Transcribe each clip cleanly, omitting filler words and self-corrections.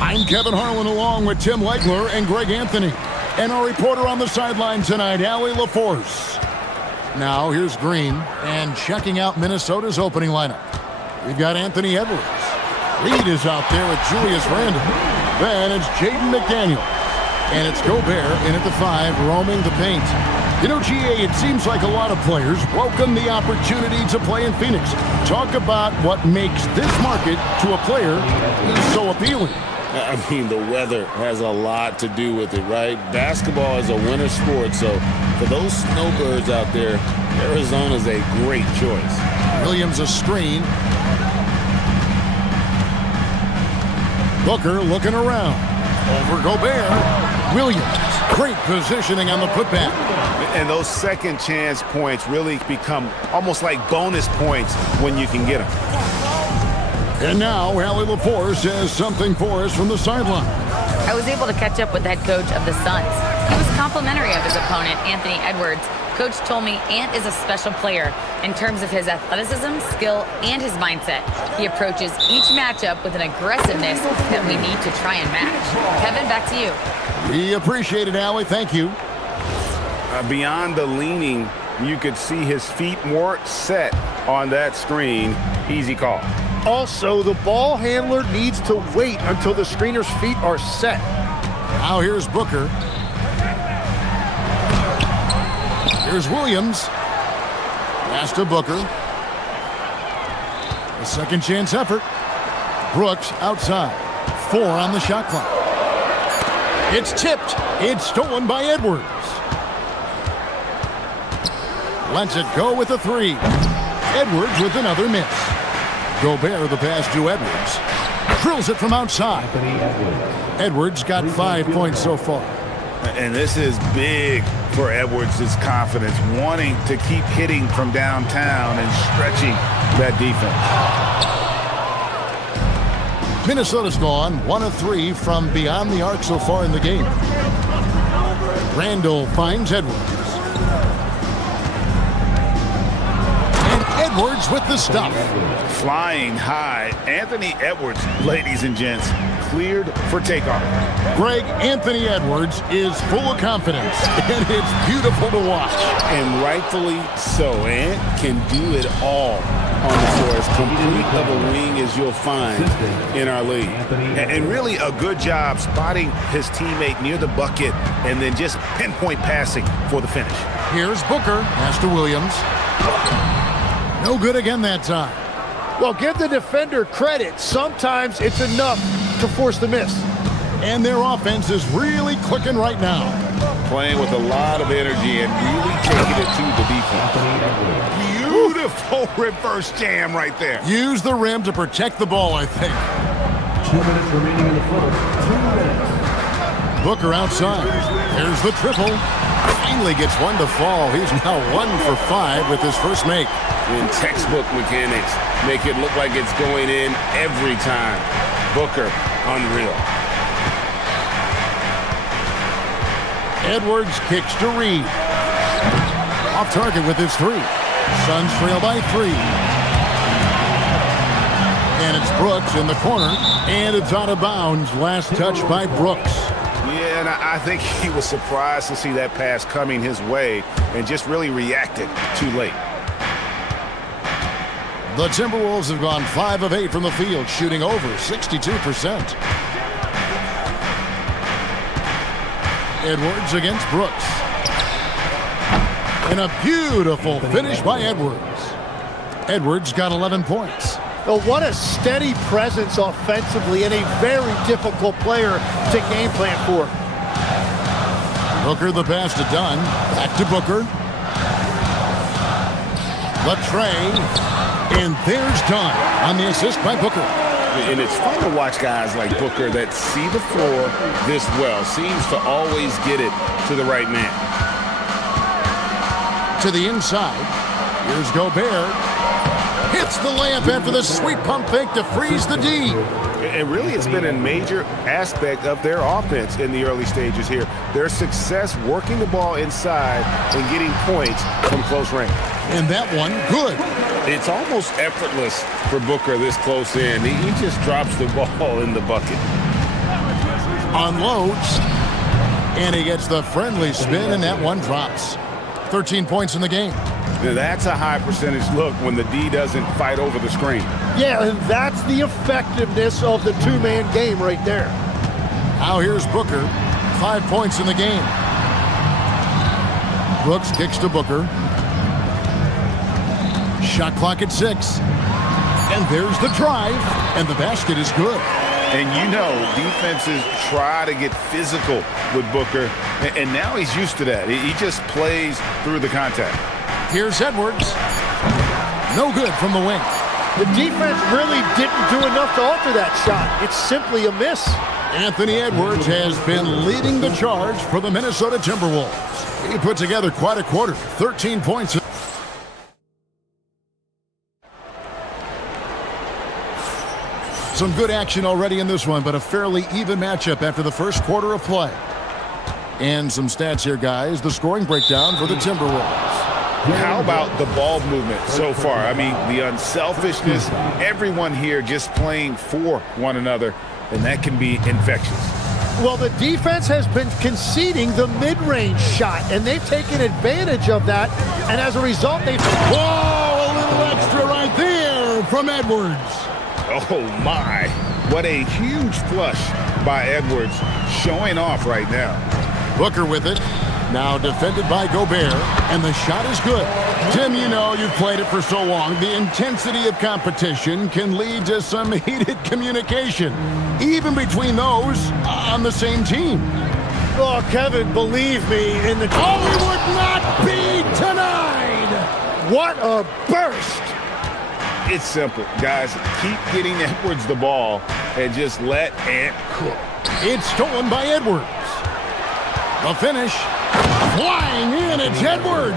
I'm Kevin Harlan along with Tim Legler and Greg Anthony. And our reporter on the sideline tonight, Allie LaForce. Now here's Green and checking out Minnesota's opening lineup. We've got Anthony Edwards. Reed is out there with Julius Randle. Then it's Jaden McDaniel. And it's Gobert in at the 5, roaming the paint. You know, GA, it seems like a lot of players welcome the opportunity to play in Phoenix. Talk about what makes this market to a player so appealing. I mean, the weather has a lot to do with it, right? Basketball is a winter sport, so for those snowbirds out there, Arizona's a great choice. Williams a screen. Booker looking around. Over Gobert. Williams, great positioning on the putback. And those second chance points really become almost like bonus points when you can get them. And now, Allie LaForce has something for us from the sideline. I was able to catch up with the head coach of the Suns. He was complimentary of his opponent, Anthony Edwards. Coach told me Ant is a special player in terms of his athleticism, skill, and his mindset. He approaches each matchup with an aggressiveness that we need to try and match. Kevin, back to you. We appreciate it, Allie. Thank you. Beyond the leaning, you could see his feet more set on that screen. Easy call. Also, the ball handler needs to wait until the screener's feet are set. Now here's Booker. Here's Williams. Pass to Booker. A second chance effort. Brooks outside. 4 on the shot clock. It's tipped. It's stolen by Edwards. Lets it go with a 3. Edwards with another miss. Gobert the pass to Edwards. Drills it from outside. Edwards got 5 points so far. And this is big for Edwards' confidence, wanting to keep hitting from downtown and stretching that defense. Minnesota's gone 1 of 3 from beyond the arc so far in the game. Randle finds Edwards. Edwards with the stop. Flying high, Anthony Edwards, ladies and gents, cleared for takeoff. Greg, Anthony Edwards is full of confidence, and it's beautiful to watch. And rightfully so. Ant can do it all on the floor. As complete of a wing as you'll find in our league. And really a good job spotting his teammate near the bucket and then just pinpoint passing for the finish. Here's Booker. Pass to Williams. No good again that time. Well, give the defender credit. Sometimes it's enough to force the miss. And their offense is really clicking right now. Playing with a lot of energy and really taking it to the defense. Beautiful reverse jam right there. Use the rim to protect the ball, I think. 2 minutes remaining in the fourth. 2 minutes. Booker outside. There's the triple. Finally gets one to fall. He's now 1 for 5 with his first make. In textbook mechanics, make it look like it's going in every time. Booker, unreal. Edwards kicks to Reed. Off target with his 3. Suns trail by 3. And it's Brooks in the corner. And it's out of bounds. Last touch by Brooks. Yeah, and I think he was surprised to see that pass coming his way and just really reacted too late. The Timberwolves have gone 5 of 8 from the field, shooting over 62%. Edwards against Brooks. And a beautiful finish by Edwards. Edwards got 11 points. Well, what a steady presence offensively and a very difficult player to game plan for. Booker the pass to Dunn. Back to Booker. Latrey. And there's Dunn on the assist by Booker. And it's fun to watch guys like Booker that see the floor this well. Seems to always get it to the right man. To the inside. Here's Gobert. Hits the layup after the sweet pump fake to freeze the D. And really, it's been a major aspect of their offense in the early stages here. Their success working the ball inside and getting points from close range. And that one, good. It's almost effortless for Booker this close in. He just drops the ball in the bucket. Unloads. And he gets the friendly spin, and that one drops. 13 points in the game. Now, that's a high percentage look when the D doesn't fight over the screen. Yeah, and that's the effectiveness of the two-man game right there. Now here's Booker. 5 points in the game. Brooks kicks to Booker. Shot clock at 6. And there's the drive, and the basket is good. And you know, defenses try to get physical with Booker, and now he's used to that. He just plays through the contact. Here's Edwards. No good from the wing. The defense really didn't do enough to alter that shot. It's simply a miss. Anthony Edwards has been leading the charge for the Minnesota Timberwolves. He put together quite a quarter, 13 points. Some good action already in this one, but a fairly even matchup after the first quarter of play. And some stats here, guys. The scoring breakdown for the Timberwolves. How about the ball movement so far? I mean, the unselfishness, everyone here just playing for one another, and that can be infectious. Well, the defense has been conceding the mid-range shot, and they've taken advantage of that, and as a result, they've... Whoa, a little extra right there from Edwards. Oh, my. What a huge flush by Edwards, showing off right now. Booker with it. Now defended by Gobert, and the shot is good. Tim, you know, you've played it for so long. The intensity of competition can lead to some heated communication, even between those on the same team. Oh, Kevin, believe me, in the... Oh, he would not be denied! What a burst! It's simple, guys. Keep getting Edwards the ball and just let Ant cook. It's stolen by Edwards. The finish. Flying in, it's Edwards.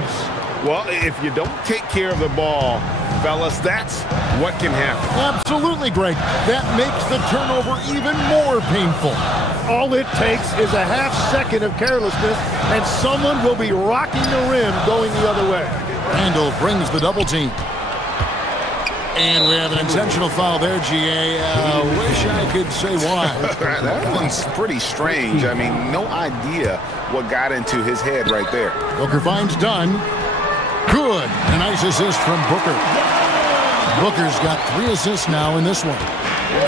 Well, if you don't take care of the ball, fellas, that's what can happen. Absolutely, Greg. That makes the turnover even more painful. All it takes is a half second of carelessness, and someone will be rocking the rim going the other way. Randall brings the double team. And we have an intentional foul there, GA. Wish I could say why. That one's pretty strange. I mean, no idea what got into his head right there. Booker finds Dunn. Good. A nice assist from Booker. Booker's got 3 assists now in this one.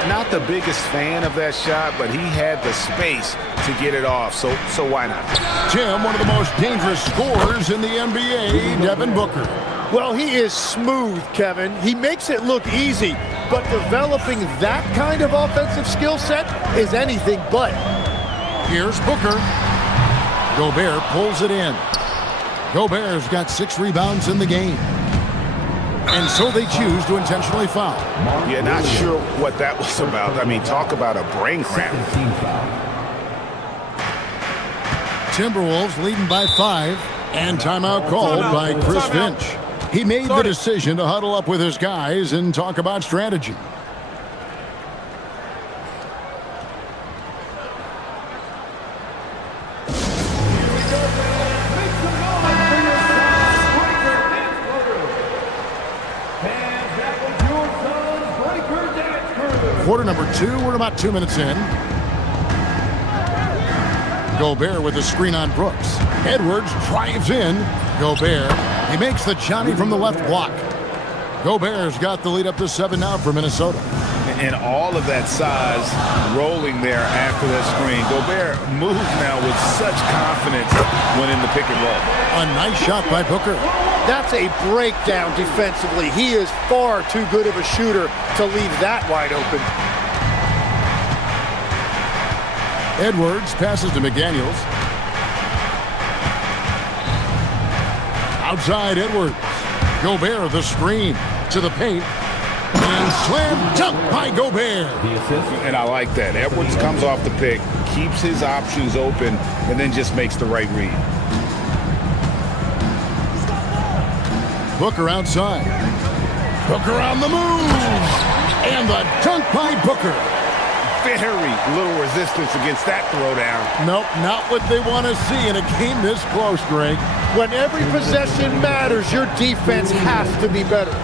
Not the biggest fan of that shot, but he had the space to get it off, so why not? Tim, one of the most dangerous scorers in the NBA, Devin Booker. Well, he is smooth, Kevin. He makes it look easy, but developing that kind of offensive skill set is anything but. Here's Booker. Gobert pulls it in. Gobert's got 6 rebounds in the game. And so they choose to intentionally foul. Yeah, not sure what that was about. I mean, talk about a brain cramp. Timberwolves leading by 5, and timeout called by Chris Finch. He made the decision to huddle up with his guys and talk about strategy. Quarter number 2, we're about 2 minutes in. Gobert with the screen on Brooks. Edwards drives in. Gobert. He makes the Johnny from the left block. Gobert's got the lead up to 7 now for Minnesota. And all of that size rolling there after that screen. Gobert moves now with such confidence when in the pick and roll. A nice shot by Booker. That's a breakdown defensively. He is far too good of a shooter to leave that wide open. Edwards passes to McDaniels. Outside Edwards. Gobert the screen to the paint. And slam dunk by Gobert. And I like that. Edwards comes off the pick, keeps his options open, and then just makes the right read. Booker outside. Booker on the move. And the dunk by Booker. Very little resistance against that throwdown. Nope, not what they want to see in a game this close, Greg. When every possession matters, your defense has to be better.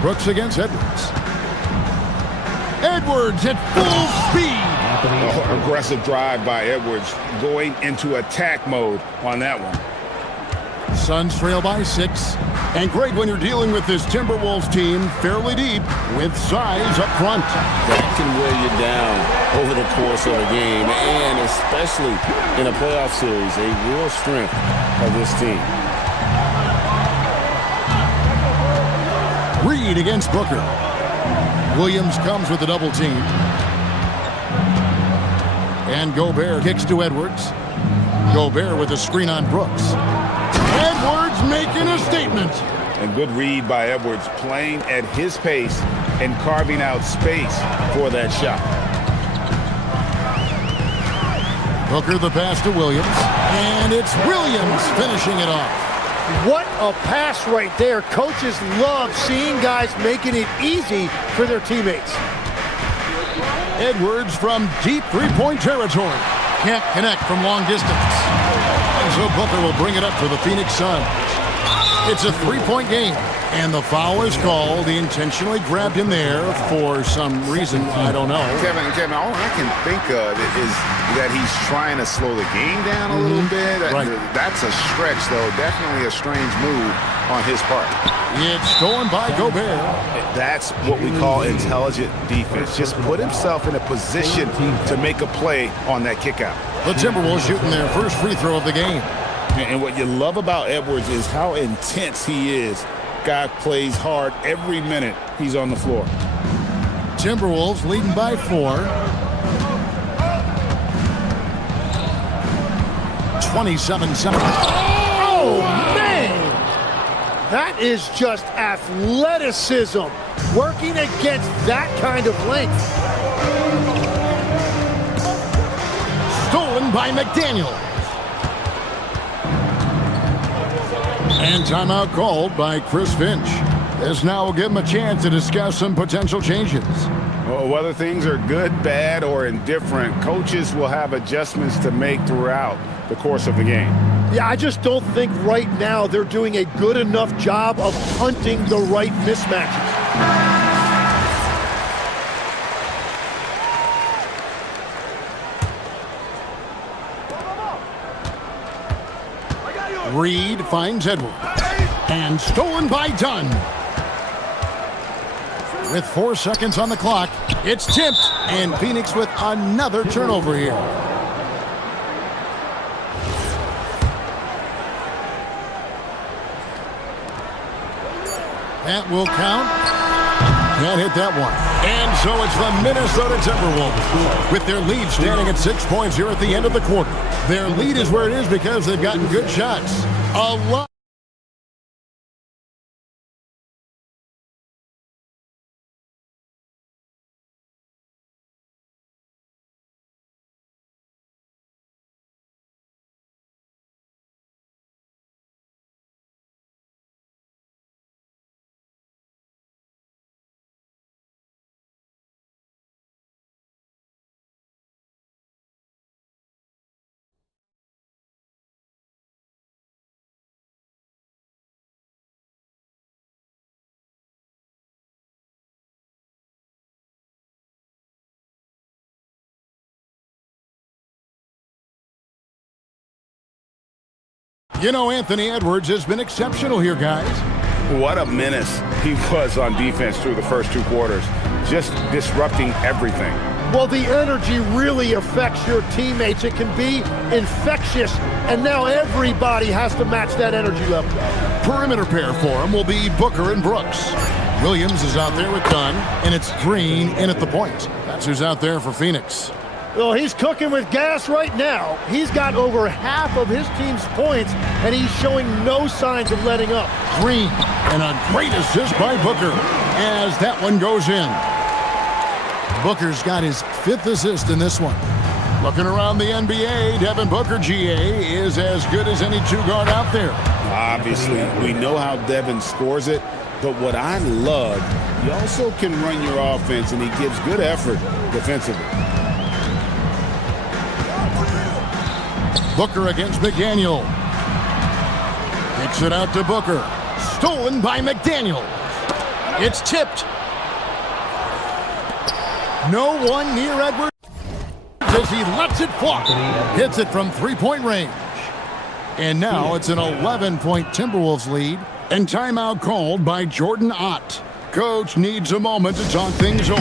Brooks against Edwards. Edwards at full speed. Oh, aggressive drive by Edwards, going into attack mode on that one. Suns trail by 6. And Greg, when you're dealing with this Timberwolves team fairly deep with size up front. That can wear you down over the course of a game, and especially in a playoff series, a real strength of this team. Reed against Booker. Williams comes with a double team. And Gobert kicks to Edwards. Gobert with a screen on Brooks. Edwards making a statement. And good read by Edwards, playing at his pace and carving out space for that shot. Booker the pass to Williams. And it's Williams finishing it off. What a pass right there. Coaches love seeing guys making it easy for their teammates. Edwards from deep three-point territory. Can't connect from long distance. And so Booker will bring it up for the Phoenix Suns. It's a three-point game, and the foul is called. He intentionally grabbed him there for some reason, I don't know. Kevin, all I can think of is that he's trying to slow the game down a little bit. Right. That's a stretch, though. Definitely a strange move on his part. It's stolen by Gobert. That's what we call intelligent defense. Just put himself in a position to make a play on that kick out. The Timberwolves shooting their first free throw of the game. And what you love about Edwards is how intense he is. Guy plays hard every minute he's on the floor. Timberwolves leading by 4. 27-7. Oh, man! That is just athleticism. Working against that kind of length. Stolen by McDaniel. And timeout called by Chris Finch. This now will give him a chance to discuss some potential changes. Well, whether things are good, bad, or indifferent, coaches will have adjustments to make throughout the course of the game. Yeah, I just don't think right now they're doing a good enough job of hunting the right mismatches. Reed finds Edwards. And stolen by Dunn. With 4 seconds on the clock, it's tipped. And Phoenix with another turnover here. That will count. Can't hit that one. And so it's the Minnesota Timberwolves with their lead standing at 6 points here at the end of the quarter. Their lead is where it is because they've gotten good shots. A lot. You know, Anthony Edwards has been exceptional here, guys. What a menace he was on defense through the first 2 quarters, just disrupting everything. Well, the energy really affects your teammates. It can be infectious, and now everybody has to match that energy level. Perimeter pair for him will be Booker and Brooks. Williams is out there with Dunn, and it's Green in at the point. That's who's out there for Phoenix. Well, he's cooking with gas right now. He's got over half of his team's points, and he's showing no signs of letting up. Green, and a great assist by Booker as that one goes in. Booker's got his 5th assist in this one. Looking around the NBA, Devin Booker, GA, is as good as any 2-guard out there. Obviously, we know how Devin scores it, but what I love, he also can run your offense, and he gives good effort defensively. Booker against McDaniel. Kicks it out to Booker. Stolen by McDaniel. It's tipped. No one near Edwards as he lets it fly. Hits it from three-point range. And now it's an 11-point Timberwolves lead. And timeout called by Jordan Ott. Coach needs a moment to talk things over.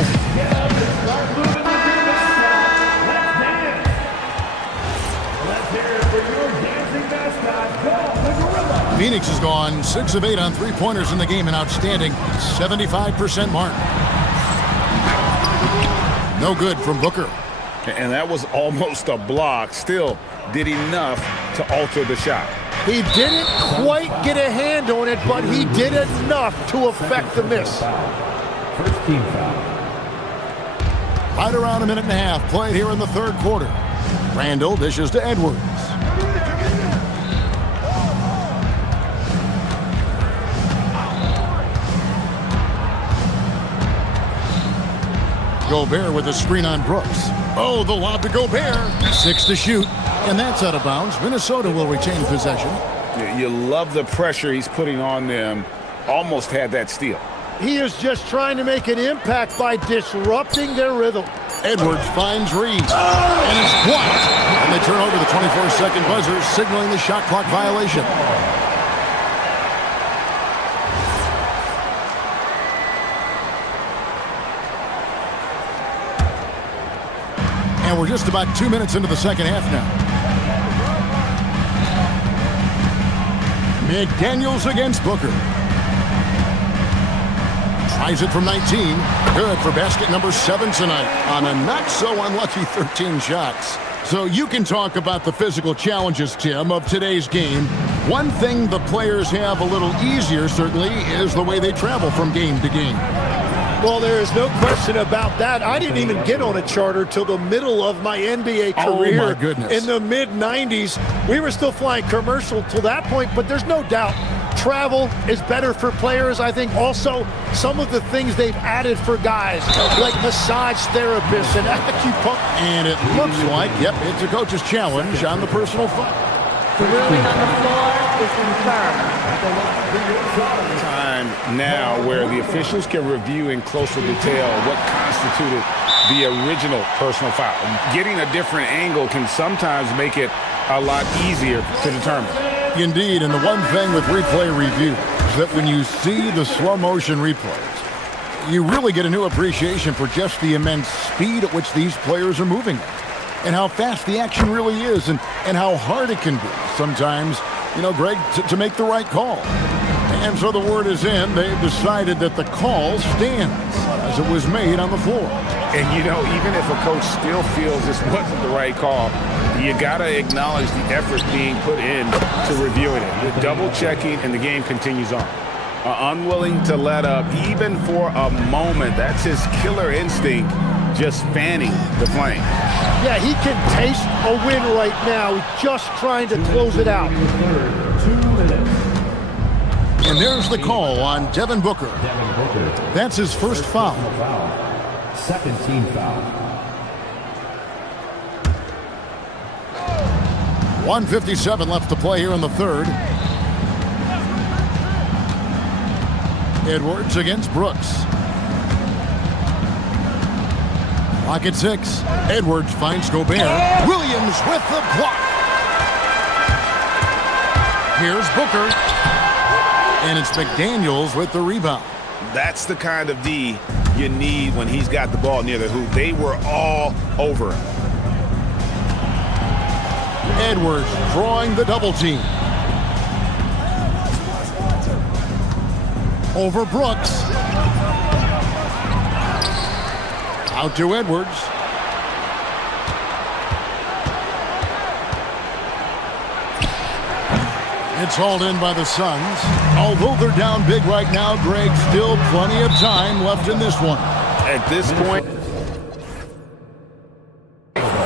Phoenix has gone 6 of 8 on three-pointers in the game, an outstanding 75% mark. No good from Booker. And that was almost a block. Still did enough to alter the shot. He didn't quite get a hand on it, but he did enough to affect the miss. First team foul. Right around a minute and a half played here in the third quarter. Randall dishes to Edwards. Gobert with a screen on Brooks. Oh, the lob to Gobert. 6 to shoot, and that's out of bounds. Minnesota will retain possession. You love the pressure he's putting on them. Almost had that steal. He is just trying to make an impact by disrupting their rhythm. Edwards finds Reed, and it's blocked. And they turn over the 24-second buzzer, signaling the shot clock violation. And we're just about 2 minutes into the second half now. McDaniels against Booker. Tries it from 19. Good for basket number 7 tonight on a not-so-unlucky 13 shots. So you can talk about the physical challenges, Tim, of today's game. One thing the players have a little easier, certainly, is the way they travel from game to game. Well, there is no question about that. I didn't even get on a charter till the middle of my NBA career. Oh, my goodness. In the mid-90s. We were still flying commercial till that point, but there's no doubt travel is better for players. I think also some of the things they've added for guys, like massage therapists and acupuncture. And it looks like, yep, it's a coach's challenge on the personal foul. The ruling on the floor is confirmed. Time now where the officials can review in closer detail what constituted the original personal foul. Getting a different angle can sometimes make it a lot easier to determine. Indeed, and the one thing with replay review is that when you see the slow motion replays, you really get a new appreciation for just the immense speed at which these players are moving and how fast the action really is and how hard it can be sometimes, you know, Greg, to make the right call. And so the word is in. They've decided that the call stands as it was made on the floor. And, you know, even if a coach still feels this wasn't the right call, you got to acknowledge the effort being put in to reviewing it. The double-checking, and the game continues on. Unwilling to let up, even for a moment. That's his killer instinct, just fanning the flame. Yeah, he can taste a win right now. He's just trying to close it out. 2 minutes. And there's the call on Devin Booker. Devin Booker. That's his first foul. Second team foul. 1:57 left to play here in the third. Edwards against Brooks. Clock at 6. Edwards finds Gobert. Williams with the block. Here's Booker. And it's McDaniels with the rebound. That's the kind of D you need when he's got the ball near the hoop. They were all over him. Edwards drawing the double team. Over Brooks. Out to Edwards. It's hauled in by the Suns. Although they're down big right now, Greg, still plenty of time left in this one. At this point,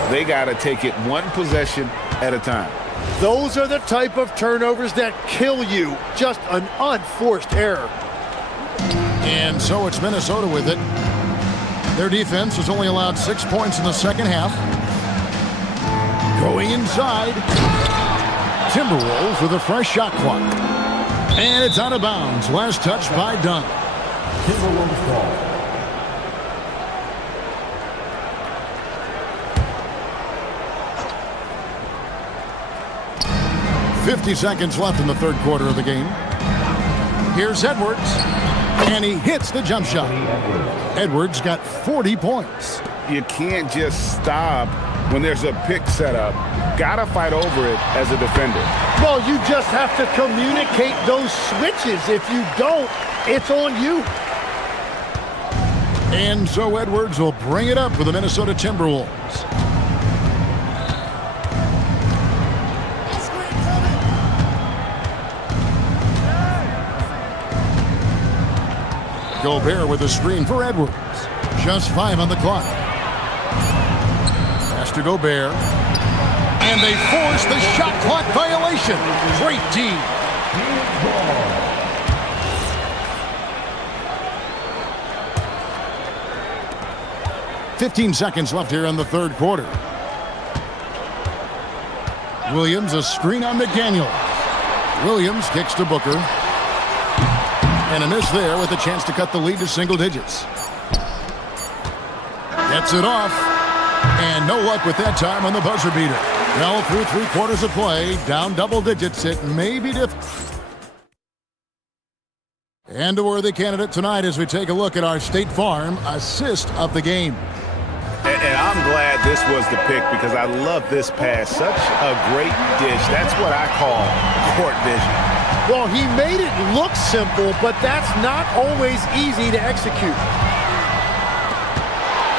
they got to take it one possession at a time. Those are the type of turnovers that kill you. Just an unforced error. And so it's Minnesota with it. Their defense has only allowed 6 points in the second half. Going inside. Timberwolves with a fresh shot clock. And it's out of bounds. Last touch by Dunn. Timberwolves ball. 50 seconds left in the third quarter of the game. Here's Edwards, and he hits the jump shot. Edwards got 40 points. You can't just stop when there's a pick set up. Gotta fight over it as a defender. Well, you just have to communicate those switches. If you don't, it's on you. And so Edwards will bring it up for the Minnesota Timberwolves. Gobert with a screen for Edwards. Just 5 on the clock. Pass to Gobert. And they force the shot clock violation. Great D. 15 seconds left here in the third quarter. Williams, a screen on McDaniel. Williams kicks to Booker. And a miss there with a chance to cut the lead to single digits. Gets it off. And no luck with that time on the buzzer beater. Well, through 3 quarters of play, down double digits, it may be difficult. And a worthy candidate tonight as we take a look at our State Farm assist of the game. And I'm glad this was the pick because I love this pass. Such a great dish. That's what I call court vision. Well, he made it look simple, but that's not always easy to execute.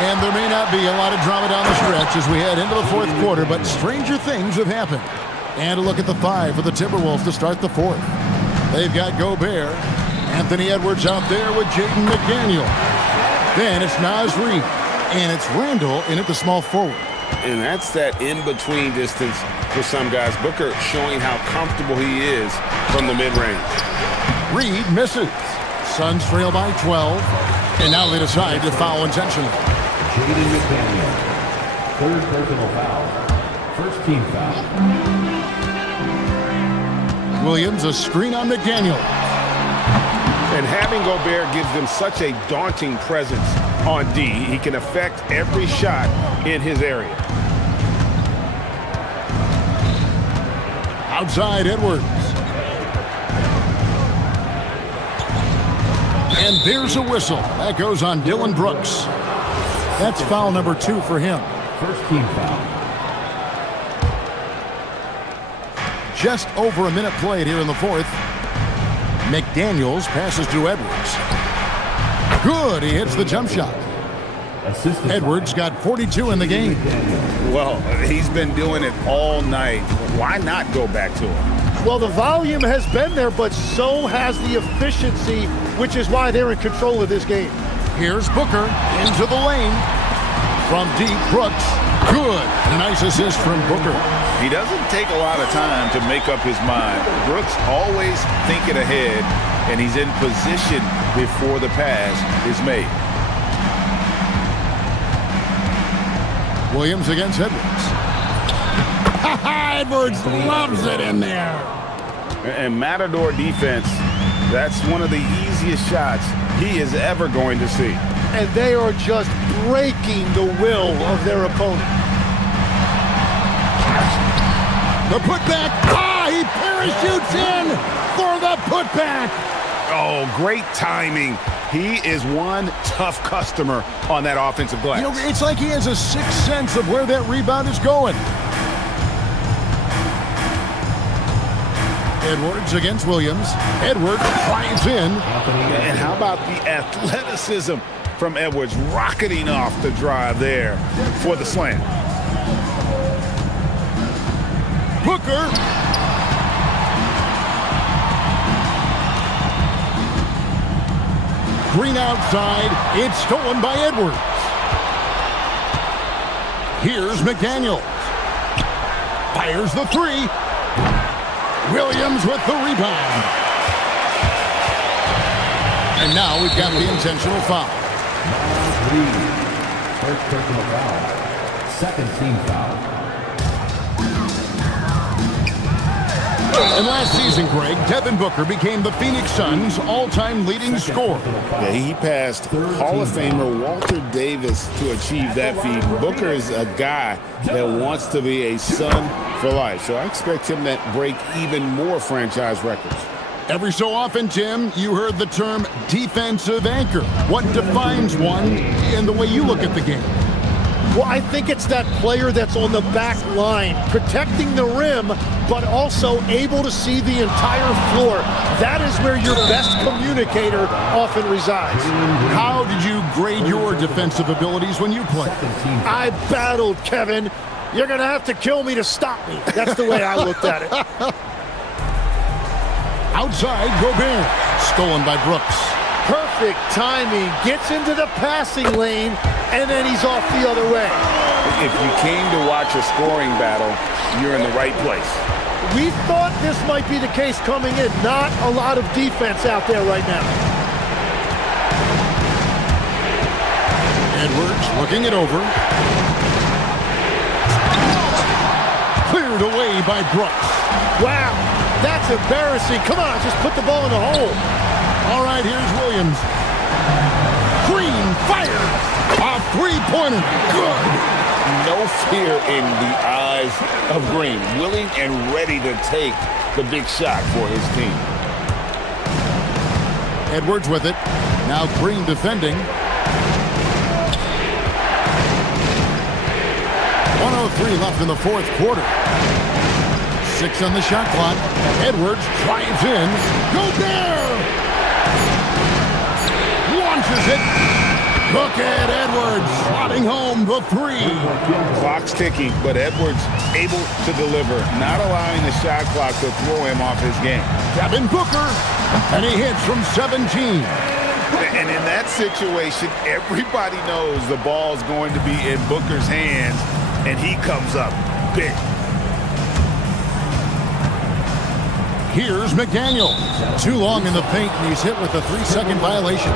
And there may not be a lot of drama down the stretch as we head into the fourth quarter, but stranger things have happened. And a look at the 5 for the Timberwolves to start the fourth. They've got Gobert, Anthony Edwards out there with Jaden McDaniel. Then it's Naz Reid, and it's Randall in at the small forward. And that's that in-between distance for some guys. Booker showing how comfortable he is from the mid-range. Reid misses. Suns trail by 12, and now they decide to foul intentionally. Jaden McDaniel. 3rd personal foul. 1st team foul. Williams, a screen on McDaniel. And having Gobert gives them such a daunting presence on D. He can affect every shot in his area. Outside Edwards. And there's a whistle. That goes on Dylan Brooks. That's foul number 2 for him. 1st team foul. Just over a minute played here in the fourth. McDaniels passes to Edwards. Good, he hits the jump shot. Edwards got 42 in the game. Well, he's been doing it all night. Why not go back to him? Well, the volume has been there, but so has the efficiency, which is why they're in control of this game. Here's Booker into the lane. From deep, Brooks. Good. A nice assist from Booker. He doesn't take a lot of time to make up his mind. Brooks always thinking ahead, and he's in position before the pass is made. Williams against Edwards. Edwards loves it in there. And Matador defense, that's one of the easiest shots he is ever going to see. And they are just breaking the will of their opponent. The putback. He parachutes in for the putback. Oh, great timing. He is one tough customer on that offensive glass. You know, it's like he has a sixth sense of where that rebound is going. Edwards against Williams. Edwards flies in. And how about the athleticism from Edwards rocketing off the drive there for the slam. Booker. Green outside. It's stolen by Edwards. Here's McDaniel. Fires the 3. Williams with the rebound. And now we've got the intentional foul. First personal foul. Second team foul. And last season, Greg, Devin Booker became the Phoenix Suns' all-time leading scorer. Yeah, he passed Hall of Famer Walter Davis to achieve that feat. Booker is a guy that wants to be a Sun for life, so I expect him to break even more franchise records. Every so often, Tim, you heard the term defensive anchor. What defines one in the way you look at the game? Well, I think it's that player that's on the back line, protecting the rim, but also able to see the entire floor. That is where your best communicator often resides. How did you grade your defensive abilities when you played? I battled, Kevin. You're going to have to kill me to stop me. That's the way I looked at it. Outside, Gobert. Stolen by Brooks. Perfect timing. Gets into the passing lane, and then he's off the other way. If you came to watch a scoring battle, you're in the right place. We thought this might be the case coming in. Not a lot of defense out there right now. Edwards looking it over. Cleared away by Brooks. Wow, that's embarrassing. Come on, just put the ball in the hole. All right, here's Williams. Green fires. A three-pointer. Good. No fear in the eyes of Green, willing and ready to take the big shot for his team. Edwards with it. Now Green defending. 1:03 left in the fourth quarter. 6 on the shot clock. Edwards drives in. Gobert! Launches it. Look at Edwards slotting home the three. Clock's ticking, but Edwards able to deliver, not allowing the shot clock to throw him off his game. Devin Booker, and he hits from 17. And in that situation, everybody knows the ball's going to be in Booker's hands, and he comes up big. Here's McDaniel. Too long in the paint, and he's hit with a 3-second violation.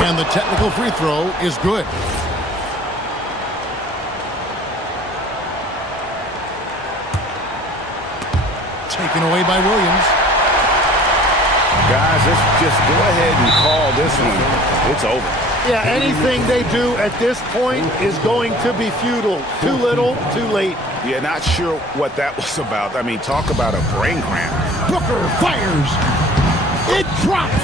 And the technical free throw is good. Taken away by Williams. Guys, let's just go ahead and call this one. It's over. Yeah, anything they do at this point is going to be futile. Too little, too late. Yeah, not sure what that was about. I mean, talk about a brain cramp. Booker fires. It drops.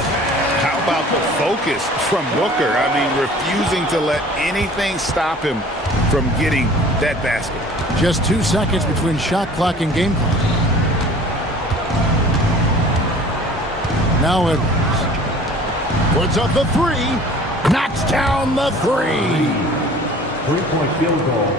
How about the focus from Booker? I mean, refusing to let anything stop him from getting that basket. Just 2 seconds between shot clock and game clock. Now Edwards puts up the three, knocks down the three. 3-point field goal.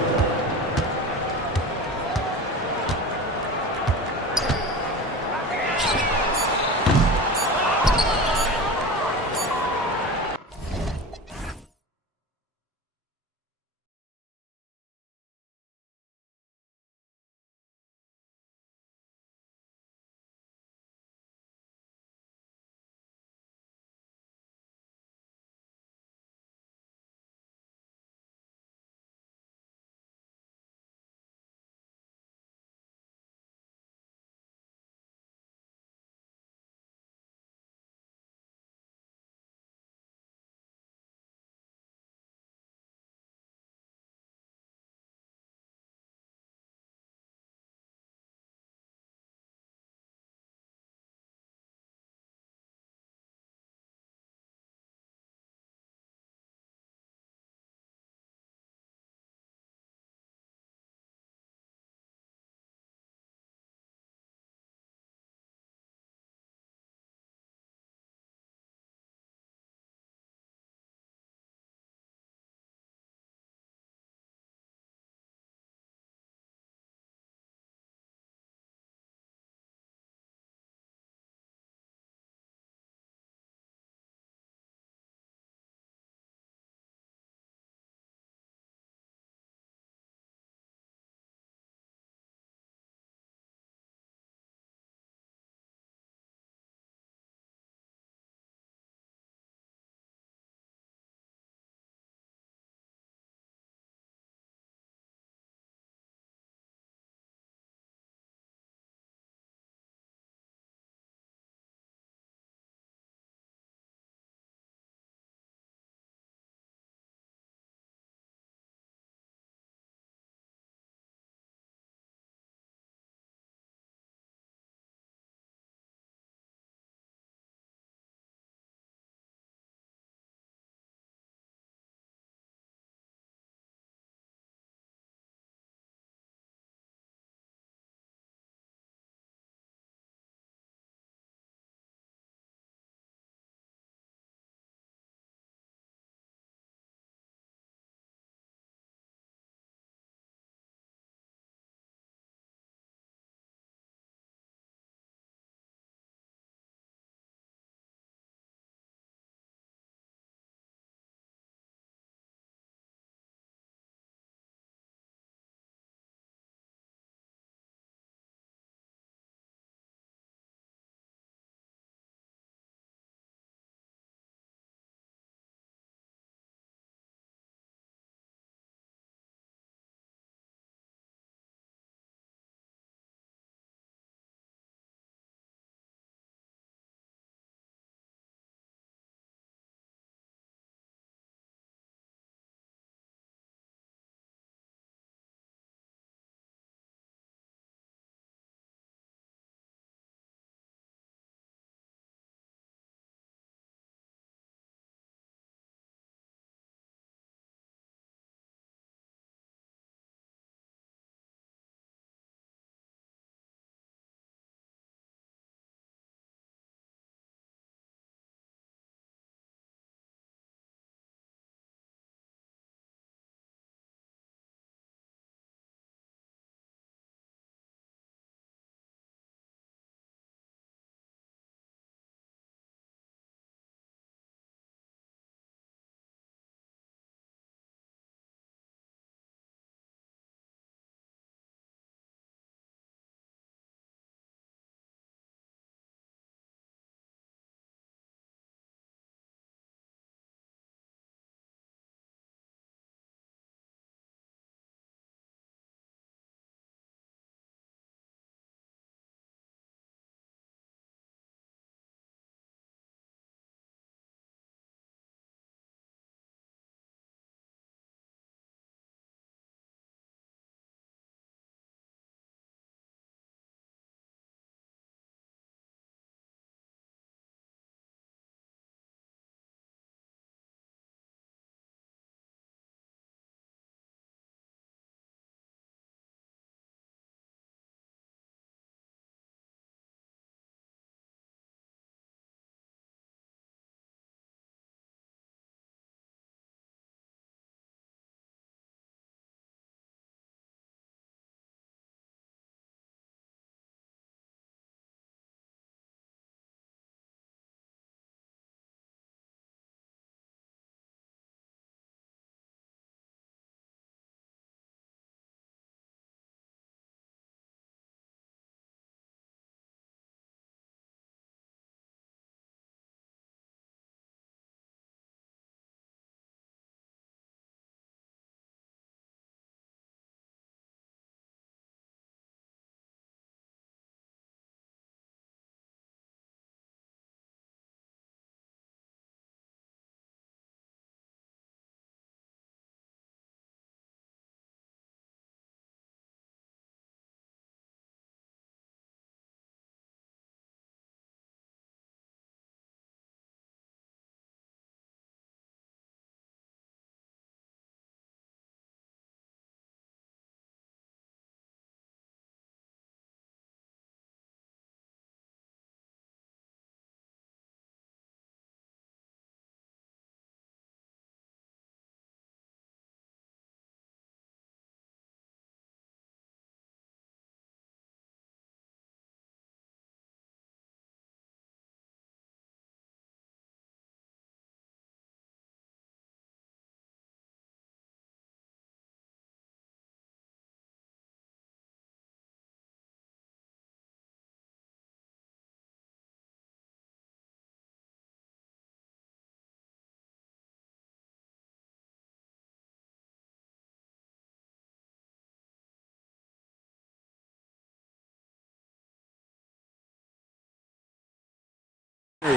In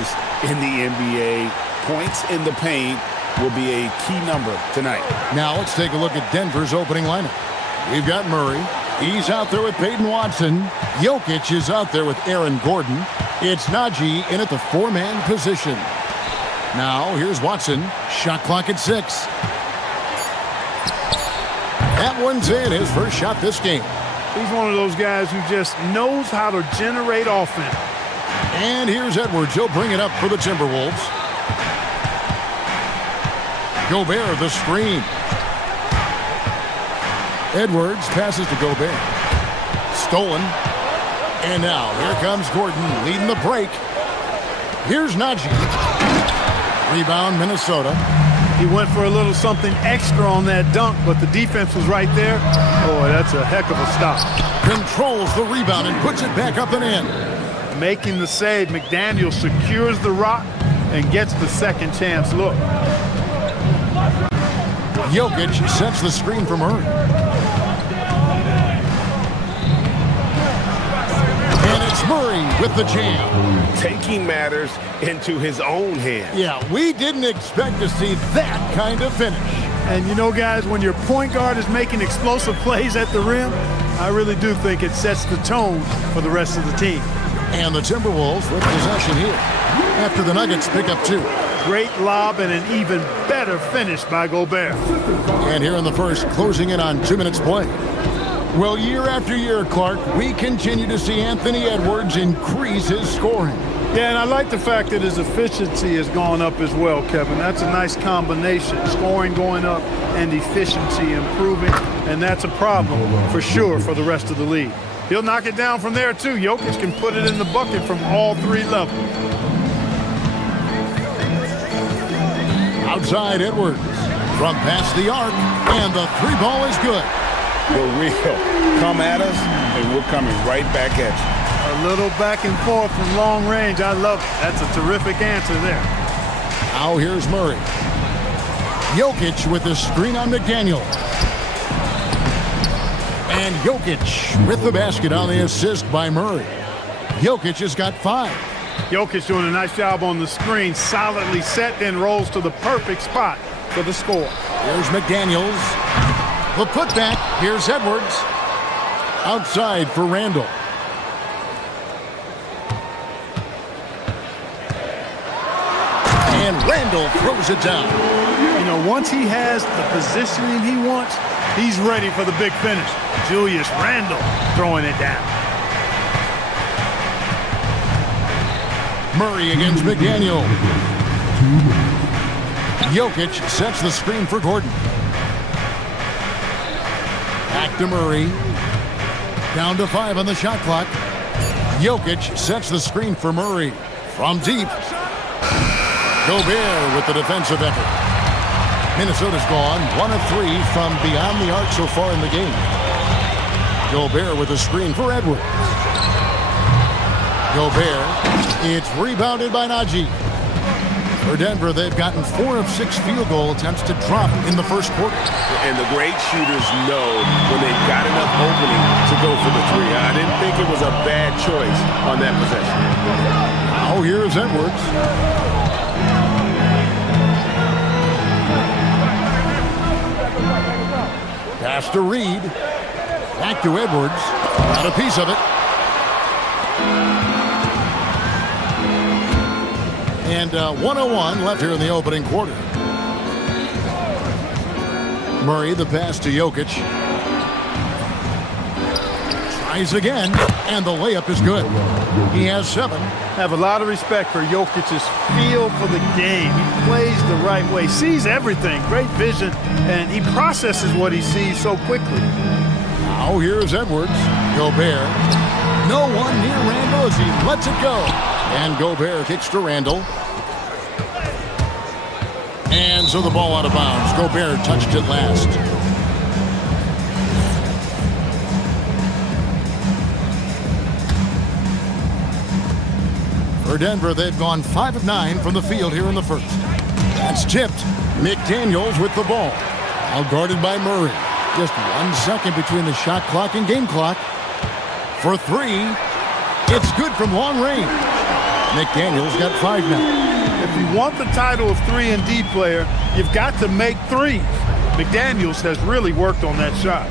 the NBA, points in the paint will be a key number tonight. Now let's take a look at Denver's opening lineup. We've got Murray. He's out there with Peyton Watson. Jokic is out there with Aaron Gordon. It's Najee in at the four-man position. Now here's Watson. Shot clock at 6. That one's in, his first shot this game. He's one of those guys who just knows how to generate offense. And here's Edwards. He'll bring it up for the Timberwolves. Gobert, the screen. Edwards passes to Gobert. Stolen. And now here comes Gordon leading the break. Here's Najee. Rebound, Minnesota. He went for a little something extra on that dunk, but the defense was right there. Boy, that's a heck of a stop. Controls the rebound and puts it back up and in. Making the save, McDaniel secures the rock and gets the second chance look. Jokic sets the screen for Murray. And it's Murray with the jam. Taking matters into his own hands. Yeah, we didn't expect to see that kind of finish. And you know, guys, when your point guard is making explosive plays at the rim, I really do think it sets the tone for the rest of the team. And the Timberwolves with possession here after the Nuggets pick up 2. Great lob and an even better finish by Gobert. And here in the first, closing in on 2 minutes play. Well, year after year, Clark, we continue to see Anthony Edwards increase his scoring. Yeah, and I like the fact that his efficiency has gone up as well, Kevin. That's a nice combination. Scoring going up and efficiency improving, and that's a problem for sure for the rest of the league. He'll knock it down from there, too. Jokic can put it in the bucket from all 3 levels. Outside Edwards from past the arc, and the 3 ball is good. The real come at us, and we're coming right back at you. A little back and forth from long range. I love it. That's a terrific answer there. Now here's Murray. Jokic with the screen on McDaniel. And Jokic with the basket on the assist by Murray. Jokic has got 5. Jokic doing a nice job on the screen, solidly set, then rolls to the perfect spot for the score. Here's McDaniels. The putback. Here's Edwards. Outside for Randall. And Randall throws it down. You know, once he has the positioning he wants, he's ready for the big finish. Julius Randle throwing it down. Murray against McDaniel. Jokic sets the screen for Gordon. Back to Murray. Down to 5 on the shot clock. Jokic sets the screen for Murray. From deep. Gobert with the defensive effort. Minnesota's gone 1 of 3 from beyond the arc so far in the game. Gobert with a screen for Edwards. Gobert. It's rebounded by Najee. For Denver, they've gotten 4 of 6 field goal attempts to drop in the first quarter. And the great shooters know when they've got enough opening to go for the 3. I didn't think it was a bad choice on that possession. Now here's Edwards. Pass to Reed. Back to Edwards. Got a piece of it. And 1:01 left here in the opening quarter. Murray, the pass to Jokic. Tries again, and the layup is good. He has 7. Have a lot of respect for Jokic's feel for the game. He plays the right way, sees everything, great vision, and he processes what he sees so quickly. Now here's Edwards. Gobert. No one near Randall as he lets it go. And Gobert kicks to Randall. And so the ball out of bounds. Gobert touched it last. For Denver, they've gone 5 of 9 from the field here in the first. That's tipped. McDaniels with the ball. Now guarded by Murray. Just 1 second between the shot clock and game clock. For 3, it's good from long range. McDaniel's got 5 now. If you want the title of 3-and-D player, you've got to make threes. McDaniels has really worked on that shot.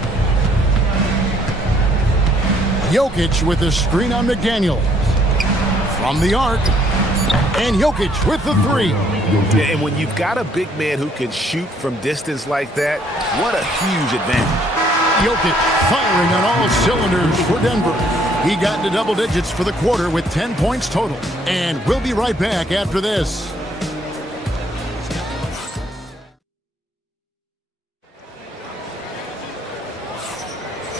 Jokic with the screen on McDaniel. From the arc. And Jokic with the 3. Yeah, and when you've got a big man who can shoot from distance like that, what a huge advantage. Jokic firing on all cylinders for Denver. He got into double digits for the quarter with 10 points total. And we'll be right back after this.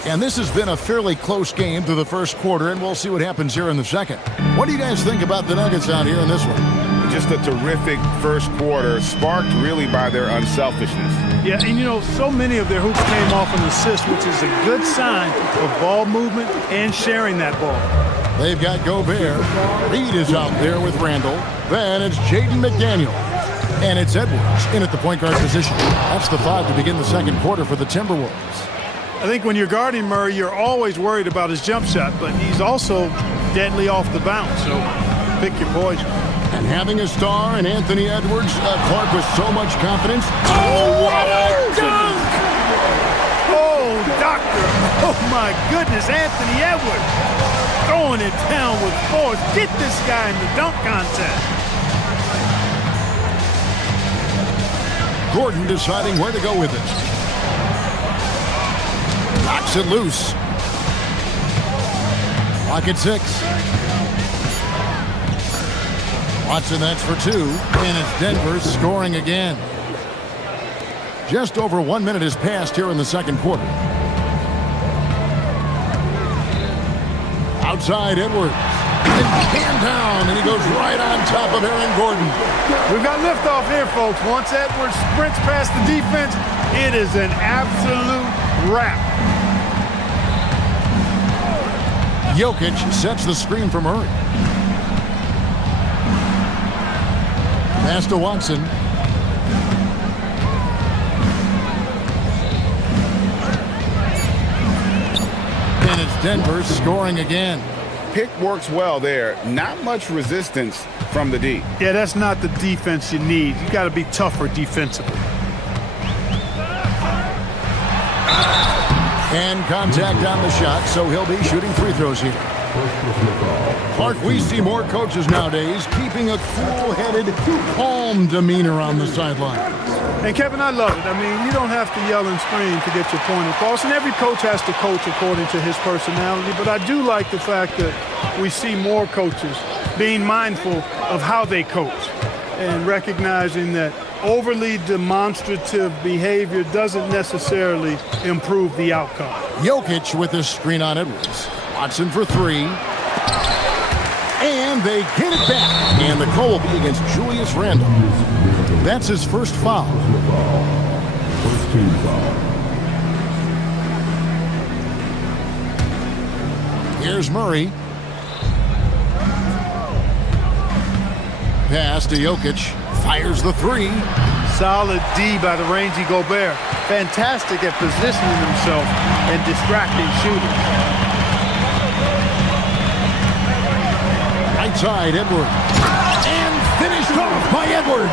And this has been a fairly close game through the first quarter, and we'll see what happens here in the second. What do you guys think about the Nuggets out here in this one? Just a terrific first quarter, sparked really by their unselfishness. Yeah, and you know, so many of their hoops came off an assist, which is a good sign of ball movement and sharing that ball. They've got Gobert. Reed is out there with Randall. Then it's Jaden McDaniel. And it's Edwards in at the point guard position. That's the 5 to begin the second quarter for the Timberwolves. I think when you're guarding Murray, you're always worried about his jump shot, but he's also deadly off the bounce, so pick your poison. And having a star in Anthony Edwards, Clark with so much confidence. Oh, what a dunk! Oh, doctor! Oh, my goodness, Anthony Edwards throwing it down with force. Get this guy in the dunk contest. Gordon deciding where to go with it. Knocks it loose. Clock at 6. Watson, that's for 2. And it's Denver scoring again. Just over 1 minute has passed here in the second quarter. Outside Edwards. And can down, and he goes right on top of Aaron Gordon. We've got liftoff here, folks. Once Edwards sprints past the defense, it is an absolute wrap. Jokic sets the screen for Murray. Pass to Watson. And it's Denver scoring again. Pick works well there. Not much resistance from the D. Yeah, that's not the defense you need. You got to be tougher defensively. And contact on the shot, so he'll be shooting free throws here. Clark, we see more coaches nowadays keeping a cool-headed, calm demeanor on the sideline. And Kevin, I love it. I mean, you don't have to yell and scream to get your point across, and every coach has to coach according to his personality, but I do like the fact that we see more coaches being mindful of how they coach and recognizing that overly demonstrative behavior doesn't necessarily improve the outcome. Jokic with a screen on Edwards. Watson for 3. And they get it back. And the call will be against Julius Randle. That's his first foul. First team foul. Here's Murray. Pass to Jokic. Fires the 3. Solid D by the rangy Gobert. Fantastic at positioning himself and distracting shooters. Right side, Edwards. And finished off by Edwards.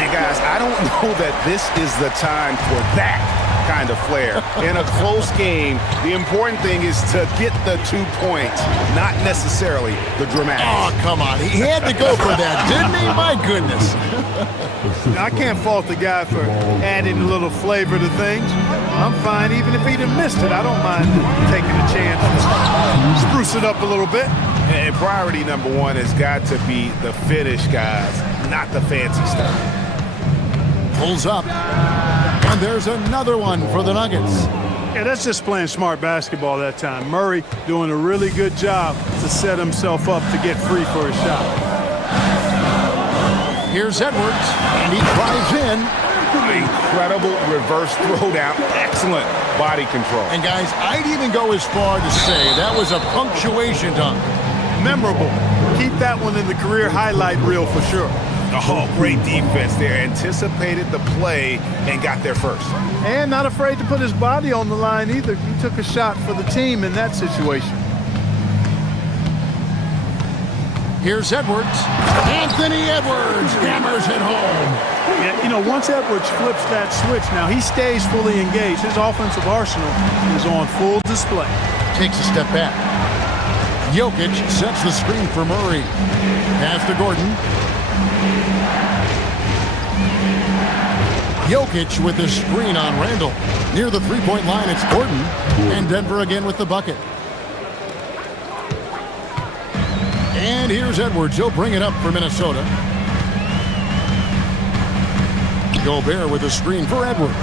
And guys, I don't know that this is the time for that kind of flair. In a close game, the important thing is to get the 2 points, not necessarily the dramatics. Oh, come on. He had to go for that, didn't he? My goodness. I can't fault the guy for adding a little flavor to things. I'm fine even if he'd have missed it. I don't mind taking a chance to spruce it up a little bit. And priority number 1 has got to be the finish, guys, not the fancy stuff. Pulls up. And there's another one for the Nuggets. Yeah, that's just playing smart basketball that time. Murray doing a really good job to set himself up to get free for his shot. Here's Edwards, and he drives in. Incredible reverse throwdown. Excellent body control. And guys, I'd even go as far to say that was a punctuation dunk. Memorable. Keep that one in the career highlight reel for sure. Oh, great defense there. Anticipated the play and got there first. And not afraid to put his body on the line either. He took a shot for the team in that situation. Here's Edwards. Anthony Edwards hammers it home. Yeah, you know, once Edwards flips that switch, now he stays fully engaged. His offensive arsenal is on full display. Takes a step back. Jokic sets the screen for Murray. Pass to Gordon. Jokic with the screen on Randall. Near the three-point line, it's Gordon. And Denver again with the bucket. And here's Edwards. He'll bring it up for Minnesota. Gobert with a screen for Edwards.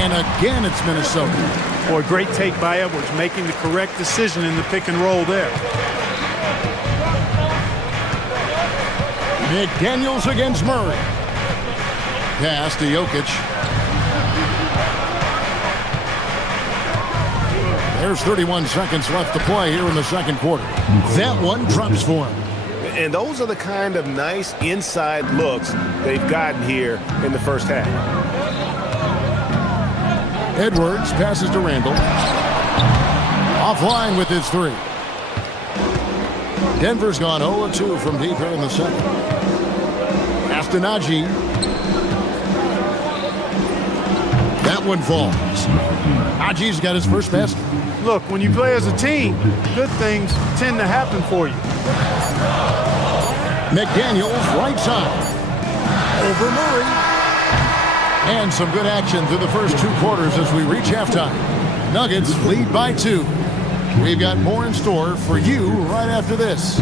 And again, it's Minnesota. Boy, great take by Edwards, making the correct decision in the pick and roll there. McDaniels against Murray. Pass to Jokic. There's 31 seconds left to play here in the second quarter. That one drops for him. And those are the kind of nice inside looks they've gotten here in the first half. Edwards passes to Randall. Offline with his three. Denver's gone 0-2 from deep here in the second. Pass to Najee. That one falls. Najee's got his first basket. Look, when you play as a team, good things tend to happen for you. McDaniels right side. Over Murray. And some good action through the first two quarters as we reach halftime. Nuggets lead by 2. We've got more in store for you right after this.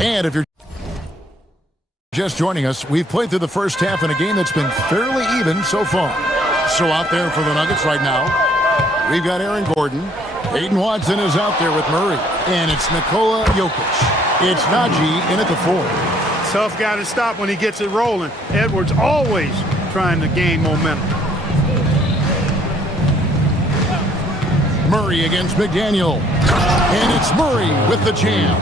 And if you're just joining us, we've played through the first half in a game that's been fairly even so far. So out there for the Nuggets right now, we've got Aaron Gordon. Peyton Watson is out there with Murray. And it's Nikola Jokic. It's Najee in at the 4. Tough guy to stop when he gets it rolling. Edwards always trying to gain momentum. Murray against McDaniel. And it's Murray with the jam.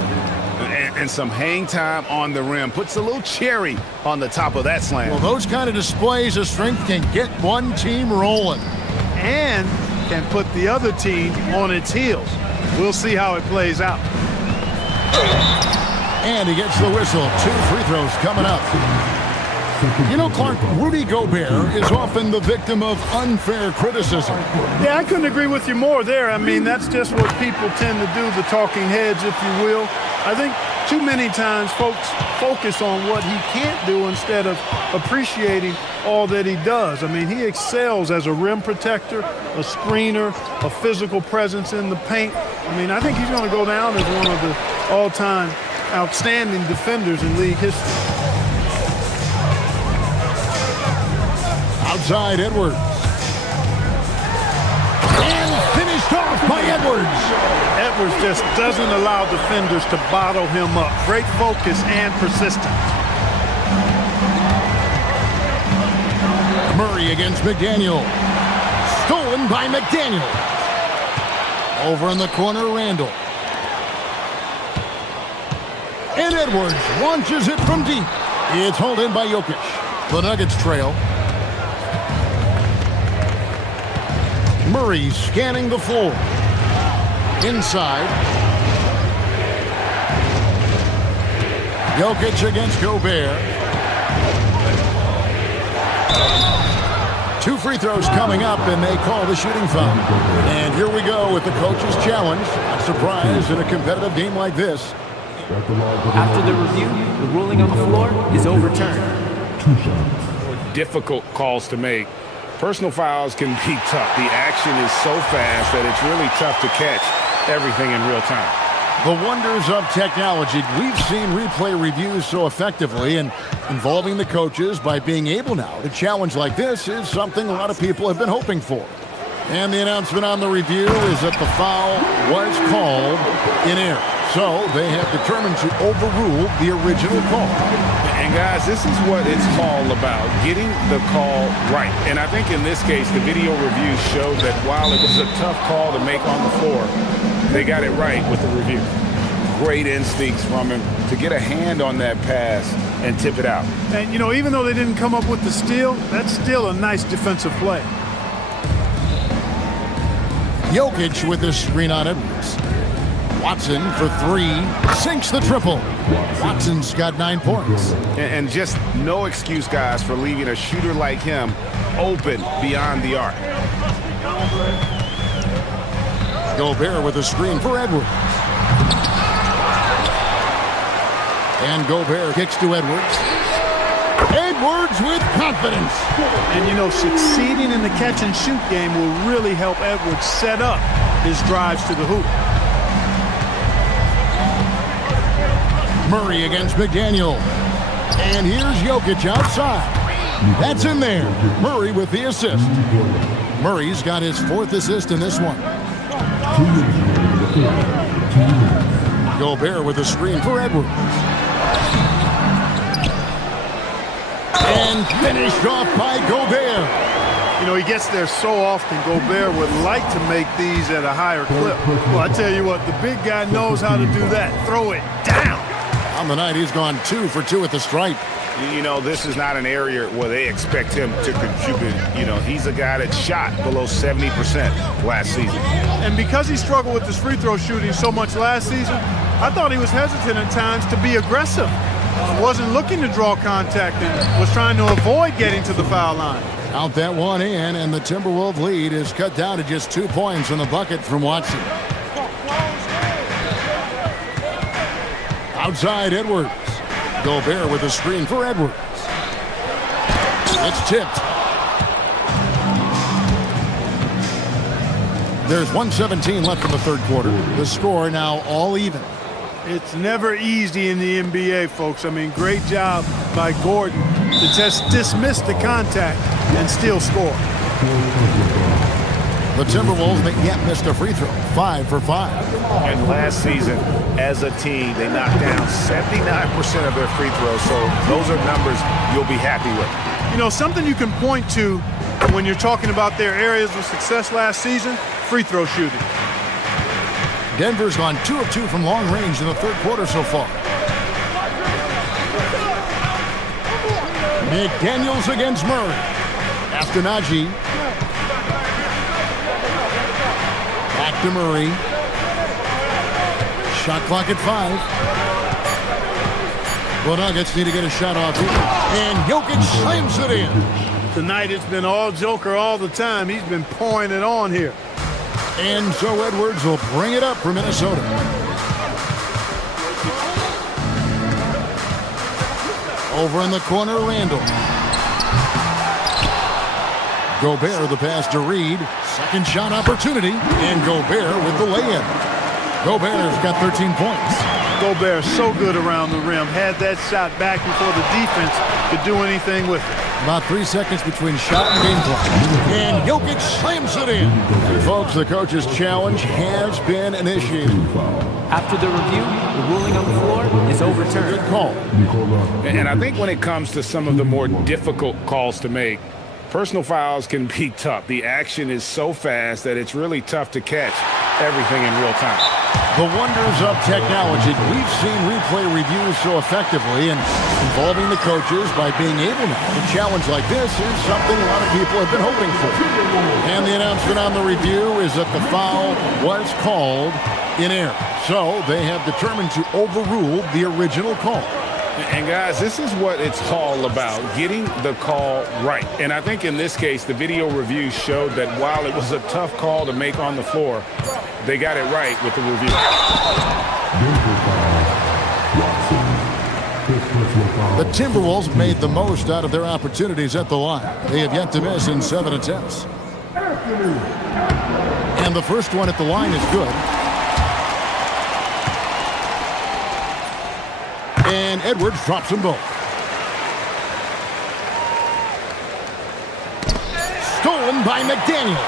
And some hang time on the rim. Puts a little cherry on the top of that slam. Well, those kind of displays of strength can get one team rolling. And can put the other team on its heels. We'll see how it plays out. And he gets the whistle. 2 free throws coming up. You know, Clark, Rudy Gobert is often the victim of unfair criticism. Yeah, I couldn't agree with you more there. I mean, that's just what people tend to do, the talking heads, if you will. I think too many times folks focus on what he can't do instead of appreciating all that he does. I mean, he excels as a rim protector, a screener, a physical presence in the paint. I mean, I think he's going to go down as one of the all-time outstanding defenders in league history. Outside Edwards. And finished off by Edwards. Edwards just doesn't allow defenders to bottle him up. Great focus and persistence. Murray against McDaniel. Stolen by McDaniel. Over in the corner, Randall. And Edwards launches it from deep. It's hauled in by Jokic. The Nuggets trail. Murray scanning the floor. Inside. Jokic against Gobert. 2 free throws coming up, and they call the shooting foul. And here we go with the coach's challenge. Not surprised in a competitive game like this. After the review, the ruling on the floor is overturned. Difficult calls to make. Personal fouls can be tough. The action is so fast that it's really tough to catch everything in real time. The wonders of technology. We've seen replay reviews so effectively, and involving the coaches by being able now to challenge like this is something a lot of people have been hoping for. And the announcement on the review is that the foul was called in error. So they have determined to overrule the original call. And guys, this is what it's all about, getting the call right. And I think in this case, the video review showed that while it was a tough call to make on the floor, they got it right with the review. Great instincts from him to get a hand on that pass and tip it out. And, you know, even though they didn't come up with the steal, that's still a nice defensive play. Jokic with his screen on Edwards. Watson for 3, sinks the triple. Watson's got 9 points. And just no excuse, guys, for leaving a shooter like him open beyond the arc. Gobert with a screen for Edwards. And Gobert kicks to Edwards. Edwards with confidence. And, you know, succeeding in the catch-and-shoot game will really help Edwards set up his drives to the hoop. Murray against McDaniel. And here's Jokic outside. That's in there. Murray with the assist. Murray's got his 4th assist in this one. Gobert with a screen for Edwards. And finished off by Gobert. You know, he gets there so often. Gobert would like to make these at a higher clip. Well, I tell you what, the big guy knows how to do that. Throw it down. On the night, he's gone 2 for 2 at the stripe. You know, this is not an area where they expect him to contribute. You know, he's a guy that shot below 70% last season. And because he struggled with his free throw shooting so much last season, I thought he was hesitant at times to be aggressive. He wasn't looking to draw contact and was trying to avoid getting to the foul line. Out that one in, and the Timberwolves lead is cut down to just 2 points on the bucket from Watson. Outside Edwards. Gobert with a screen for Edwards. It's tipped. There's 1:17 left in the 3rd quarter. The score now all even. It's never easy in the NBA, folks. I mean, great job by Gordon to just dismiss the contact and still score. The Timberwolves yet missed a free throw. 5 for 5. And last season, as a team, they knocked down 79% of their free throws. So those are numbers you'll be happy with. You know, something you can point to when you're talking about their areas of success last season, free throw shooting. Denver's gone 2 of 2 from long range in the 3rd quarter so far. McDaniels against Murray. After Najee. Back to Murray. Shot clock at 5. The Nuggets need to get a shot off here. And Jokic slams it in. Tonight it's been all Joker all the time. He's been pouring it on here. And so Edwards will bring it up for Minnesota. Over in the corner, Randall. Gobert the pass to Reed. Second shot opportunity. And Gobert with the lay-in. Gobert's got 13 points. Gobert so good around the rim. Had that shot back before the defense could do anything with it. About 3 seconds between shot and game clock. And Jokic slams it in. And folks, the coach's challenge has been initiated. After the review, the ruling on the floor is overturned. Good call. And I think when it comes to some of the more difficult calls to make, personal fouls can be tough. The action is so fast that it's really tough to catch everything in real time. The wonders of technology. We've seen replay reviews so effectively, and involving the coaches by being able now to challenge like this is something a lot of people have been hoping for. And the announcement on the review is that the foul was called in error. So they have determined to overrule the original call. And guys, this is what it's all about, getting the call right. And I think in this case, the video review showed that while it was a tough call to make on the floor, they got it right with the review. The Timberwolves made the most out of their opportunities at the line. They have yet to miss in 7 attempts. And the first one at the line is good. And Edwards drops them both. Stolen by McDaniel.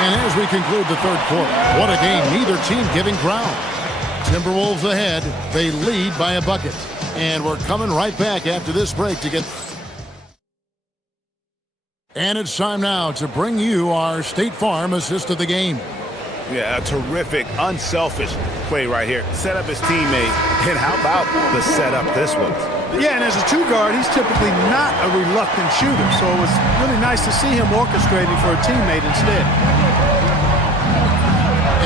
And as we conclude the third quarter, what a game, neither team giving ground. Timberwolves ahead, they lead by a bucket. And we're coming right back after this break to get... And it's time now to bring you our State Farm assist of the game. Yeah, a terrific, unselfish play right here. Set up his teammate, and how about the setup this was? Yeah, and as a two guard, he's typically not a reluctant shooter, so it was really nice to see him orchestrating for a teammate instead.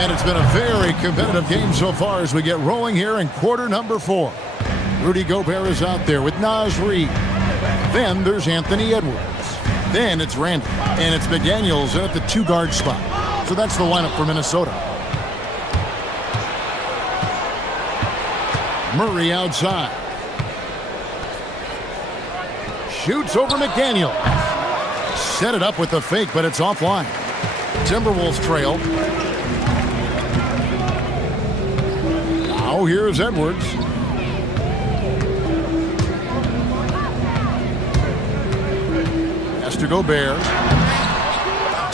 And it's been a very competitive game so far as we get rolling here in quarter number 4. Rudy Gobert is out there with Naz Reid. Then there's Anthony Edwards. Then it's Randall. And it's McDaniels in at the two-guard spot. So that's the lineup for Minnesota. Murray outside. Shoots over McDaniel. Set it up with the fake, but it's offline. Timberwolves trail. Now here's Edwards. Has to Gobert.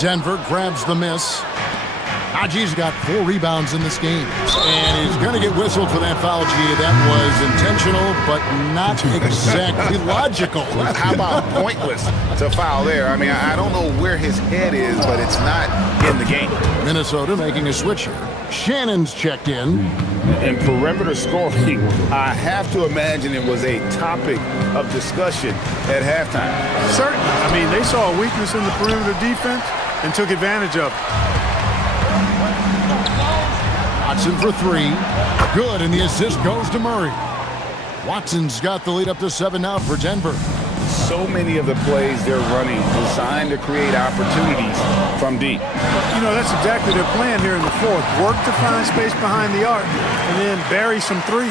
Denver grabs the miss. Haji's got 4 rebounds in this game. And he's going to get whistled for that foul, G. That was intentional, but not exactly logical. How about pointless to foul there? I mean, I don't know where his head is, but it's not in the game. Minnesota making a switch here. Shannon's checked in. And perimeter scoring, I have to imagine it was a topic of discussion at halftime. Certainly. I mean, they saw a weakness in the perimeter defense and took advantage of it. Watson for 3. Good, and the assist goes to Murray. Watson's got the lead up to 7 now for Denver. So many of the plays they're running designed to create opportunities from deep. You know, that's exactly their plan here in the fourth. Work to find space behind the arc and then bury some threes.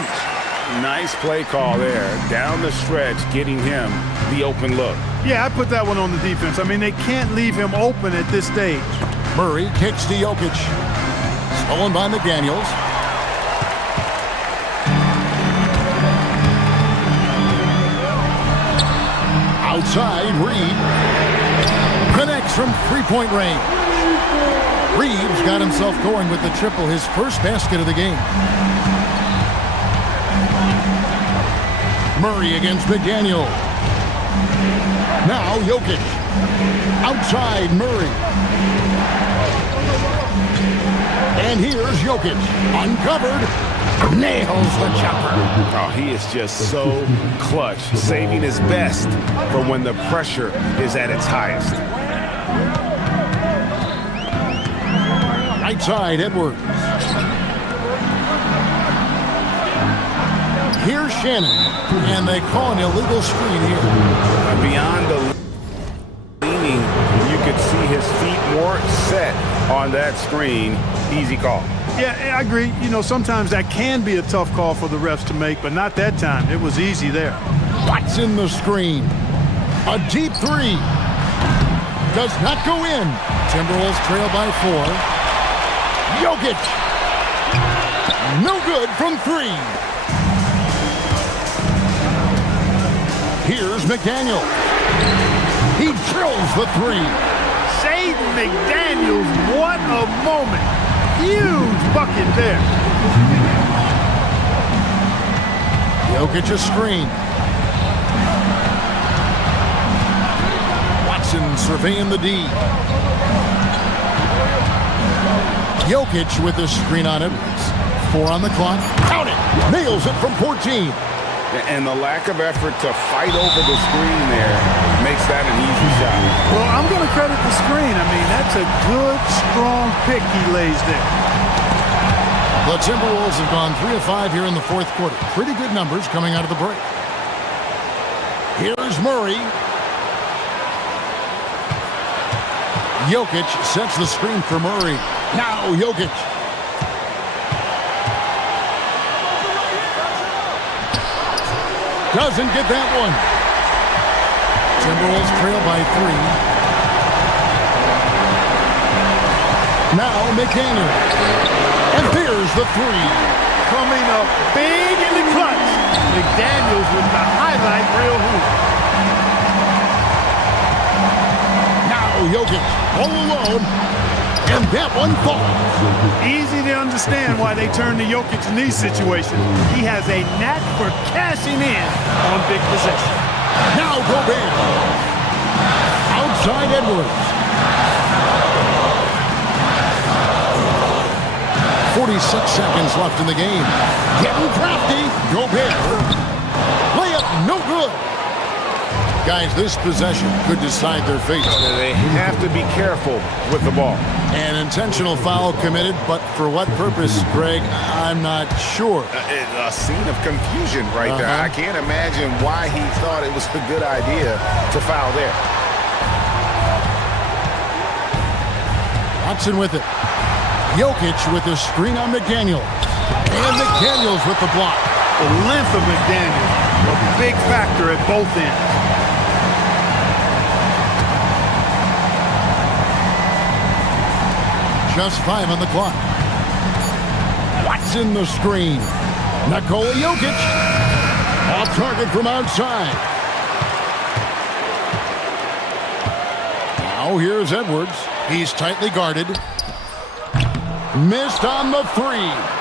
Nice play call there. Down the stretch, getting him the open look. Yeah, I put that one on the defense. I mean, they can't leave him open at this stage. Murray kicks to Jokic. Stolen by McDaniels. Outside, Reed. Connects from three-point range. Reeves got himself going with the triple, his first basket of the game. Murray against McDaniel. Now Jokic. Outside, Murray. And here's Jokic. Uncovered. Nails the jumper. Oh, he is just so clutch, saving his best for when the pressure is at its highest. Right side, Edwards. Here's Shannon. And they call an illegal screen here. Beyond the leaning, you could see his feet more set on that screen. Easy call. Yeah, I agree. You know, sometimes that can be a tough call for the refs to make, but not that time. It was easy there. Watson the screen. A deep 3. Does not go in. Timberwolves trail by 4. Jokic. No good from 3. Here's McDaniel. He drills the 3. Shaden McDaniels, what a moment. Huge bucket there. Jokic a screen. Watson surveying the D. Jokic with a screen on it. 4 on the clock. Count it. Nails it from 14. And the lack of effort to fight over the screen there makes that an easy shot. Well, I'm going to credit the screen. I mean, that's a good, strong pick he lays there. The Timberwolves have gone 3 of 5 here in the fourth quarter. Pretty good numbers coming out of the break. Here's Murray. Jokic sets the screen for Murray. Now Jokic. Doesn't get that one. Timberwolves trail by 3. Now McDaniel. And there's the 3. Coming up big in the clutch. McDaniels with the highlight reel hoop. Now Jokic all alone. And that one falls. Easy to understand why they turn to Jokic in these situations. He has a knack for cashing in on big possession. Now Gobert. Outside Edwards. 46 seconds left in the game. Getting crafty. Gobert. Layup no good. Guys, this possession could decide their fate. They have to be careful with the ball. An intentional foul committed, but for what purpose, Greg? I'm not sure. A scene of confusion right there. I can't imagine why he thought it was a good idea to foul there. Watson with it. Jokic with the screen on McDaniel. And McDaniels with the block. The length of McDaniels, a big factor at both ends. Just 5 on the clock. Watson the screen. Nikola Jokic. Off target from outside. Now here's Edwards. He's tightly guarded. Missed on the 3.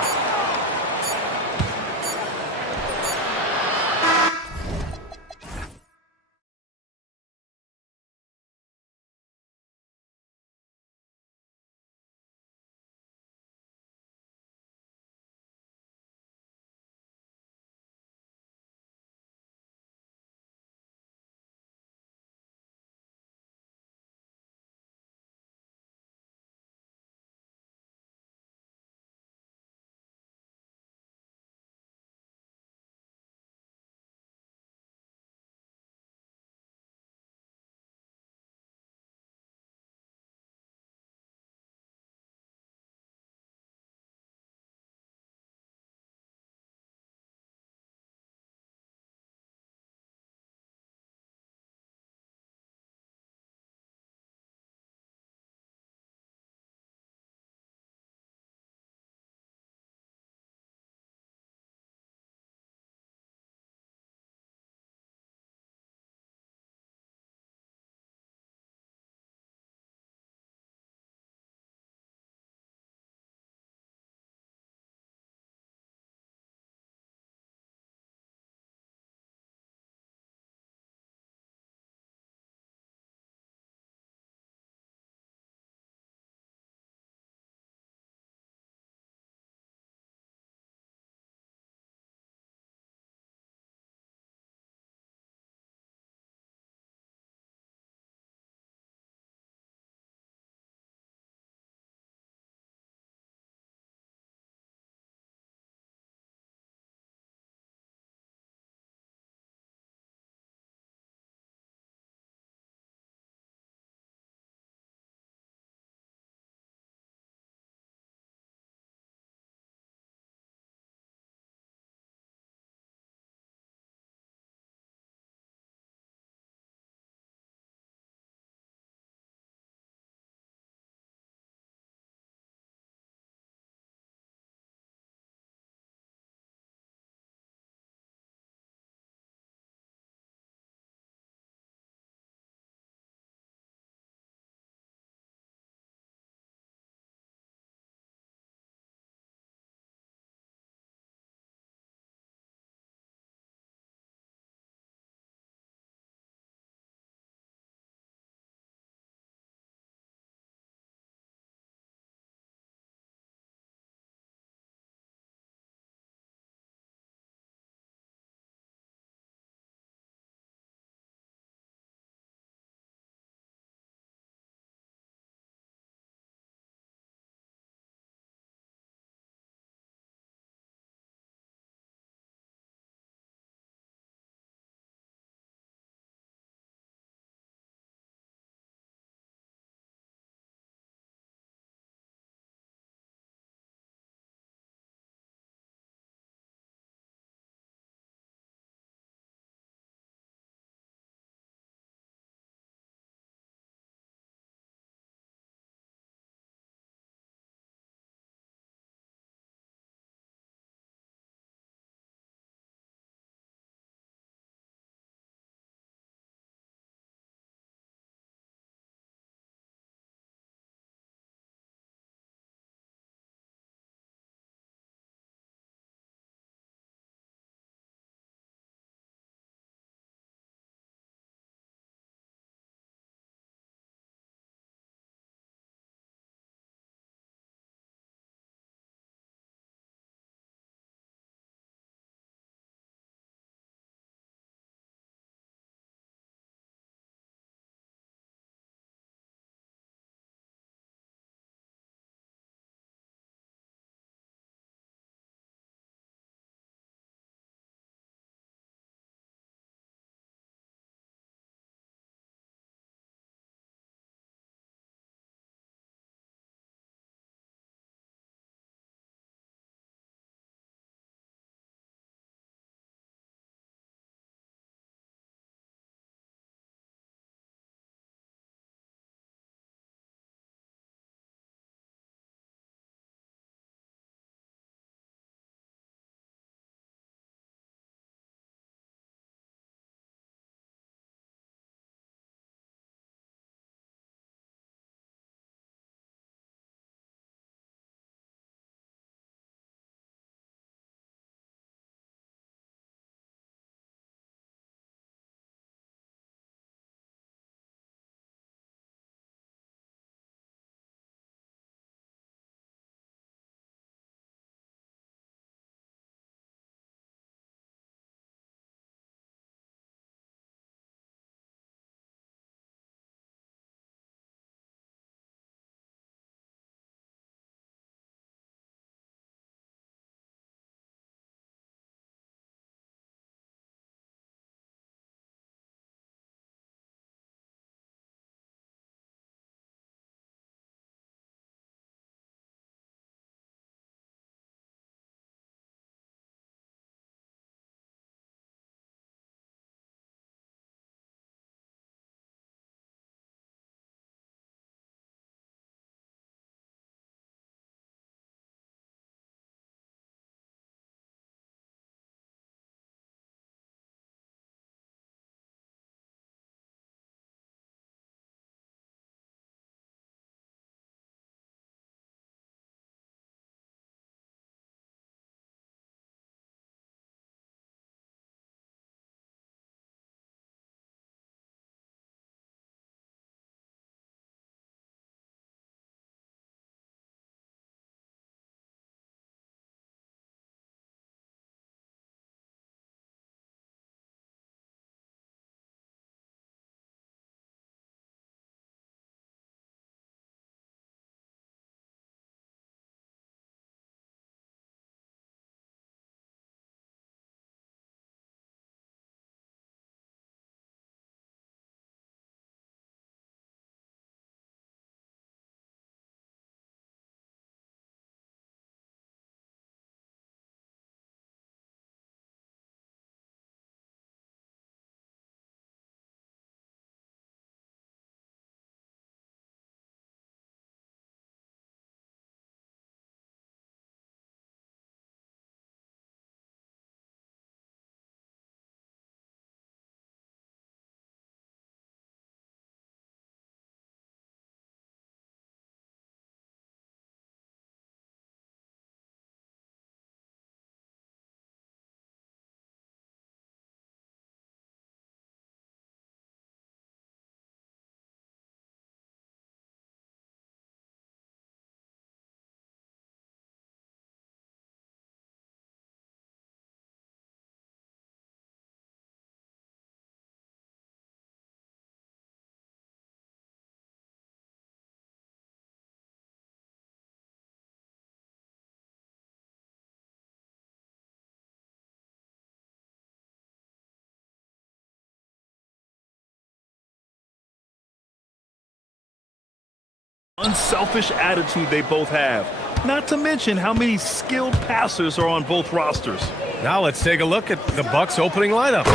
unselfish attitude they both have. Not to mention how many skilled passers are on both rosters. Now let's take a look at the Bucks' opening lineup.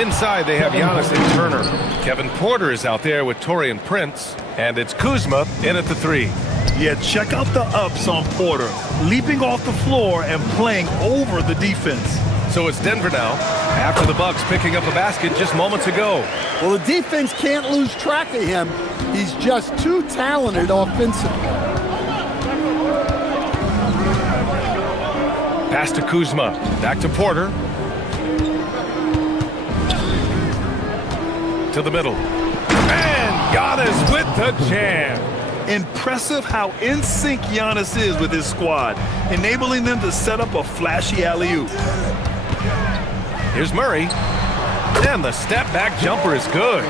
Inside, they have Giannis and Turner. Kevin Porter is out there with Taurean Prince. And it's Kuzma in at the 3. Yeah, check out the ups on Porter, leaping off the floor and playing over the defense. So it's Denver now, after the Bucks picking up a basket just moments ago. Well, the defense can't lose track of him. He's just too talented offensively. Pass to Kuzma, back to Porter. To the middle. And Giannis with the jam. Impressive how in sync Giannis is with his squad, enabling them to set up a flashy alley-oop. Here's Murray. And the step-back jumper is good.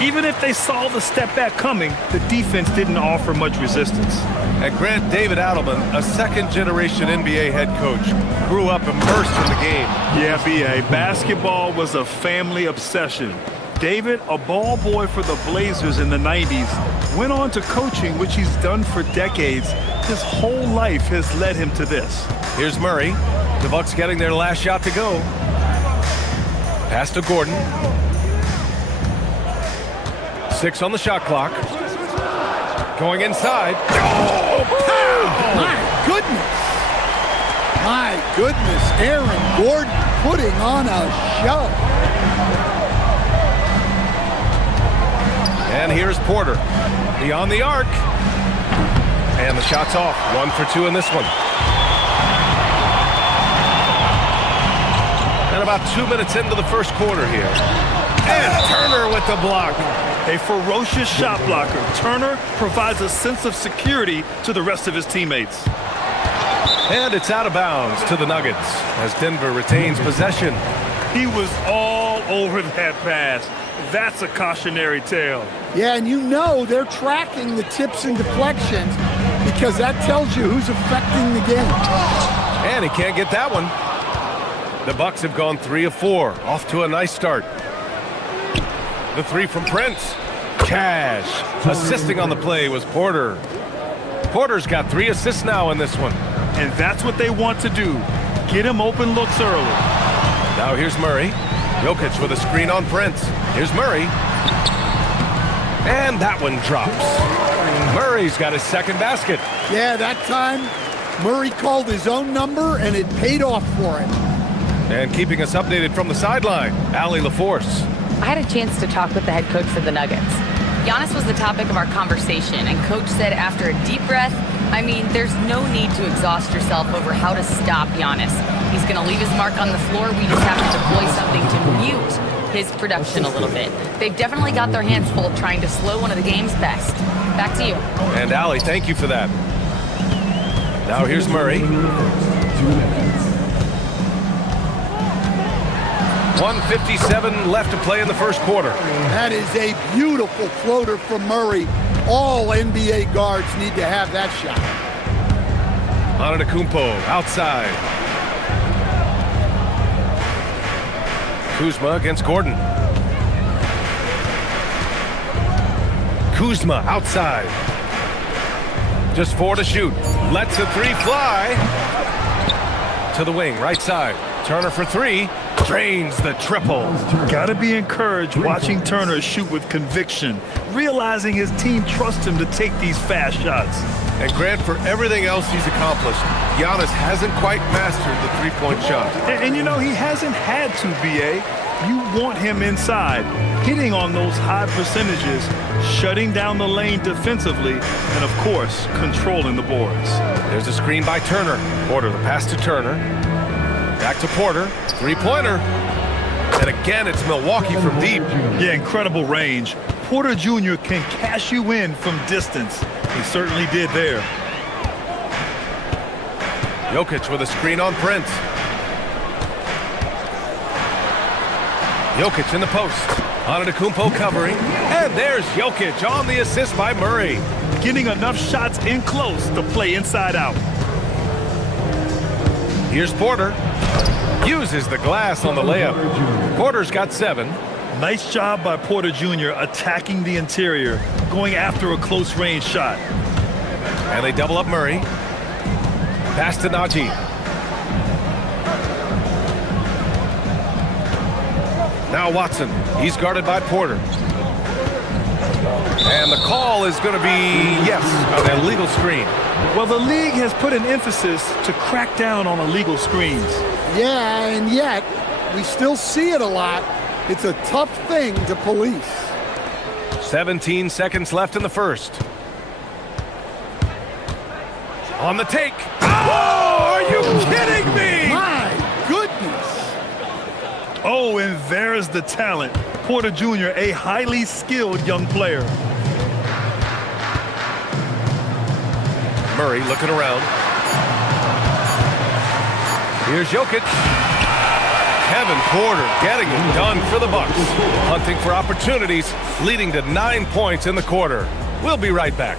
Even if they saw the step-back coming, the defense didn't offer much resistance. And Grant David Adelman, a second-generation NBA head coach, grew up immersed in the game. Yeah, B.A., basketball was a family obsession. David, a ball boy for the Blazers in the 90s, went on to coaching, which he's done for decades. His whole life has led him to this. Here's Murray. The Bucks getting their last shot to go. Pass to Gordon. 6 on the shot clock. Going inside. Oh, My goodness. My goodness. Aaron Gordon putting on a show. And here's Porter. Beyond the arc. And the shot's off. 1 for 2 in this one. And about 2 minutes into the first quarter here. And Turner with the block. A ferocious shot blocker, Turner provides a sense of security to the rest of his teammates. And it's out of bounds to the Nuggets as Denver retains possession. He was all over that pass. That's a cautionary tale. Yeah, and you know they're tracking the tips and deflections because that tells you who's affecting the game. And he can't get that one. The Bucks have gone 3 of 4, off to a nice start. The 3 from Prince. Cash. Assisting on the play was Porter. Porter's got 3 assists now in this one. And that's what they want to do. Get him open looks early. Now here's Murray. Jokic with a screen on Prince. Here's Murray. And that one drops. Murray's got his second basket. Yeah, that time Murray called his own number and it paid off for him. And keeping us updated from the sideline, Allie LaForce. I had a chance to talk with the head coach for the Nuggets. Giannis was the topic of our conversation, and coach said after a deep breath, I mean, there's no need to exhaust yourself over how to stop Giannis. He's going to leave his mark on the floor. We just have to deploy something to mute his production a little bit. They've definitely got their hands full trying to slow one of the game's best. Back to you. And Allie, thank you for that. Now here's Murray. 1:57 left to play in the first quarter. That is a beautiful floater from Murray. All NBA guards need to have that shot. Antetokounmpo outside. Kuzma against Gordon. Kuzma outside. Just 4 to shoot. Lets a 3 fly. To the wing, right side. Turner for 3. Drains the triple. Gotta be encouraged watching Turner shoot with conviction, realizing his team trusts him to take these fast shots. And Grant, for everything else he's accomplished, Giannis hasn't quite mastered the three-point shot. And you know, he hasn't had to, B.A. You want him inside, hitting on those high percentages, shutting down the lane defensively, and of course, controlling the boards. There's a screen by Turner. Porter, the pass to Turner. Back to Porter, three-pointer. And again, it's Milwaukee from deep. Yeah, incredible range. Porter Jr. can cash you in from distance. He certainly did there. Jokic with a screen on Prince. Jokic in the post. Antetokounmpo covering. And there's Jokic on the assist by Murray. Getting enough shots in close to play inside out. Here's Porter. Uses the glass on the layup. Porter's got 7. Nice job by Porter Jr. attacking the interior, going after a close-range shot. And they double up Murray. Pass to Najee. Now Watson. He's guarded by Porter. And the call is going to be, yes, an illegal screen. Well, the league has put an emphasis to crack down on illegal screens. Yeah, and yet we still see it a lot. It's a tough thing to police. 17 seconds left in the first. On the take. Oh, are you kidding me? My goodness. Oh, and there's the talent. Porter Jr., a highly skilled young player. Murray looking around. Here's Jokic. Kevin Porter getting it done for the Bucks. Hunting for opportunities, leading to 9 points in the quarter. We'll be right back.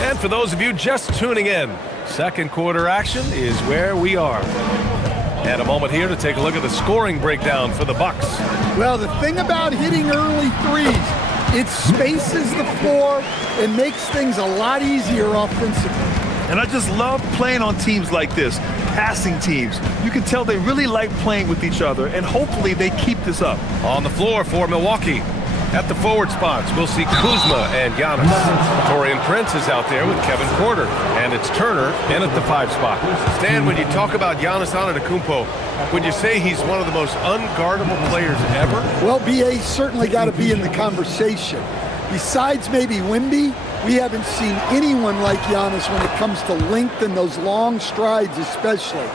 And for those of you just tuning in, second quarter action is where we are. And a moment here to take a look at the scoring breakdown for the Bucks. Well, the thing about hitting early threes, it spaces the floor and makes things a lot easier offensively. And I just love playing on teams like this, passing teams. You can tell they really like playing with each other, and hopefully they keep this up. On the floor for Milwaukee. At the forward spots, we'll see Kuzma and Giannis. Torian Prince is out there with Kevin Porter. And it's Turner in at the 5 spot. Stan, when you talk about Giannis Antetokounmpo, would you say he's one of the most unguardable players ever? Well, BA certainly got to be in the conversation. Besides maybe Wemby, we haven't seen anyone like Giannis when it comes to length and those long strides especially.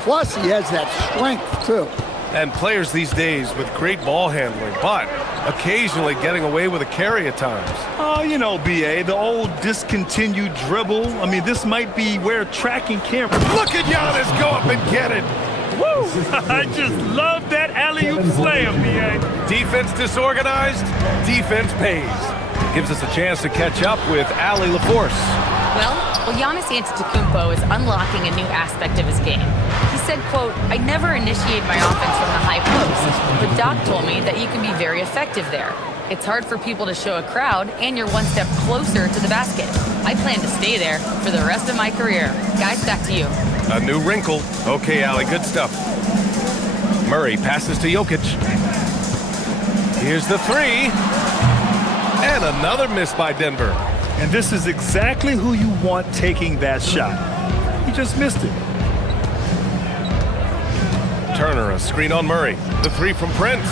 Plus, he has that strength, too. And players these days with great ball handling, but occasionally getting away with a carry at times. Oh, you know, BA, the old discontinued dribble. I mean, this might be where tracking camera. Look at Giannis go up and get it. Woo! I just love that alley-oop slam, BA. Defense disorganized, defense pays. Gives us a chance to catch up with Ali LaForce. Well, Giannis Antetokounmpo is unlocking a new aspect of his game. He said, quote, "I never initiate my offense from the high post, but Doc told me that you can be very effective there. It's hard for people to show a crowd, and you're one step closer to the basket. I plan to stay there for the rest of my career." Guys, back to you. A new wrinkle. Okay, Ali, good stuff. Murray passes to Jokic. Here's the 3. And another miss by Denver. And this is exactly who you want taking that shot. He just missed it. Turner, a screen on Murray. The 3 from Prince.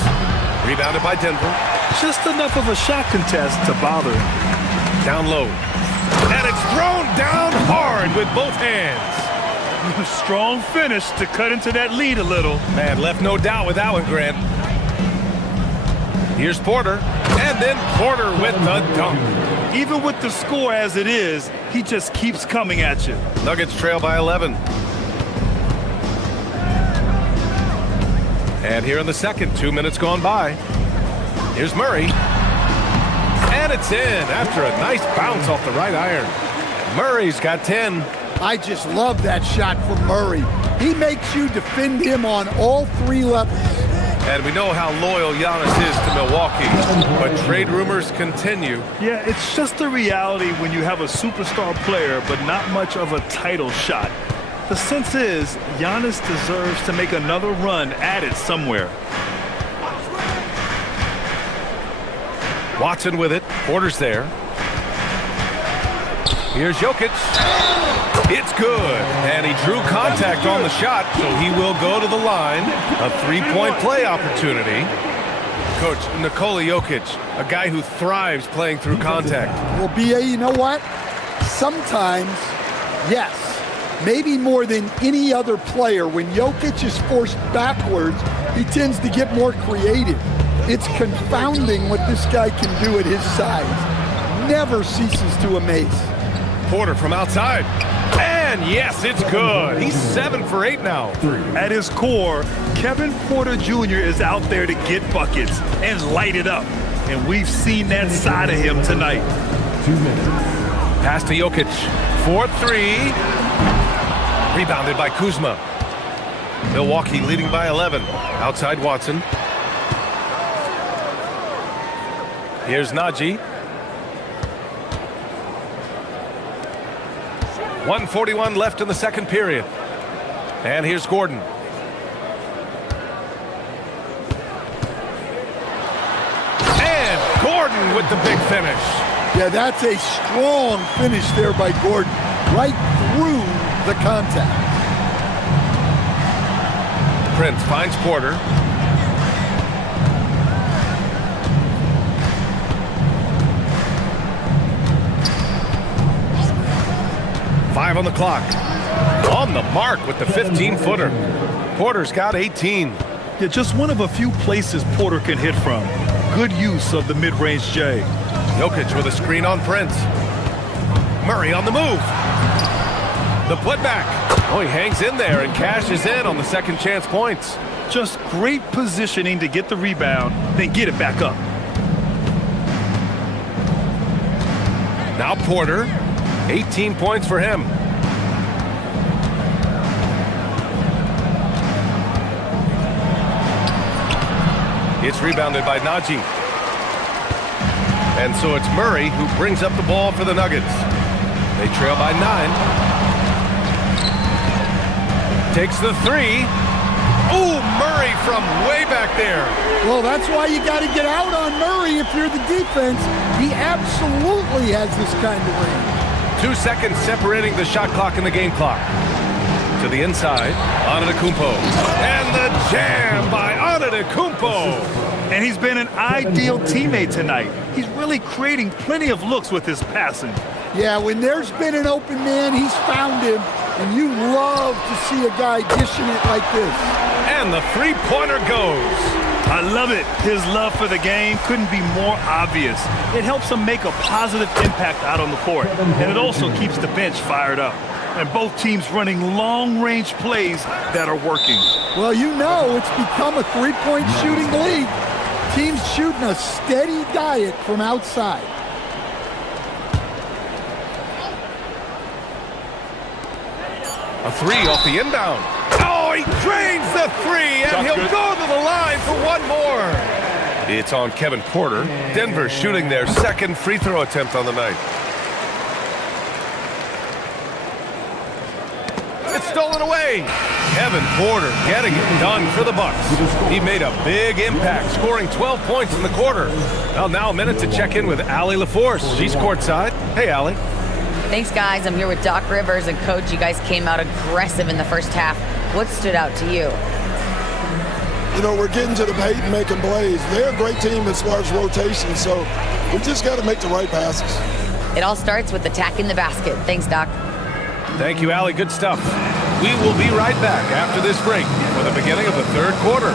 Rebounded by Denver. Just enough of a shot contest to bother him. Down low. And it's thrown down hard with both hands. Strong finish to cut into that lead a little. Man, left no doubt with that one, Grant. Here's Porter. And then Porter with the dunk. Even with the score as it is, he just keeps coming at you. Nuggets trail by 11. And here in the second, 2 minutes gone by. Here's Murray. And it's in after a nice bounce off the right iron. Murray's got 10. I just love that shot from Murray. He makes you defend him on all 3 levels. And we know how loyal Giannis is to Milwaukee, but trade rumors continue. Yeah, it's just the reality when you have a superstar player, but not much of a title shot. The sense is, Giannis deserves to make another run at it somewhere. Watson with it. Porter's there. Here's Jokic. It's good. And he drew contact on the shot, so he will go to the line. A 3-point play opportunity. Coach, Nikola Jokic, a guy who thrives playing through contact. Well, BA, you know what? Sometimes, yes, maybe more than any other player, when Jokic is forced backwards, he tends to get more creative. It's confounding what this guy can do at his size. Never ceases to amaze. Porter from outside. And yes, it's good. He's 7 for 8 now. At his core, Kevin Porter Jr. is out there to get buckets and light it up. And we've seen that side of him tonight. 2 minutes. Pass to Jokic. 4-3. Rebounded by Kuzma. Milwaukee leading by 11. Outside Watson. Here's Najee. 1:41 left in the second period. And here's Gordon. And Gordon with the big finish. Yeah, that's a strong finish there by Gordon, right through the contact. Prince finds Porter. Five on the clock. On the mark with the 15-footer. Porter's got 18. Yeah, just one of a few places Porter can hit from. Good use of the mid-range J. Jokic with a screen on Prince. Murray on the move. The putback. Oh, he hangs in there and cashes in on the second chance points. Just great positioning to get the rebound, then get it back up. Now Porter, 18 points for him. It's rebounded by Najee. And so it's Murray who brings up the ball for the Nuggets. They trail by 9. Takes the three. Ooh, Murray from way back there. Well, that's why you got to get out on Murray if you're the defense. He absolutely has this kind of range. 2 seconds separating the shot clock and the game clock. To the inside, Antetokounmpo. And the jam by Antetokounmpo. And he's been an ideal teammate tonight. He's really creating plenty of looks with his passing. Yeah, when there's been an open man, he's found him. And you love to see a guy dishing it like this. And the three-pointer goes. I love it. His love for the game couldn't be more obvious. It helps him make a positive impact out on the court. And it also keeps the bench fired up. And both teams running long-range plays that are working. Well, you know it's become a three-point shooting league. Teams shooting a steady diet from outside. A three off the inbound. Oh, he drains the three, and he'll go to the line for one more. It's on Kevin Porter. Denver shooting their second free throw attempt on the night. It's stolen away. Kevin Porter getting it done for the Bucks. He made a big impact, scoring 12 points in the quarter. Well, now a minute to check in with Allie LaForce. She's courtside. Hey, Allie. Thanks, guys. I'm here with Doc Rivers and Coach. You guys came out aggressive in the first half. What stood out to you? You know, we're getting to the paint and making plays. They're a great team as far as rotation, so we just got to make the right passes. It all starts with attacking the basket. Thanks, Doc. Thank you, Allie. Good stuff. We will be right back after this break for the beginning of the third quarter.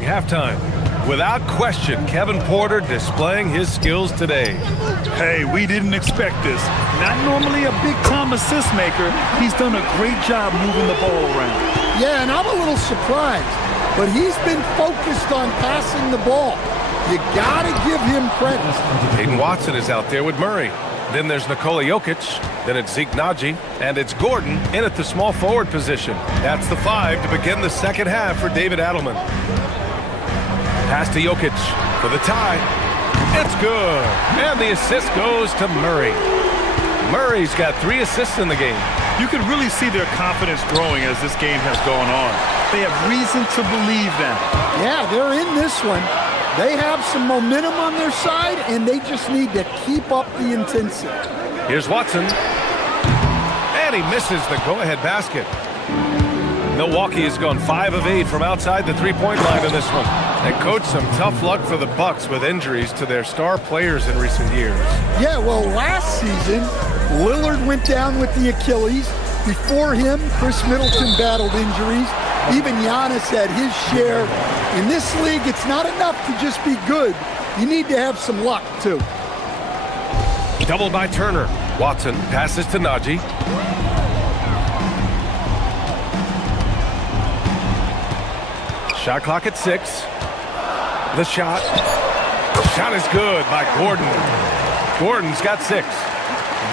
Halftime. Without question, Kevin Porter displaying his skills today. Hey, we didn't expect this. Not normally a big-time assist maker. He's done a great job moving the ball around. Yeah, and I'm a little surprised, but he's been focused on passing the ball. You gotta give him credit. Hayden Watson is out there with Murray. Then there's Nikola Jokic. Then it's Zeke Naji. And it's Gordon in at the small forward position. That's the 5 to begin the second half for David Adelman. Pass to Jokic for the tie. It's good. And the assist goes to Murray. Murray's got 3 assists in the game. You can really see their confidence growing as this game has gone on. They have reason to believe that. Yeah, they're in this one. They have some momentum on their side, and they just need to keep up the intensity. Here's Watson. And he misses the go-ahead basket. Milwaukee has gone 5 of 8 from outside the three-point line in this one. And coach, some tough luck for the Bucks with injuries to their star players in recent years. Yeah, well, last season, Lillard went down with the Achilles. Before him, Chris Middleton battled injuries. Even Giannis had his share. In this league, it's not enough to just be good. You need to have some luck, too. Doubled by Turner. Watson passes to Naji. Shot clock at 6. The shot. Shot is good by Gordon. Gordon's got 6.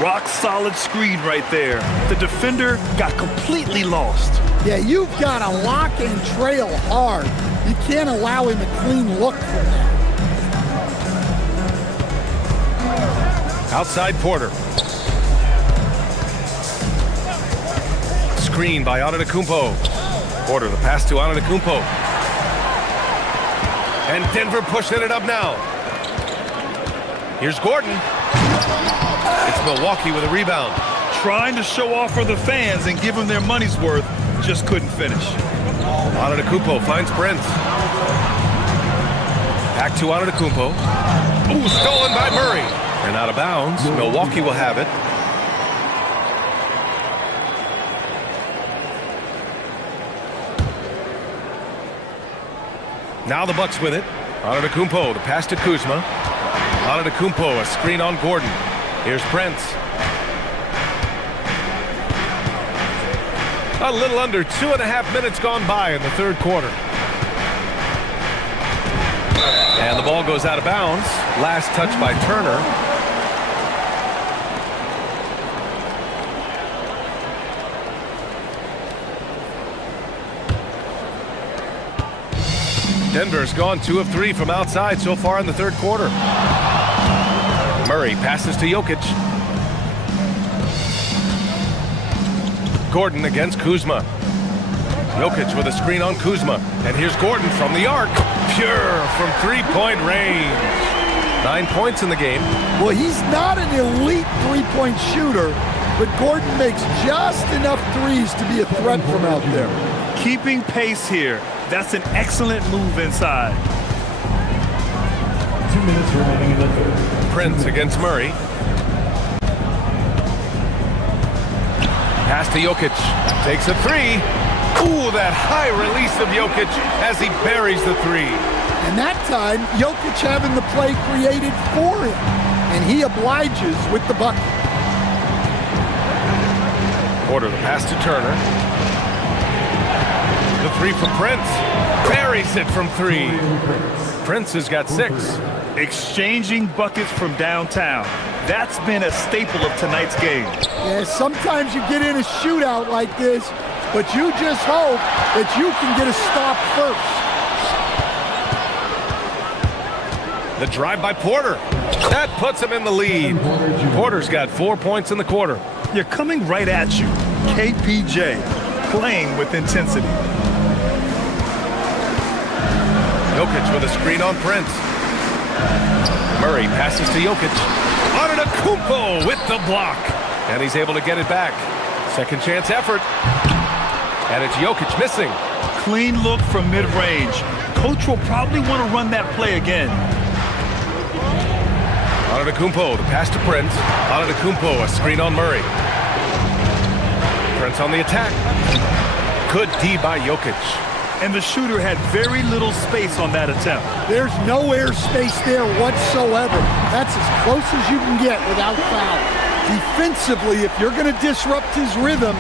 Rock solid screen right there. The defender got completely lost. Yeah, you've got to lock and trail hard. You can't allow him a clean look from that. Outside Porter. Screen by Antetokounmpo. Porter, the pass to Antetokounmpo. And Denver pushing it up now. Here's Gordon. It's Milwaukee with a rebound. Trying to show off for the fans and give them their money's worth, just couldn't finish. Antetokounmpo finds Prince. Back to Antetokounmpo. Ooh, stolen by Murray. And out of bounds. Milwaukee will have it. Now the Bucks with it. Antetokounmpo, the pass to Kuzma. Antetokounmpo, a screen on Gordon. Here's Prince. A little under 2.5 minutes gone by in the third quarter. And the ball goes out of bounds. Last touch by Turner. Denver's gone 2 of 3 from outside so far in the third quarter. Murray passes to Jokic. Gordon against Kuzma. Jokic with a screen on Kuzma. And here's Gordon from the arc. Pure from three-point range. 9 points in the game. Well, he's not an elite three-point shooter, but Gordon makes just enough threes to be a threat from out there. Keeping pace here. That's an excellent move inside. 2 minutes remaining in the third. Prince against Murray. Pass to Jokic. Takes a 3. Ooh, that high release of Jokic as he buries the 3. And that time, Jokic having the play created for him. And he obliges with the bucket. Porter, the pass to Turner. The 3 from Prince. Buries it from 3. Prince has got 6. Exchanging buckets from downtown. That's been a staple of tonight's game. Yeah, sometimes you get in a shootout like this, but you just hope that you can get a stop first. The drive by Porter. That puts him in the lead. Porter's got 4 points in the quarter. You're coming right at you. KPJ playing with intensity. Jokic with a screen on Prince. Murray passes to Jokic. Antetokounmpo with the block. And he's able to get it back. Second chance effort. And it's Jokic missing. Clean look from mid-range. Coach will probably want to run that play again. Antetokounmpo, the pass to Prince. Antetokounmpo, a screen on Murray. Prince on the attack. Good D by Jokic. and the shooter had very little space on that attempt. There's no air space there whatsoever. That's as close as you can get without foul. Defensively, if you're going to disrupt his rhythm,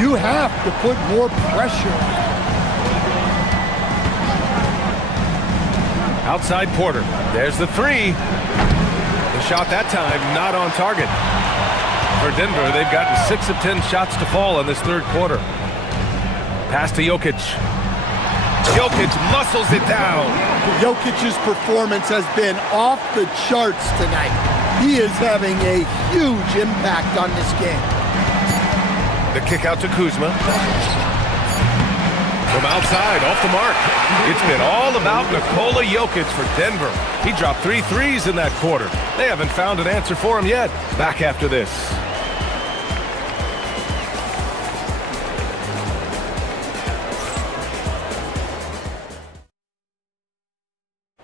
you have to put more pressure on him. Outside Porter. There's the three. The shot that time not on target. For Denver, they've gotten 6 of 10 shots to fall in this third quarter. Pass to Jokic. Jokic muscles it down. Jokic's performance has been off the charts tonight. He is having a huge impact on this game. The kick out to Kuzma. From outside, off the mark. It's been all about Nikola Jokic for Denver. He dropped 3 threes in that quarter. They haven't found an answer for him yet. Back after this.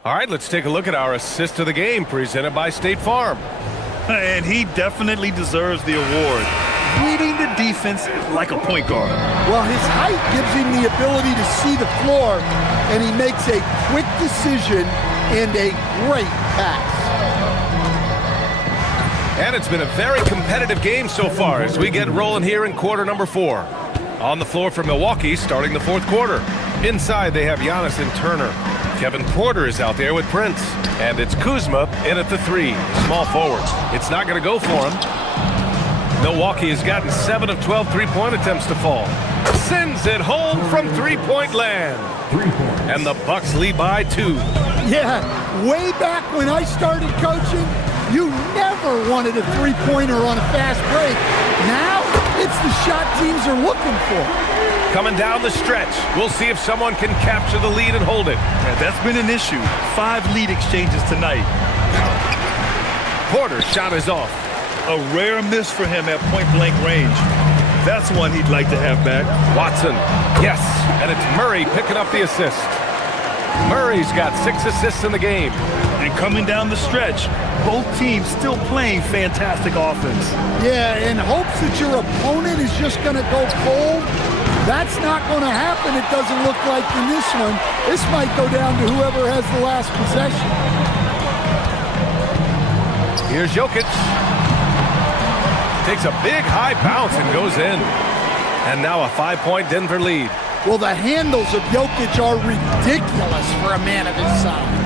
All right, let's take a look at our assist of the game presented by State Farm. And he definitely deserves the award. Reading the defense like a point guard. Well, his height gives him the ability to see the floor, and he makes a quick decision and a great pass. And it's been a very competitive game so far as we get rolling here in quarter number 4. On the floor for Milwaukee starting the fourth quarter. Inside they have Giannis and Turner. Kevin Porter is out there with Prince. And it's Kuzma in at the 3, small forward. It's not going to go for him. Milwaukee has gotten 7 of 12 three-point attempts to fall. Sends it home from three-point land. And the Bucks lead by 2. Yeah, way back when I started coaching, you never wanted a three-pointer on a fast break. Now, it's the shot teams are looking for. Coming down the stretch. We'll see if someone can capture the lead and hold it. Yeah, that's been an issue. 5 lead exchanges tonight. Porter's shot is off. A rare miss for him at point-blank range. That's one he'd like to have back. Watson, yes, and it's Murray picking up the assist. Murray's got 6 assists in the game. And coming down the stretch, both teams still playing fantastic offense. Yeah, in hopes that your opponent is just going to go cold. That's not going to happen, it doesn't look like in this one. This might go down to whoever has the last possession. Here's Jokic. Takes a big high bounce and goes in. And now a 5-point Denver lead. Well, the handles of Jokic are ridiculous for a man of his size.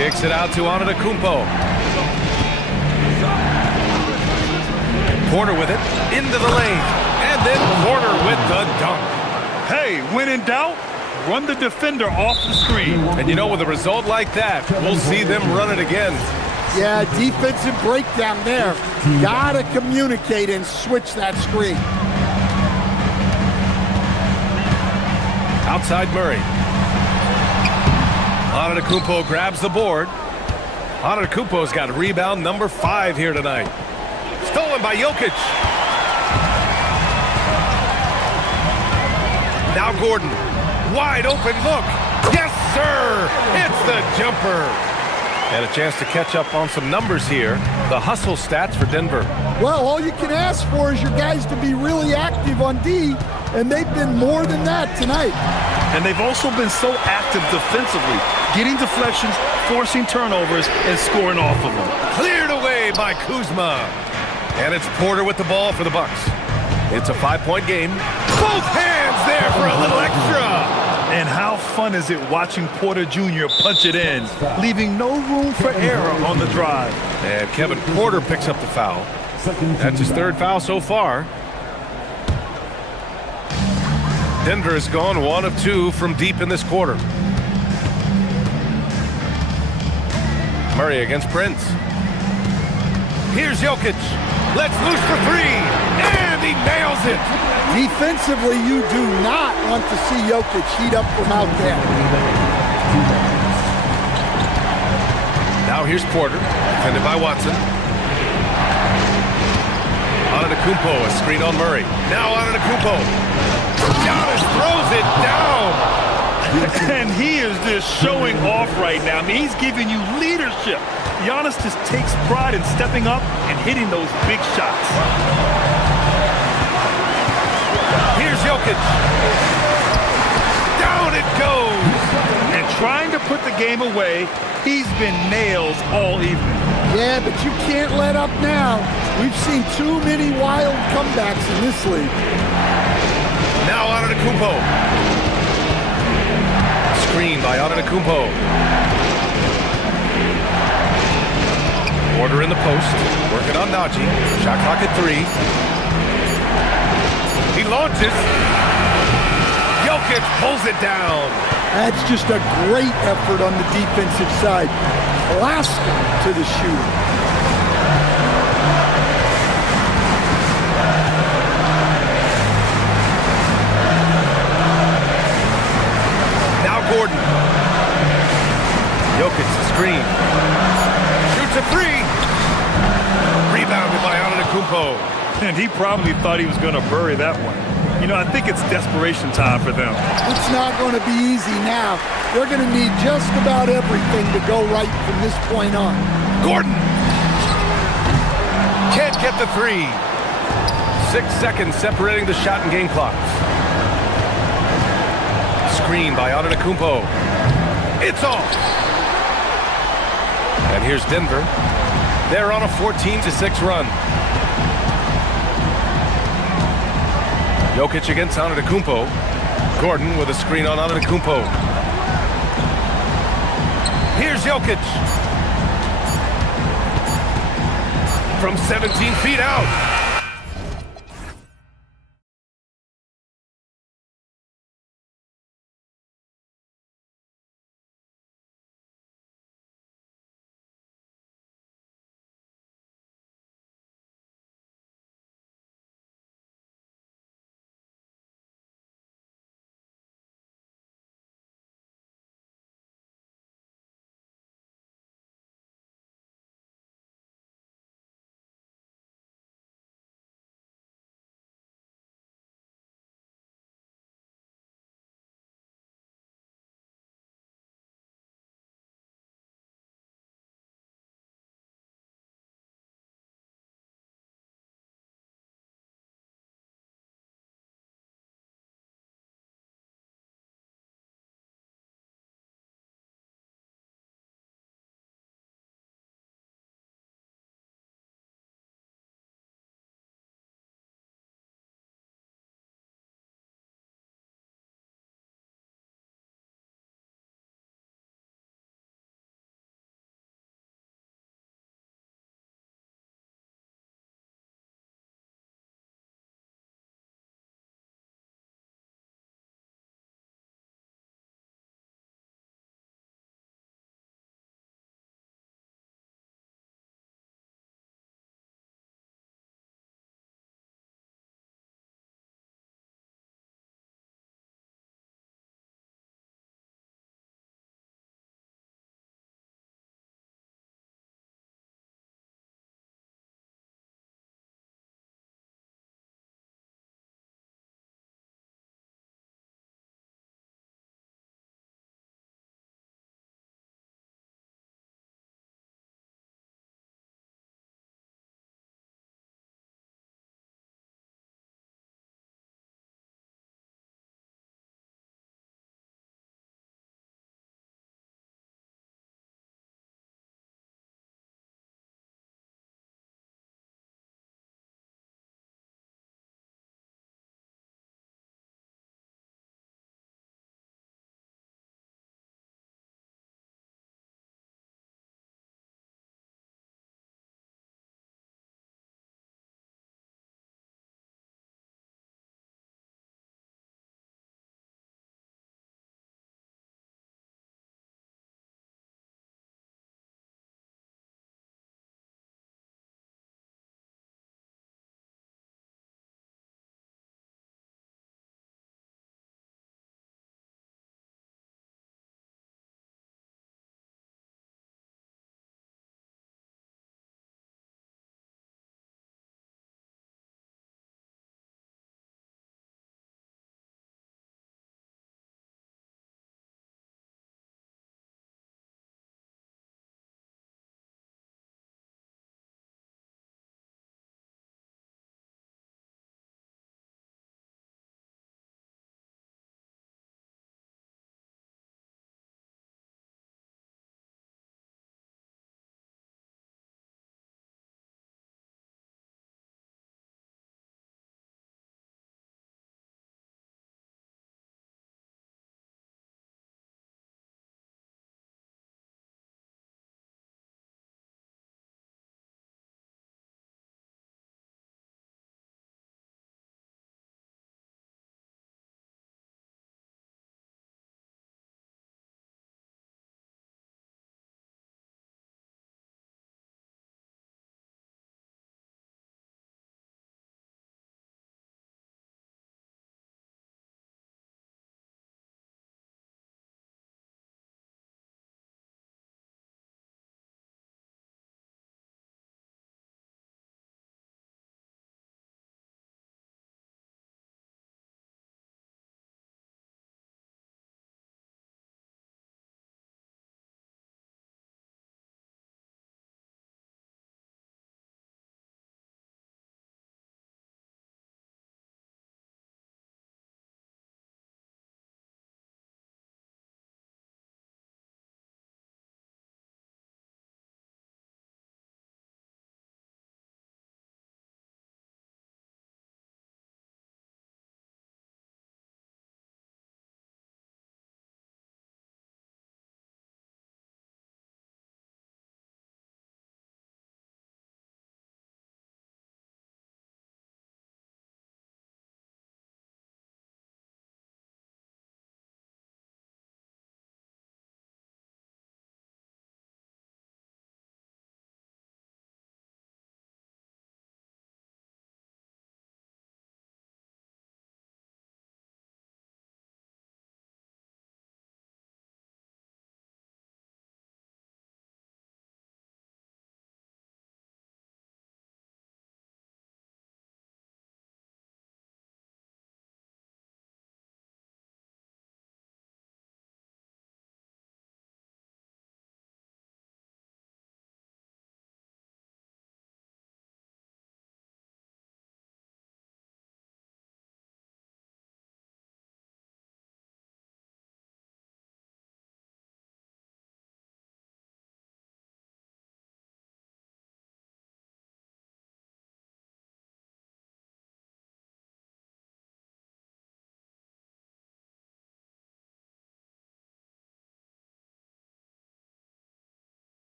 Kicks it out to Antetokounmpo. Porter with it, into the lane. And then Porter with the dunk. Hey, when in doubt, run the defender off the screen. And you know, with a result like that, we'll see them run it again. Yeah, defensive breakdown there. Gotta communicate and switch that screen. Outside Murray. Antetokounmpo grabs the board. Antetokounmpo's got rebound number 5 here tonight. Stolen by Jokic. Now Gordon. Wide open look. Yes, sir! It's the jumper. And a chance to catch up on some numbers here. The hustle stats for Denver. Well, all you can ask for is your guys to be really active on D, and they've been more than that tonight. And they've also been so active defensively, getting deflections, forcing turnovers, and scoring off of them. Cleared away by Kuzma. And it's Porter with the ball for the Bucks. It's a 5-point game. Both hands there for a little extra. And how fun is it watching Porter Jr. punch it in, leaving no room for error on the drive. And Kevin Porter picks up the foul. That's his 3rd foul so far. Denver has gone 1 of 2 from deep in this quarter. Murray against Prince. Here's Jokic. Let's loose for 3. And he nails it. Defensively, you do not want to see Jokic heat up from out there. Now here's Porter, defended by Watson. Antetokounmpo, a screen on Murray. Now Antetokounmpo. Giannis throws it down. And he is just showing off right now. I mean, he's giving you leadership. Giannis just takes pride in stepping up and hitting those big shots. Here's Jokic. put the game away. He's been nails all evening. Yeah, but you can't let up now. We've seen too many wild comebacks in this league. Now Antetokounmpo. Screen by Antetokounmpo. Order in the post. Working on Najee. Shot clock at 3. He launches. Jokic pulls it down. That's just a great effort on the defensive side. Blasting to the shooter. Now Gordon. Jokic the screen. Shoots a 3. Rebounded by Antetokounmpo. And he probably thought he was going to bury that one. You know, I think it's desperation time for them. It's not going to be easy now. They're going to need just about everything to go right from this point on. Gordon! Can't get the 3. 6 seconds separating the shot and game clocks. Screen by Antetokounmpo. It's off! And here's Denver. They're on a 14-6 run. Jokic against Antetokounmpo. Gordon with a screen on Antetokounmpo. Here's Jokic. From 17 feet out.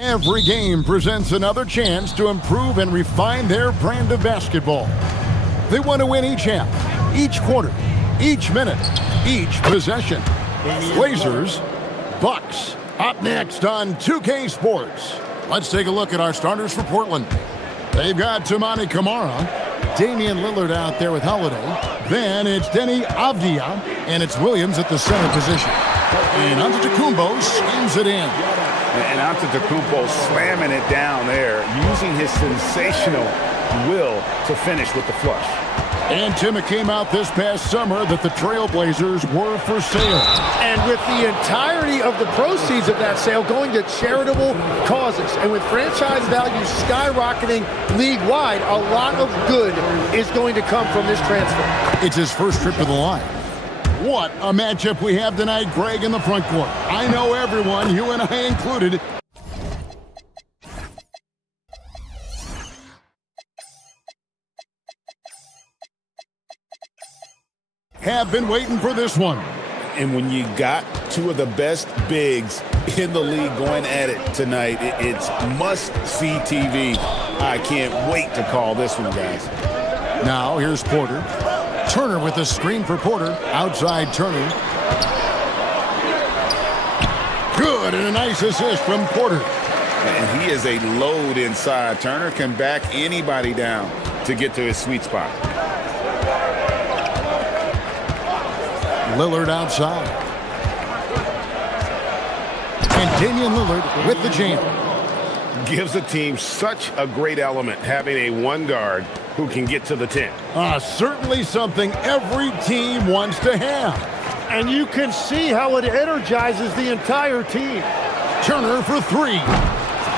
Every game presents another chance to improve and refine their brand of basketball. They want to win each half, each quarter, each minute, each possession. Blazers, Bucks. Up next on 2K Sports. Let's take a look at our starters for Portland. They've got Toumani Camara, Damian Lillard out there with Holiday. Then it's Denny Avdia, and it's Williams at the center position. And Antetokounmpo slams it in. And Antetokounmpo slamming it down there, using his sensational will to finish with the flush. And Tim, it came out this past summer that the Trailblazers were for sale. And with the entirety of the proceeds of that sale going to charitable causes, and with franchise values skyrocketing league-wide, a lot of good is going to come from this transfer. It's his first trip to the line. What a matchup we have tonight, Greg, in the front court. I know everyone, you and I included, have been waiting for this one. And when you got two of the best bigs in the league going at it tonight, it's must-see TV. I can't wait to call this one, guys. Now, here's Porter. Turner with the screen for Porter. Outside Turner. Good, and a nice assist from Porter. And he is a load inside. Turner can back anybody down to get to his sweet spot. Lillard outside. And Damian Lillard with the jam. Gives the team such a great element, having a one guard who can get to the 10. Certainly something every team wants to have. And you can see how it energizes the entire team. Turner for three.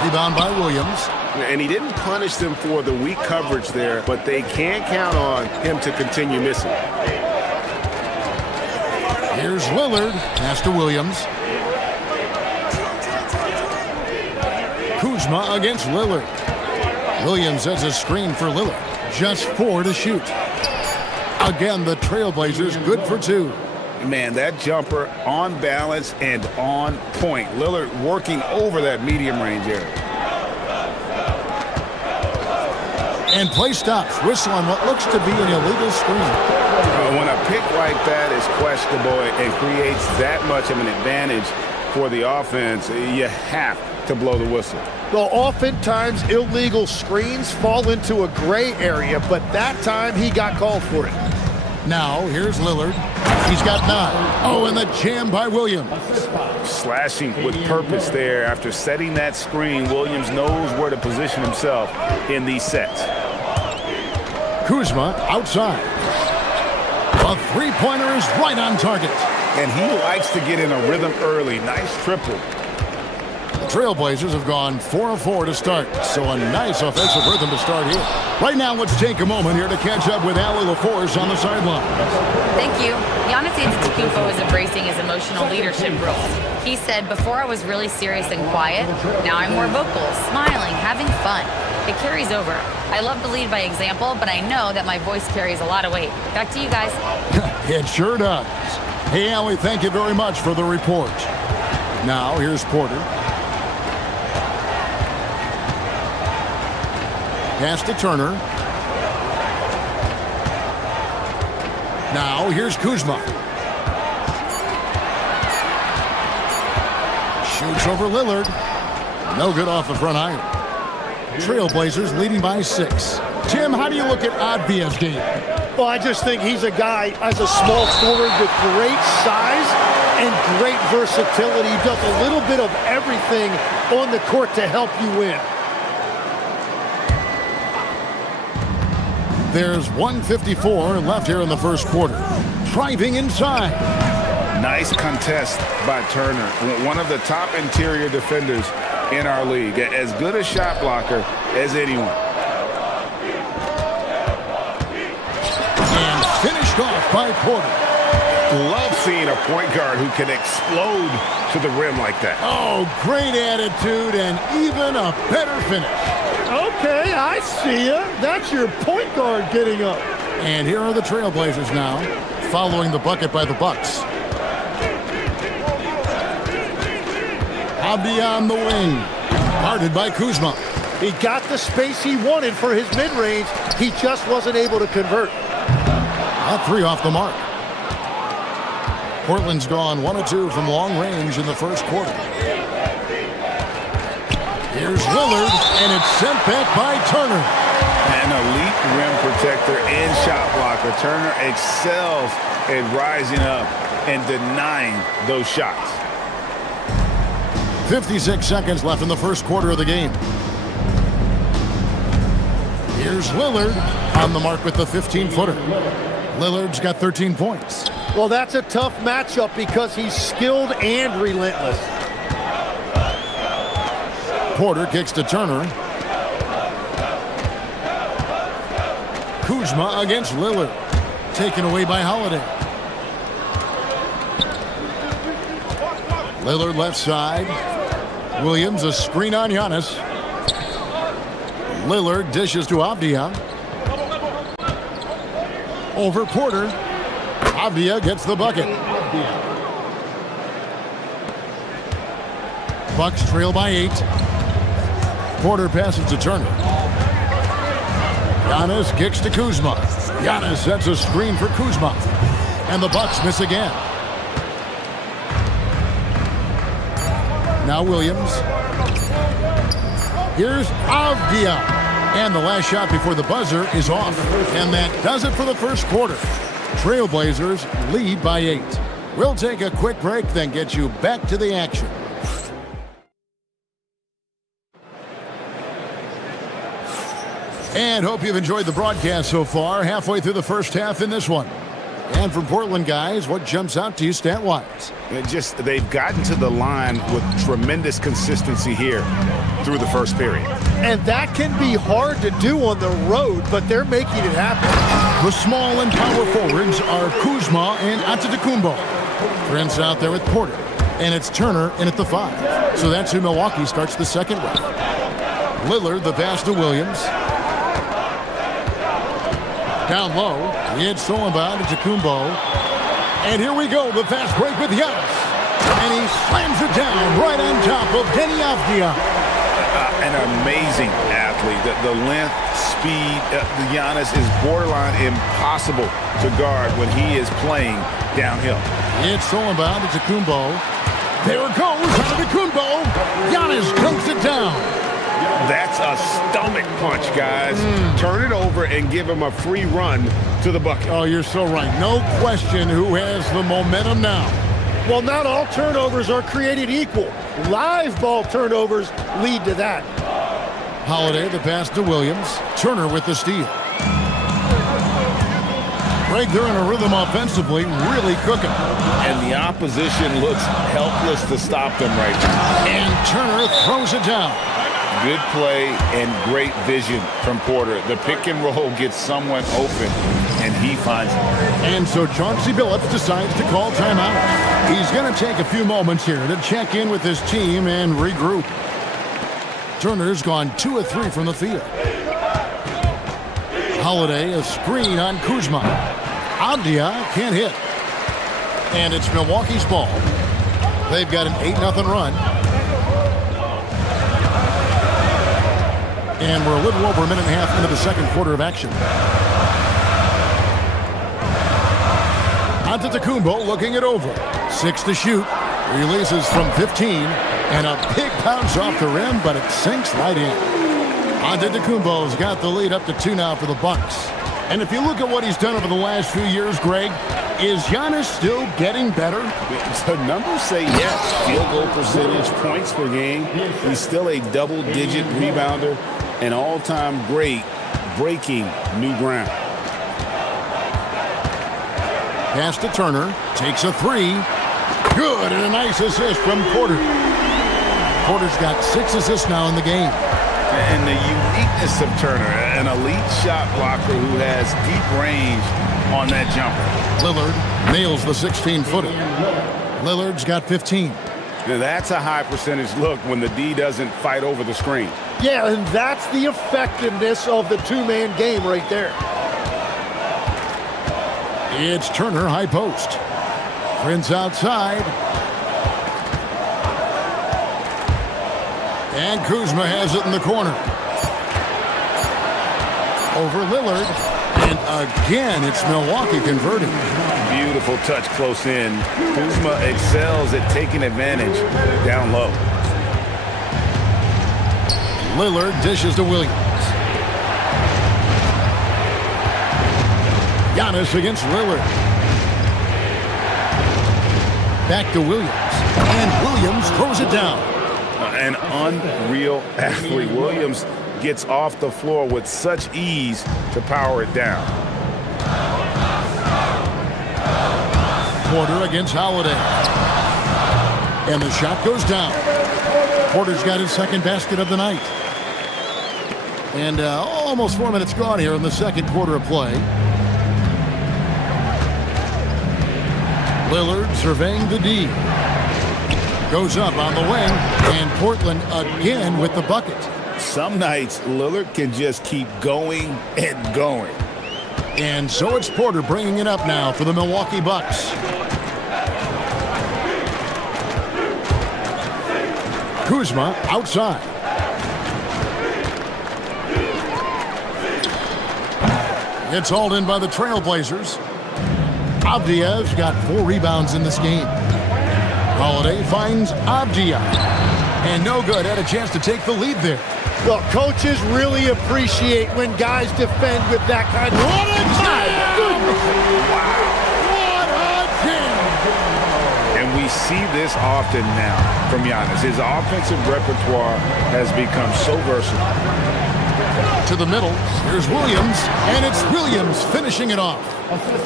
Rebound by Williams. And he didn't punish them for the weak coverage there, but they can't count on him to continue missing. Here's Lillard. Pass to Williams. Kuzma against Lillard. Williams has a screen for Lillard. Just 4 to shoot. Again, the Trailblazers good for 2. Man, that jumper on balance and on point. Lillard working over that medium range area. And play stops. Whistle on what looks to be an illegal screen. When a pick like that is questionable and creates that much of an advantage for the offense, you have to blow the whistle. Well, oftentimes illegal screens fall into a gray area, but that time he got called for it. Now, here's Lillard. He's got 9. Oh, and the jam by Williams. Slashing with purpose there. After setting that screen, Williams knows where to position himself in these sets. Kuzma outside. A three-pointer is right on target. And he likes to get in a rhythm early. Nice triple. The Trailblazers have gone 4 of 4 to start, so a nice offensive rhythm to start here. Right now, let's take a moment here to catch up with Allie LaForce on the sideline. Thank you. Giannis Antetokounmpo is embracing his emotional leadership role. He said, before I was really serious and quiet, now I'm more vocal, smiling, having fun. It carries over. I love to lead by example, but I know that my voice carries a lot of weight. Back to you guys. It sure does. Hey, Allie, thank you very much for the report. Now, here's Porter. Pass to Turner. Now, here's Kuzma. Shoots over Lillard. No good off the front iron. Trailblazers leading by 6. Tim, how do you look at Avdia's game? Well, I just think he's a guy as a small forward with great size and great versatility. He does a little bit of everything on the court to help you win. There's 1:54 left here in the first quarter. Driving inside. Nice contest by Turner, one of the top interior defenders in our league. As good a shot blocker as anyone. And finished off by Porter. Love seeing a point guard who can explode to the rim like that. Oh, great attitude and even a better finish. Okay, I see ya. That's your point guard getting up. And here are the Trailblazers now, following the bucket by the Bucks. Avdia on the wing. Guarded by Kuzma. He got the space he wanted for his mid-range. He just wasn't able to convert. That three off the mark. Portland's gone 1 of 2 from long range in the first quarter. Here's Lillard, and it's sent back by Turner. An elite rim protector and shot blocker. Turner excels at rising up and denying those shots. 56 seconds left in the first quarter of the game. Here's Lillard on the mark with the 15-footer. Lillard's got 13 points. Well, that's a tough matchup because he's skilled and relentless. Porter kicks to Turner. Kuzma against Lillard. Taken away by Holiday. Lillard left side. Williams a screen on Giannis. Lillard dishes to Avdia. Over Porter. Avdia gets the bucket. Bucks trail by 8. Porter passes to Turner. Giannis kicks to Kuzma. Giannis sets a screen for Kuzma. And the Bucks miss again. Now Williams. Here's Avdia. And the last shot before the buzzer is off. And that does it for the first quarter. Trailblazers lead by 8. We'll take a quick break, then get you back to the action. And hope you've enjoyed the broadcast so far. Halfway through the first half in this one. And from Portland, guys, what jumps out to you stat-wise? They've gotten to the line with tremendous consistency here through the first period. And that can be hard to do on the road, but they're making it happen. The small and power forwards are Kuzma and Antetokounmpo. Prince out there with Porter. And it's Turner in at the 5. So that's who Milwaukee starts the second with. Lillard, the pass to Williams. Down low, it's stolen by Antetokounmpo. And here we go, the fast break with Giannis. And he slams it down right on top of Denny Avdia. An amazing athlete. The length, speed, Giannis is borderline impossible to guard when he is playing downhill. It's stolen by Antetokounmpo. There it goes, Antetokounmpo. Giannis dunks it down. That's a stomach punch, guys. Turn it over and give him a free run to the bucket. Oh, you're so right. No question who has the momentum now. Well, not all turnovers are created equal. Live ball turnovers lead to that. Holiday, the pass to Williams. Turner with the steal. Greg, they're in a rhythm offensively, really cooking. And the opposition looks helpless to stop them right now. And Turner throws it down. Good play and great vision from Porter. The pick and roll gets someone open, and he finds it. And so Chauncey Billups decides to call timeout. He's going to take a few moments here to check in with his team and regroup. Turner's gone 2 of 3 from the field. Holiday, a screen on Kuzma. Avdia can't hit. And it's Milwaukee's ball. They've got an 8-0 run. And we're a little over a minute and a half into the second quarter of action. Antetokounmpo looking it over. 6 to shoot. Releases from 15. And a big bounce off the rim, but it sinks right in. Antetokounmpo's got the lead up to 2 now for the Bucks. And if you look at what he's done over the last few years, Greg, is Giannis still getting better? The numbers say yes. Field goal percentage, points per game. He's still a double-digit rebounder. An all-time great, breaking new ground. Pass to Turner. Takes a 3. Good, and a nice assist from Porter. Porter's got 6 assists now in the game. And the uniqueness of Turner, an elite shot blocker who has deep range on that jumper. Lillard nails the 16-footer. Lillard's got 15. Now that's a high percentage look when the D doesn't fight over the screen. Yeah, and that's the effectiveness of the two-man game right there. It's Turner, high post. Prince outside. And Kuzma has it in the corner. Over Lillard. And again, it's Milwaukee converting. Beautiful touch close in. Kuzma excels at taking advantage down low. Lillard dishes to Williams. Giannis against Lillard. Back to Williams. And Williams throws it down. An unreal athlete. Williams gets off the floor with such ease to power it down. Porter against Holiday. And the shot goes down. Porter's got his second basket of the night. And almost 4 minutes gone here in the second quarter of play. Lillard surveying the D. Goes up on the wing, and Portland again with the bucket. Some nights, Lillard can just keep going and going. And so it's Porter bringing it up now for the Milwaukee Bucks. Kuzma outside. It's hauled in by the Trailblazers. Avdiiv's got 4 rebounds in this game. Holiday finds Avdiiv. And no good. Had a chance to take the lead there. Well, coaches really appreciate when guys defend with that kind of... What a jam! Wow. What a jam! And we see this often now from Giannis. His offensive repertoire has become so versatile. To the middle, here's Williams, and it's Williams finishing it off.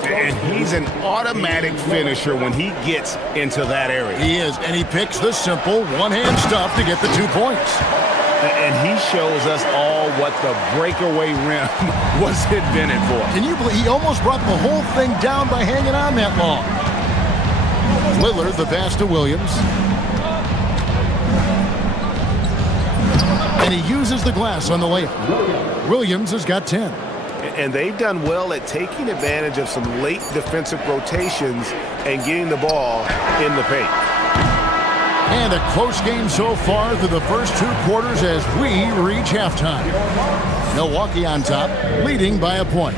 And he's an automatic finisher when he gets into that area. He is, and he picks the simple one-hand stuff to get the 2 points. And he shows us all what the breakaway rim was invented for. Can you believe he almost brought the whole thing down by hanging on that long? Lillard, the pass to Williams. And he uses the glass on the layup. Williams has got 10. And they've done well at taking advantage of some late defensive rotations and getting the ball in the paint. And a close game so far through the first 2 quarters as we reach halftime. Milwaukee on top, leading by a point.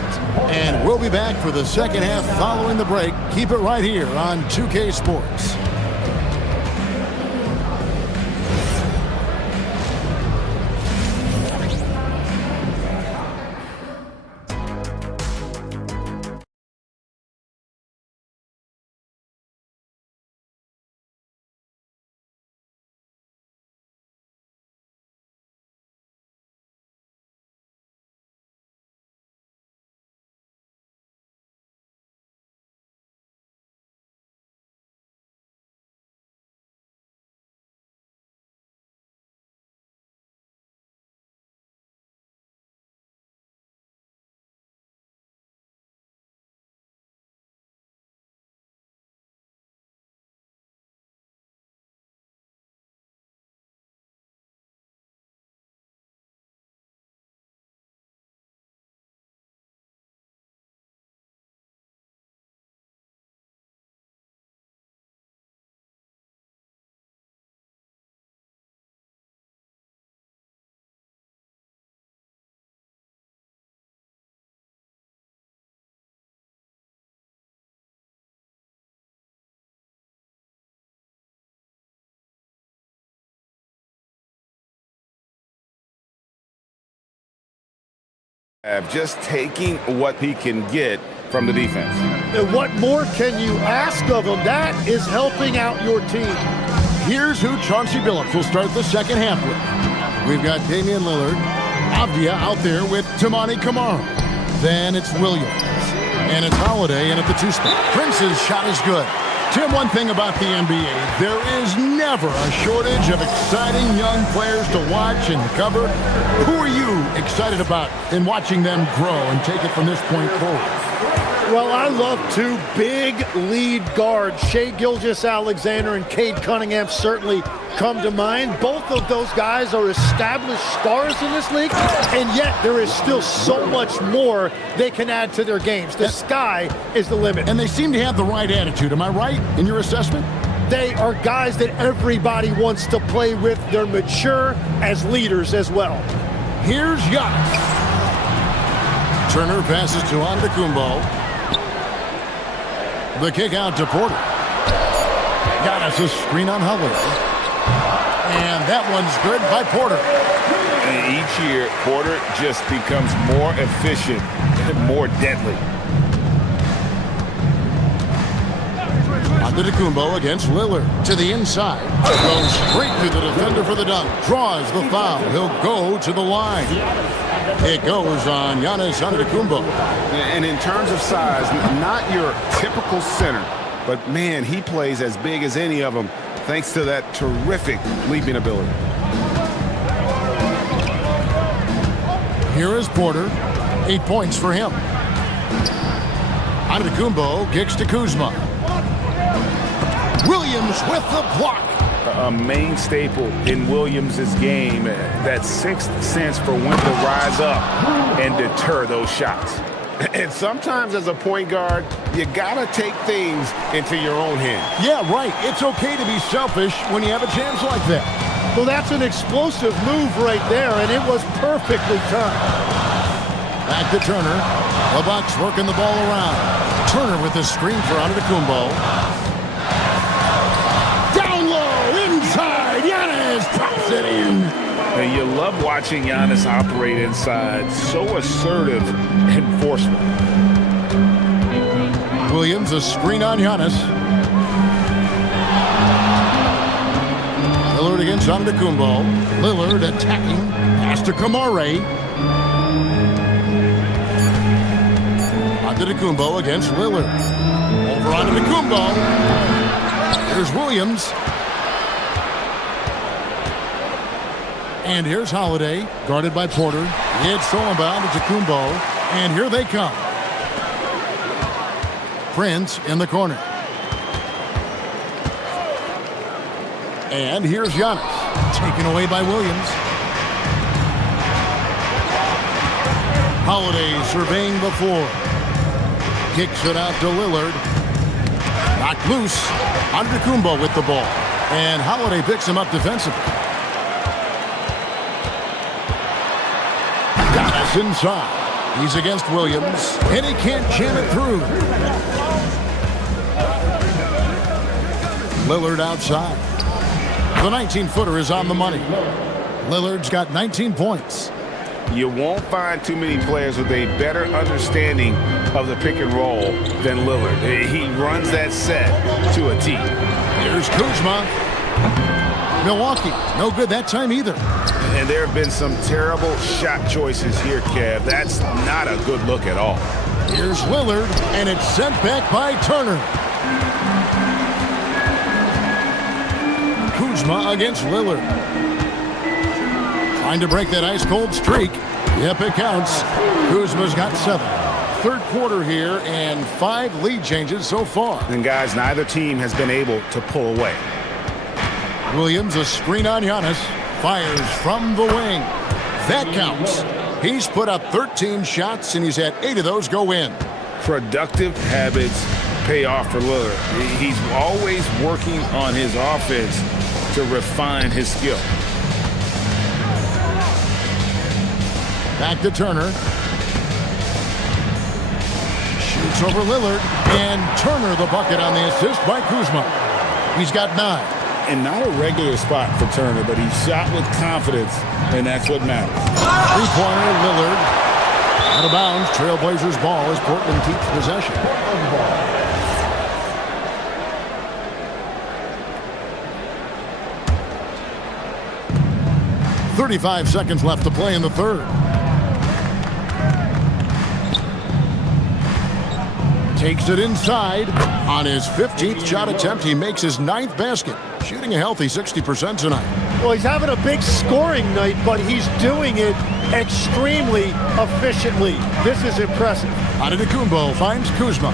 And we'll be back for the second half following the break. Keep it right here on 2K Sports. Just taking what he can get from the defense. And what more can you ask of him? That is helping out your team. Here's who Chauncey Billups will start the second half with. We've got Damian Lillard, Avdiiv out there with Tamani Kamara. Then it's Williams. And it's Holiday in at the 2 spot. Prince's shot is good. Tim, one thing about the NBA, there is never a shortage of exciting young players to watch and cover. Who are you excited about in watching them grow and take it from this point forward? Well, I love 2 big lead guards. Shai Gilgeous-Alexander and Cade Cunningham certainly come to mind. Both of those guys are established stars in this league, and yet there is still so much more they can add to their games. The sky is the limit. And they seem to have the right attitude. Am I right in your assessment? They are guys that everybody wants to play with. They're mature as leaders as well. Here's Giannis. Turner passes to Antetokounmpo. The kick out to Porter. Giannis a screen on Holiday. And that one's good by Porter. And each year, Porter just becomes more efficient and more deadly. Antetokounmpo against Lillard to the inside. Goes straight through the defender for the dunk. Draws the foul. He'll go to the line. It goes on Giannis Antetokounmpo. And in terms of size, not your typical center, but man, he plays as big as any of them thanks to that terrific leaping ability. Here is Porter. 8 points for him. Antetokounmpo kicks to Kuzma. Williams with the block. A main staple in Williams' game, that sixth sense for when to rise up and deter those shots. And sometimes as a point guard, you gotta take things into your own hands. Yeah, right. It's okay to be selfish when you have a chance like that. Well, that's an explosive move right there, and it was perfectly timed. Back to Turner. The Bucks working the ball around. Turner with the screen for Antetokounmpo. Down low, inside. Giannis drops it in. And you love watching Giannis operate inside. So assertive enforcement. Williams a screen on Giannis. Lillard against Antetokounmpo. Lillard attacking. Pass to Kamare. Antetokounmpo against Lillard. Over Antetokounmpo. Here's Williams. And here's Holiday, guarded by Porter. It's stolen by Antetokounmpo. And here they come. Prince in the corner. And here's Giannis, taken away by Williams. Holiday surveying the floor. Kicks it out to Lillard. Knocked loose. Antetokounmpo with the ball. And Holiday picks him up defensively. Giannis inside. He's against Williams. And he can't jam it through. Lillard outside. The 19-footer is on the money. Lillard's got 19 points. You won't find too many players with a better understanding of the pick and roll than Lillard. He runs that set to a T. Here's Kuzma. Milwaukee, no good that time either. And there have been some terrible shot choices here, Kev. That's not a good look at all. Here's Lillard, and it's sent back by Turner. Kuzma against Lillard. Trying to break that ice-cold streak. Yep, it counts. Kuzma's got 7. Third quarter here, and 5 lead changes so far. And guys, neither team has been able to pull away. Williams, a screen on Giannis. Fires from the wing. That counts. He's put up 13 shots, and he's had 8 of those go in. Productive habits pay off for Lillard. He's always working on his offense to refine his skill. Back to Turner. Shoots over Lillard. And Turner the bucket on the assist by Kuzma. He's got 9. And not a regular spot for Turner, but he shot with confidence, and that's what matters. Three-pointer, Lillard. Out of bounds, Trailblazers ball as Portland keeps possession. 35 seconds left to play in the third. Takes it inside. On his 15th shot attempt, he makes his 9th basket. Shooting a healthy 60% tonight. Well, he's having a big scoring night, but he's doing it extremely efficiently. This is impressive. Antetokounmpo finds Kuzma.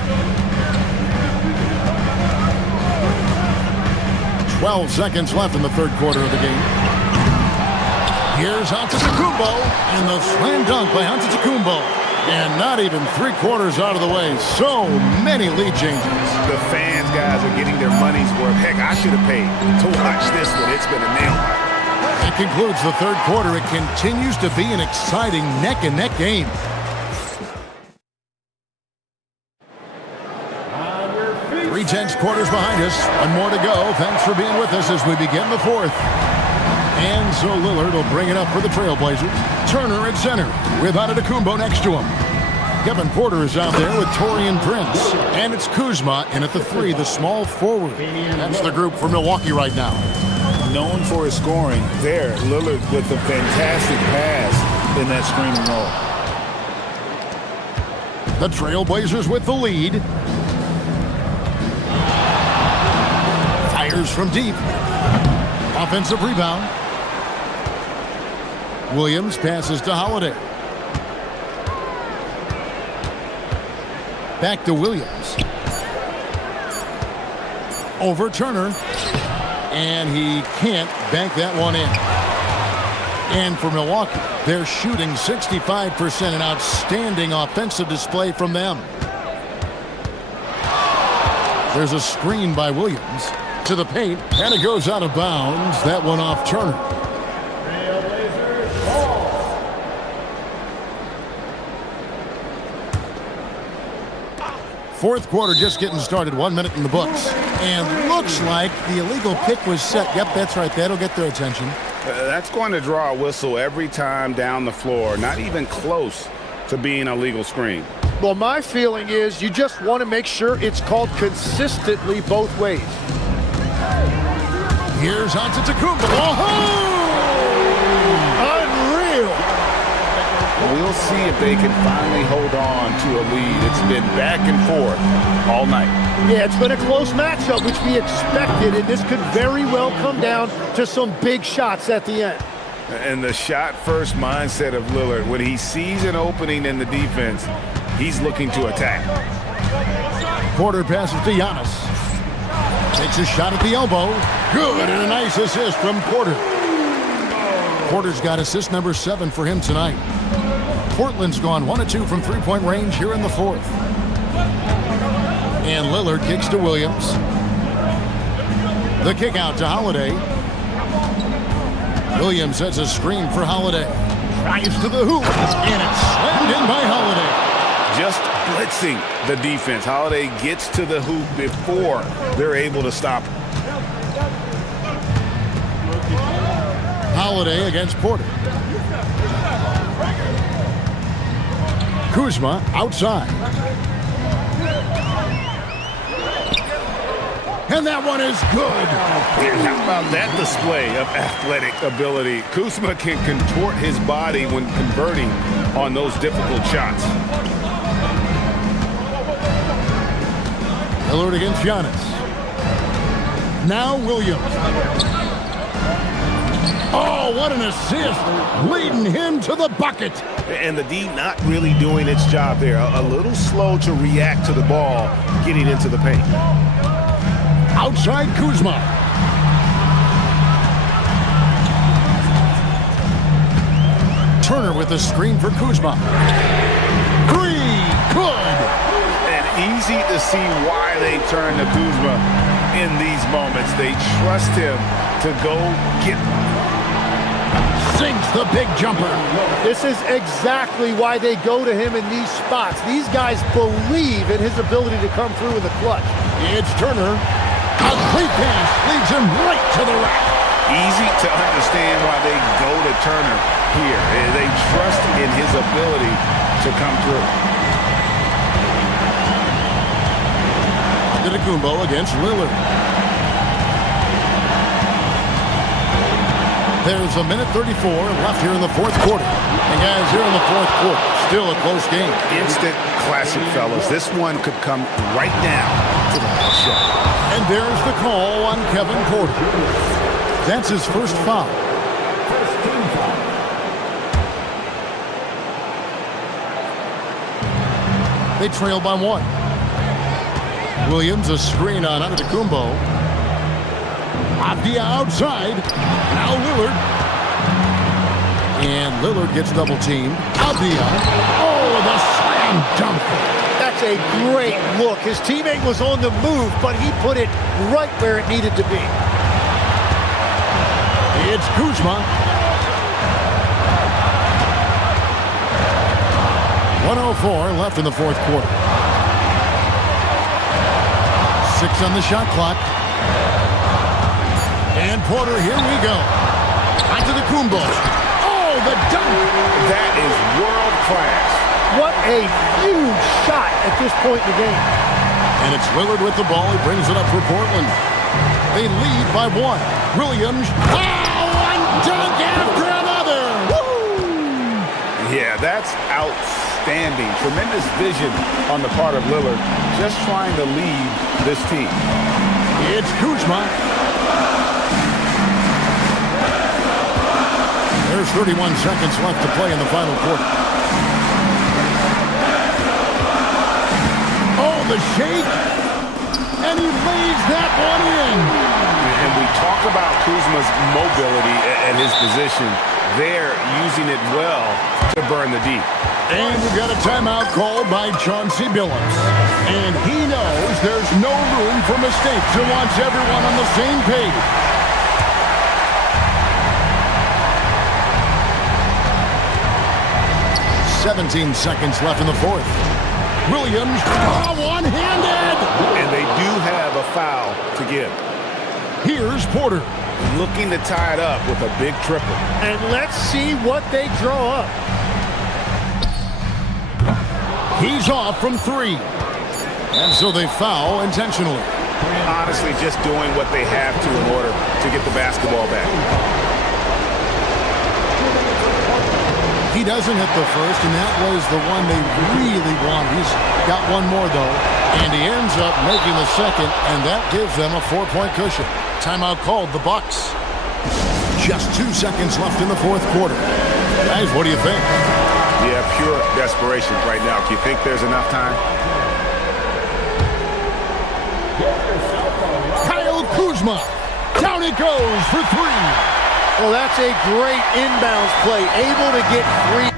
12 seconds left in the third quarter of the game. Here's Antetokounmpo, and the slam dunk by Antetokounmpo. And not even 3/4 out of the way. So many lead changes. The fans, guys, guys are getting their money's worth. Heck, I should have paid to watch this one. It's been a nail biter. That concludes the third quarter. It continues to be an exciting neck-and-neck game. Three-tenths quarters behind us. One more to go. Thanks for being with us as we begin the fourth. And so Lillard will bring it up for the Trailblazers. Turner at center with Antetokounmpo next to him. Kevin Porter is out there with Taurean Prince. And it's Kuzma in at the three, the small forward. That's the group for Milwaukee right now. Known for his scoring, there, Lillard with a fantastic pass in that screen and roll. The Trailblazers with the lead. Fires from deep. Offensive rebound. Williams passes to Holiday. Back to Williams. Over Turner. And he can't bank that one in. And for Milwaukee, they're shooting 65%, an outstanding offensive display from them. There's a screen by Williams to the paint, and it goes out of bounds. That one off Turner. Fourth quarter just getting started, 1 minute in the books. And looks like the illegal pick was set. Yep, that's right. That'll get their attention. That's going to draw a whistle every time down the floor. Not even close to being a legal screen. Well, my feeling is you just want to make sure it's called consistently both ways. Here's Antetokounmpo. Oh! Unreal. We'll see if they can finally hold on to a lead. It's been back and forth all night. Yeah, it's been a close matchup, which we expected, and this could very well come down to some big shots at the end. And the shot-first mindset of Lillard, when he sees an opening in the defense, he's looking to attack. Porter passes to Giannis. Takes a shot at the elbow. Good, and a nice assist from Porter. Porter's got assist number 7 for him tonight. Portland's gone 1 of 2 from three-point range here in the fourth. And Lillard kicks to Williams. The kick out to Holiday. Williams sets a screen for Holiday. Drives to the hoop, and it's slammed in by Holiday. Just blitzing the defense. Holiday gets to the hoop before they're able to stop him. Holiday against Porter. Kuzma outside. And that one is good. And how about that display of athletic ability? Kuzma can contort his body when converting on those difficult shots. Lillard against Giannis. Now Williams. Oh, what an assist. Leading him to the bucket. And the D not really doing its job there. A little slow to react to the ball getting into the paint. Outside Kuzma. Turner with a screen for Kuzma. Three, good. And easy to see why they turn to Kuzma in these moments. They trust him to go get sinks the big jumper. This is exactly why they go to him in these spots. These guys believe in his ability to come through in the clutch. It's Turner. A great pass leads him right to the rack. Easy to understand why they go to Turner here. They trust in his ability to come through. Antetokounmpo against Lillard. There's a minute 34 left here in the fourth quarter. And guys, here in the fourth quarter, still a close game. Instant classic, fellas. This one could come right down to the last shot. And there's the call on Kevin Porter. That's his first foul. They trail by 1. Williams, a screen on Antetokounmpo. Avdia outside. Now Lillard. And Lillard gets double teamed. Avdia. Oh, the slam dunk. That's That's a great look. His teammate was on the move, but he put it right where it needed to be. It's Kuzma. 1:04 left in the fourth quarter. 6 on the shot clock. And Porter, here we go. Onto the Kumbo. Oh, the dunk! That is world class. What a huge shot at this point in the game. And it's Lillard with the ball. He brings it up for Portland. They lead by 1. Williams. Oh, one dunk after another! Woo! Yeah, that's outstanding. Tremendous vision on the part of Lillard, just trying to lead this team. It's Kuzma. There's 31 seconds left to play in the final quarter. Oh, the shake! And he lays that one in. And we talk about Kuzma's mobility and his position. They're using it well to burn the deep. And we've got a timeout called by Chauncey Billups. And he knows there's no room for mistakes and wants everyone on the same page. "17 seconds left in the fourth. Williams, one-handed! And they do have a foul to give. Here's Porter. Looking to tie it up with a big triple. And let's see what they draw up. He's off from 3. And so they foul intentionally. Honestly, just doing what they have to in order to get the basketball back. He doesn't hit the first, and that was the one they really wanted. He's got one more, though, and he ends up making the second, and that gives them a 4-point cushion. Timeout called, the Bucks. Just 2 seconds left in the fourth quarter. Guys, what do you think? Yeah, pure desperation right now. Do you think there's enough time? Kyle Kuzma. Down it goes for 3. Well, that's a great inbounds play. Able to get 3.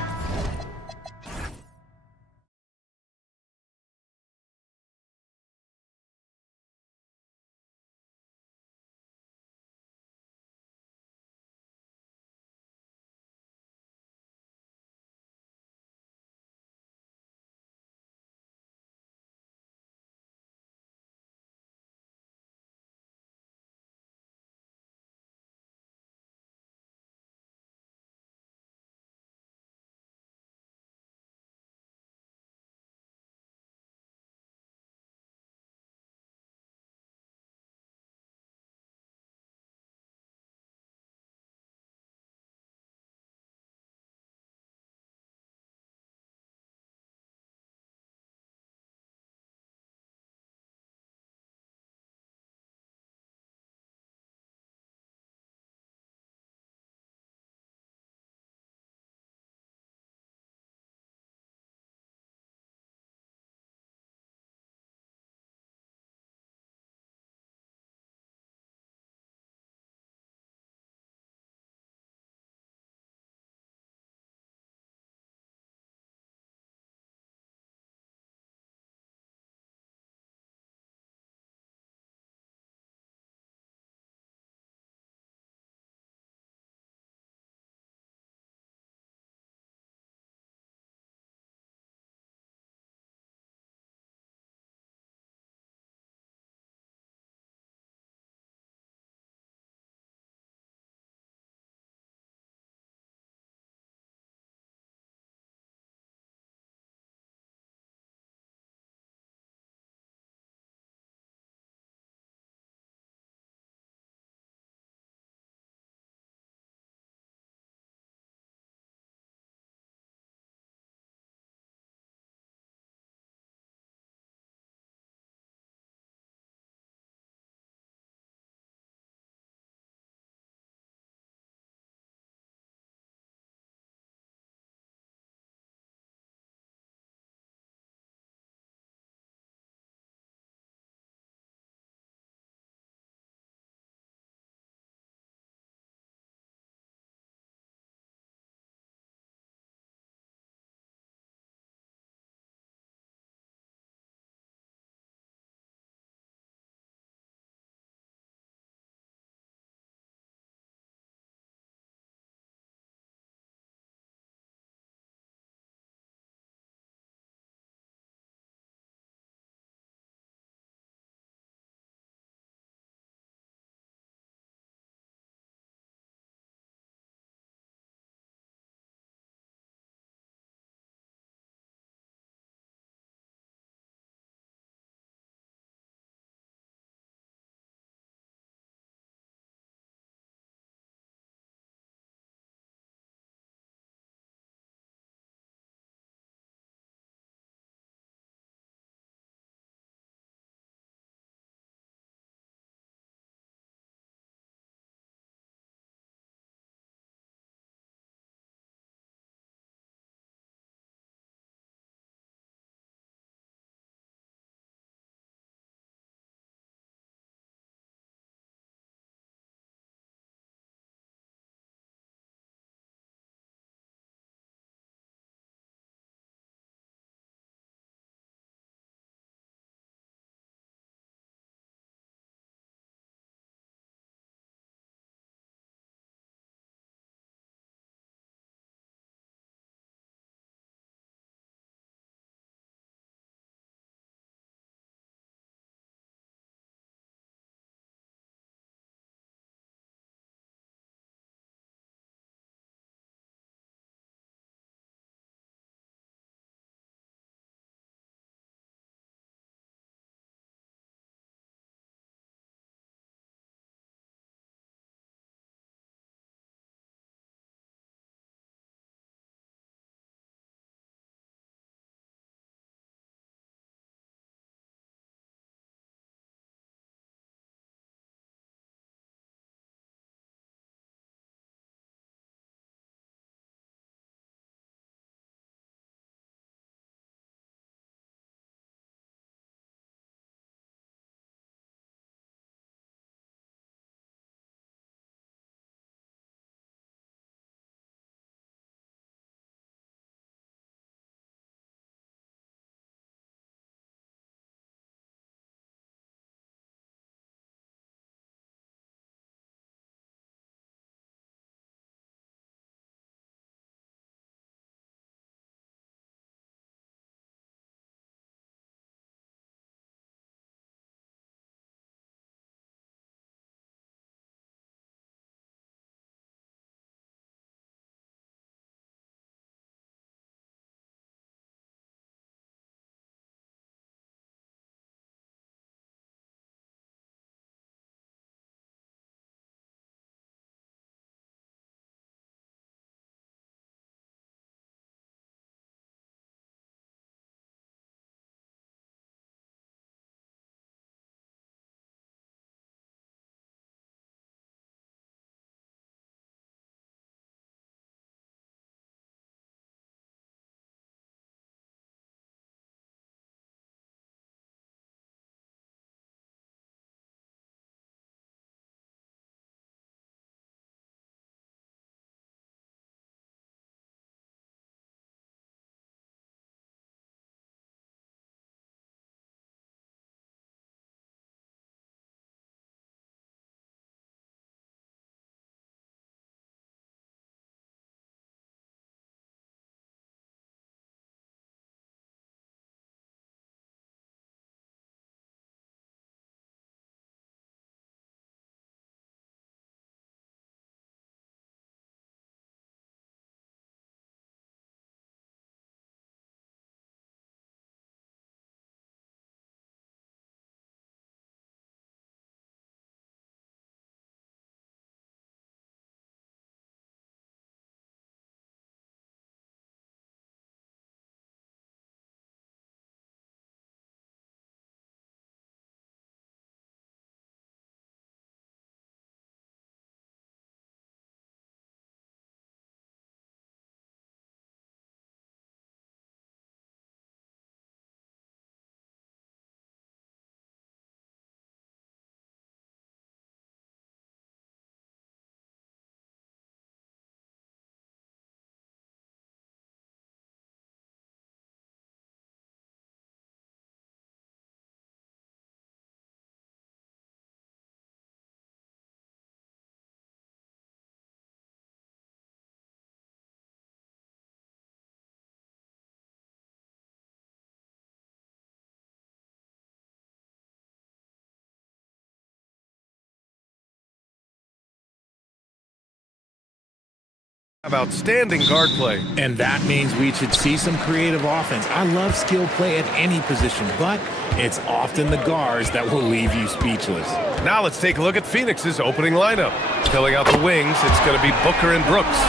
Outstanding guard play. And that means we should see some creative offense. I love skill play at any position, but it's often the guards that will leave you speechless. Now let's take a look at Phoenix's opening lineup. Filling out the wings, it's going to be Booker and Brooks.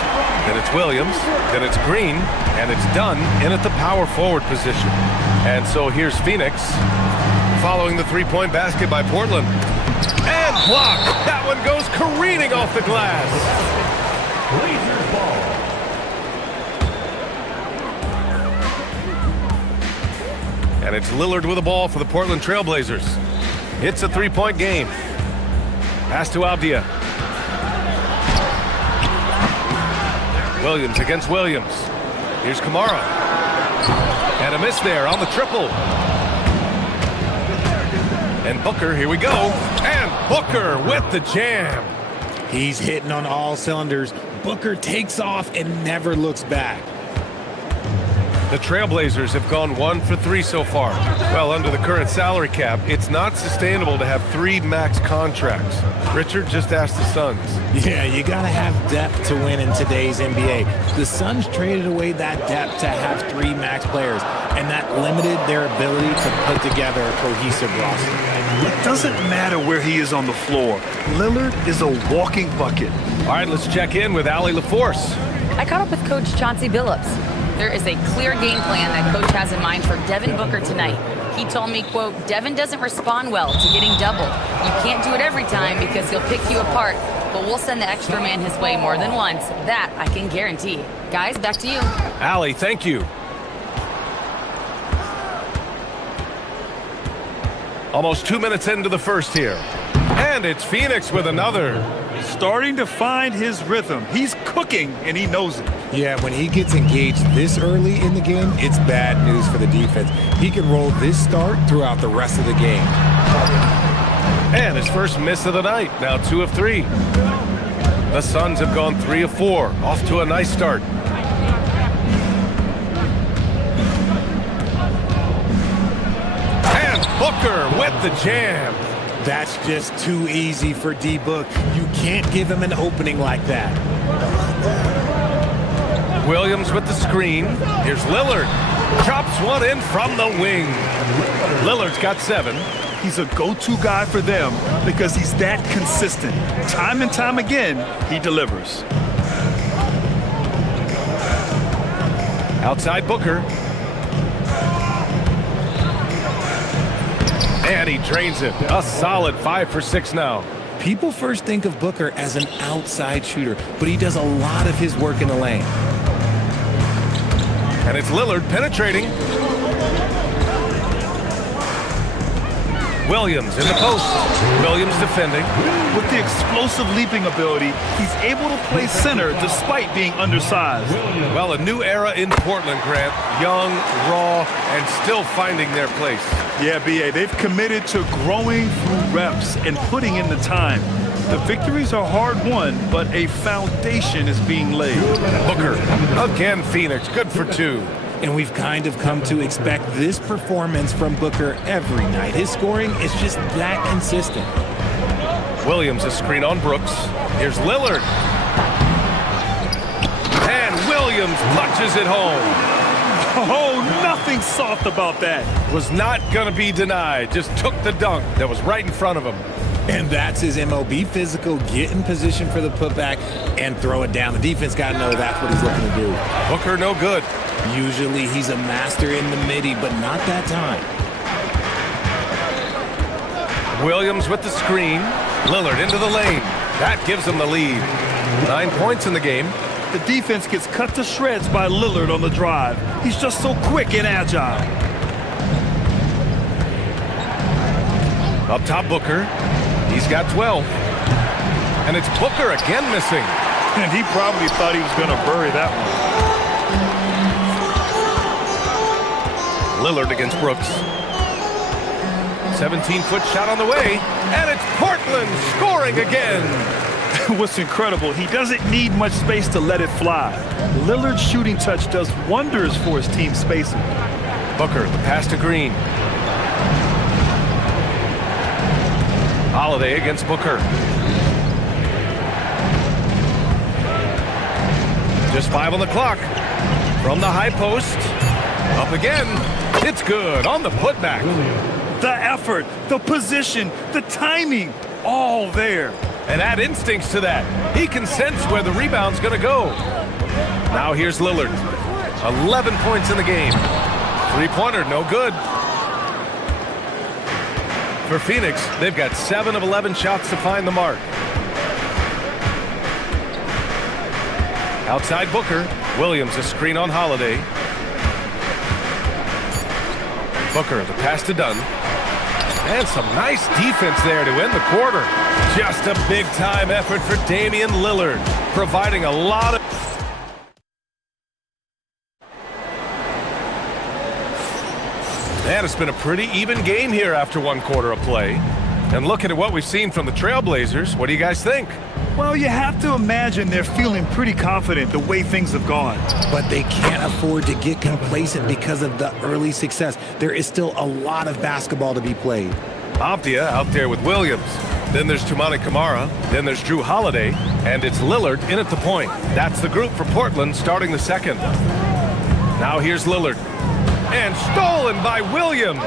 Then it's Williams, then it's Green, and it's Dunn in at the power forward position. And so here's Phoenix, following the three-point basket by Portland. And blocked! That one goes careening off the glass. Blazers ball. And it's Lillard with the ball for the Portland Trailblazers. It's a three-point game. Pass to Avdia. Williams against Williams. Here's Kamara. And a miss there on the triple. And Booker, here we go. And Booker with the jam. He's hitting on all cylinders. Booker takes off and never looks back. The Trailblazers have gone 1 for 3 so far. Well, under the current salary cap, it's not sustainable to have 3 max contracts. Richard, just asked the Suns. Yeah, you gotta have depth to win in today's NBA. The Suns traded away that depth to have 3 max players, and that limited their ability to put together a cohesive roster. It doesn't matter where he is on the floor. Lillard is a walking bucket. All right, let's check in with Allie LaForce. I caught up with Coach Chauncey Billups. There is a clear game plan that Coach has in mind for Devin Booker tonight. He told me, quote, Devin doesn't respond well to getting doubled. You can't do it every time because he'll pick you apart, but we'll send the extra man his way more than once. That I can guarantee. Guys, back to you. Allie, thank you. Almost 2 minutes into the first here. And it's Phoenix with another. Starting to find his rhythm. He's cooking, and he knows it. Yeah, when he gets engaged this early in the game, it's bad news for the defense. He can roll this start throughout the rest of the game. And his first miss of the night, now 2 of 3. The Suns have gone 3 of 4, off to a nice start. And Booker with the jam. That's just too easy for D-Book. You can't give him an opening like that. Williams with the screen. Here's Lillard. Chops one in from the wing. Lillard's got 7. He's a go-to guy for them because he's that consistent. Time and time again, he delivers. Outside Booker. And he drains it. A solid 5 for 6 now. People first think of Booker as an outside shooter, but he does a lot of his work in the lane. And it's Lillard penetrating. Williams in the post. Williams defending. With the explosive leaping ability, he's able to play center despite being undersized. Well, a new era in Portland, Grant. Young, raw, and still finding their place. Yeah, B.A., they've committed to growing through reps and putting in the time. The victories are hard-won, but a foundation is being laid. Booker, again Phoenix, good for 2. And we've kind of come to expect this performance from Booker every night. His scoring is just that consistent. Williams a screen on Brooks. Here's Lillard. And Williams punches it home. Oh, nothing soft about that. Was not going to be denied. Just took the dunk that was right in front of him. And that's his MO. Be physical, get in position for the putback, and throw it down. The defense got to know that's what he's looking to do. Booker no good. Usually he's a master in the midi, but not that time. Williams with the screen. Lillard into the lane. That gives him the lead. 9 points in the game. The defense gets cut to shreds by Lillard on the drive. He's just so quick and agile. Up top, Booker. He's got 12. And it's Booker again missing. And he probably thought he was going to bury that one. Lillard against Brooks. 17-foot shot on the way. And it's Portland scoring again. What's incredible, he doesn't need much space to let it fly. Lillard's shooting touch does wonders for his team spacing. Booker, the pass to Green. Holiday against Booker. Just 5 on the clock. From the high post. Up again. It's good on the putback. The effort, the position, the timing, all there. And add instincts to that. He can sense where the rebound's going to go. Now here's Lillard. 11 points in the game. Three-pointer, no good. For Phoenix, they've got 7 of 11 shots to find the mark. Outside Booker. Williams, a screen on Holiday. Booker, the pass to Dunn. And some nice defense there to end the quarter. Just a big-time effort for Damian Lillard, providing a lot of... And it's been a pretty even game here after one quarter of play. And looking at what we've seen from the Trailblazers, what do you guys think? Well, you have to imagine they're feeling pretty confident the way things have gone. But they can't afford to get complacent because of the early success. There is still a lot of basketball to be played. Avdia out there with Williams. Then there's Toumani Camara. Then there's Drew Holiday. And it's Lillard in at the point. That's the group for Portland starting the second. Now here's Lillard. And stolen by Williams.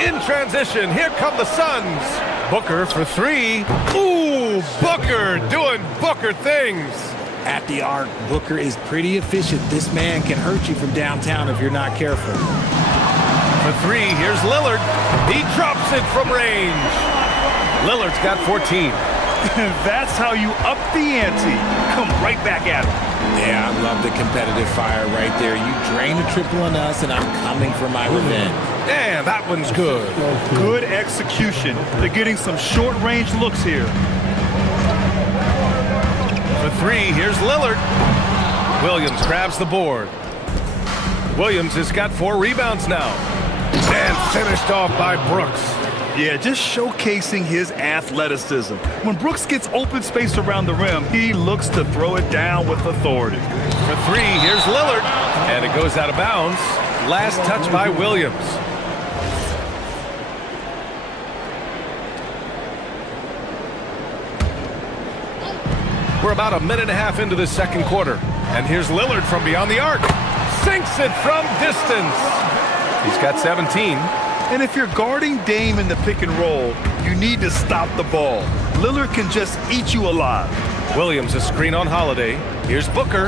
In transition, here come the Suns. Booker for three. Ooh, Booker doing Booker things. At the arc, Booker is pretty efficient. This man can hurt you from downtown if you're not careful. For three, here's Lillard. He drops it from range. Lillard's got 14. That's how you up the ante. Come right back at him. Yeah, I love the competitive fire right there. You drain a triple on us, and I'm coming for my revenge. And that one's good. Good execution. They're getting some short-range looks here. For three, here's Lillard. Williams grabs the board. Williams has got 4 rebounds now. And finished off by Brooks. Yeah, just showcasing his athleticism. When Brooks gets open space around the rim, he looks to throw it down with authority. For three, here's Lillard. And it goes out of bounds. Last touch by Williams. We're about a minute and a half into the second quarter. And here's Lillard from beyond the arc. Sinks it from distance. He's got 17. And if you're guarding Dame in the pick and roll, you need to stop the ball. Lillard can just eat you alive. Williams, a screen on Holiday. Here's Booker.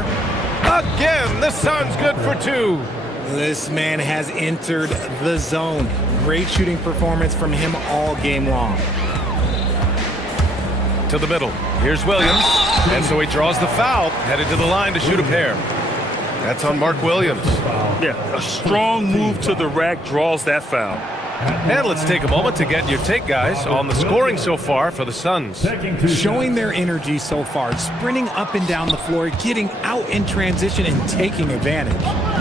Again, the Suns good for 2. This man has entered the zone. Great shooting performance from him all game long. To the middle. Here's Williams. And so he draws the foul, headed to the line to shoot a pair. That's on Mark Williams. Yeah, a strong move to the rack draws that foul. And let's take a moment to get your take, guys, on the scoring so far for the Suns. Showing their energy so far, sprinting up and down the floor, getting out in transition and taking advantage.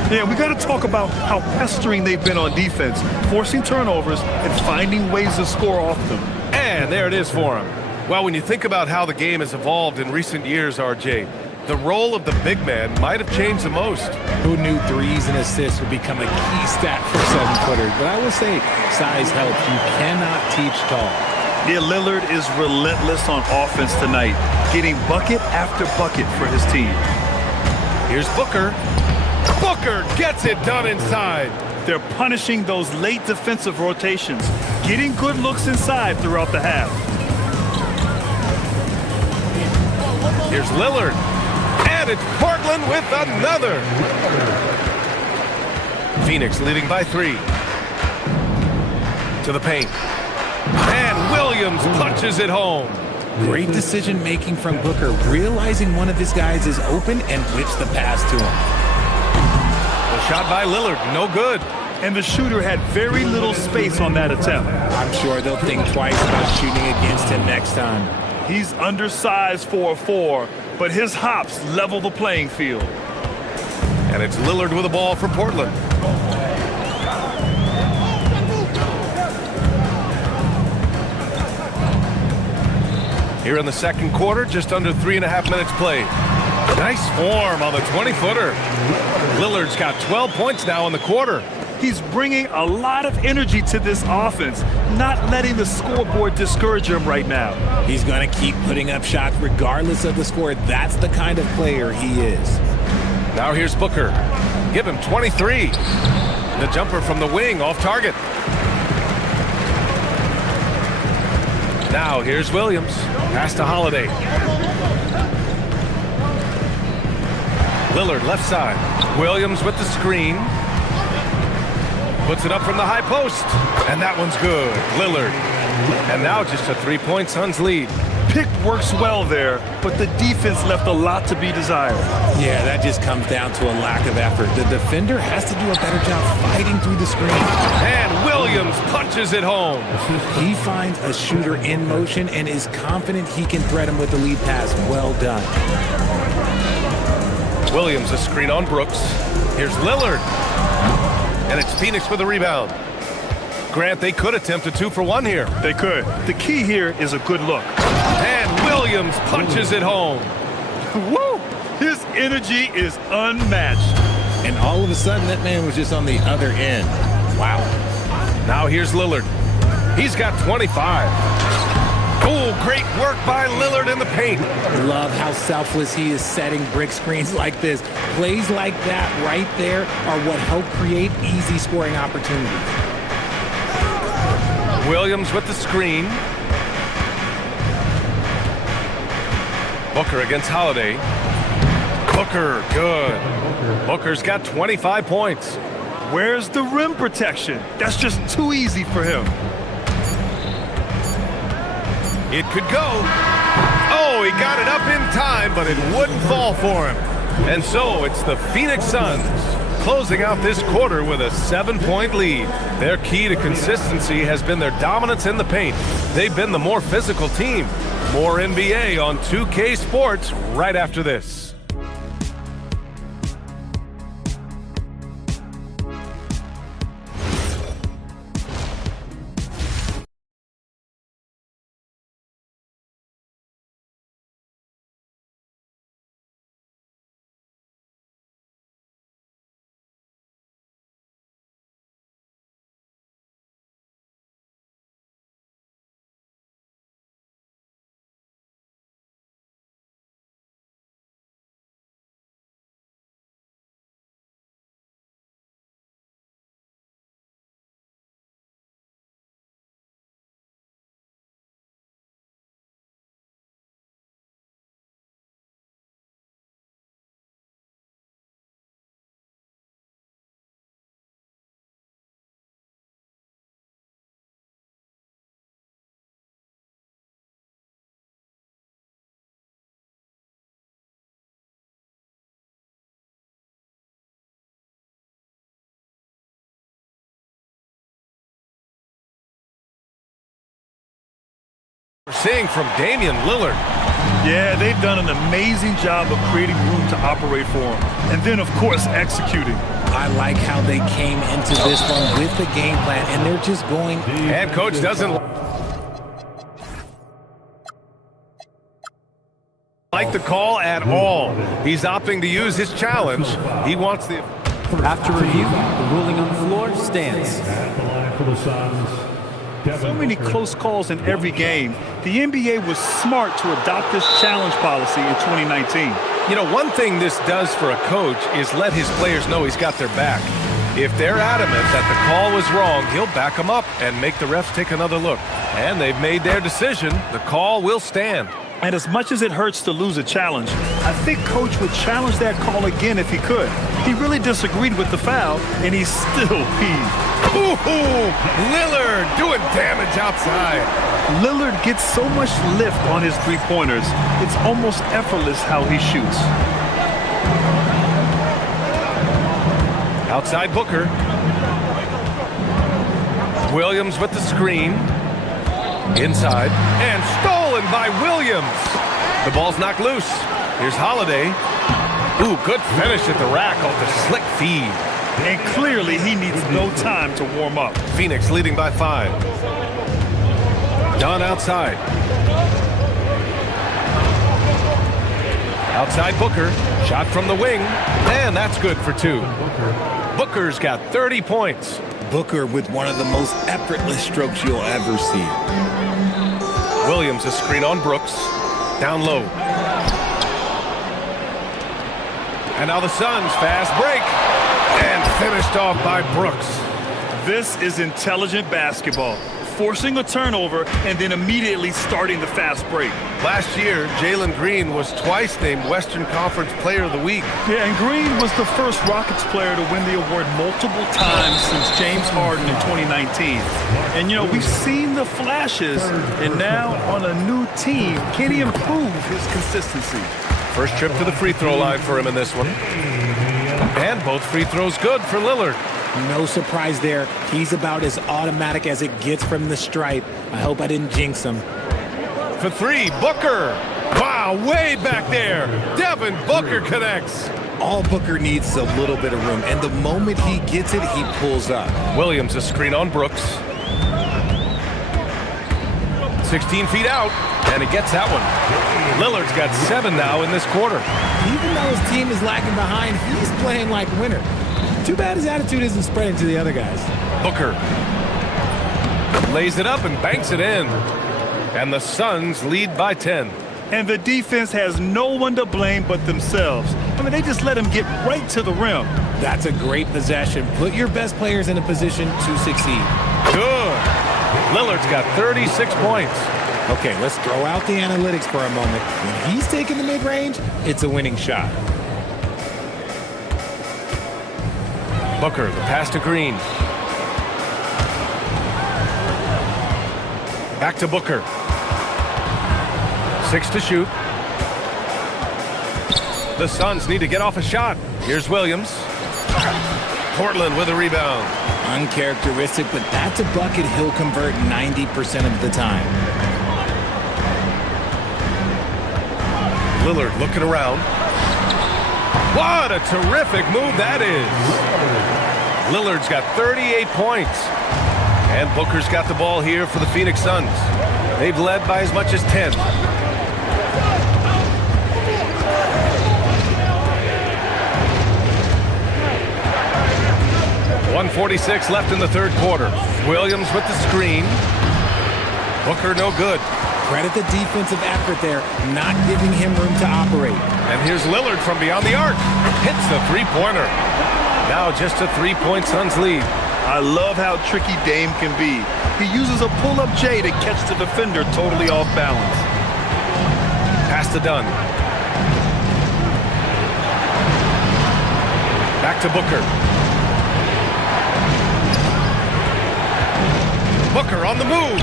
Yeah, we got to talk about how pestering they've been on defense, forcing turnovers and finding ways to score off them. And there it is for him. Well, when you think about how the game has evolved in recent years, RJ, the role of the big man might have changed the most. Who knew threes and assists would become a key stat for 7-footers? But I will say, size helps. You cannot teach tall. Yeah, Lillard is relentless on offense tonight, getting bucket after bucket for his team. Here's Booker. Booker gets it done inside. They're punishing those late defensive rotations, getting good looks inside throughout the half. Here's Lillard. And it's Portland with another. Phoenix leading by 3. To the paint. And Williams punches it home. Great decision-making from Booker, realizing one of his guys is open and whips the pass to him. The shot by Lillard, no good. And the shooter had very little space on that attempt. I'm sure they'll think twice about shooting against him next time. He's undersized for a 4, but his hops level the playing field. And it's Lillard with the ball for Portland. Here in the second quarter, just under 3.5 minutes played. Nice form on the 20-footer. Lillard's got 12 points now in the quarter. He's bringing a lot of energy to this offense, not letting the scoreboard discourage him right now. He's going to keep putting up shots regardless of the score. That's the kind of player he is. Now here's Booker. Give him 23. The jumper from the wing off target. Now here's Williams. Pass to Holiday. Lillard left side. Williams with the screen. Puts it up from the high post. And that one's good. Lillard. And now just a 3-point Suns lead. Pick works well there, but the defense left a lot to be desired. Yeah, that just comes down to a lack of effort. The defender has to do a better job fighting through the screen. And Williams punches it home. He finds a shooter in motion and is confident he can thread him with the lead pass. Well done. Williams a screen on Brooks. Here's Lillard. And it's Phoenix with the rebound. Grant, they could attempt a 2-for-1 here. They could. The key here is a good look. And Williams punches it home. Woo! His energy is unmatched. And all of a sudden, that man was just on the other end. Wow. Now here's Lillard. He's got 25. Oh, great work by Lillard in the paint. Love how selfless he is setting brick screens like this. Plays like that right there are what help create easy scoring opportunities. Williams with the screen. Booker against Holiday. Booker, good. Booker's got 25 points. Where's the rim protection? That's just too easy for him. It could go. Oh, he got it up in time, but it wouldn't fall for him. And so it's the Phoenix Suns closing out this quarter with a 7-point lead. Their key to consistency has been their dominance in the paint. They've been the more physical team. More NBA on 2K Sports right after this. We're seeing from Damian Lillard. Yeah, they've done an amazing job of creating room to operate for him. And then, of course, executing. I like how they came into this one with the game plan, and they're just going. And coach doesn't like the call at all. He's opting to use his challenge. He wants the... After review, the ruling on the floor stands. So many close calls in every game. The NBA was smart to adopt this challenge policy in 2019. You know, one thing this does for a coach is let his players know he's got their back. If they're adamant that the call was wrong, he'll back them up and make the refs take another look. And they've made their decision. The call will stand. And as much as it hurts to lose a challenge, I think Coach would challenge that call again if he could. He really disagreed with the foul, and he's still peeved. Ooh, Lillard doing damage outside. Lillard gets so much lift on his three-pointers, it's almost effortless how he shoots. Outside Booker. Williams with the screen. Inside. And stolen by Williams. The ball's knocked loose. Here's Holiday. Ooh, good finish at the rack off the slick feed. And clearly he needs no time to warm up. Phoenix leading by 5. Dunn outside. Outside Booker. Shot from the wing. And that's good for 2. Booker's got 30 points. Booker with one of the most effortless strokes you'll ever see. Williams a screen on Brooks. Down low. And now the Suns fast break. And finished off by Brooks. This is intelligent basketball. Forcing a turnover and then immediately starting the fast break. Last year, Jalen Green was twice named Western Conference Player of the Week. Yeah, and Green was the first Rockets player to win the award multiple times since James Harden in 2019. And, you know, we've seen the flashes, and now on a new team, can he improve his consistency? First trip to the free throw line for him in this one. And both free throws good for Lillard. No surprise there. He's about as automatic as it gets from the stripe. I hope I didn't jinx him. For three, Booker. Wow, way back there. Devin Booker connects. All Booker needs is a little bit of room, and the moment he gets it, he pulls up. Williams a screen on Brooks. 16 feet out, and he gets that one. Lillard's got 7 now in this quarter. Even though his team is lagging behind, he's playing like a winner. Too bad his attitude isn't spreading to the other guys. Booker lays it up and banks it in. And the Suns lead by 10. And the defense has no one to blame but themselves. I mean, they just let him get right to the rim. That's a great possession. Put your best players in a position to succeed. Good. Lillard's got 36 points. Okay, let's throw out the analytics for a moment. When he's taking the mid-range, it's a winning shot. Booker, the pass to Green. Back to Booker. 6 to shoot. The Suns need to get off a shot. Here's Williams. Portland with a rebound. Uncharacteristic, but that's a bucket he'll convert 90% of the time. Lillard looking around. What a terrific move that is. Lillard's got 38 points. And Booker's got the ball here for the Phoenix Suns. They've led by as much as 10. .146 left in the third quarter. Williams with the screen. Booker no good. Credit the defensive effort there, not giving him room to operate. And here's Lillard from beyond the arc. Hits the three-pointer. Now just a 3-point Suns lead. I love how tricky Dame can be. He uses a pull-up J to catch the defender totally off balance. Pass to Dunn. Back to Booker. Booker on the move.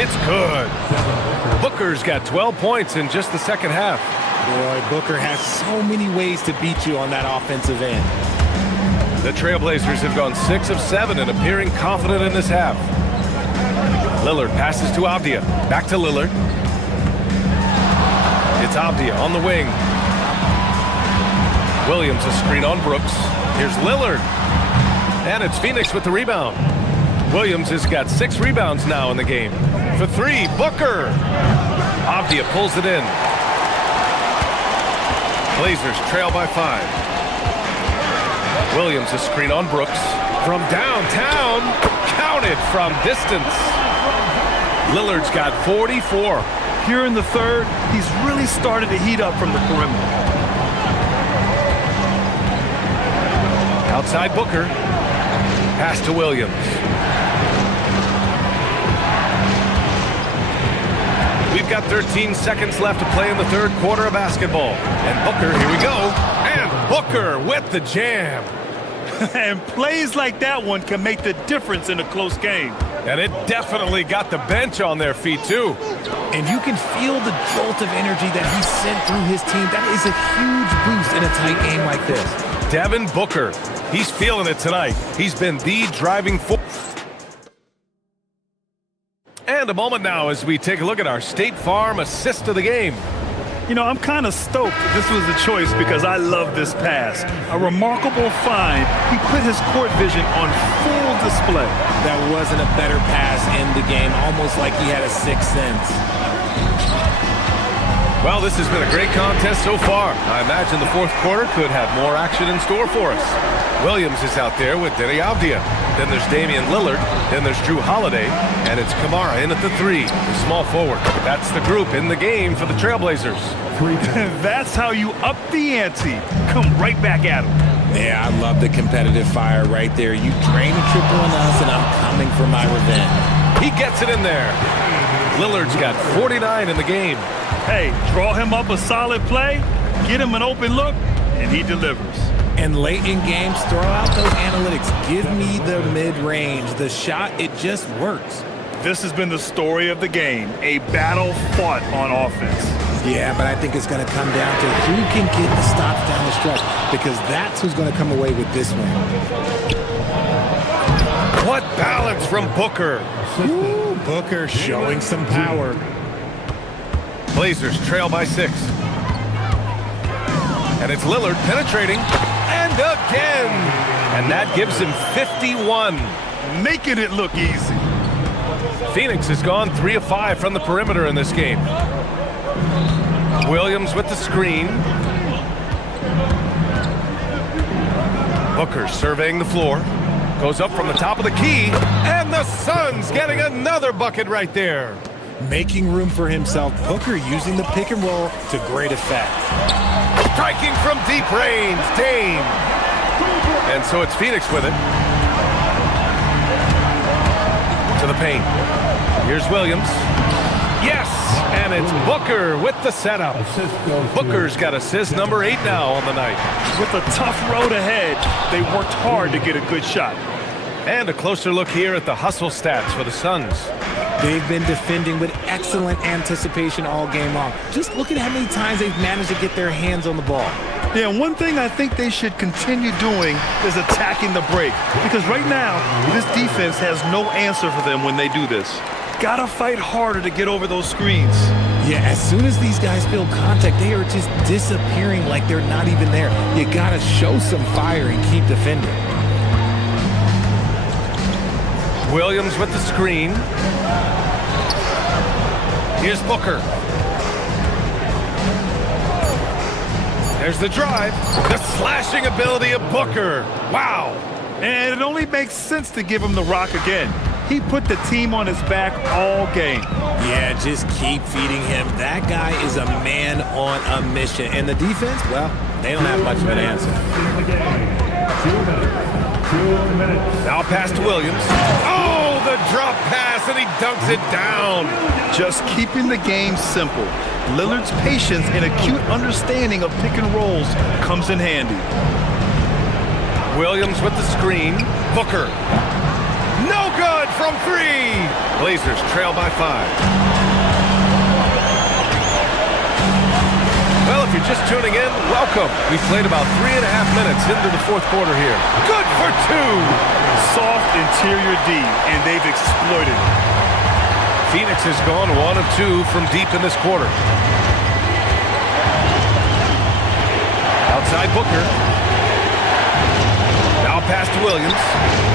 It's good. Booker's got 12 points in just the second half. Boy, Booker has so many ways to beat you on that offensive end. The Trailblazers have gone 6 of 7 and appearing confident in this half. Lillard passes to Avdia. Back to Lillard. It's Avdia on the wing. Williams a screen on Brooks. Here's Lillard. And it's Phoenix with the rebound. Williams has got 6 rebounds now in the game. For 3, Booker. Avdia pulls it in. Blazers trail by 5. Williams a screen on Brooks. From downtown, counted from distance. Lillard's got 44. Here in the third, he's really started to heat up from the perimeter. Outside Booker. Pass to Williams. We've got 13 seconds left to play in the third quarter of basketball. And Booker, here we go. And Booker with the jam. And plays like that one can make the difference in a close game. And it definitely got the bench on their feet, too. And you can feel the jolt of energy that he sent through his team. That is a huge boost in a tight game like this. Devin Booker, he's feeling it tonight. He's been the driving force. And a moment now as we take a look at our State Farm assist of the game. You know, I'm kind of stoked this was the choice because I love this pass. A remarkable find. He put his court vision on full display. That wasn't a better pass in the game, almost like he had a sixth sense. Well, this has been a great contest so far. I imagine the fourth quarter could have more action in store for us. Williams is out there with Deni Avdia. Then there's Damian Lillard. Then there's Drew Holiday. And it's Kamara in at the 3, the small forward. That's the group in the game for the Trailblazers. That's how you up the ante. Come right back at them. Yeah, I love the competitive fire right there. You drain a triple on us, and I'm coming for my revenge. He gets it in there. Lillard's got 49 in the game. Hey, draw him up a solid play, get him an open look, and he delivers. And late in games, throw out those analytics. Give me the mid-range. The shot, it just works. This has been the story of the game, a battle fought on offense. Yeah, but I think it's going to come down to who can get the stops down the stretch, because that's who's going to come away with this one. What balance from Booker. Ooh, Booker showing some power. Blazers trail by 6. And it's Lillard penetrating. And again. And that gives him 51. Making it look easy. Phoenix has gone 3 of 5 from the perimeter in this game. Williams with the screen. Booker surveying the floor. Goes up from the top of the key. And the Suns getting another bucket right there. Making room for himself. Booker using the pick and roll to great effect. Striking from deep range. Dame. And so it's Phoenix with it. To the paint. Here's Williams. Yes! And it's Booker with the setup. Booker's got assist number 8 now on the night. With a tough road ahead, they worked hard to get a good shot. And a closer look here at the hustle stats for the Suns. They've been defending with excellent anticipation all game long. Just look at how many times they've managed to get their hands on the ball. Yeah, and one thing I think they should continue doing is attacking the break. Because right now, this defense has no answer for them when they do this. Gotta fight harder to get over those screens. Yeah, as soon as these guys feel contact, they are just disappearing like they're not even there. You gotta show some fire and keep defending. Williams with the screen. Here's Booker. There's the drive. The slashing ability of Booker. Wow. And it only makes sense to give him the rock again. He put the team on his back all game. Yeah, just keep feeding him. That guy is a man on a mission. And the defense, well, they don't have much of an answer. 2 minutes. Now pass to Williams. Oh, the drop pass, and he dunks it down. Just keeping the game simple. Lillard's patience and acute understanding of pick and rolls comes in handy. Williams with the screen. Booker. No good from 3. Blazers trail by 5. Well, if you're just tuning in, welcome. We've played about 3.5 minutes into the fourth quarter here. Good for 2. Soft interior D, and they've exploited it. Phoenix has gone 1 of 2 from deep in this quarter. Outside Booker. Now pass to Williams.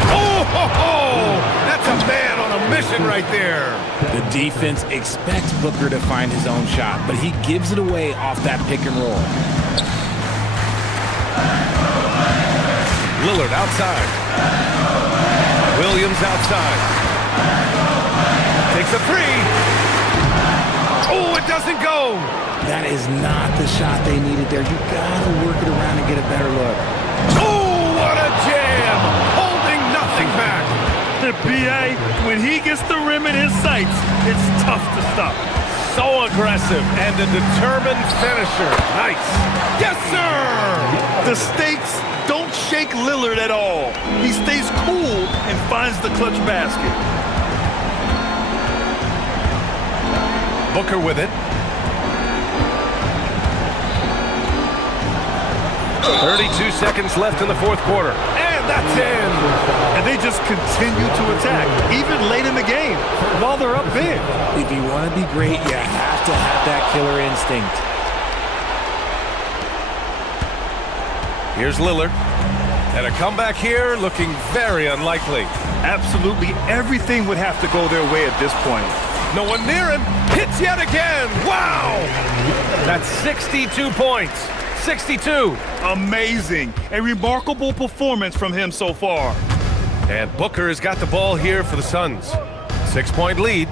Oh, ho, ho! That's a man on a mission right there. The defense expects Booker to find his own shot, but he gives it away off that pick and roll. Lillard outside. Williams outside. Takes a 3. Oh, it doesn't go. That is not the shot they needed there. You gotta work it around and get a better look. Oh, what a jam! Holding nothing back. The PA, when he gets the rim in his sights, it's tough to stop. So aggressive and a determined finisher. Nice. Yes, sir! The stakes don't shake Lillard at all. He stays cool and finds the clutch basket. Booker with it. 32 seconds left in the fourth quarter. And that's in. And they just continue to attack, even late in the game, while they're up big. If you want to be great, you have to have that killer instinct. Here's Lillard. And a comeback here looking very unlikely. Absolutely everything would have to go their way at this point. No one near him. Hits yet again. Wow! That's 62 points. 62. Amazing. A remarkable performance from him so far. And Booker has got the ball here for the Suns. 6-point lead.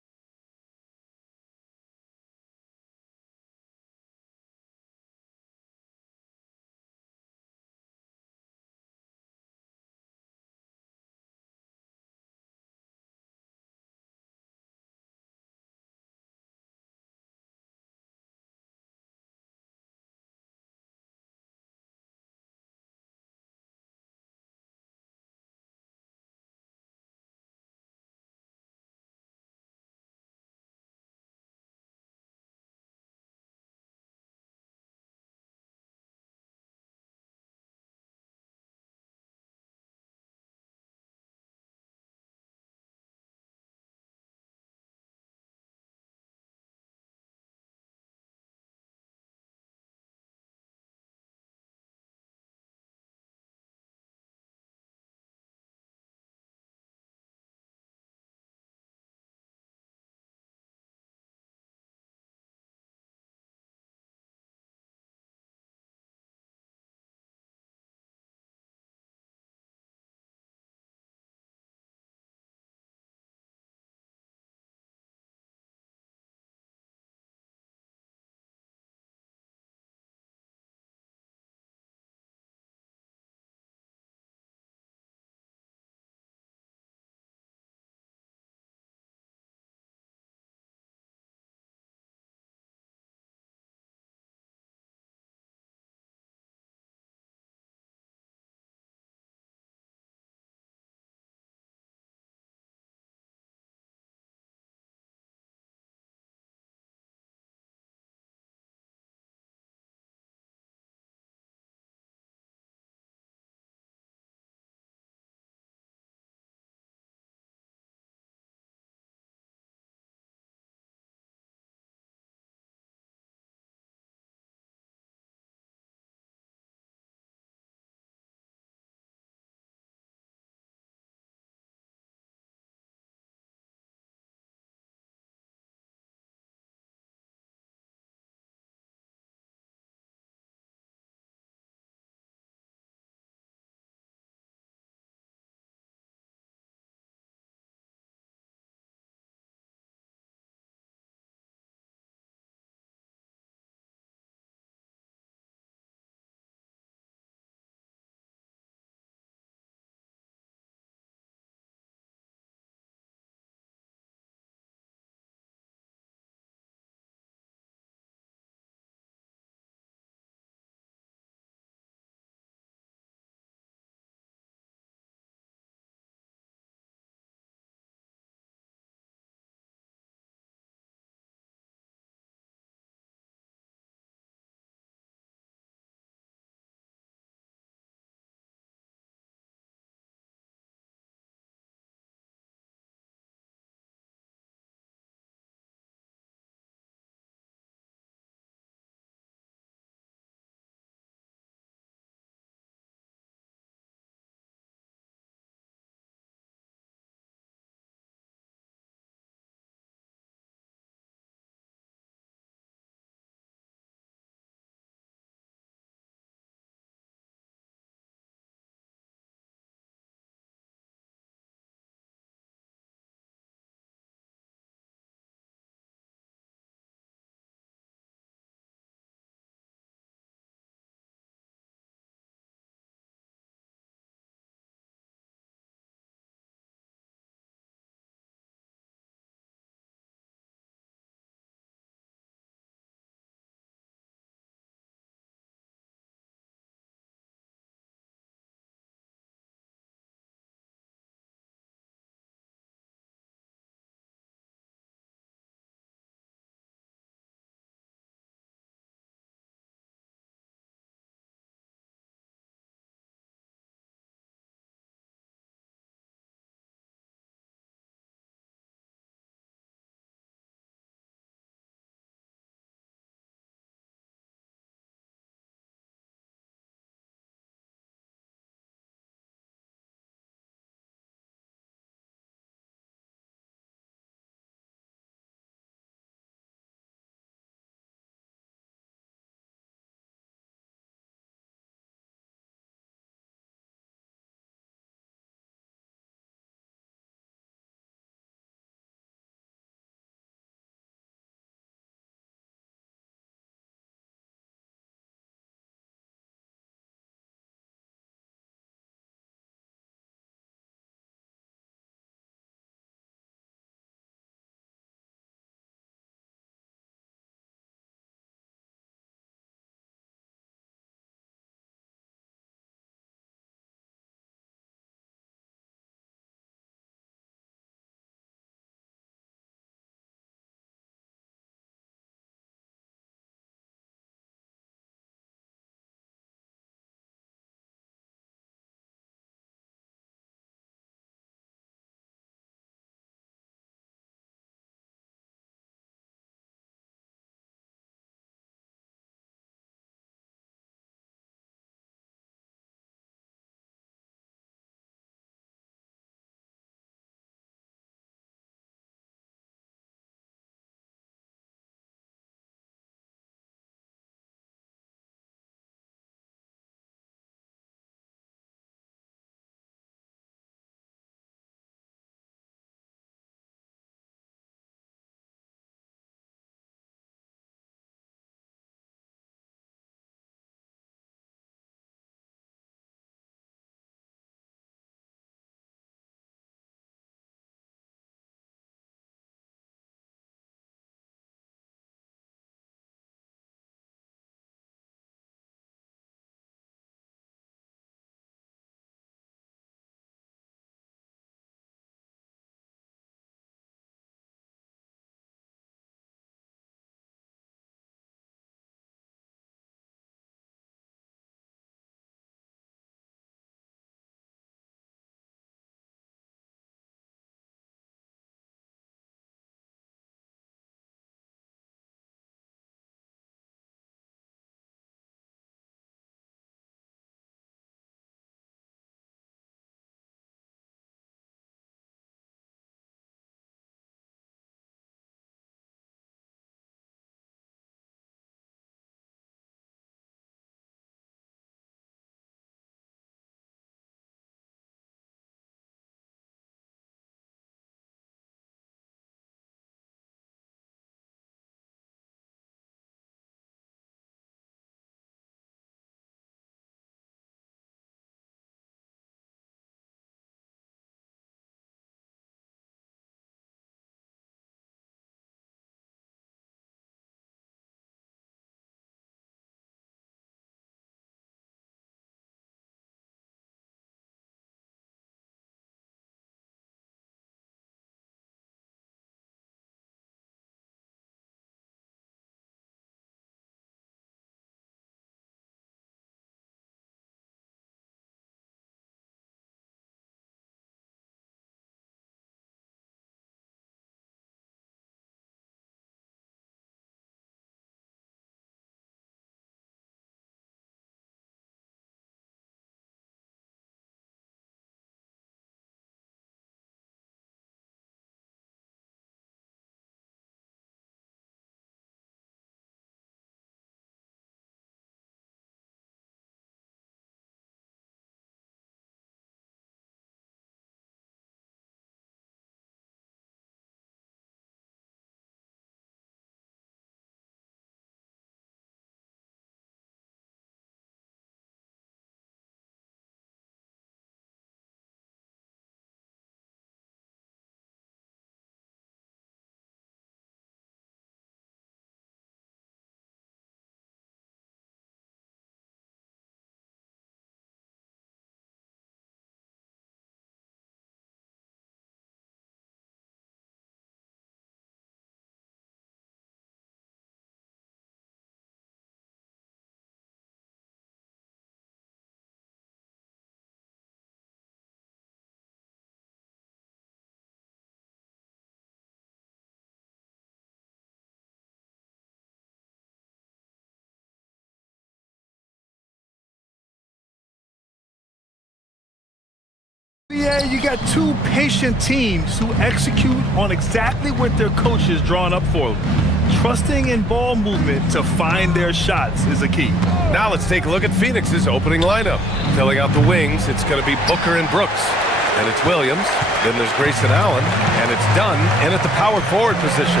Yeah, you got two patient teams who execute on exactly what their coach has drawn up for them. Trusting in ball movement to find their shots is a key. Now let's take a look at Phoenix's opening lineup. Filling out the wings, it's going to be Booker and Brooks. Then it's Williams, then there's Grayson Allen, and it's Dunn in at the power forward position.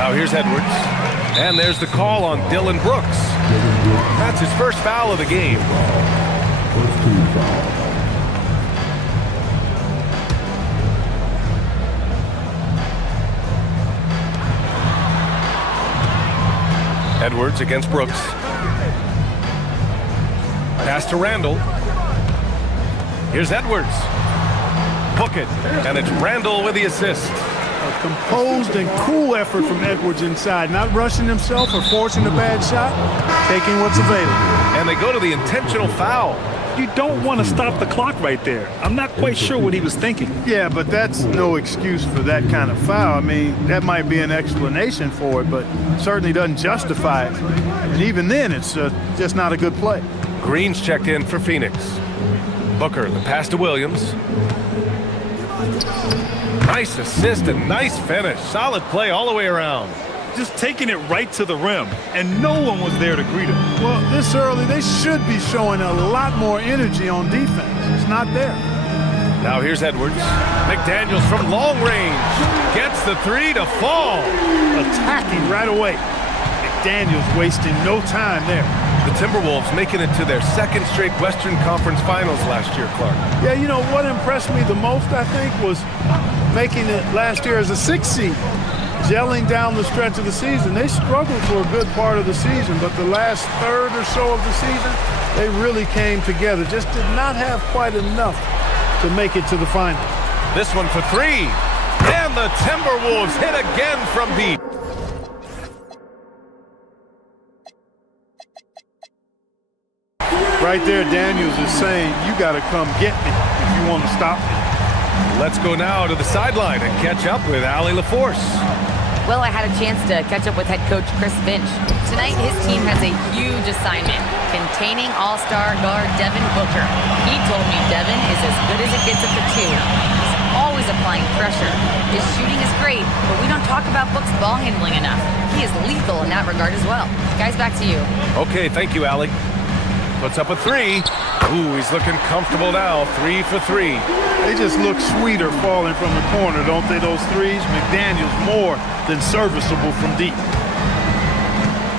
Now here's Edwards, and there's the call on Dylan Brooks. That's his first foul of the game. First team foul. Edwards against Brooks. Pass to Randall. Here's Edwards. Book it, and it's Randall with the assist. A composed and cool effort from Edwards inside, not rushing himself or forcing a bad shot, taking what's available. And they go to the intentional foul. You don't want to stop the clock right there. I'm not quite sure what he was thinking. Yeah, but that's no excuse for that kind of foul. I mean, that might be an explanation for it, but certainly doesn't justify it. And even then, it's just not a good play. Green's checked in for Phoenix. Booker, the pass to Williams. Nice assist and nice finish. Solid play all the way around. Just taking it right to the rim, and no one was there to greet him. Well, this early, they should be showing a lot more energy on defense. It's not there. Now here's Edwards. McDaniels from long range. Gets the three to fall. Attacking right away. McDaniels wasting no time there. The Timberwolves making it to their second straight Western Conference Finals last year, Clark. Yeah, you know, what impressed me the most, I think, was making it last year as a 6th seed. Gelling down the stretch of the season. They struggled for a good part of the season, but the last third or so of the season, they really came together. Just did not have quite enough to make it to the final. This one for three. And the Timberwolves hit again from deep. Right there, Daniels is saying, you got to come get me if you want to stop me. Let's go now to the sideline and catch up with Allie LaForce. Well, I had a chance to catch up with head coach Chris Finch. Tonight, his team has a huge assignment, containing all-star guard Devin Booker. He told me Devin is as good as it gets at the two. He's always applying pressure. His shooting is great, but we don't talk about Book's ball handling enough. He is lethal in that regard as well. Guys, back to you. Okay, thank you, Allie. Puts up a three. Ooh, he's looking comfortable now. 3 for 3. They just look sweeter falling from the corner, don't they, those threes? McDaniels more than serviceable from deep.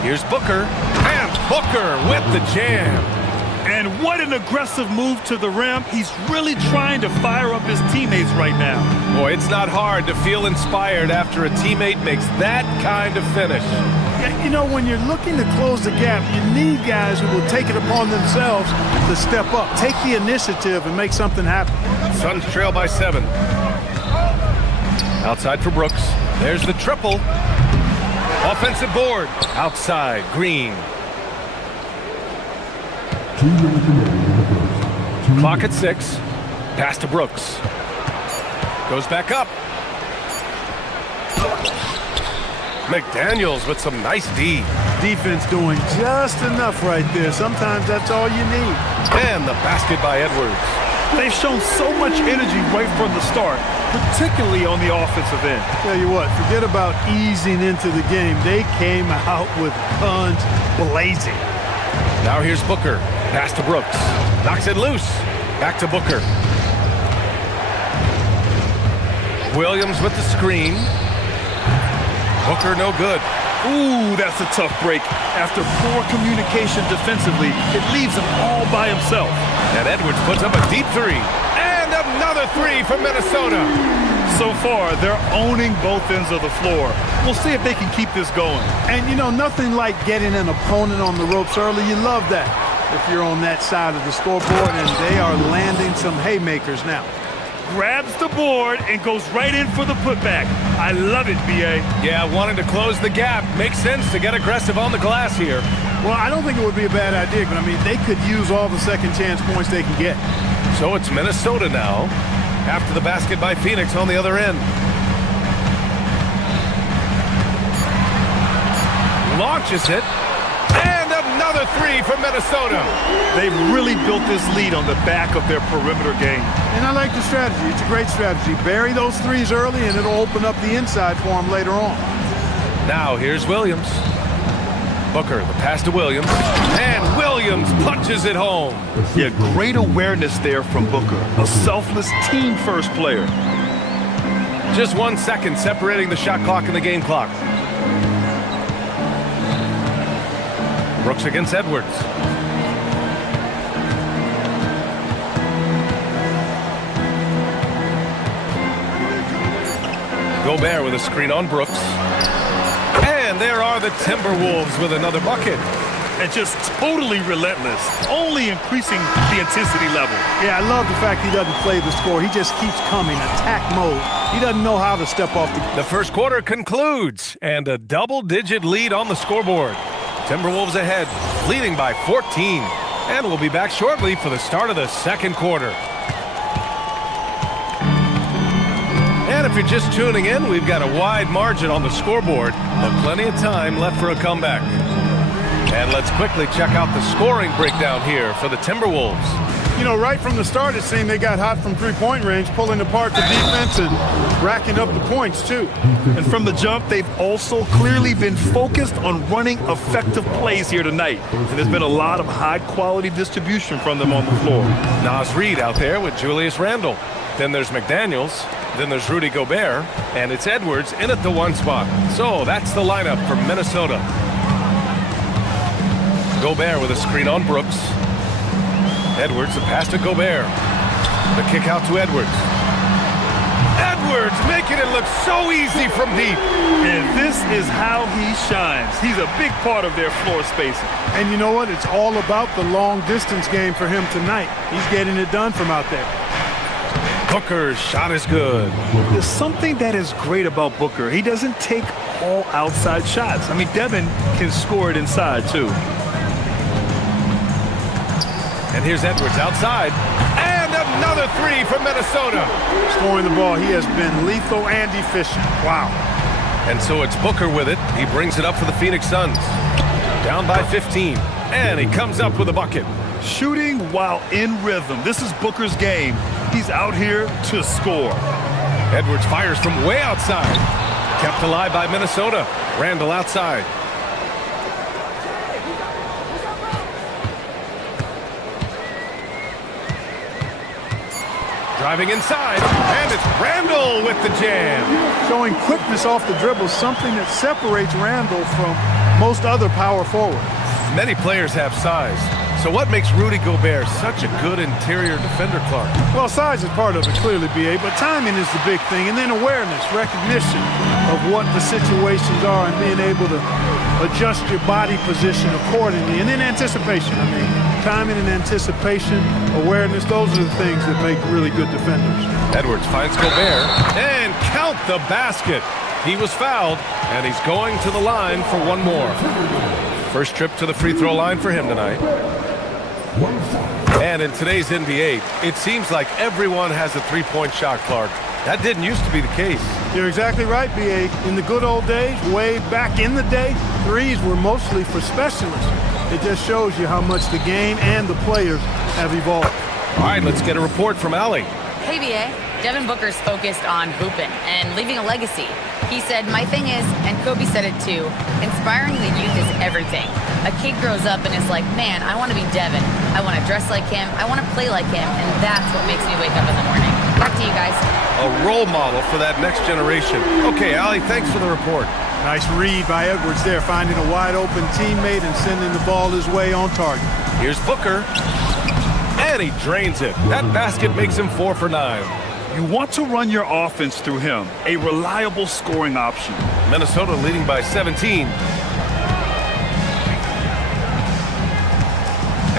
Here's Booker. And Booker with the jam. And what an aggressive move to the rim. He's really trying to fire up his teammates right now. Boy, it's not hard to feel inspired after a teammate makes that kind of finish. Yeah, you know, when you're looking to close the gap, you need guys who will take it upon themselves to step up, take the initiative, and make something happen. Suns trail by 7. Outside for Brooks. There's the triple. Offensive board. Outside, Green. 2 minutes remaining in the first. Clock at 6. Pass to Brooks. Goes back up. McDaniels with some nice D. Defense doing just enough right there. Sometimes that's all you need. And the basket by Edwards. They've shown so much energy right from the start, particularly on the offensive end. Tell you what, forget about easing into the game. They came out with guns blazing. Now here's Booker. Pass to Brooks. Knocks it loose. Back to Booker. Williams with the screen. Booker no good. Ooh, that's a tough break. After poor communication defensively, it leaves him all by himself. And Edwards puts up a deep three. And another three from Minnesota. So far, they're owning both ends of the floor. We'll see if they can keep this going. And, you know, nothing like getting an opponent on the ropes early. You love that if you're on that side of the scoreboard, and they are landing some haymakers now. Grabs the board and goes right in for the putback. I love it, B.A. Yeah, wanting to close the gap. Makes sense to get aggressive on the glass here. Well, I don't think it would be a bad idea, but, I mean, they could use all the second chance points they can get. So it's Minnesota now, after the basket by Phoenix on the other end. Launches it. And another three from Minnesota. They've really built this lead on the back of their perimeter game. And I like the strategy. It's a great strategy. Bury those threes early, and it'll open up the inside for them later on. Now here's Williams. Booker, the pass to Williams. And Williams punches it home. Yeah, great awareness there from Booker. A selfless team-first player. Just 1 second separating the shot clock and the game clock. Brooks against Edwards. Gobert with a screen on Brooks. And there are the Timberwolves with another bucket. And just totally relentless, only increasing the intensity level. Yeah, I love the fact he doesn't play the score. He just keeps coming, attack mode. He doesn't know how to step off the first quarter concludes, and a double-digit lead on the scoreboard. Timberwolves ahead, leading by 14. And we'll be back shortly for the start of the second quarter. And if you're just tuning in, we've got a wide margin on the scoreboard, but plenty of time left for a comeback. And let's quickly check out the scoring breakdown here for the Timberwolves. You know, right from the start, it seemed they got hot from three-point range, pulling apart the defense and racking up the points, too. And from the jump, they've also clearly been focused on running effective plays here tonight. And there's been a lot of high-quality distribution from them on the floor. Naz Reid out there with Julius Randle. Then there's McDaniels. Then there's Rudy Gobert. And it's Edwards in at the one spot. So that's the lineup for Minnesota. Gobert with a screen on Brooks. Edwards, the pass to Gobert. The kick out to Edwards. Edwards making it look so easy from deep. And this is how he shines. He's a big part of their floor spacing. And you know what? It's all about the long-distance game for him tonight. He's getting it done from out there. Booker's shot is good. There's something that is great about Booker. He doesn't take all outside shots. I mean, Devin can score it inside, too. And here's Edwards outside. And another three from Minnesota. Scoring the ball, he has been lethal and efficient. Wow. And so it's Booker with it. He brings it up for the Phoenix Suns. Down by 15. And he comes up with a bucket. Shooting while in rhythm. This is Booker's game. He's out here to score. Edwards fires from way outside. Kept alive by Minnesota. Randle outside. Driving inside, and it's Randle with the jam. Showing quickness off the dribble, something that separates Randle from most other power forwards. Many players have size. So what makes Rudy Gobert such a good interior defender, Clark? Well, size is part of it, clearly, B.A., but timing is the big thing, and then awareness, recognition of what the situations are and being able to adjust your body position accordingly, and then anticipation. I mean, timing and anticipation, awareness, those are the things that make really good defenders. Edwards finds Gobert, and count the basket. He was fouled, and he's going to the line for one more. First trip to the free throw line for him tonight. And in today's NBA, it seems like everyone has a three-point shot, Clark. That didn't used to be the case. You're exactly right, B.A. In the good old days, way back in the day, threes were mostly for specialists. It just shows you how much the game and the players have evolved. All right, let's get a report from Allie. Hey, B.A. Devin Booker's focused on hooping and leaving a legacy. He said, my thing is, and Kobe said it too, inspiring the youth is everything. A kid grows up and is like, man, I want to be Devin. I want to dress like him. I want to play like him. And that's what makes me wake up in the morning. Back to you guys. A role model for that next generation. Okay, Allie, thanks for the report. Nice read by Edwards there, finding a wide open teammate and sending the ball his way on target. Here's Booker. And he drains it. That basket makes him 4 for 9. You want to run your offense through him, a reliable scoring option. Minnesota leading by 17.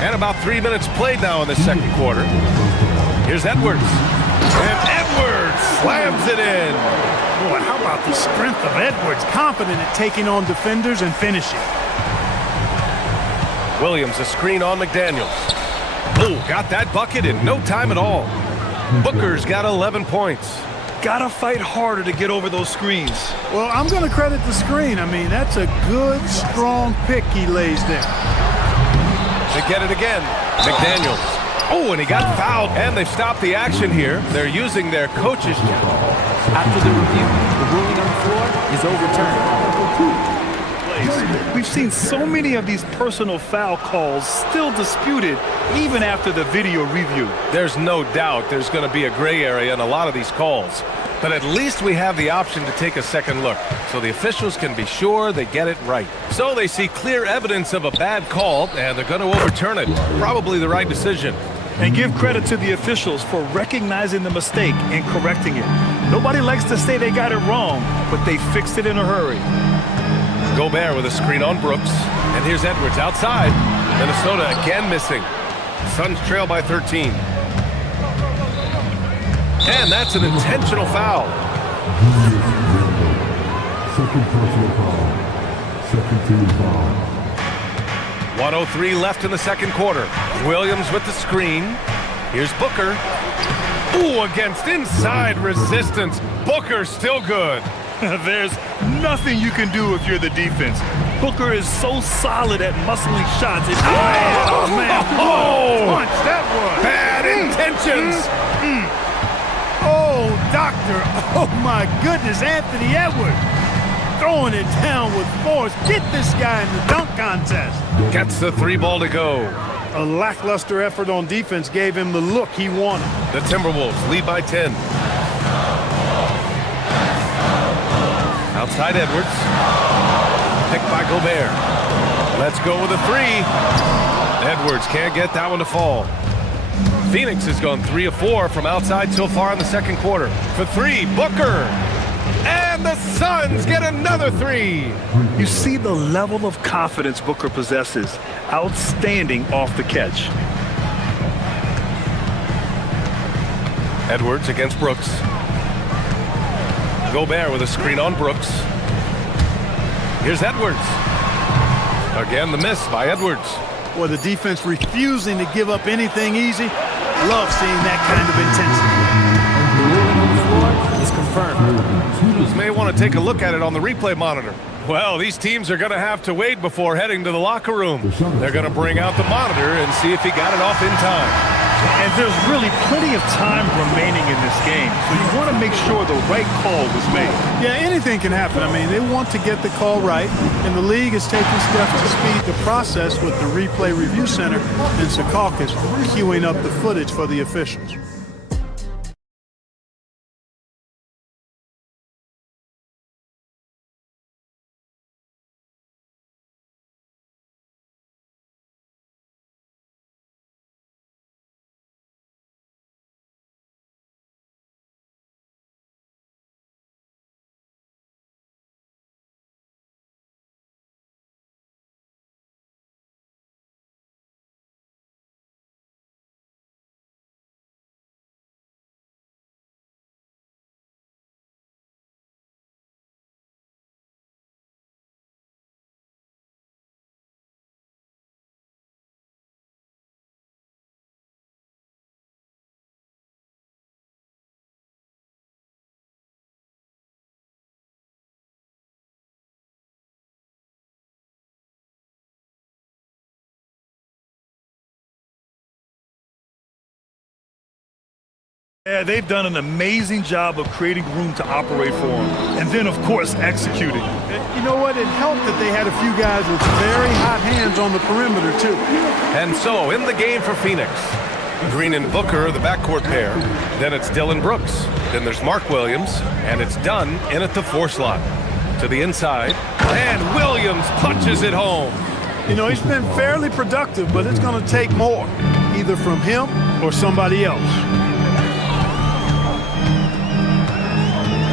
And about 3 minutes played now in the second quarter. Here's Edwards. And Edwards slams it in. Boy, how about the strength of Edwards, confident at taking on defenders and finishing. Williams, a screen on McDaniels. Ooh, got that bucket in no time at all. Booker's got 11 points. Gotta fight harder to get over those screens. Well, I'm going to credit the screen. I mean, that's a good, strong pick he lays there. They get it again. McDaniels. Oh, and he got fouled. And they've stopped the action here. They're using their coach's check. After the review, the ruling on the floor is overturned. We've seen so many of these personal foul calls still disputed even after the video review. There's no doubt there's going to be a gray area in a lot of these calls. But at least we have the option to take a second look, so the officials can be sure they get it right. So they see clear evidence of a bad call, and they're going to overturn it. Probably the right decision. And give credit to the officials for recognizing the mistake and correcting it. Nobody likes to say they got it wrong, but they fixed it in a hurry. Gobert with a screen on Brooks. And here's Edwards outside. Minnesota again missing. Suns trail by 13. And that's an intentional foul. Second personal foul. Second team foul. 1:03 left in the second quarter. Williams with the screen. Here's Booker. Ooh, against inside resistance. Booker still good. There's nothing you can do if you're the defense. Booker is so solid at muscling shots. Oh, man. Oh, Punch, that was. bad intentions. Oh, doctor. Oh, my goodness. Anthony Edwards throwing it down with force. Get this guy in the dunk contest. Gets the three ball to go. A lackluster effort on defense gave him the look he wanted. The Timberwolves lead by 10. Outside Edwards. Picked by Gobert. Let's go with a three. Edwards can't get that one to fall. Phoenix has gone 3 of 4 from outside so far in the second quarter. For three, Booker. And the Suns get another three. You see the level of confidence Booker possesses. Outstanding off the catch. Edwards against Brooks. Gobert with a screen on Brooks. Here's Edwards. Again, the miss by Edwards. Boy, the defense refusing to give up anything easy. Love seeing that kind of intensity. The ruling on the floor is confirmed. You may want to take a look at it on the replay monitor. Well, these teams are going to have to wait before heading to the locker room. They're going to bring out the monitor and see if he got it off in time. And there's really plenty of time remaining in this game, so you want to make sure the right call was made. Yeah, anything can happen. I mean, they want to get the call right, and the league is taking steps to speed the process with the Replay Review Center in Secaucus queuing up the footage for the officials. Yeah, they've done an amazing job of creating room to operate for him. And then, of course, executing. You know what? It helped that they had a few guys with very hot hands on the perimeter, too. And so, in the game for Phoenix, Green and Booker, the backcourt pair. Then it's Dylan Brooks. Then there's Mark Williams. And it's Dunn in at the 4 slot. To the inside. And Williams punches it home. You know, he's been fairly productive, but it's going to take more. Either from him or somebody else.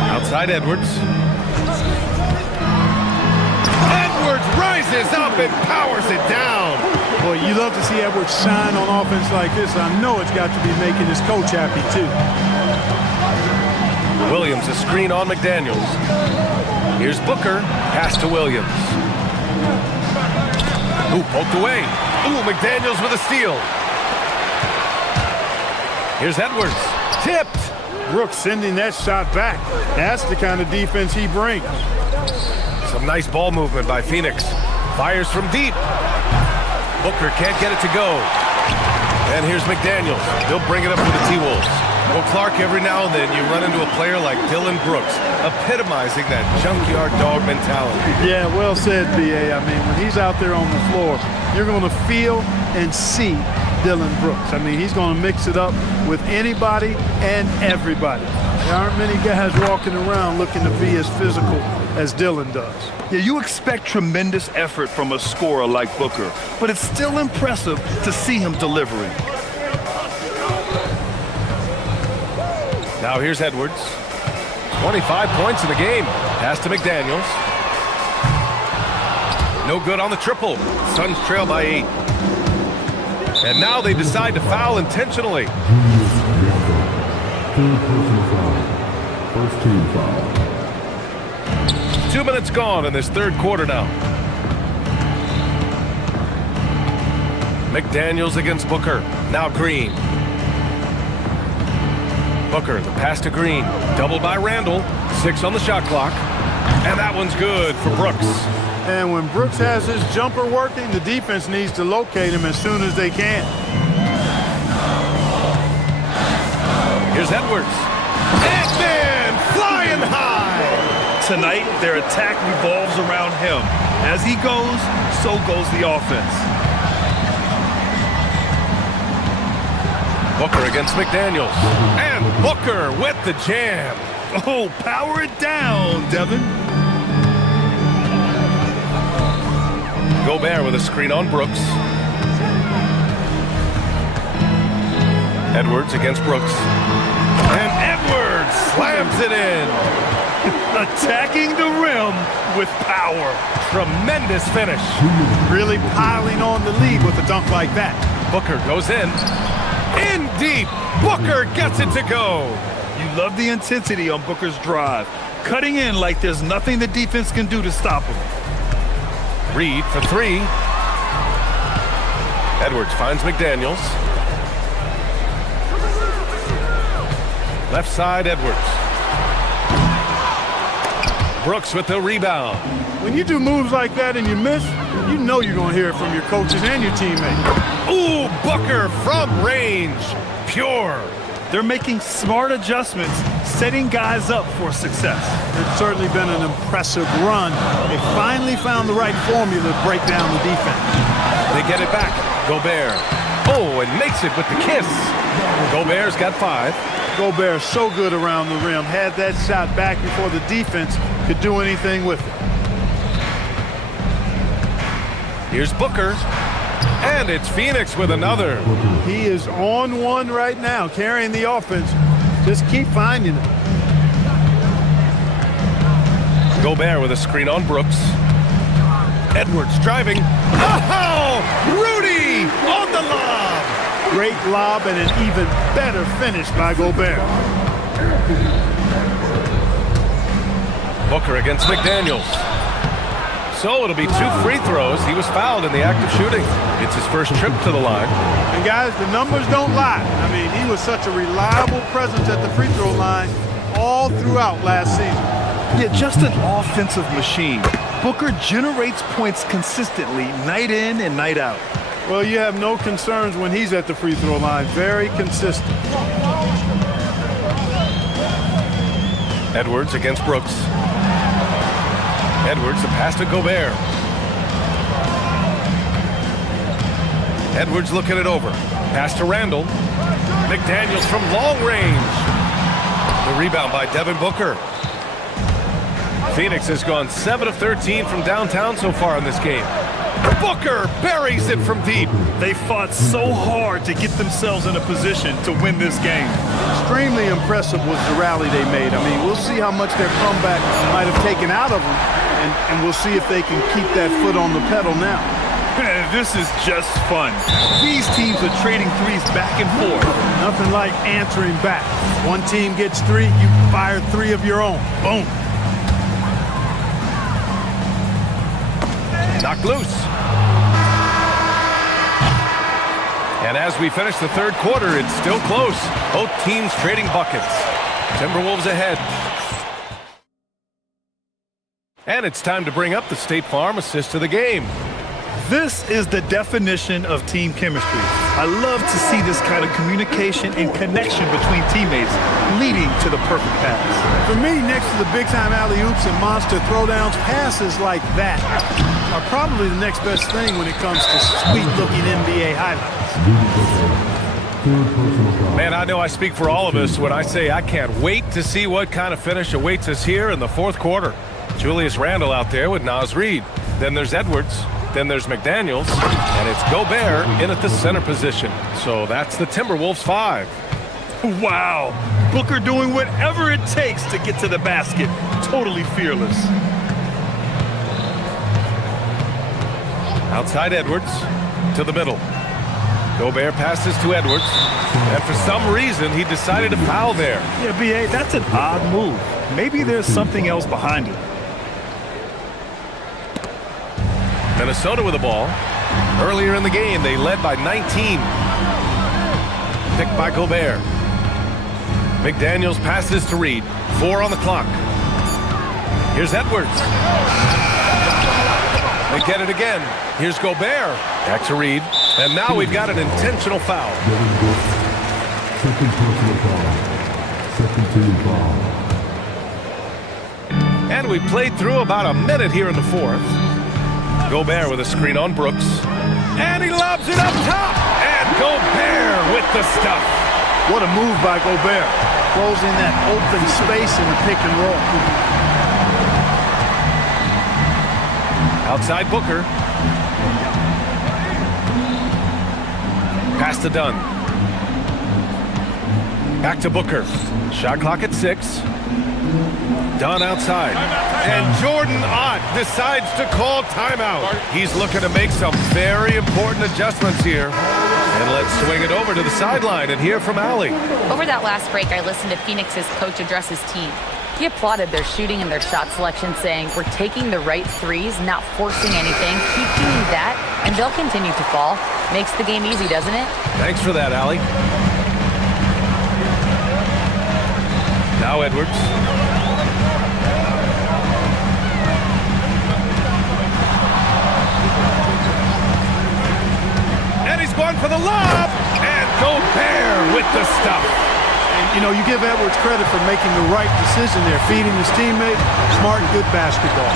Outside Edwards. Edwards rises up and powers it down. Boy, you love to see Edwards shine on offense like this. I know it's got to be making his coach happy, too. Williams, a screen on McDaniels. Here's Booker. Pass to Williams. Ooh, poked away. Ooh, McDaniels with a steal. Here's Edwards. Tipped. Brooks sending that shot back. That's the kind of defense he brings. Some nice ball movement by Phoenix. Fires from deep. Booker can't get it to go. And here's McDaniels. He'll bring it up for the T-Wolves. Well, Clark, every now and then you run into a player like Dylan Brooks, epitomizing that junkyard dog mentality. Yeah, well said, B.A. I mean, when he's out there on the floor, you're going to feel and see Dylan Brooks. I mean, he's going to mix it up with anybody and everybody. There aren't many guys walking around looking to be as physical as Dylan does. Yeah, you expect tremendous effort from a scorer like Booker, but it's still impressive to see him delivering. Now here's Edwards. 25 points in the game. Pass to McDaniels. No good on the triple. Suns trail by 8. And now they decide to foul intentionally. First team foul. 2 minutes gone in this third quarter now. McDaniels against Booker. Now Green. Booker, the pass to Green. Doubled by Randall. 6 on the shot clock. And that one's good for Brooks. And when Brooks has his jumper working, the defense needs to locate him as soon as they can. Here's Edwards. Ant-Man flying high. Tonight, their attack revolves around him. As he goes, so goes the offense. Booker against McDaniels. And Booker with the jam. Oh, power it down, Devin. Gobert with a screen on Brooks. Edwards against Brooks. And Edwards slams it in. Attacking the rim with power. Tremendous finish. Really piling on the lead with a dunk like that. Booker goes in. In deep. Booker gets it to go. You love the intensity on Booker's drive. Cutting in like there's nothing the defense can do to stop him. Reed for 3. Edwards finds McDaniels. Left side, Edwards. Brooks with the rebound. When you do moves like that and you miss, you know you're going to hear it from your coaches and your teammates. Ooh, Booker from range. Pure. They're making smart adjustments, setting guys up for success. It's certainly been an impressive run. They finally found the right formula to break down the defense. They get it back. Gobert. Oh, and makes it with the kiss. Gobert's got 5. Gobert so good around the rim. Had that shot back before the defense could do anything with it. Here's Booker. And it's Phoenix with another. He is on one right now, carrying the offense. Just keep finding it. Gobert with a screen on Brooks. Edwards driving. Oh! Rudy on the lob! Great lob and an even better finish by Gobert. Booker against McDaniels. So it'll be 2 free throws. He was fouled in the act of shooting. It's his first trip to the line. And guys, the numbers don't lie. I mean, he was such a reliable presence at the free throw line all throughout last season. Yeah, just an offensive machine. Booker generates points consistently, night in and night out. Well, you have no concerns when he's at the free throw line. Very consistent. Edwards against Brooks. Edwards, the pass to Gobert. Edwards looking it over. Pass to Randall. McDaniels from long range. The rebound by Devin Booker. Phoenix has gone 7 of 13 from downtown so far in this game. Booker buries it from deep. They fought so hard to get themselves in a position to win this game. Extremely impressive was the rally they made. I mean, we'll see how much their comeback might have taken out of them, and we'll see if they can keep that foot on the pedal now. This is just fun. These teams are trading threes back and forth. Nothing like answering back. One team gets 3, you fire 3 of your own. Boom. Knocked loose. And as we finish the third quarter, it's still close. Both teams trading buckets. Timberwolves ahead. And it's time to bring up the State Farm assist of the game. This is the definition of team chemistry. I love to see this kind of communication and connection between teammates leading to the perfect pass. For me, next to the big-time alley-oops and monster throwdowns, passes like that are probably the next best thing when it comes to sweet-looking NBA highlights. Man, I know I speak for all of us when I say I can't wait to see what kind of finish awaits us here in the fourth quarter. Julius Randle out there with Naz Reid. Then there's Edwards. Then there's McDaniels. And it's Gobert in at the center position. So that's the Timberwolves 5. Wow. Booker doing whatever it takes to get to the basket. Totally fearless. Outside Edwards to the middle. Gobert passes to Edwards. And for some reason, he decided to foul there. Yeah, B.A., that's an odd move. Maybe there's something else behind it. Minnesota with the ball. Earlier in the game, they led by 19. Picked by Gobert. McDaniels passes to Reid. 4 on the clock. Here's Edwards. They get it again. Here's Gobert. Back to Reid. And now we've got an intentional foul. Second personal foul. Second team foul. And we played through about a minute here in the fourth. Gobert with a screen on Brooks. And he lobs it up top. And Gobert with the stuff. What a move by Gobert. Closing that open space in the pick and roll. Outside Booker. Pass to Dunn. Back to Booker. Shot clock at 6. Dunn outside. And Jordan Ott decides to call timeout. He's looking to make some very important adjustments here. And let's swing it over to the sideline and hear from Allie. Over that last break, I listened to Phoenix's coach address his team. He applauded their shooting and their shot selection, saying, "We're taking the right threes, not forcing anything. Keep doing that, and they'll continue to fall." Makes the game easy, doesn't it? Thanks for that, Allie. Now Edwards. And he's going for the lob. And Gobert with the stuff. And, you know, you give Edwards credit for making the right decision there, feeding his teammate. Smart, good basketball.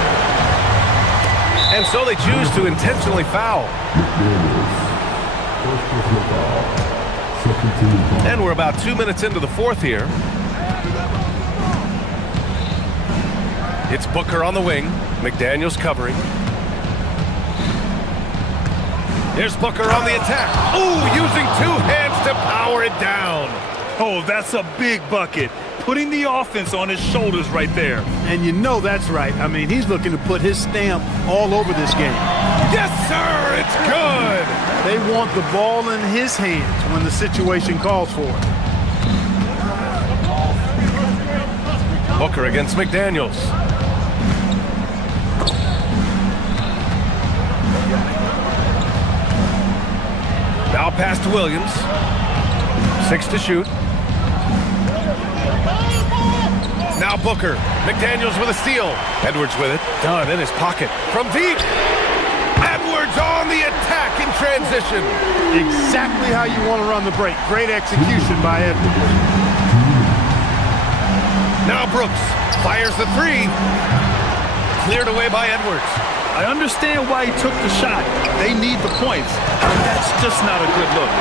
And so they choose to intentionally foul. And we're about 2 minutes into the fourth here. It's Booker on the wing. McDaniels covering. There's Booker on the attack. Ooh, using 2 hands to power it down. Oh, that's a big bucket. Putting the offense on his shoulders right there. And you know that's right. I mean, he's looking to put his stamp all over this game. Yes, sir, it's good. They want the ball in his hands when the situation calls for it. Booker against McDaniels. Now pass to Williams. 6 to shoot. Now Booker. McDaniels with a steal. Edwards with it. Dunn in his pocket. From deep. Edwards on the attack in transition. Exactly how you want to run the break. Great execution by Edwards. Now Brooks fires the 3. Cleared away by Edwards. I understand why he took the shot. They need the points, but that's just not a good look.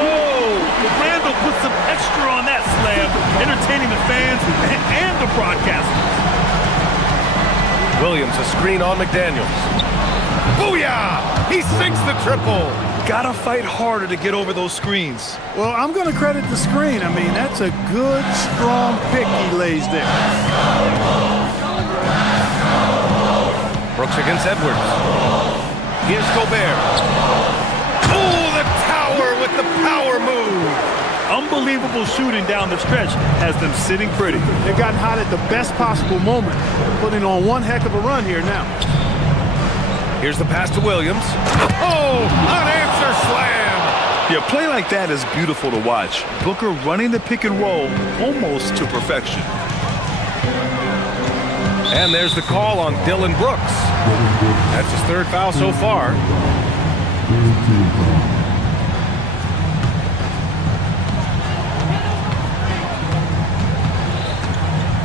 Oh, Randle put some extra on that slam, entertaining the fans and the broadcasters. Williams, a screen on McDaniels. Booyah! He sinks the triple. Gotta fight harder to get over those screens. Well, I'm going to credit the screen. I mean, that's a good, strong pick he lays there. Brooks against Edwards. Here's Gobert. Oh, the tower with the power move. Unbelievable shooting down the stretch has them sitting pretty. They've gotten hot at the best possible moment, putting on one heck of a run here now. Here's the pass to Williams. Oh, unanswered slam. Yeah, play like that is beautiful to watch. Booker running the pick and roll almost to perfection. And there's the call on Dylan Brooks. That's his third foul so far.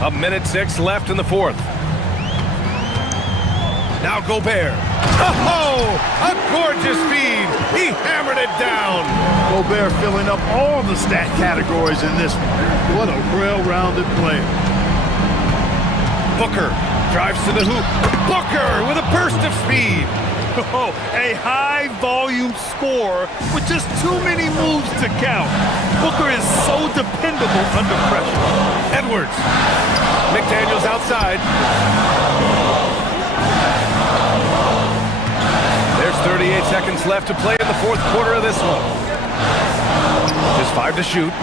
A minute 6 left in the fourth. Now Gobert. Oh, a gorgeous feed. He hammered it down. Gobert filling up all the stat categories in this one. What a well-rounded player. Booker drives to the hoop. Booker with a burst of speed. Oh, a high-volume scorer with just too many moves to count. Booker is so dependable under pressure. Edwards. McDaniels outside. There's 38 seconds left to play in the fourth quarter of this one. Just 5 to shoot.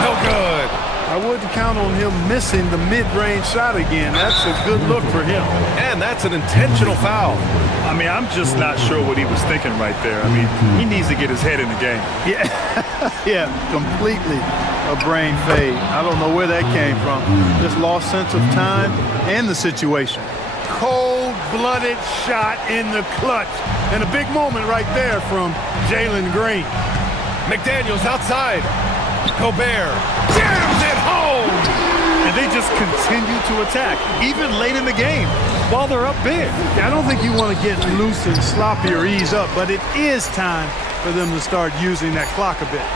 No good. I wouldn't count on him missing the mid-range shot again. That's a good look for him. And that's an intentional foul. I mean, I'm just not sure what he was thinking right there. I mean, he needs to get his head in the game. Yeah, yeah, completely a brain fade. I don't know where that came from. Just lost sense of time and the situation. Cold-blooded shot in the clutch. And a big moment right there from Jalen Green. McDaniels outside. Gobert jams it home. And they just continue to attack, even late in the game, while they're up big. I don't think you want to get loose and sloppy or ease up, but it is time for them to start using that clock a bit.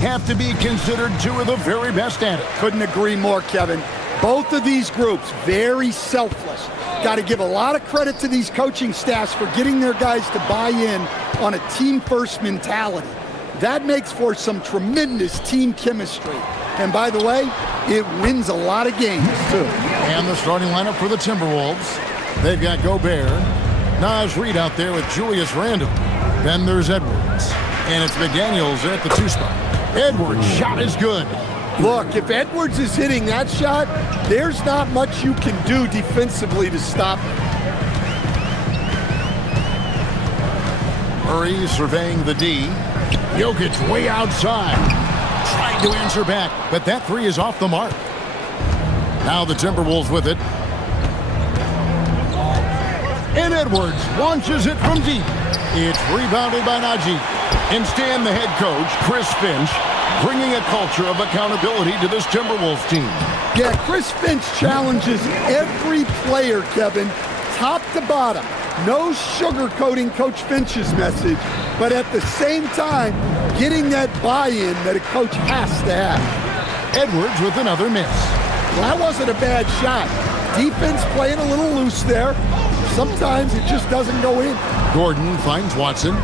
have to be considered two of the very best at it. Couldn't agree more, Kevin. Both of these groups, very selfless. Got to give a lot of credit to these coaching staffs for getting their guys to buy in on a team-first mentality. That makes for some tremendous team chemistry. And by the way, it wins a lot of games, too. And the starting lineup for the Timberwolves. They've got Gobert, Naz Reid out there with Julius Randle. Then there's Edwards. And it's McDaniels at the 2 spot. Edwards' shot is good. Look, if Edwards is hitting that shot, there's not much you can do defensively to stop him. Murray surveying the D. Jokic way outside. Trying to answer back, but that 3 is off the mark. Now the Timberwolves with it. And Edwards launches it from deep. It's rebounded by Najee. Instead, the head coach, Chris Finch, bringing a culture of accountability to this Timberwolves team. Yeah, Chris Finch challenges every player, Kevin, top to bottom. No sugarcoating Coach Finch's message, but at the same time, getting that buy-in that a coach has to have. Edwards with another miss. Well, that wasn't a bad shot. Defense playing a little loose there. Sometimes it just doesn't go in. Gordon finds Watson.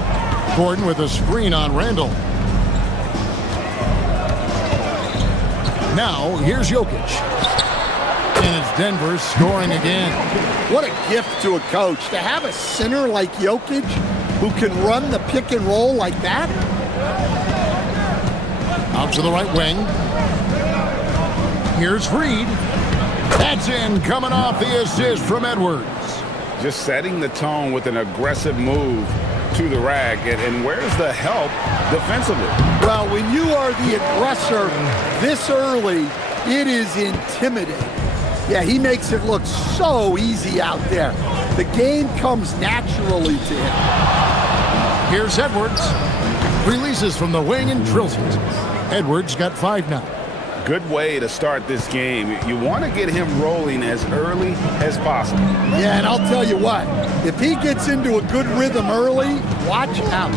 Gordon with a screen on Randall. Now, here's Jokic. And it's Denver scoring again. What a gift to a coach to have a center like Jokic who can run the pick and roll like that. Out to the right wing. Here's Reid. That's in, coming off the assist from Edwards. Just setting the tone with an aggressive move to the rack. And where's the help defensively? Well, when you are the aggressor this early, it is intimidating. Yeah, he makes it look so easy out there. The game comes naturally to him. Here's Edwards. Releases from the wing and drills it. Edwards got 5 now. Good way to start this game. You want to get him rolling as early as possible. Yeah, and I'll tell you what, if he gets into a good rhythm early, watch out.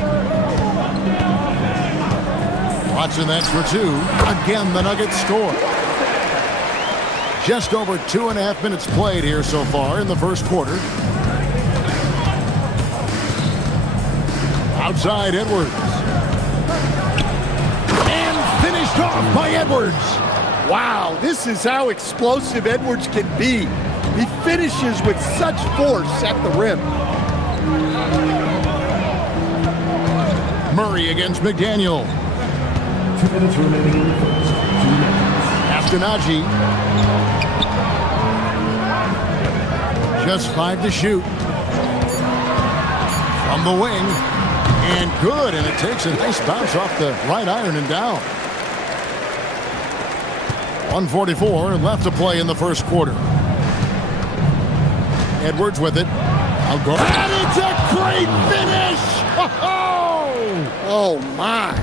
Watson, that's for 2. Again, the Nuggets score. Just over 2.5 minutes played here so far in the first quarter. Outside Edwards. And finished off by Edwards. Wow, this is how explosive Edwards can be. He finishes with such force at the rim. Murray against McDaniel. 2 minutes remaining in the first. 2 minutes. After Najee. Just 5 to shoot. From the wing. And good, and it takes a nice bounce off the right iron and down. 1:44 left to play in the first quarter. Edwards with it. I'll go. And it's a great finish! Oh, my.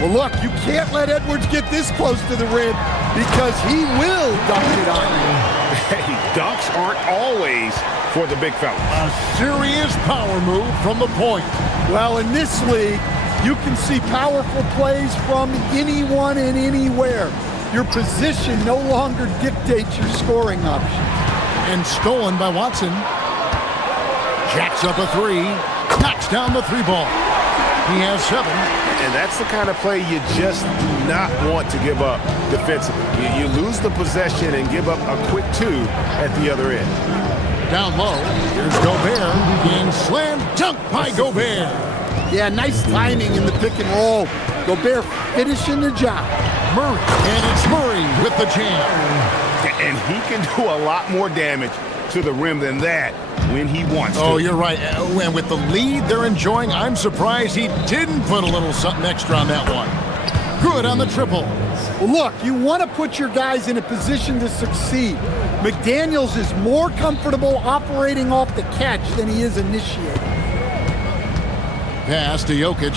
Well, look, you can't let Edwards get this close to the rim because he will dunk it on you. Hey, dunks aren't always for the big fella. A serious power move from the point. Well, in this league, you can see powerful plays from anyone and anywhere. Your position no longer dictates your scoring options. And stolen by Watson. Jacks up a 3. Knocks down the 3 ball. He has 7. And that's the kind of play you just do not want to give up defensively. You lose the possession and give up a quick 2 at the other end. Down low, here's Gobert being slam dunk by Gobert. Yeah, nice timing in the pick and roll. Gobert finishing the job. Murray, and it's Murray with the jam. And he can do a lot more damage to the rim than that when he wants to. Oh, you're right. And with the lead they're enjoying, I'm surprised he didn't put a little something extra on that one. Good on the triple. Well, look, you want to put your guys in a position to succeed. McDaniels is more comfortable operating off the catch than he is initiating. Pass to Jokic.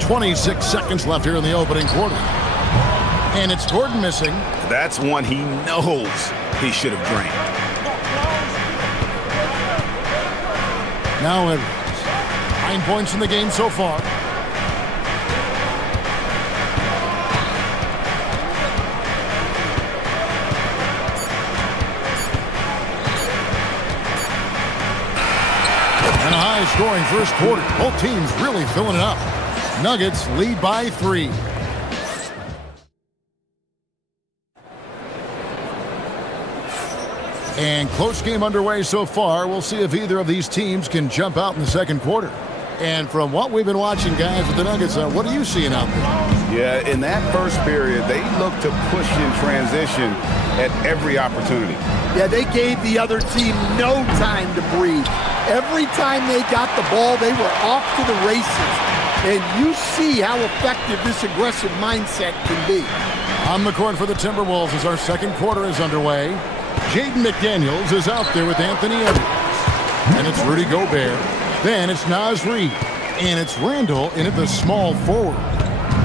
26 seconds left here in the opening quarter. And it's Gordon missing. That's one he knows he should have drained. Now Edwards. 9 points in the game so far. And a high-scoring first quarter. Both teams really filling it up. Nuggets lead by 3. And close game underway so far. We'll see if either of these teams can jump out in the second quarter. And from what we've been watching, guys, with the Nuggets, what are you seeing out there? Yeah, in that first period, they looked to push in transition at every opportunity. Yeah, they gave the other team no time to breathe. Every time they got the ball, they were off to the races. And you see how effective this aggressive mindset can be. On the court for the Timberwolves as our second quarter is underway. Jaden McDaniels is out there with Anthony Edwards. And it's Rudy Gobert. Then it's Naz Reid. And it's Randall in at the small forward.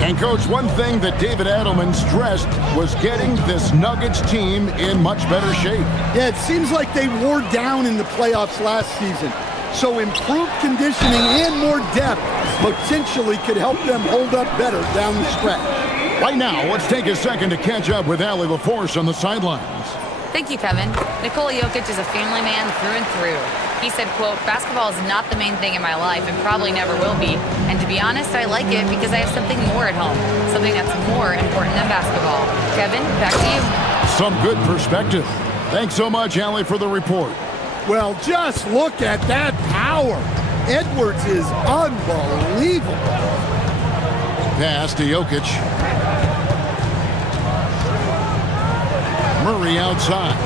And, Coach, one thing that David Adelman stressed was getting this Nuggets team in much better shape. Yeah, it seems like they wore down in the playoffs last season. So improved conditioning and more depth potentially could help them hold up better down the stretch. Right now, let's take a second to catch up with Allie LaForce on the sidelines. Thank you, Kevin. Nikola Jokic is a family man through and through. He said, quote, basketball is not the main thing in my life and probably never will be. And to be honest, I like it because I have something more at home, something that's more important than basketball. Kevin, back to you. Some good perspective. Thanks so much, Allie, for the report. Well, just look at that power. Edwards is unbelievable. Pass to Jokic. Murray outside.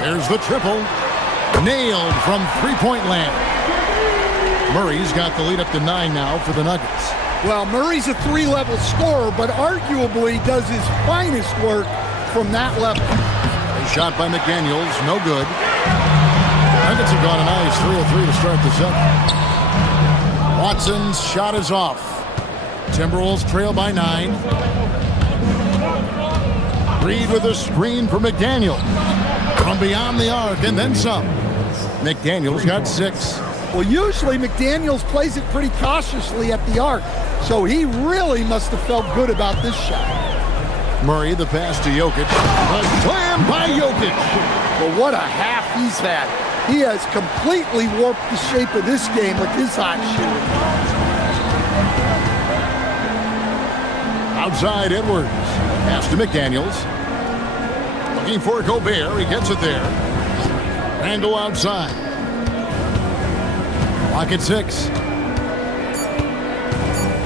There's the triple. Nailed from three-point land. Murray's got the lead up to 9 now for the Nuggets. Well, Murray's a 3-level scorer, but arguably does his finest work from that level. A shot by McDaniels, no good. Nuggets have gone a nice 3 of 3 to start the second. Watson's shot is off. Timberwolves trail by 9. Reid with a screen for McDaniel. From beyond the arc and then some. McDaniels got 6. Well, usually McDaniels plays it pretty cautiously at the arc, so he really must have felt good about this shot. Murray, the pass to Jokic. A slam by Jokic. Well, what a half he's had. He has completely warped the shape of this game with his hot shooting. Outside Edwards. Pass to McDaniels. Looking for Gobert. He gets it there. Randall outside. Clock at 6.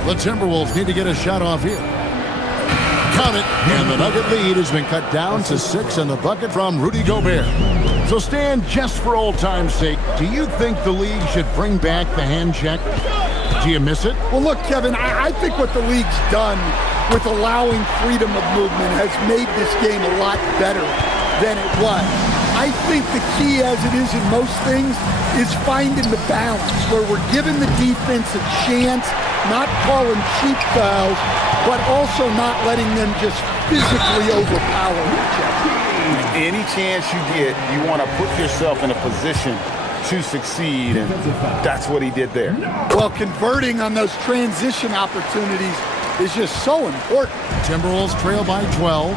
The Timberwolves need to get a shot off here. Count it. And the Nugget lead has been cut down to 6 in the bucket from Rudy Gobert. So Stan, just for old time's sake, do you think the league should bring back the hand check? Do you miss it? Well, look, Kevin, I think what the league's done with allowing freedom of movement has made this game a lot better than it was. I think the key, as it is in most things, is finding the balance where we're giving the defense a chance, not calling cheap fouls, but also not letting them just physically overpower each other. Any chance you get, you want to put yourself in a position to succeed, and that's what he did there. Well, converting on those transition opportunities is just so important. Timberwolves trail by 12.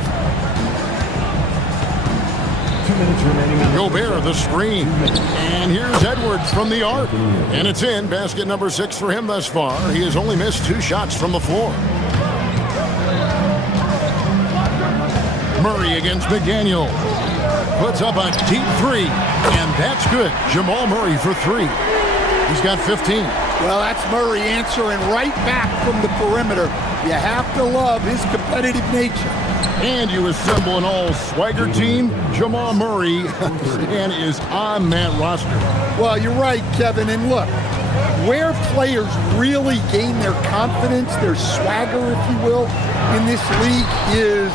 2 minutes remaining. Gobert, the screen. And here's Edwards from the arc. And it's in. Basket number 6 for him thus far. He has only missed 2 shots from the floor. Murray against McDaniel. Puts up a deep 3. And that's good. Jamal Murray for 3. He's got 15. Well, that's Murray answering right back from the perimeter. You have to love his competitive nature. And you assemble an all-swagger team. Jamal Murray and is on that roster. Well, you're right, Kevin. And look, where players really gain their confidence, their swagger, if you will, in this league is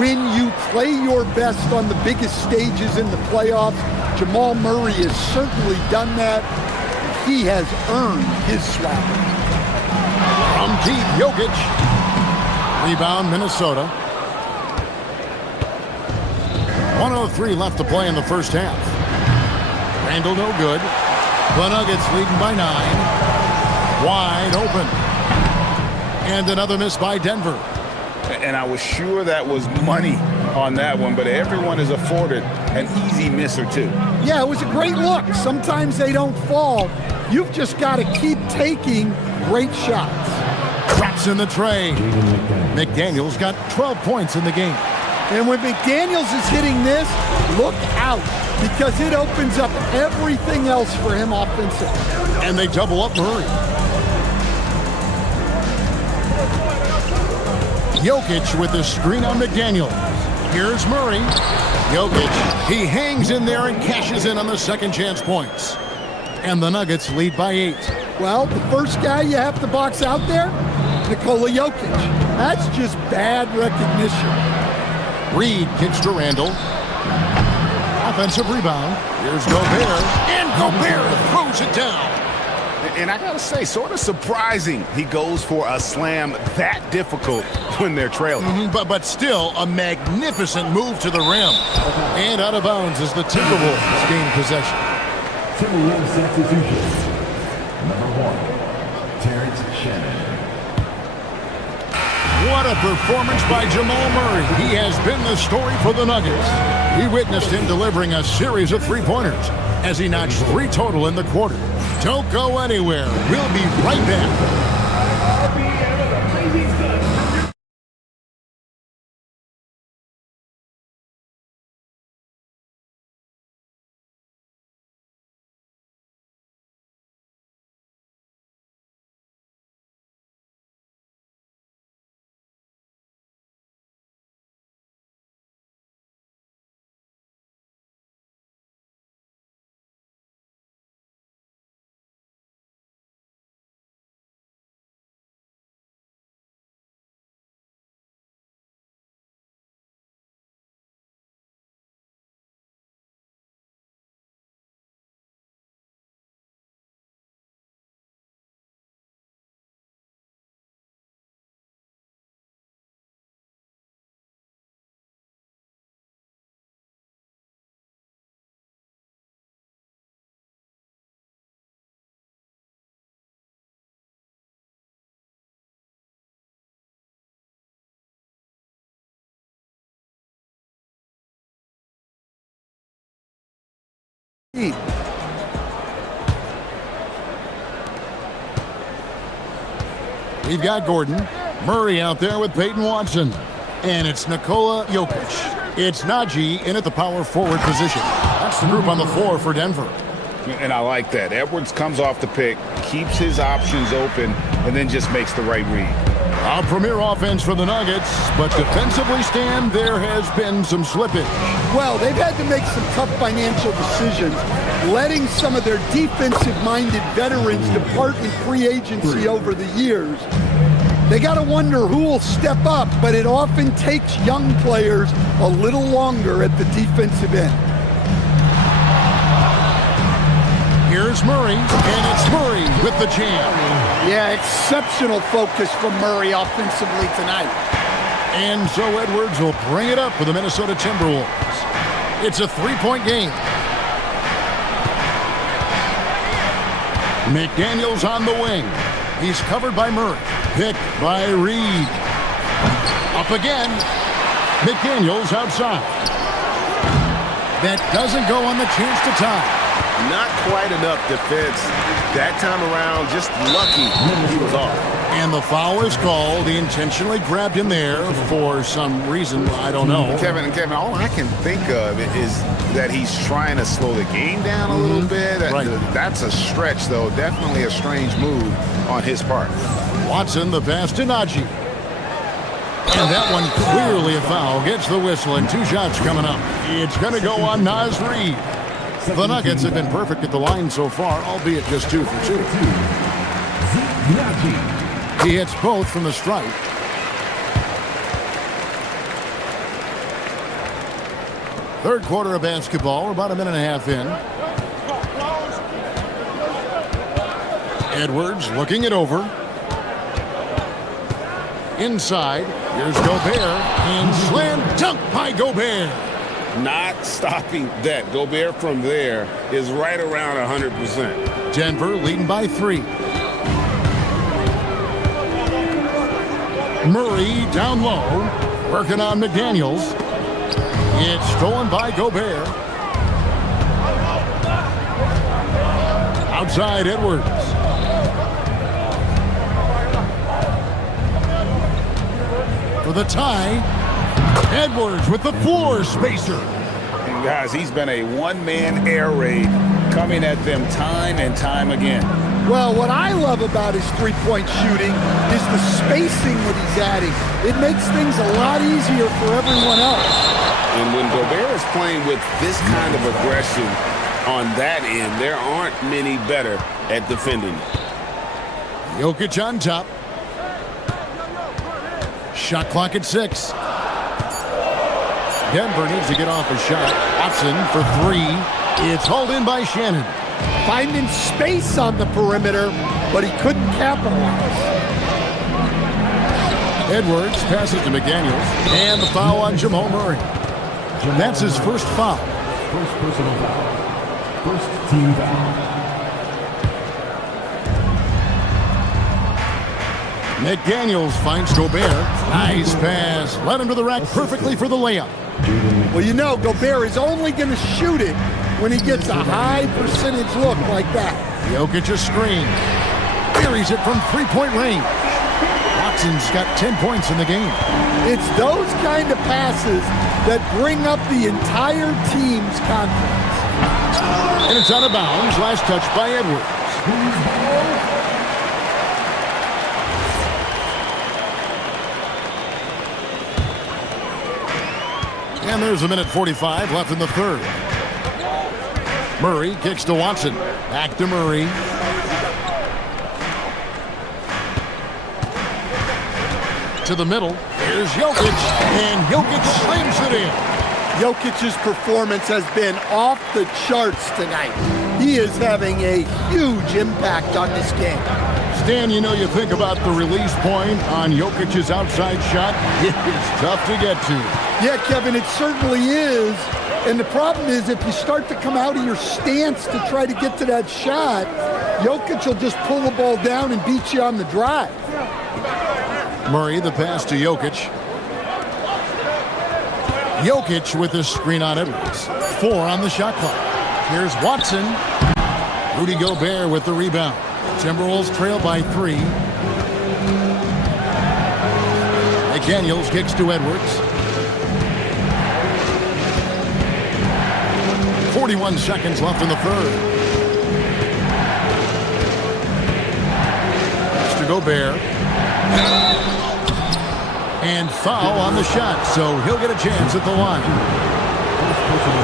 when you play your best on the biggest stages in the playoffs. Jamal Murray has certainly done that. He has earned his swagger. From deep, Jokic. Rebound, Minnesota. 1:03 left to play in the first half. Randall no good. The Nuggets leading by 9. Wide open. And another miss by Denver. And I was sure that was money on that one, but everyone is afforded an easy miss or two. Yeah, it was a great look. Sometimes they don't fall. You've just got to keep taking great shots. Drops in the tray. McDaniels got 12 points in the game. And when McDaniels is hitting this, look out, because it opens up everything else for him offensively. And they double up Murray. Jokic with the screen on McDaniels. Here's Murray. Jokic, he hangs in there and cashes in on the second chance points. And the Nuggets lead by 8. Well, the first guy you have to box out there, Nikola Jokic. That's just bad recognition. Reed kicks to Randall. Offensive rebound. Here's Gobert. And Gobert throws it down. And I gotta say, sort of surprising he goes for a slam that difficult when they're trailing. But still a magnificent move to the rim. And out of bounds as the Timberwolves gain possession. Timberwolves substitution. Number 1, Terrence Shannon. What a performance by Jamal Murray. He has been the story for the Nuggets. We witnessed him delivering a series of three-pointers as he notched 3 total in the quarter. Don't go anywhere. We'll be right back. We've got Gordon. Murray out there with Peyton Watson. And it's Nikola Jokic. It's Najee in at the power forward position. That's the group on the floor for Denver. And I like that. Edwards comes off the pick, keeps his options open, and then just makes the right read. A premier offense for the Nuggets, but defensively, Stan, there has been some slippage. Well, they've had to make some tough financial decisions, letting some of their defensive-minded veterans depart in free agency over the years. They got to wonder who will step up, but it often takes young players a little longer at the defensive end. Here's Murray, and it's Murray with the jam. Yeah, exceptional focus from Murray offensively tonight. And so Edwards will bring it up for the Minnesota Timberwolves. It's a 3-point game. McDaniels on the wing. He's covered by Murray. Picked by Reed. Up again. McDaniels outside. That doesn't go on the chance to tie. Not quite enough defense. That time around, just lucky he was off. And the foul is called. He intentionally grabbed him there for some reason. I don't know. Kevin, all I can think of is that he's trying to slow the game down a little bit. Right. That's a stretch, though. Definitely a strange move on his part. Watson, the pass to Najee. And that one clearly a foul. Gets the whistle, and 2 shots coming up. It's going to go on Naz Reid. The Nuggets have been perfect at the line so far, albeit just 2 for 2. He hits both from the stripe. Third quarter of basketball. We're about a minute and a half in. Edwards looking it over. Inside. Here's Gobert. And slam dunk by Gobert. Not stopping that. Gobert from there is right around 100%. Denver leading by 3. Murray down low, working on McDaniels. It's stolen by Gobert. Outside Edwards. For the tie, Edwards with the floor spacer. And guys, he's been a one-man air raid coming at them time and time again. Well, what I love about his three-point shooting is the spacing that he's adding. It makes things a lot easier for everyone else. And when Gobert is playing with this kind of aggression on that end, there aren't many better at defending. Jokic on top. Shot clock at 6. Denver needs to get off a shot. Watson for 3. It's hauled in by Shannon. Finding space on the perimeter, but he couldn't capitalize. Edwards passes to McDaniels. And the foul on Jamal Murray. That's his first foul. First personal foul. First team foul. McDaniels finds Gobert. Nice pass. Led him to the rack perfectly for the layup. Well, you know, Gobert is only going to shoot it when he gets a high percentage look like that. Jokic a screen. Buries it from three-point range. Watson's got 10 points in the game. It's those kind of passes that bring up the entire team's confidence. And it's out of bounds. Last touch by Edwards. And there's a minute 45 left in the third. Murray kicks to Watson. Back to Murray. To the middle. Here's Jokic. And Jokic slams it in. Jokic's performance has been off the charts tonight. He is having a huge impact on this game. Stan, you know, you think about the release point on Jokic's outside shot. It's tough to get to. Yeah, Kevin, it certainly is. And the problem is if you start to come out of your stance to try to get to that shot, Jokic will just pull the ball down and beat you on the drive. Murray, the pass to Jokic. Jokic with the screen on Edwards. 4 on the shot clock. Here's Watson. Rudy Gobert with the rebound. Timberwolves trail by 3. McDaniels kicks to Edwards. 41 seconds left in the third. It's to Gobert. And foul on the shot, so he'll get a chance at the line.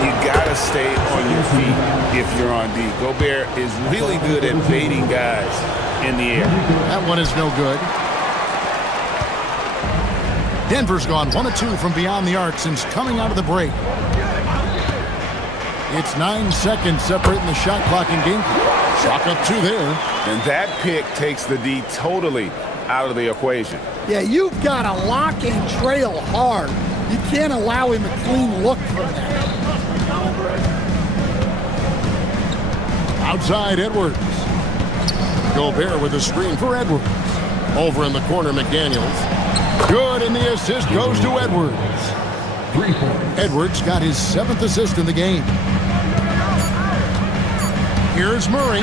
You gotta stay on your feet if you're on D. Gobert is really good at baiting guys in the air. That one is no good. Denver's gone 1 of 2 from beyond the arc since coming out of the break. It's 9 seconds separating the shot clock and game. Chalk up 2 there. And that pick takes the D totally out of the equation. Yeah, you've got to lock and trail hard. You can't allow him a clean look from that. Outside Edwards. Gobert with a screen for Edwards. Over in the corner, McDaniels. Good, and the assist goes to Edwards. Edwards got his 7th assist in the game. Here's Murray.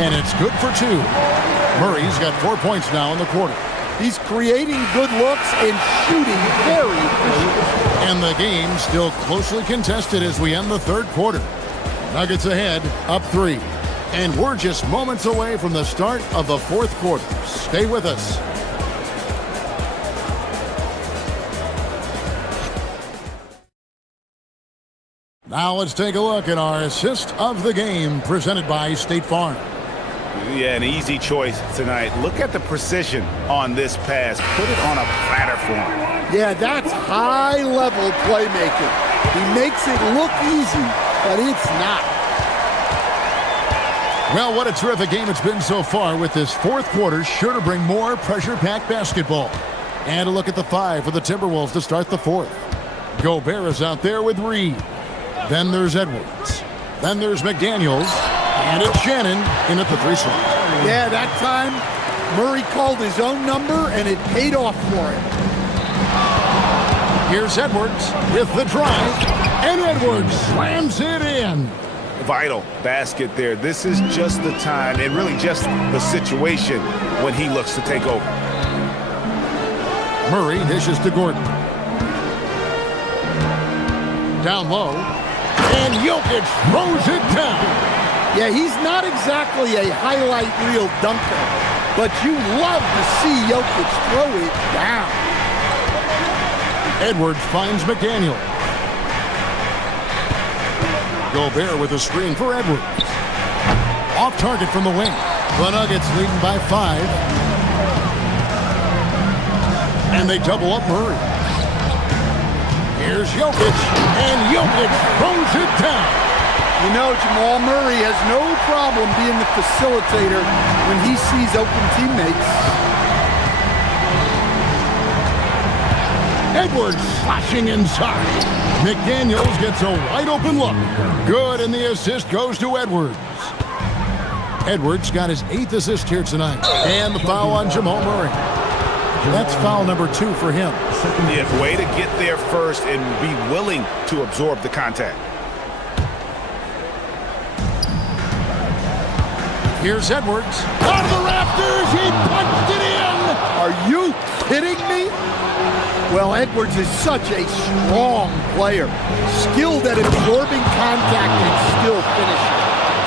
And it's good for 2. Murray's got 4 points now in the quarter. He's creating good looks and shooting very efficiently. And the game still closely contested as we end the third quarter. Nuggets ahead, up 3. And we're just moments away from the start of the fourth quarter. Stay with us. Now let's take a look at our assist of the game presented by State Farm. Yeah, an easy choice tonight. Look at the precision on this pass. Put it on a platter for him. Yeah, that's high-level playmaking. He makes it look easy, but it's not. Well, what a terrific game it's been so far, with this fourth quarter sure to bring more pressure-packed basketball. And a look at the 5 for the Timberwolves to start the fourth. Gobert is out there with Reed. Then there's Edwards. Then there's McDaniels. And it's Shannon in at the 3 slot. Yeah, that time Murray called his own number, and it paid off for him. Here's Edwards with the drive, and Edwards slams it in. Vital basket there. This is just the time and really just the situation when he looks to take over. Murray dishes to Gordon. Down low, and Jokic throws it down. Yeah, he's not exactly a highlight reel dunker, but you love to see Jokic throw it down. Edwards finds McDaniel. Gobert with a screen for Edwards. Off target from the wing. The Nuggets leading by 5. And they double up Murray. Here's Jokic, and Jokic throws it down. You know, Jamal Murray has no problem being the facilitator when he sees open teammates. Edwards slashing inside. McDaniels gets a wide open look. Good, and the assist goes to Edwards. Edwards got his 8th assist here tonight. And the foul on Jamal Murray. That's foul number 2 for him. Yeah, way to get there first and be willing to absorb the contact. Here's Edwards. Out of the rafters, he punched it in. Are you kidding me? Well, Edwards is such a strong player, skilled at absorbing contact and still finishing.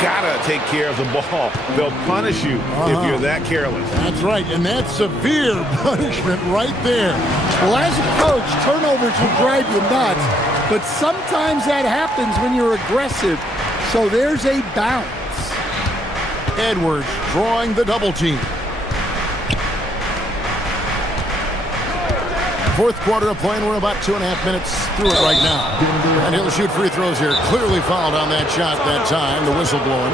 Gotta take care of the ball. They'll punish you if you're that careless. That's right, and that's severe punishment right there. Well, as a coach, turnovers will drive you nuts, but sometimes that happens when you're aggressive, so there's a bounce. Edwards drawing the double team. Fourth quarter of play, and we're about 2.5 minutes through it right now. And he'll shoot free throws here. Clearly fouled on that shot that time, the whistle blowing.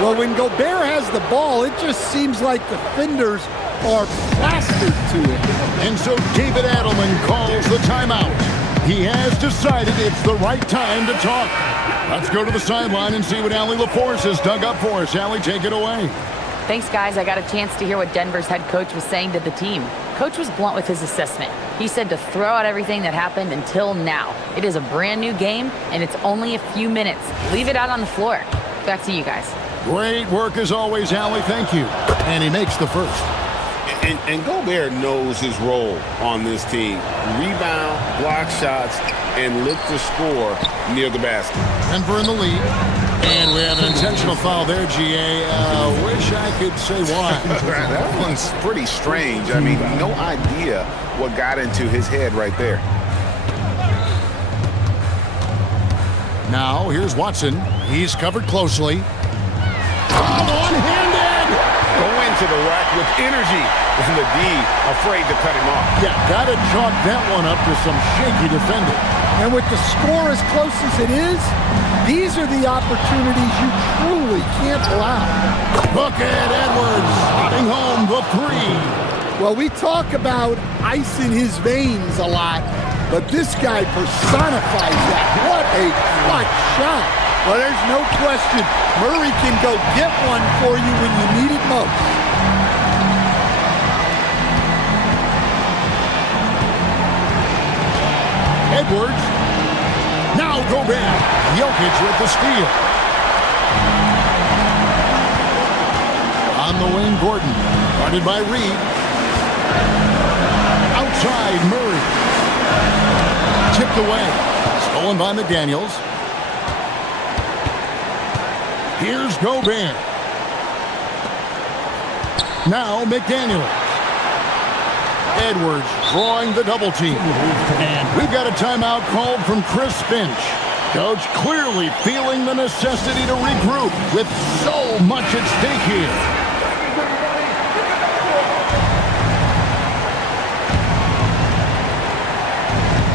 Well, when Gobert has the ball, it just seems like defenders are plastered to it. And so David Adelman calls the timeout. He has decided it's the right time to talk. Let's go to the sideline and see what Allie LaForce has dug up for us. Allie, take it away. Thanks, guys. I got a chance to hear what Denver's head coach was saying to the team. Coach was blunt with his assessment. He said to throw out everything that happened until now. It is a brand new game, and it's only a few minutes. Leave it out on the floor. Back to you guys. Great work as always, Allie. Thank you. And he makes the first. And Gobert knows his role on this team. Rebound, block shots, and look to score near the basket. Denver in the lead. And we have an intentional foul there, GA. Wish I could say why. That one's pretty strange. I mean, no idea what got into his head right there. Now, here's Watson. He's covered closely. One-handed! Go into the rack with energy. And the D afraid to cut him off. Yeah, got to chalk that one up to some shaky defending. And with the score as close as it is, these are the opportunities you truly can't allow. Look at Edwards slotting home the 3. Well, we talk about ice in his veins a lot, but this guy personifies that. What a clutch shot. Well, there's no question. Murray can go get one for you when you need it most. Edwards. Now Gobert. Jokic with the steal. On the wing, Gordon. Guarded by Reed. Outside, Murray. Tipped away. Stolen by McDaniels. Here's Gobert. Now McDaniels. Edwards drawing the double team. And we've got a timeout called from Chris Finch. Coach clearly feeling the necessity to regroup with so much at stake here.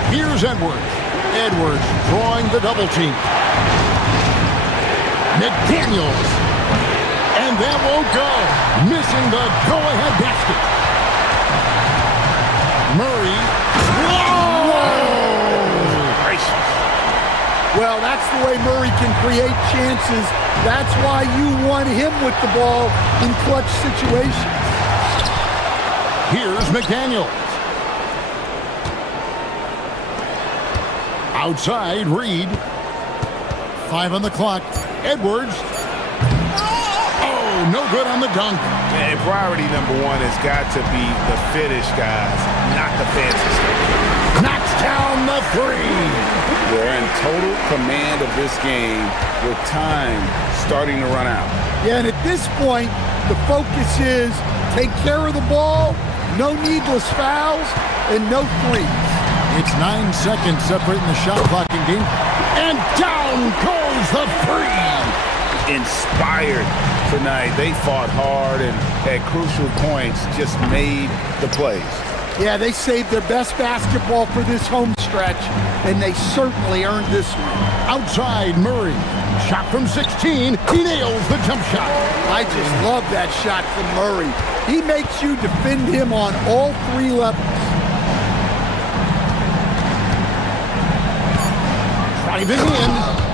Here's Edwards. Edwards drawing the double team. McDaniels. And that won't go. Missing the go-ahead basket. Murray. Whoa! Gracious. Well, that's the way Murray can create chances. That's why you want him with the ball in clutch situations. Here's McDaniels. Outside, Reed. 5 on the clock. Edwards. Oh, no good on the dunk. And priority number one has got to be the finish, guys, not the fancy stuff. Knocks down the three. They're in total command of this game with time starting to run out. Yeah, and at this point, the focus is take care of the ball, no needless fouls, and no threes. It's 9 seconds separating the shot clock and game. And down goes the three. Inspired tonight. They fought hard and at crucial points just made the plays. Yeah, they saved their best basketball for this home stretch, and they certainly earned this one. Outside, Murray. Shot from 16. He nails the jump shot. I just love that shot from Murray. He makes you defend him on all 3 levels. Driving in.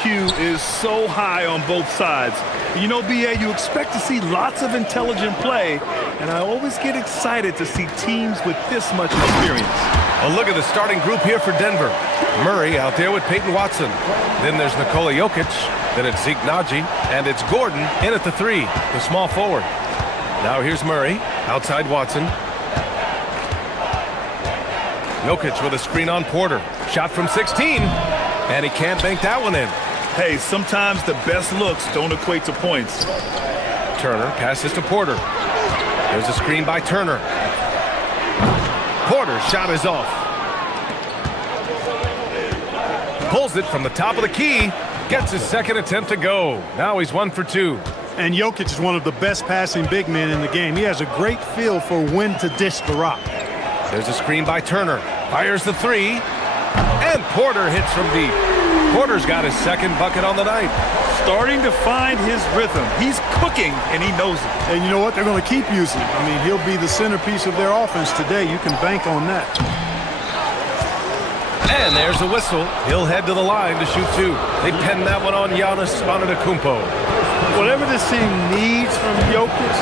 IQ is so high on both sides. You know, BA, you expect to see lots of intelligent play, and I always get excited to see teams with this much experience. Well, look at the starting group here for Denver. Murray out there with Peyton Watson. Then there's Nikola Jokic. Then it's Zeke Naji. And it's Gordon in at the 3, the small forward. Now here's Murray, outside Watson. Jokic with a screen on Porter. Shot from 16. And he can't bank that one in. Hey, sometimes the best looks don't equate to points. Turner passes to Porter. There's a screen by Turner. Porter's shot is off. Pulls it from the top of the key. Gets his second attempt to go. Now he's 1 for 2. And Jokic is one of the best passing big men in the game. He has a great feel for when to dish the rock. There's a screen by Turner. Fires the 3. And Porter hits from deep. Porter's got his second bucket on the night. Starting to find his rhythm. He's cooking, and he knows it. And you know what? They're going to keep using him. I mean, he'll be the centerpiece of their offense today. You can bank on that. And there's a whistle. He'll head to the line to shoot 2. They pen that one on Giannis Antetokounmpo. Whatever this team needs from Jokic,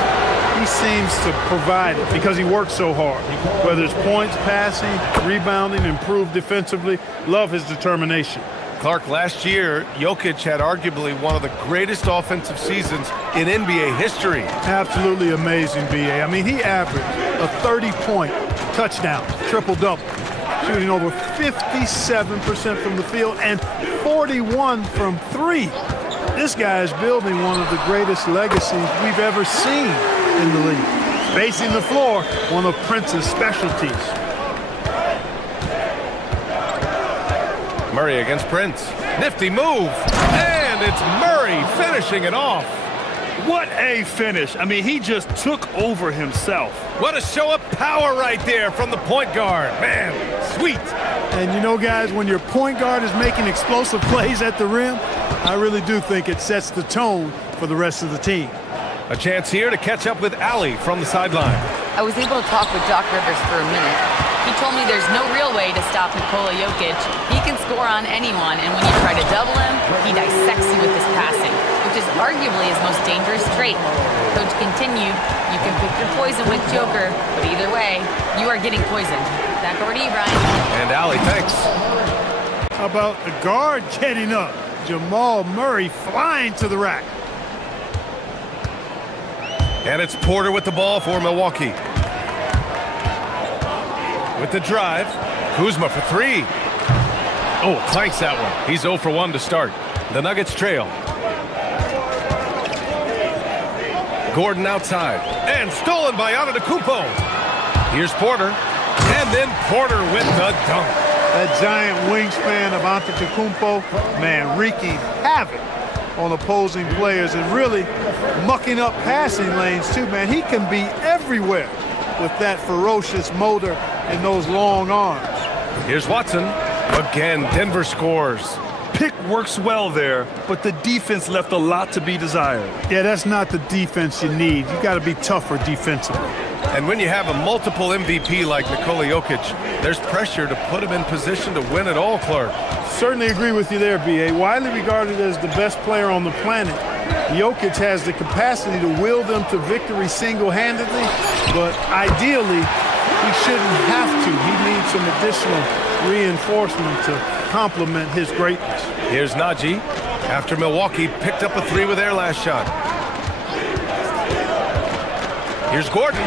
he seems to provide it because he works so hard. Whether it's points, passing, rebounding, improved defensively, love his determination. Clark, last year, Jokic had arguably one of the greatest offensive seasons in NBA history. Absolutely amazing, BA. I mean, he averaged a 30-point touchdown, triple-double, shooting over 57% from the field and 41 from 3. This guy is building one of the greatest legacies we've ever seen in the league. Spacing the floor, one of Prince's specialties. Murray against Prince. Nifty move. And it's Murray finishing it off. What a finish. I mean, he just took over himself. What a show of power right there from the point guard. Man, sweet. And you know, guys, when your point guard is making explosive plays at the rim, I really do think it sets the tone for the rest of the team. A chance here to catch up with Allie from the sideline. I was able to talk with Doc Rivers for a minute. He told me there's no real way to stop Nikola Jokic. He can score on anyone, and when you try to double him, he dissects you with his passing, which is arguably his most dangerous trait. Coach continued, you can pick your poison with Joker, but either way, you are getting poisoned. Back over to you, Brian. And Allie, thanks. How about the guard getting up? Jamal Murray flying to the rack. And it's Porter with the ball for Milwaukee. With the drive, Kuzma for 3. Oh, clanks that one. He's 0 for 1 to start. The Nuggets trail. Gordon outside. And stolen by Antetokounmpo. Here's Porter. And then Porter with the dunk. That giant wingspan of Antetokounmpo, man, wreaking havoc on opposing players and really mucking up passing lanes too, man. He can be everywhere with that ferocious motor and those long arms. Here's Watson. Again, Denver scores. Pick works well there, but the defense left a lot to be desired. Yeah, that's not the defense you need. You got to be tougher defensively. And when you have a multiple MVP like Nikola Jokic, there's pressure to put him in position to win it all, Clark. Certainly agree with you there, B.A. Widely regarded as the best player on the planet, Jokic has the capacity to will them to victory single-handedly, but ideally, he shouldn't have to. He needs some additional reinforcement to complement his greatness. Here's Naji after Milwaukee picked up a 3 with their last shot. Here's Gordon.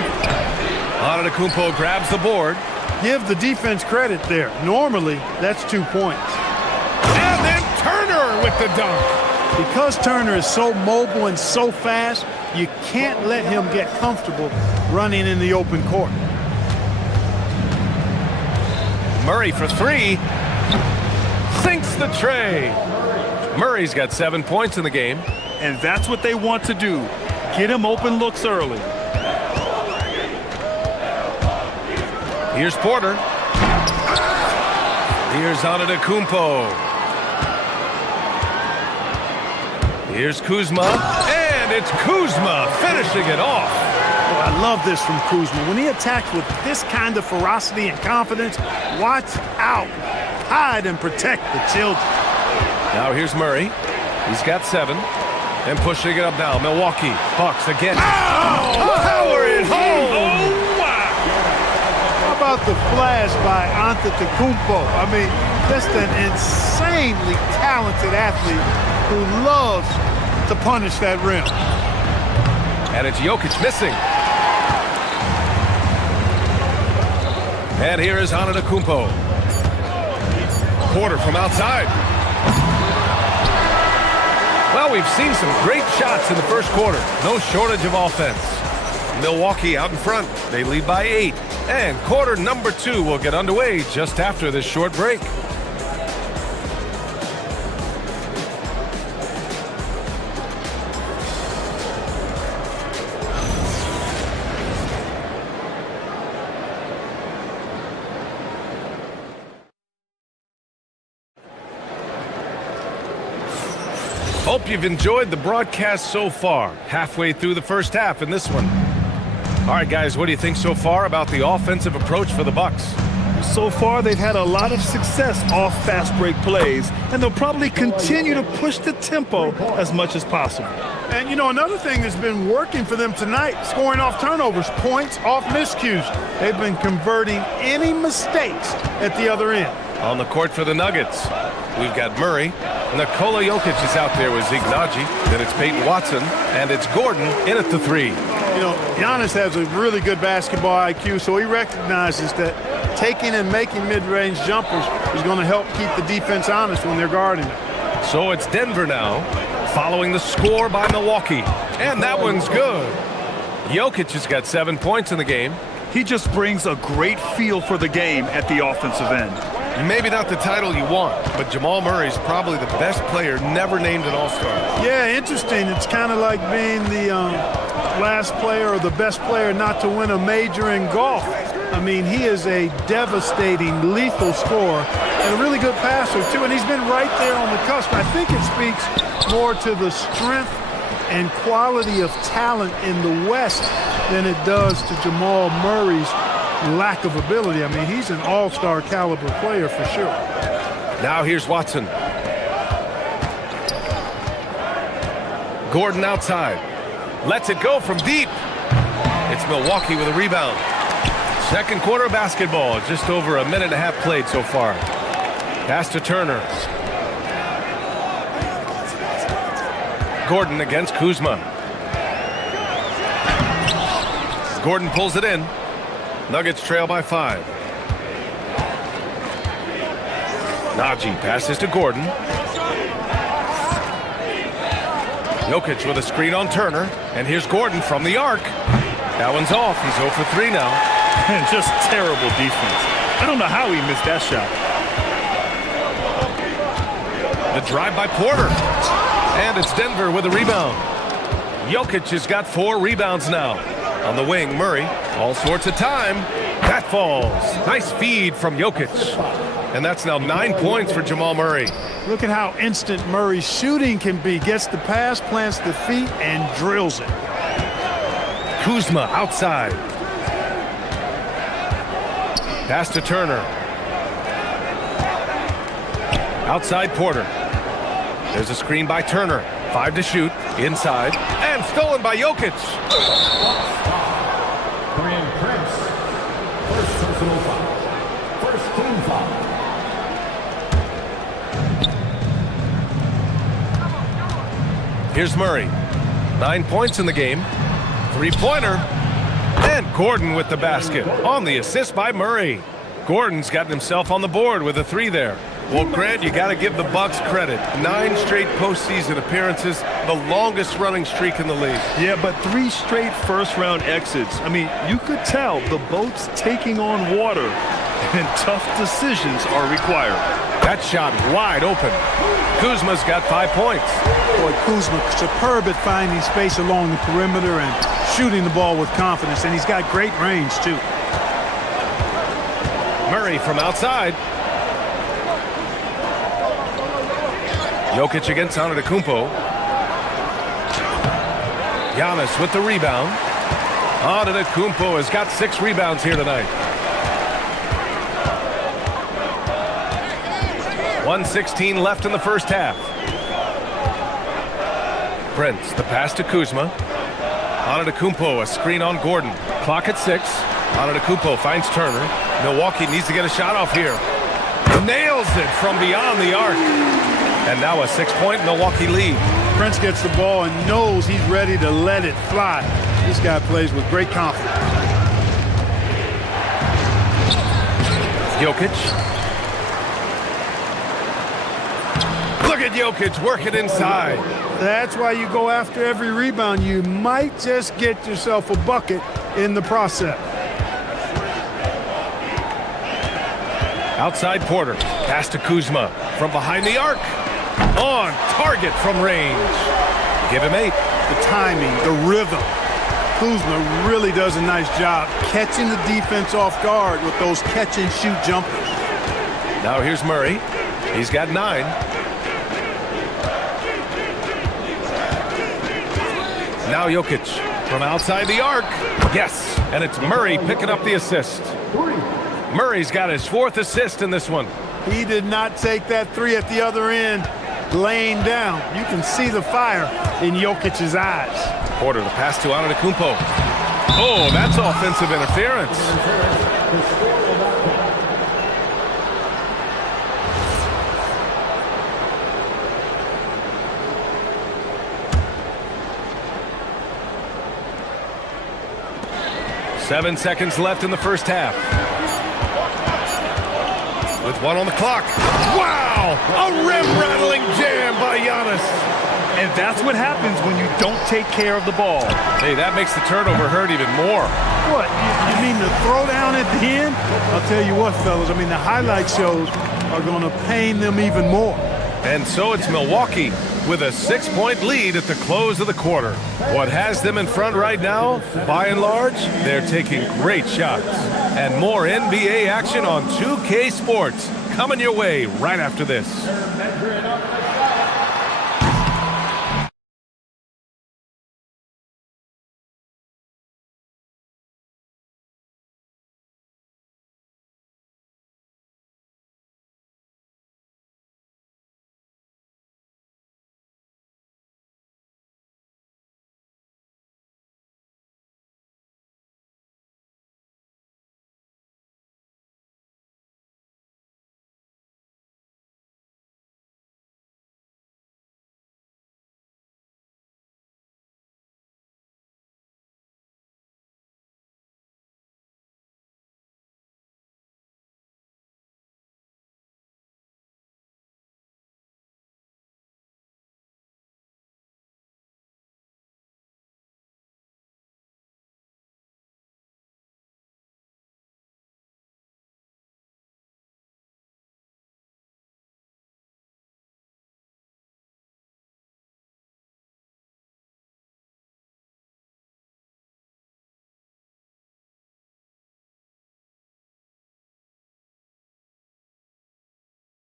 Antetokounmpo grabs the board. Give the defense credit there. Normally, that's 2 points. And then Turner with the dunk. Because Turner is so mobile and so fast, you can't let him get comfortable running in the open court. Murray for 3. Sinks the tray. Murray's got 7 points in the game. And that's what they want to do. Get him open looks early. Here's Porter. Here's Antetokounmpo. Here's Kuzma. And it's Kuzma finishing it off. Oh, I love this from Kuzma. When he attacks with this kind of ferocity and confidence, watch out. Hide and protect the children. Now here's Murray. He's got 7. And pushing it up now. Milwaukee Bucks again. Power it home! Oh, wow! How about the flash by Antetokounmpo? I mean, just an insanely talented athlete who loves to punish that rim. And it's Jokic missing. And here is Antetokounmpo. Porter from outside. Well, we've seen some great shots in the first quarter. No shortage of offense. Milwaukee out in front. They lead by 8. And quarter number 2 will get underway just after this short break. Hope you've enjoyed the broadcast so far. Halfway through the first half in this one. All right, guys, what do you think so far about the offensive approach for the Bucks? So far, they've had a lot of success off fast break plays, and they'll probably continue to push the tempo as much as possible. And, you know, another thing that's been working for them tonight, scoring off turnovers, points off miscues. They've been converting any mistakes at the other end. On the court for the Nuggets, we've got Murray. Nikola Jokic is out there with Ignaji. Then it's Peyton Watson, and it's Gordon in at the 3. You know, Giannis has a really good basketball IQ, so he recognizes that taking and making mid-range jumpers is going to help keep the defense honest when they're guarding it. So it's Denver now, following the score by Milwaukee. And that one's good. Jokic has got 7 points in the game. He just brings a great feel for the game at the offensive end. Maybe not the title you want, but Jamal Murray's probably the best player never named an All-Star. Yeah, interesting. It's kind of like being the last player or the best player not to win a major in golf. I mean, he is a devastating, lethal scorer and a really good passer, too. And he's been right there on the cusp. I think it speaks more to the strength and quality of talent in the West than it does to Jamal Murray's lack of ability. I mean, he's an all-star caliber player for sure. Now here's Watson. Gordon outside. Lets it go from deep. It's Milwaukee with a rebound. Second quarter of basketball. Just over a minute and a half played so far. Pass to Turner. Gordon against Kuzma. Gordon pulls it in. Nuggets trail by 5. Naji passes to Gordon. Jokic with a screen on Turner. And here's Gordon from the arc. That one's off. He's 0 for 3 now. And just terrible defense. I don't know how he missed that shot. The drive by Porter. And it's Denver with a rebound. Jokic has got 4 rebounds now. On the wing, Murray. All sorts of time. That falls. Nice feed from Jokic. And that's now 9 points for Jamal Murray. Look at how instant Murray's shooting can be. Gets the pass, plants the feet, and drills it. Kuzma outside. Pass to Turner. Outside Porter. There's a screen by Turner. 5 to shoot. Inside. And stolen by Jokic. First personal foul. First team foul. Here's Murray. 9 points in the game. 3-pointer. And Gordon with the basket on the assist by Murray. Gordon's gotten himself on the board with a 3 there. Well, Grant, you got to give the Bucks credit. 9 straight postseason appearances, the longest running streak in the league. Yeah, but 3 straight first-round exits. I mean, you could tell the boat's taking on water, and tough decisions are required. That shot wide open. Kuzma's got 5 points. Boy, Kuzma superb at finding space along the perimeter and shooting the ball with confidence, and he's got great range, too. Murray from outside. Jokic against Antetokounmpo. Giannis with the rebound. Antetokounmpo has got 6 rebounds here tonight. 1:16 left in the first half. Prince, the pass to Kuzma. Antetokounmpo, a screen on Gordon. Clock at 6. Antetokounmpo finds Turner. Milwaukee needs to get a shot off here. Nails it from beyond the arc. And now a 6-point Milwaukee lead. Prince gets the ball and knows he's ready to let it fly. This guy plays with great confidence. Jokic. Look at Jokic working inside. That's why you go after every rebound. You might just get yourself a bucket in the process. Outside Porter. Pass to Kuzma. From behind the arc. On target from range. Give him 8. The timing, the rhythm. Kuzma really does a nice job catching the defense off guard with those catch-and-shoot jumpers. Now here's Murray. He's got 9. Now Jokic from outside the arc. Yes, and it's Murray picking up the assist. Murray's got his 4th assist in this one. He did not take that 3 at the other end, laying down. You can see the fire in Jokic's eyes. Porter, the pass to Antetokounmpo. Oh, that's offensive interference. Seven seconds left in the first half. With 1 on the clock. Wow! A rim-rattling jam by Giannis. And that's what happens when you don't take care of the ball. Hey, that makes the turnover hurt even more. What, you mean the throwdown at the end? I'll tell you what, fellas, I mean, the highlight shows are going to pain them even more. And so it's Milwaukee with a 6-point lead at the close of the quarter. What has them in front right now, by and large, they're taking great shots. And more NBA action on 2K Sports coming your way right after this.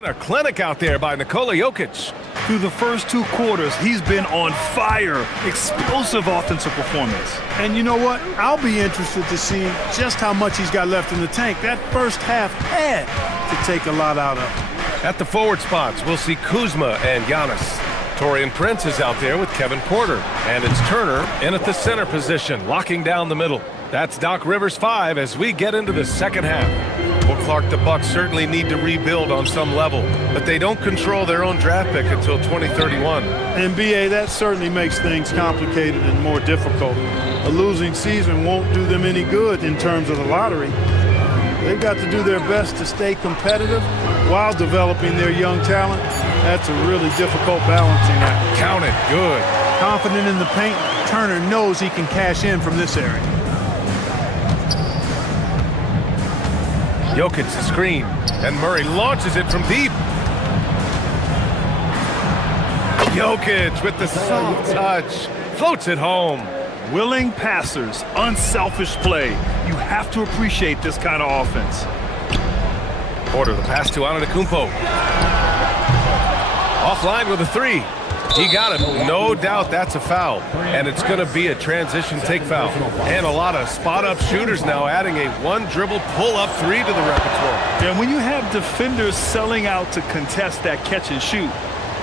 A clinic out there by Nikola Jokic. Through the first 2 quarters, he's been on fire. Explosive offensive performance. And you know what? I'll be interested to see just how much he's got left in the tank. That first half had to take a lot out of him. At the forward spots, we'll see Kuzma and Giannis. Taurean Prince is out there with Kevin Porter. And it's Turner in at the center position, locking down the middle. That's Doc Rivers 5 as we get into the second half. Well, Clark, the Bucks certainly need to rebuild on some level, but they don't control their own draft pick until 2031. And BA, that certainly makes things complicated and more difficult. A losing season won't do them any good in terms of the lottery. They've got to do their best to stay competitive while developing their young talent. That's a really difficult balancing act. Count it. Good. Confident in the paint, Turner knows he can cash in from this area. Jokic the screen, and Murray launches it from deep. Jokic with the soft touch, floats it home. Willing passers, unselfish play. You have to appreciate this kind of offense. Porter, the pass to Antetokounmpo. Offline with a 3. He got him. No doubt that's a foul. And it's going to be a transition take foul. And a lot of spot-up shooters now adding a one-dribble pull-up 3 to the repertoire. And when you have defenders selling out to contest that catch and shoot,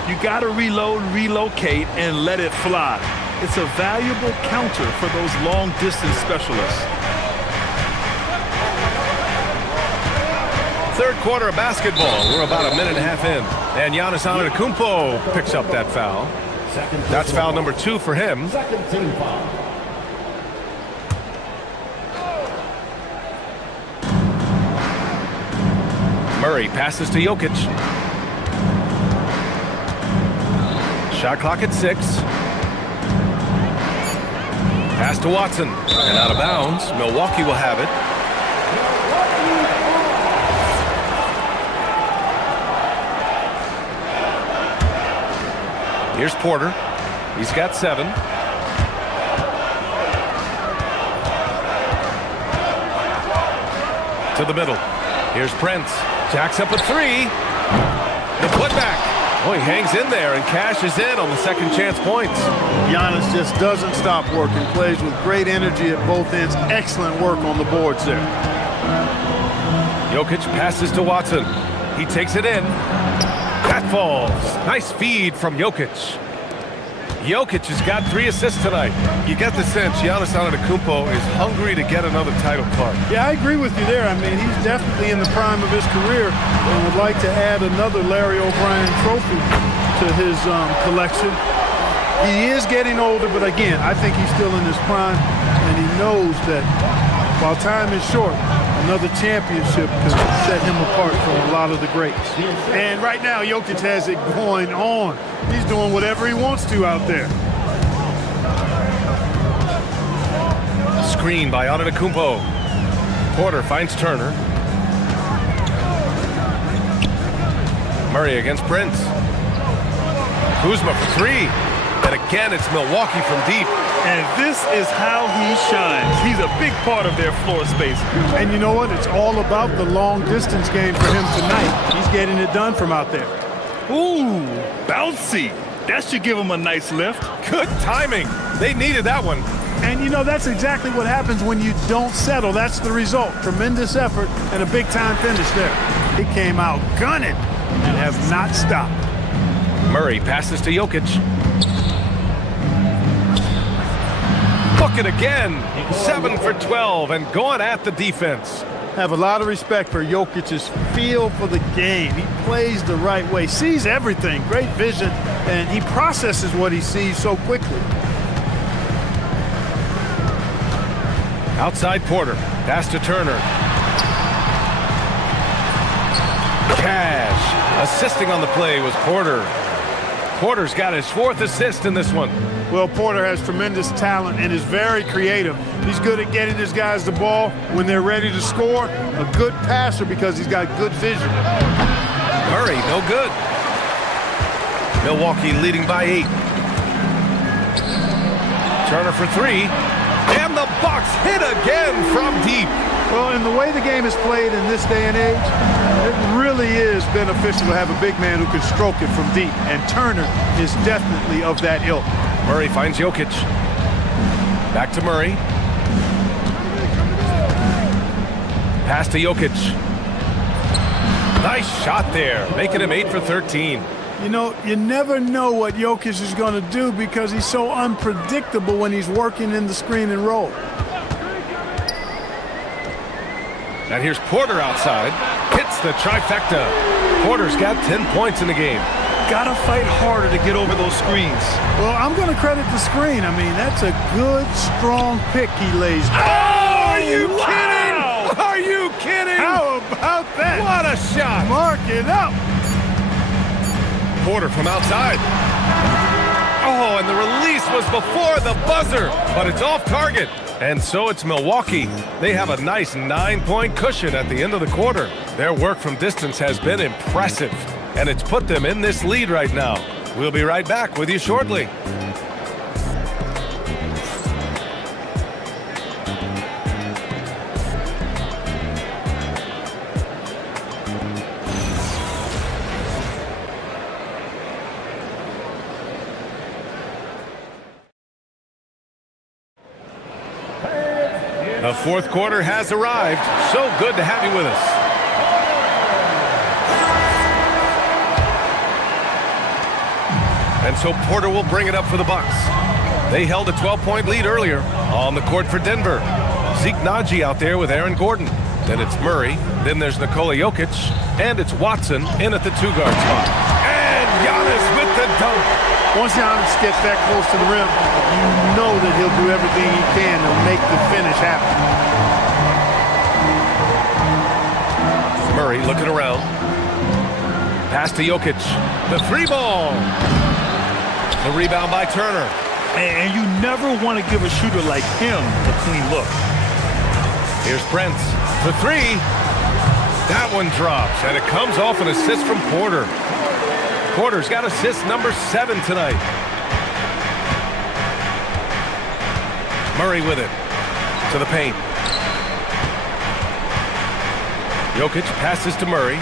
You got to reload, relocate, and let it fly. It's a valuable counter for those long-distance specialists. Third quarter of basketball. We're about a minute and a half in. And Giannis Antetokounmpo picks up that foul. That's foul number 2 for him. Second team foul. Murray passes to Jokic. Shot clock at 6. Pass to Watson. And out of bounds. Milwaukee will have it. Here's Porter. He's got 7. To the middle. Here's Prince. Jacks up a 3. The putback. Oh, he hangs in there and cashes in on the second chance points. Giannis just doesn't stop working. Plays with great energy at both ends. Excellent work on the boards there. Jokic passes to Watson. He takes it in. That falls. Nice feed from Jokic. Jokic has got 3 assists tonight. You get the sense Giannis Antetokounmpo is hungry to get another title card. Yeah, I agree with you there. I mean, he's definitely in the prime of his career and would like to add another Larry O'Brien trophy to his collection. He is getting older, but again, I think he's still in his prime, and he knows that while time is short, another championship can set him apart from a lot of the greats. And right now, Jokic has it going on. He's doing whatever he wants to out there. Screen by Antetokounmpo. Porter finds Turner. Murray against Prince. Kuzma for 3. And again, it's Milwaukee from deep. And this is how he shines. He's a big part of their floor space. And you know what? It's all about the long-distance game for him tonight. He's getting it done from out there. Ooh, bouncy. That should give him a nice lift. Good timing. They needed that one. And you know, that's exactly what happens when you don't settle. That's the result. Tremendous effort and a big-time finish there. He came out gunning and has not stopped. Murray passes to Jokic. Bucket again. 7 for 12 and going at the defense. Have a lot of respect for Jokic's feel for the game. He plays the right way, sees everything, great vision, and he processes what he sees so quickly. Outside Porter. Pass to Turner. Cash. Assisting on the play was Porter. Porter's got his 4th assist in this one. Well, Porter has tremendous talent and is very creative. He's good at getting his guys the ball when they're ready to score. A good passer because he's got good vision. Murray, no good. Milwaukee leading by 8. Turner for 3. And the Bucks hit again from deep. Well, in the way the game is played in this day and age, it really is beneficial to have a big man who can stroke it from deep. And Turner is definitely of that ilk. Murray finds Jokic. Back to Murray. Pass to Jokic. Nice shot there, making him 8 for 13. You know, you never know what Jokic is going to do because he's so unpredictable when he's working in the screen and roll. And here's Porter outside. Hits the trifecta. Porter's got 10 points in the game. Gotta fight harder to get over those screens. Well, I'm going to credit the screen. I mean, that's a good, strong pick he lays down. Oh, are you kidding? Are you kidding? How about that? What a shot. Mark it up. Porter from outside. Oh, and the release was before the buzzer, but it's off target. And so it's Milwaukee. They have a nice 9-point cushion at the end of the quarter. Their work from distance has been impressive, and it's put them in this lead right now. We'll be right back with you shortly. The fourth quarter has arrived. So good to have you with us. And so Porter will bring it up for the Bucks. They held a 12-point lead earlier. On the court for Denver. Zeke Naji out there with Aaron Gordon. Then it's Murray. Then there's Nikola Jokic. And it's Watson in at the 2-guard spot. And Giannis with the dunk. Once Giannis gets that close to the rim, you know that he'll do everything he can to make the finish happen. Murray looking around. Pass to Jokic. The 3-ball. The rebound by Turner. And you never want to give a shooter like him a clean look. Here's Prince for 3. That one drops, and it comes off an assist from Porter. Porter's got assist number 7 tonight. Murray with it to the paint. Jokic passes to Murray.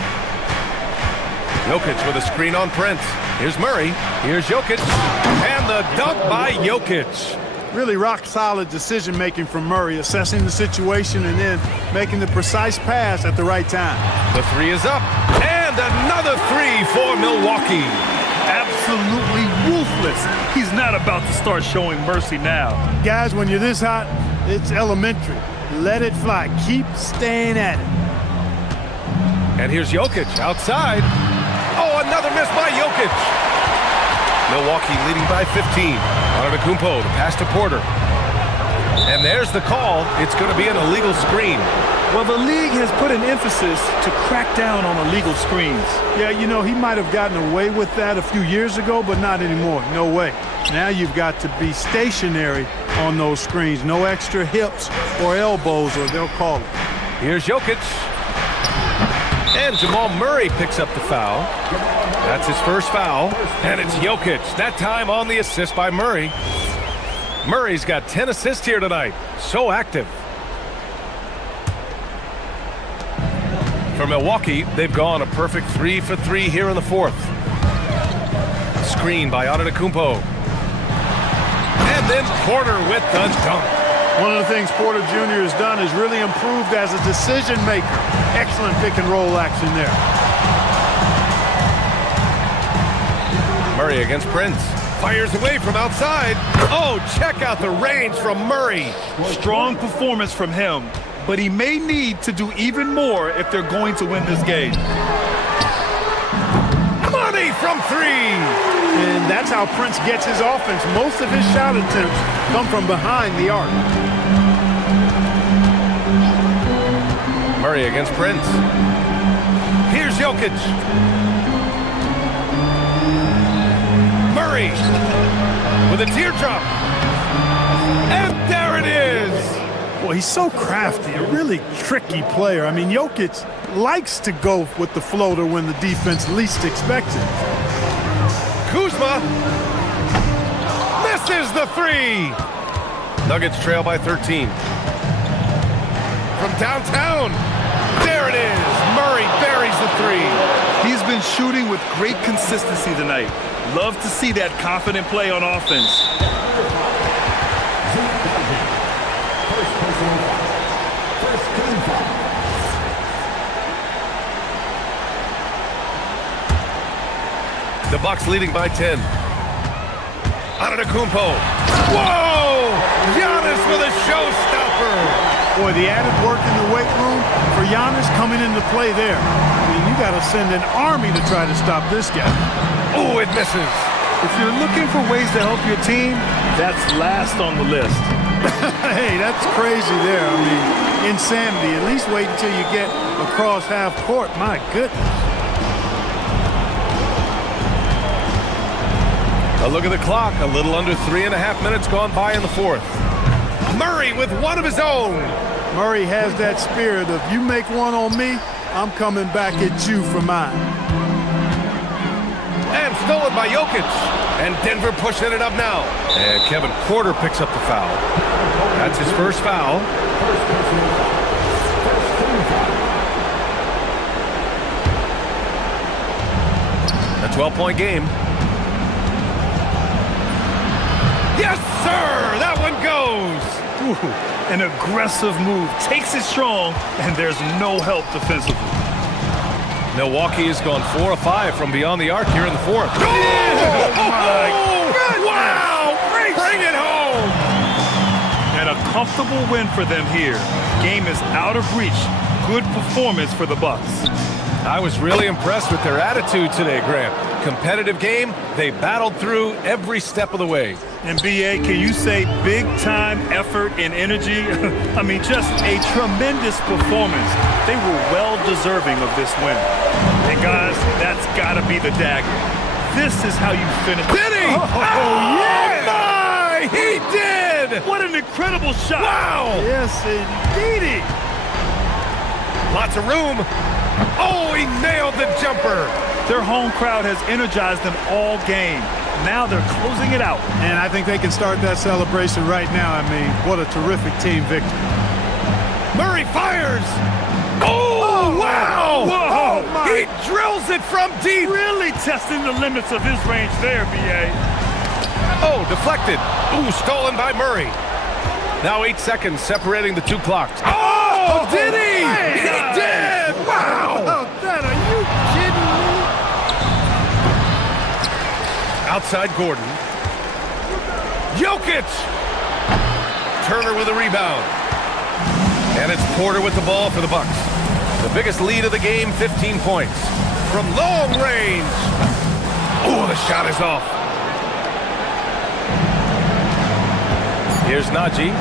Jokic with a screen on Prince. Here's Murray. Here's Jokic. And the dunk by Jokic. Really rock-solid decision-making from Murray, assessing the situation and then making the precise pass at the right time. The 3 is up. And another 3 for Milwaukee. Absolutely ruthless. He's not about to start showing mercy now. Guys, when you're this hot, it's elementary. Let it fly. Keep staying at it. And here's Jokic outside. Oh, another miss by Jokic. Milwaukee leading by 15. Antetokounmpo to pass to Porter. And there's the call. It's going to be an illegal screen. Well, the league has put an emphasis to crack down on illegal screens. Yeah, you know, he might have gotten away with that a few years ago, but not anymore. No way. Now you've got to be stationary on those screens. No extra hips or elbows, or they'll call it. Here's Jokic. And Jamal Murray picks up the foul. That's his first foul. And it's Jokic. That time on the assist by Murray. Murray's got 10 assists here tonight. So active. For Milwaukee, they've gone a perfect 3 for 3 here in the 4th. Screen by Antetokounmpo. And then Porter with the dunk. One of the things Porter Jr. has done is really improved as a decision maker. Excellent pick and roll action there. Murray against Prince. Fires away from outside. Oh, check out the range from Murray. Strong performance from him, but he may need to do even more if they're going to win this game. Money from 3. And that's how Prince gets his offense. Most of his shot attempts come from behind the arc. Murray against Prince. Here's Jokic. Murray with a teardrop. And there it is. Well, he's so crafty, a really tricky player. I mean, Jokic likes to go with the floater when the defense least expects it. Kuzma misses the 3. Nuggets trail by 13. From downtown, there it is. Murray buries the 3. He's been shooting with great consistency tonight. Love to see that confident play on offense. The Bucks leading by 10. Antetokounmpo. Whoa! Giannis with a showstopper. Boy, the added work in the weight room for Giannis coming into play there. I mean, you got to send an army to try to stop this guy. Oh, it misses. If you're looking for ways to help your team, that's last on the list. Hey, that's crazy there. I mean, insanity. At least wait until you get across half court. My goodness. A look at the clock. A little under 3.5 minutes gone by in the 4th. Murray with one of his own. Murray has that spirit of, you make one on me, I'm coming back at you for mine. And stolen by Jokic. And Denver pushing it up now. And Kevin Porter picks up the foul. That's his first foul. A 12-point game. Yes, sir! That one goes! Ooh, an aggressive move. Takes it strong, and there's no help defensively. Milwaukee has gone 4 of 5 from beyond the arc here in the fourth. Oh, my wow! Bring it home! And a comfortable win for them here. Game is out of reach. Good performance for the Bucks. I was really impressed with their attitude today, Grant. Competitive game, they battled through every step of the way. And BA, can you say big-time effort and energy? I mean, just a tremendous performance. They were well-deserving of this win. And guys, that's got to be the dagger. This is how you finish. Did he? Oh, yeah! My! He did! What an incredible shot! Wow! Yes, indeedy! Lots of room. Oh, he nailed the jumper. Their home crowd has energized them all game. Now they're closing it out. And I think they can start that celebration right now. I mean, what a terrific team victory. Murray fires. Oh, wow. Whoa. Oh, he drills it from deep. Really testing the limits of his range there, BA. Oh, deflected. Ooh, stolen by Murray. Now 8 seconds separating the two clocks. Oh, did he? He did. Wow. Oh, that, are you kidding me? Outside Gordon. Jokic! Turner with a rebound. And it's Porter with the ball for the Bucks. The biggest lead of the game, 15 points. From long range. Oh, the shot is off. Here's Najee.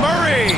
Murray!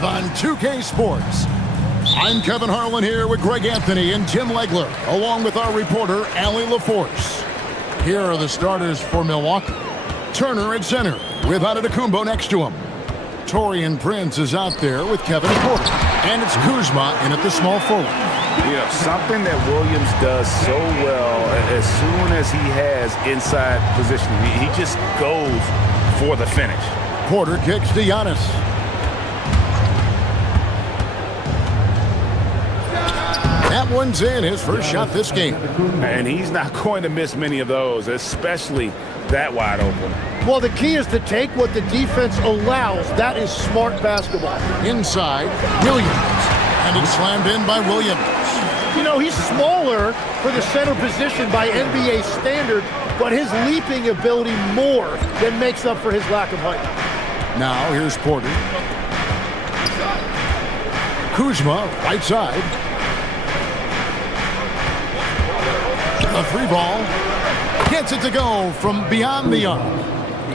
live on 2K Sports. I'm Kevin Harlan here with Greg Anthony and Tim Legler, along with our reporter, Allie LaForce. Here are the starters for Milwaukee. Turner at center, with Antetokounmpo next to him. Torian Prince is out there with Kevin Porter. And it's Kuzma in at the small forward. You know, something that Williams does so well, as soon as he has inside positioning, he just goes for the finish. Porter kicks to Giannis. That one's in, his first shot this game. And he's not going to miss many of those, especially that wide open. Well, the key is to take what the defense allows. That is smart basketball. Inside, Williams. And it's slammed in by Williams. You know, he's smaller for the center position by NBA standards, but his leaping ability more than makes up for his lack of height. Now here's Porter. Kuzma, right side. A free ball. Gets it to go from beyond the arc.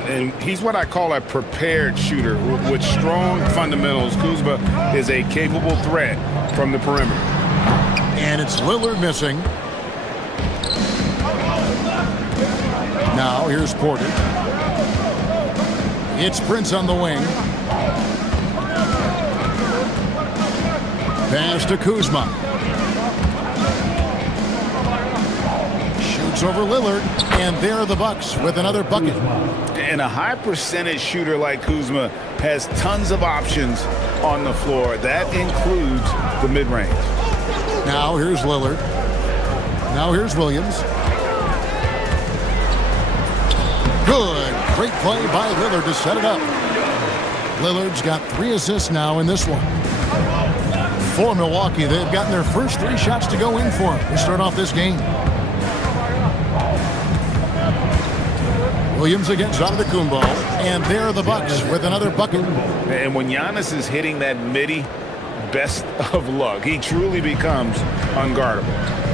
And he's what I call a prepared shooter with strong fundamentals. Kuzma is a capable threat from the perimeter. And it's Lillard missing. Now here's Porter. It's Prince on the wing. Pass to Kuzma. Shoots over Lillard, and there are the Bucks with another bucket. And a high percentage shooter like Kuzma has tons of options on the floor. That includes the mid-range. Now here's Lillard. Now here's Williams. Good. Great play by Lillard to set it up. Lillard's got 3 assists now in this one. For Milwaukee, they've gotten their first 3 shots to go in for him to start off this game. Williams against Antetokounmpo, and there are the Bucks with another bucket. And when Giannis is hitting that midi, best of luck. He truly becomes unguardable.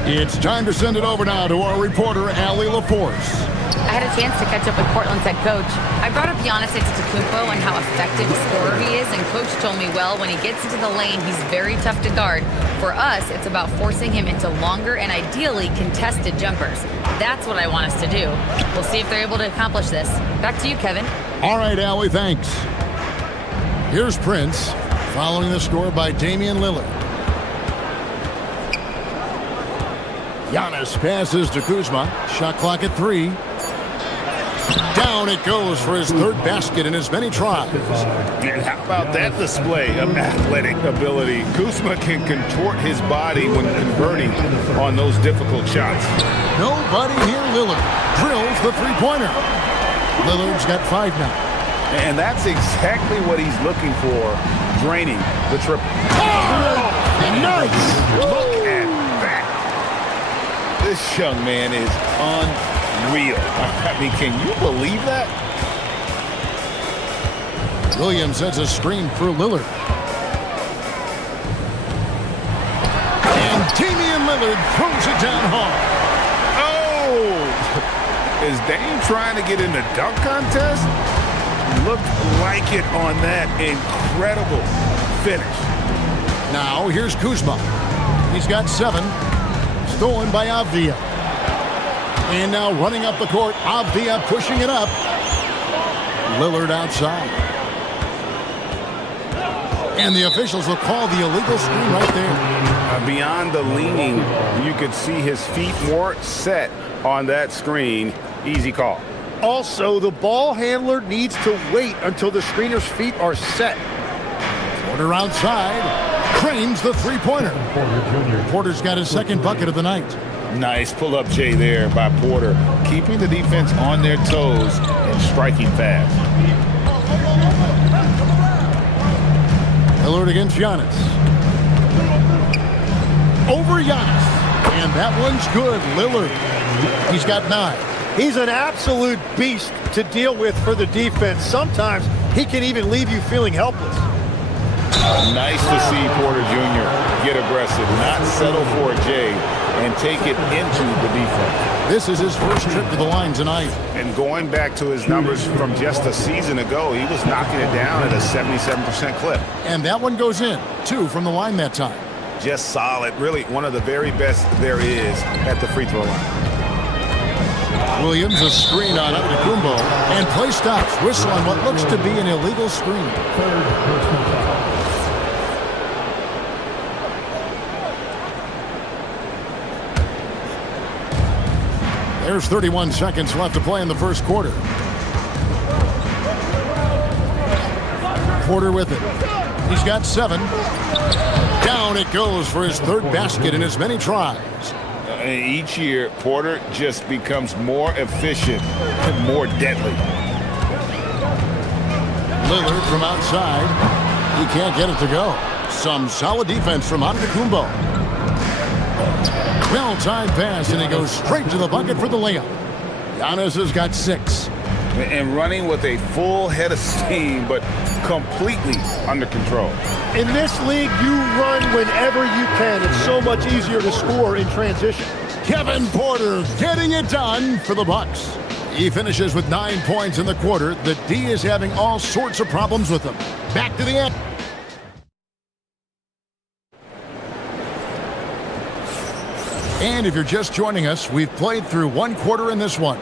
It's time to send it over now to our reporter, Allie LaForce. I had a chance to catch up with Portland's head coach. I brought up Giannis Antetokounmpo and how effective a scorer he is, and coach told me, well, when he gets into the lane, he's very tough to guard. For us, it's about forcing him into longer and ideally contested jumpers. That's what I want us to do. We'll see if they're able to accomplish this. Back to you, Kevin. All right, Allie, thanks. Here's Prince, following the score by Damian Lillard. Giannis passes to Kuzma. Shot clock at 3. Down it goes for his 3rd basket in as many tries. And how about that display of athletic ability? Kuzma can contort his body when converting on those difficult shots. Nobody near Lillard. Drills the 3-pointer. Lillard's got 5 now. And that's exactly what he's looking for, draining the triple. Oh, nice! Look at that. This young man is unreal. I mean, can you believe that? Williams sets a screen for Lillard. And Damian Lillard throws it down hard. Oh! Is Dame trying to get in the dunk contest? Looked like it on that incredible finish. Now here's Kuzma. He's got 7. Stolen by Avdia. And now running up the court, Avdia pushing it up. Lillard outside. And the officials will call the illegal screen right there. Beyond the leaning, you could see his feet more set on that screen. Easy call. Also, the ball handler needs to wait until the screener's feet are set. Porter outside. Cranes the 3-pointer. Porter's got his 2nd bucket of the night. Nice pull-up J there by Porter, keeping the defense on their toes and striking fast. Lillard against Giannis. Over Giannis. And that one's good. Lillard. He's got 9. He's an absolute beast to deal with for the defense. Sometimes he can even leave you feeling helpless. Nice to see Porter Jr. get aggressive, not settle for a J, and take it into the defense. This is his first trip to the line tonight. And going back to his numbers from just a season ago, he was knocking it down at a 77% clip. And that one goes in. 2 from the line that time. Just solid. Really one of the very best there is at the free throw line. Williams, a screen on Antetokounmpo, and play stops. Whistle on what looks to be an illegal screen. Third personal foul. There's 31 seconds left to play in the first quarter. Porter with it. He's got 7. Down it goes for his 3rd basket in as many tries. Each year, Porter just becomes more efficient and more deadly. Lillard from outside. He can't get it to go. Some solid defense from Antetokounmpo. Well-timed pass, and he goes straight to the bucket for the layup. Giannis has got 6. And running with a full head of steam, but completely under control. In this league, you run whenever you can. It's so much easier to score in transition. Kevin Porter getting it done for the Bucks. He finishes with 9 points in the quarter. The D is having all sorts of problems with him. Back to the end. And if you're just joining us, we've played through 1 quarter in this one.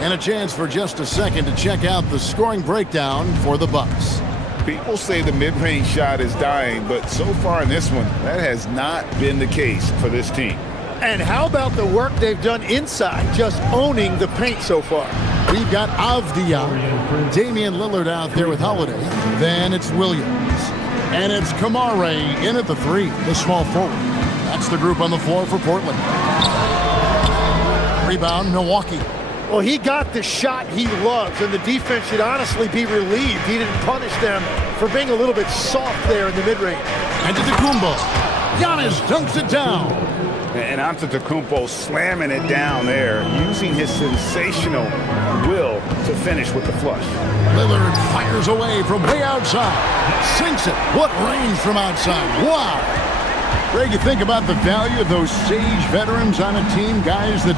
And a chance for just a second to check out the scoring breakdown for the Bucks. People say the mid-range shot is dying, but so far in this one, that has not been the case for this team. And how about the work they've done inside, just owning the paint so far? We've got Avdia, Damian Lillard out there with Holiday. Then it's Williams. And it's Kamare in at the 3, the small forward. That's the group on the floor for Portland. Rebound, Milwaukee. Well, he got the shot he loves, and the defense should honestly be relieved he didn't punish them for being a little bit soft there in the mid-range. Antetokounmpo. Giannis dunks it down. And Antetokounmpo slamming it down there, using his sensational will to finish with the flush. Lillard fires away from way outside. Sinks it. What range from outside. Wow. Greg, you think about the value of those sage veterans on a team, guys that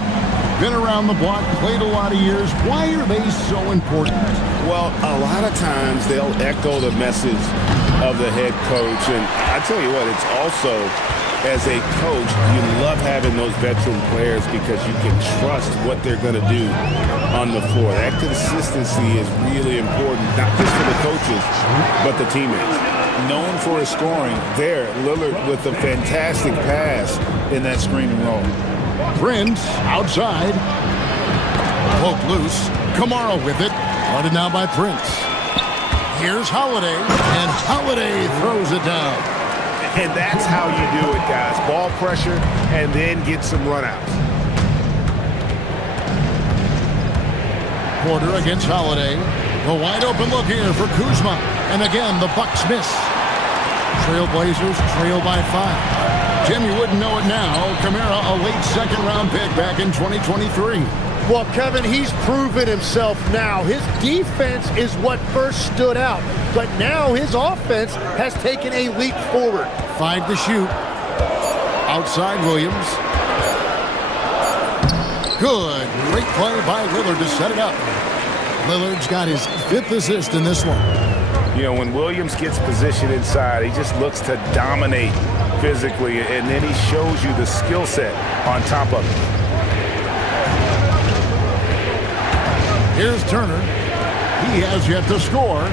been around the block, played a lot of years. Why are they so important? Well, a lot of times they'll echo the message of the head coach. And I tell you what, it's also, as a coach, you love having those veteran players because you can trust what they're going to do on the floor. That consistency is really important, not just for the coaches, but the teammates. Known for his scoring, there, Lillard with a fantastic pass in that screen and roll. Prince outside. Poke loose. Kamara with it. Guarded now by Prince. Here's Holiday, and Holiday throws it down. And that's how you do it, guys. Ball pressure and then get some runouts. Porter against Holiday. A wide open look here for Kuzma. And again, the Bucks miss. Trailblazers trail by 5. Jim, you wouldn't know it now. Kamara, a late second-round pick back in 2023. Well, Kevin, he's proven himself now. His defense is what first stood out. But now his offense has taken a leap forward. 5 to shoot. Outside Williams. Good. Great play by Lillard to set it up. Lillard's got his 5th assist in this one. You know, when Williams gets positioned inside, he just looks to dominate physically, and then he shows you the skill set on top of it. Here's Turner. He has yet to score.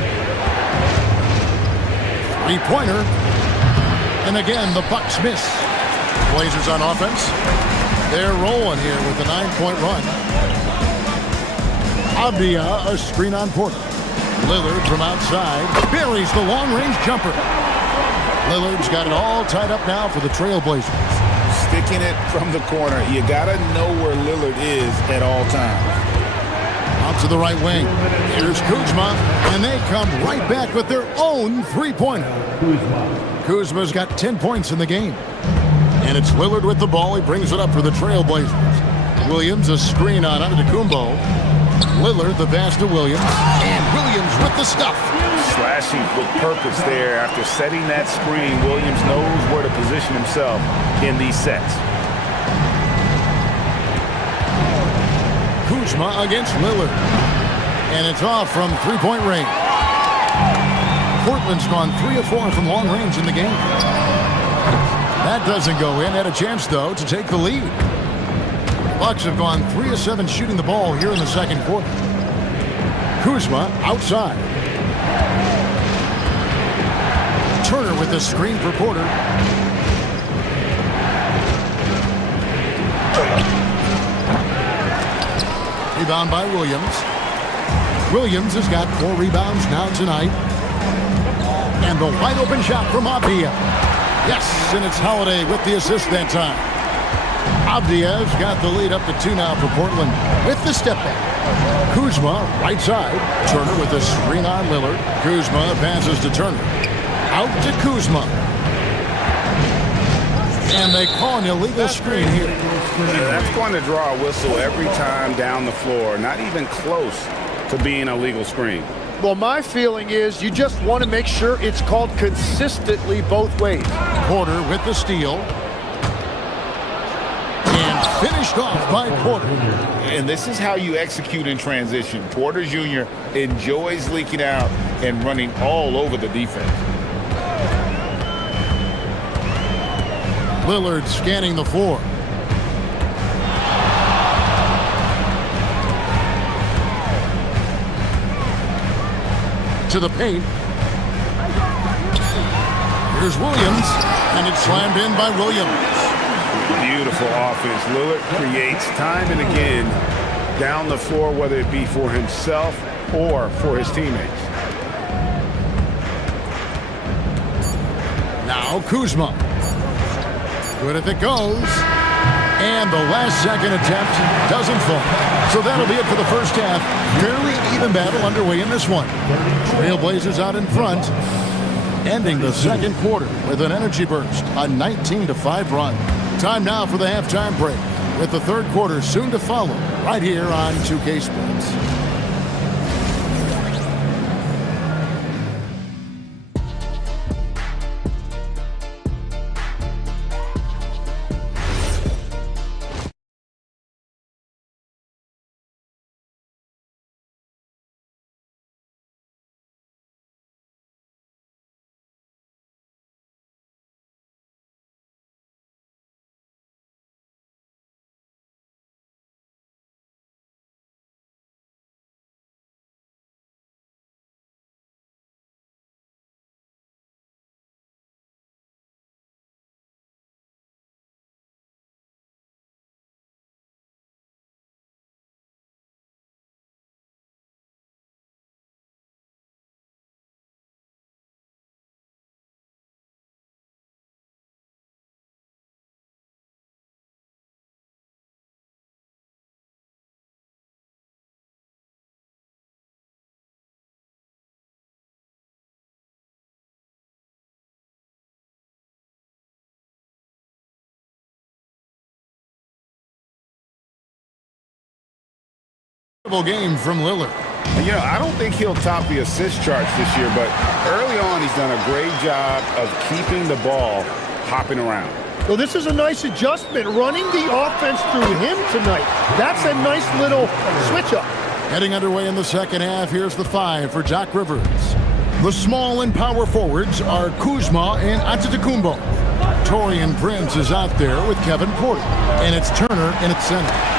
3-pointer. And again, the Bucks miss. Blazers on offense. They're rolling here with a 9-point run. Avdia, a screen on Porter. Lillard from outside buries the long-range jumper. Lillard's got it all tied up now for the Trailblazers. Sticking it from the corner. You got to know where Lillard is at all times. Out to the right wing. Here's Kuzma, and they come right back with their own 3-pointer. Kuzma's got 10 points in the game. And it's Lillard with the ball. He brings it up for the Trailblazers. Williams, a screen on Antetokounmpo. Lillard, the pass to Williams. And Williams with the stuff. Slashing with purpose there. After setting that screen, Williams knows where to position himself in these sets. Kuzma against Lillard. And it's off from three-point range. Portland's gone 3 of 4 from long range in the game. That doesn't go in. Had a chance, though, to take the lead. Bucks have gone 3 of 7 shooting the ball here in the second quarter. Kuzma outside. Turner with the screen for Porter. Rebound by Williams. Williams has got 4 rebounds now tonight. And the wide open shot from Avdia. Yes, and it's Holiday with the assist that time. Avdia's got the lead up to 2 now for Portland with the step back. Kuzma right side. Turner with the screen on Lillard. Kuzma passes to Turner. Out to Kuzma. And they call an illegal screen here. That's going to draw a whistle every time down the floor. Not even close to being a legal screen. Well, my feeling is you just want to make sure it's called consistently both ways. Porter with the steal. And finished off by Porter. And this is how you execute in transition. Porter Jr. enjoys leaking out and running all over the defense. Lillard scanning the floor. To the paint. Here's Williams, and it's slammed in by Williams. Beautiful offense. Lillard creates time and again down the floor, whether it be for himself or for his teammates. Now Kuzma. Good if it goes. And the last second attempt doesn't fall. So that'll be it for the first half. Fairly even battle underway in this one. Trailblazers out in front. Ending the second quarter with an energy burst. A 19-5 run. Time now for the halftime break. With the third quarter soon to follow. Right here on 2K Sports. Game from Lillard. You know, I don't think he'll top the assist charts this year, but early on he's done a great job of keeping the ball hopping around. Well, this is a nice adjustment, running the offense through him tonight. That's a nice little switch up. Heading underway in the second half, here's the 5 for Doc Rivers. The small and power forwards are Kuzma and Antetokounmpo. Taurean Prince is out there with Kevin Porter, and it's Turner in its center.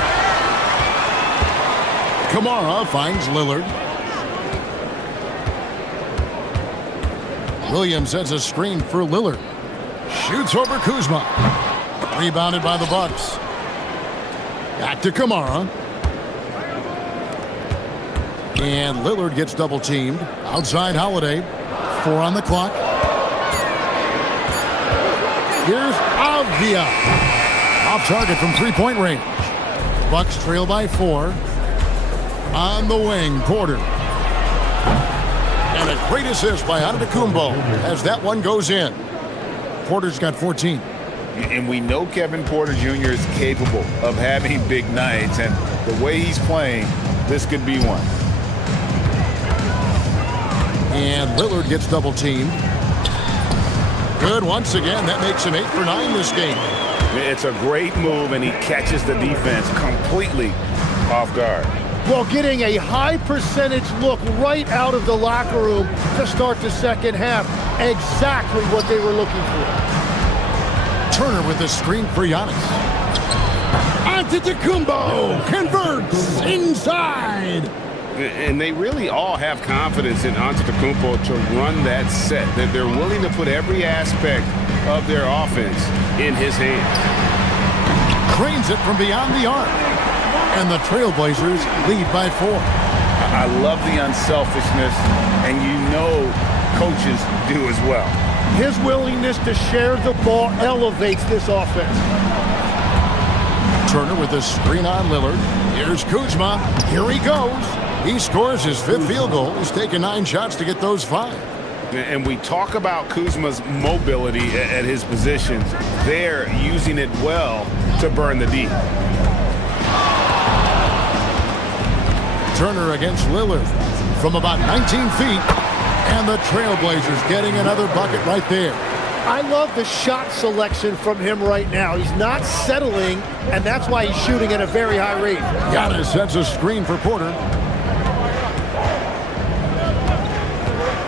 Kamara finds Lillard. Williams sets a screen for Lillard. Shoots over Kuzma. Rebounded by the Bucks. Back to Kamara. And Lillard gets double teamed. Outside Holiday. 4 on the clock. Here's Avdia. Off target from three-point range. Bucks trail by 4. On the wing, Porter. And a great assist by Antetokounmpo as that one goes in. Porter's got 14. And we know Kevin Porter Jr. is capable of having big nights, and the way he's playing, this could be one. And Lillard gets double teamed. Good once again. That makes him 8 for 9 this game. It's a great move, and he catches the defense completely off guard. Well, getting a high percentage look right out of the locker room to start the second half. Exactly what they were looking for. Turner with the screen for Giannis. Antetokounmpo converts inside. And they really all have confidence in Antetokounmpo to run that set, that they're willing to put every aspect of their offense in his hands. Cranes it from beyond the arc. And the Trailblazers lead by 4. I love the unselfishness, and you know coaches do as well. His willingness to share the ball elevates this offense. Turner with the screen on Lillard. Here's Kuzma. Here he goes. He scores his 5th field goal. He's taken 9 shots to get those 5. And we talk about Kuzma's mobility at his positions. They're using it well to burn the D. Turner against Lillard from about 19 feet. And the Trailblazers getting another bucket right there. I love the shot selection from him right now. He's not settling, and that's why he's shooting at a very high rate. Giannis sets a screen for Porter.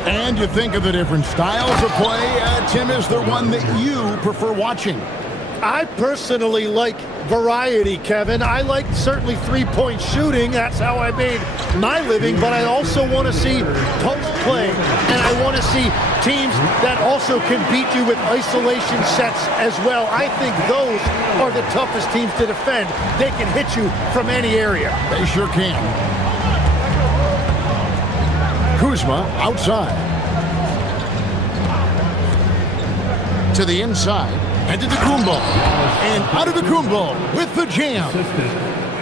And you think of the different styles of play. Tim, is there one that you prefer watching? I personally like variety, Kevin. I like certainly three-point shooting. That's how I made my living. But I also want to see post play, and I want to see teams that also can beat you with isolation sets as well. I think those are the toughest teams to defend. They can hit you from any area. They sure can. Kuzma outside. To the inside. And to Antetokounmpo. And Antetokounmpo with the jam.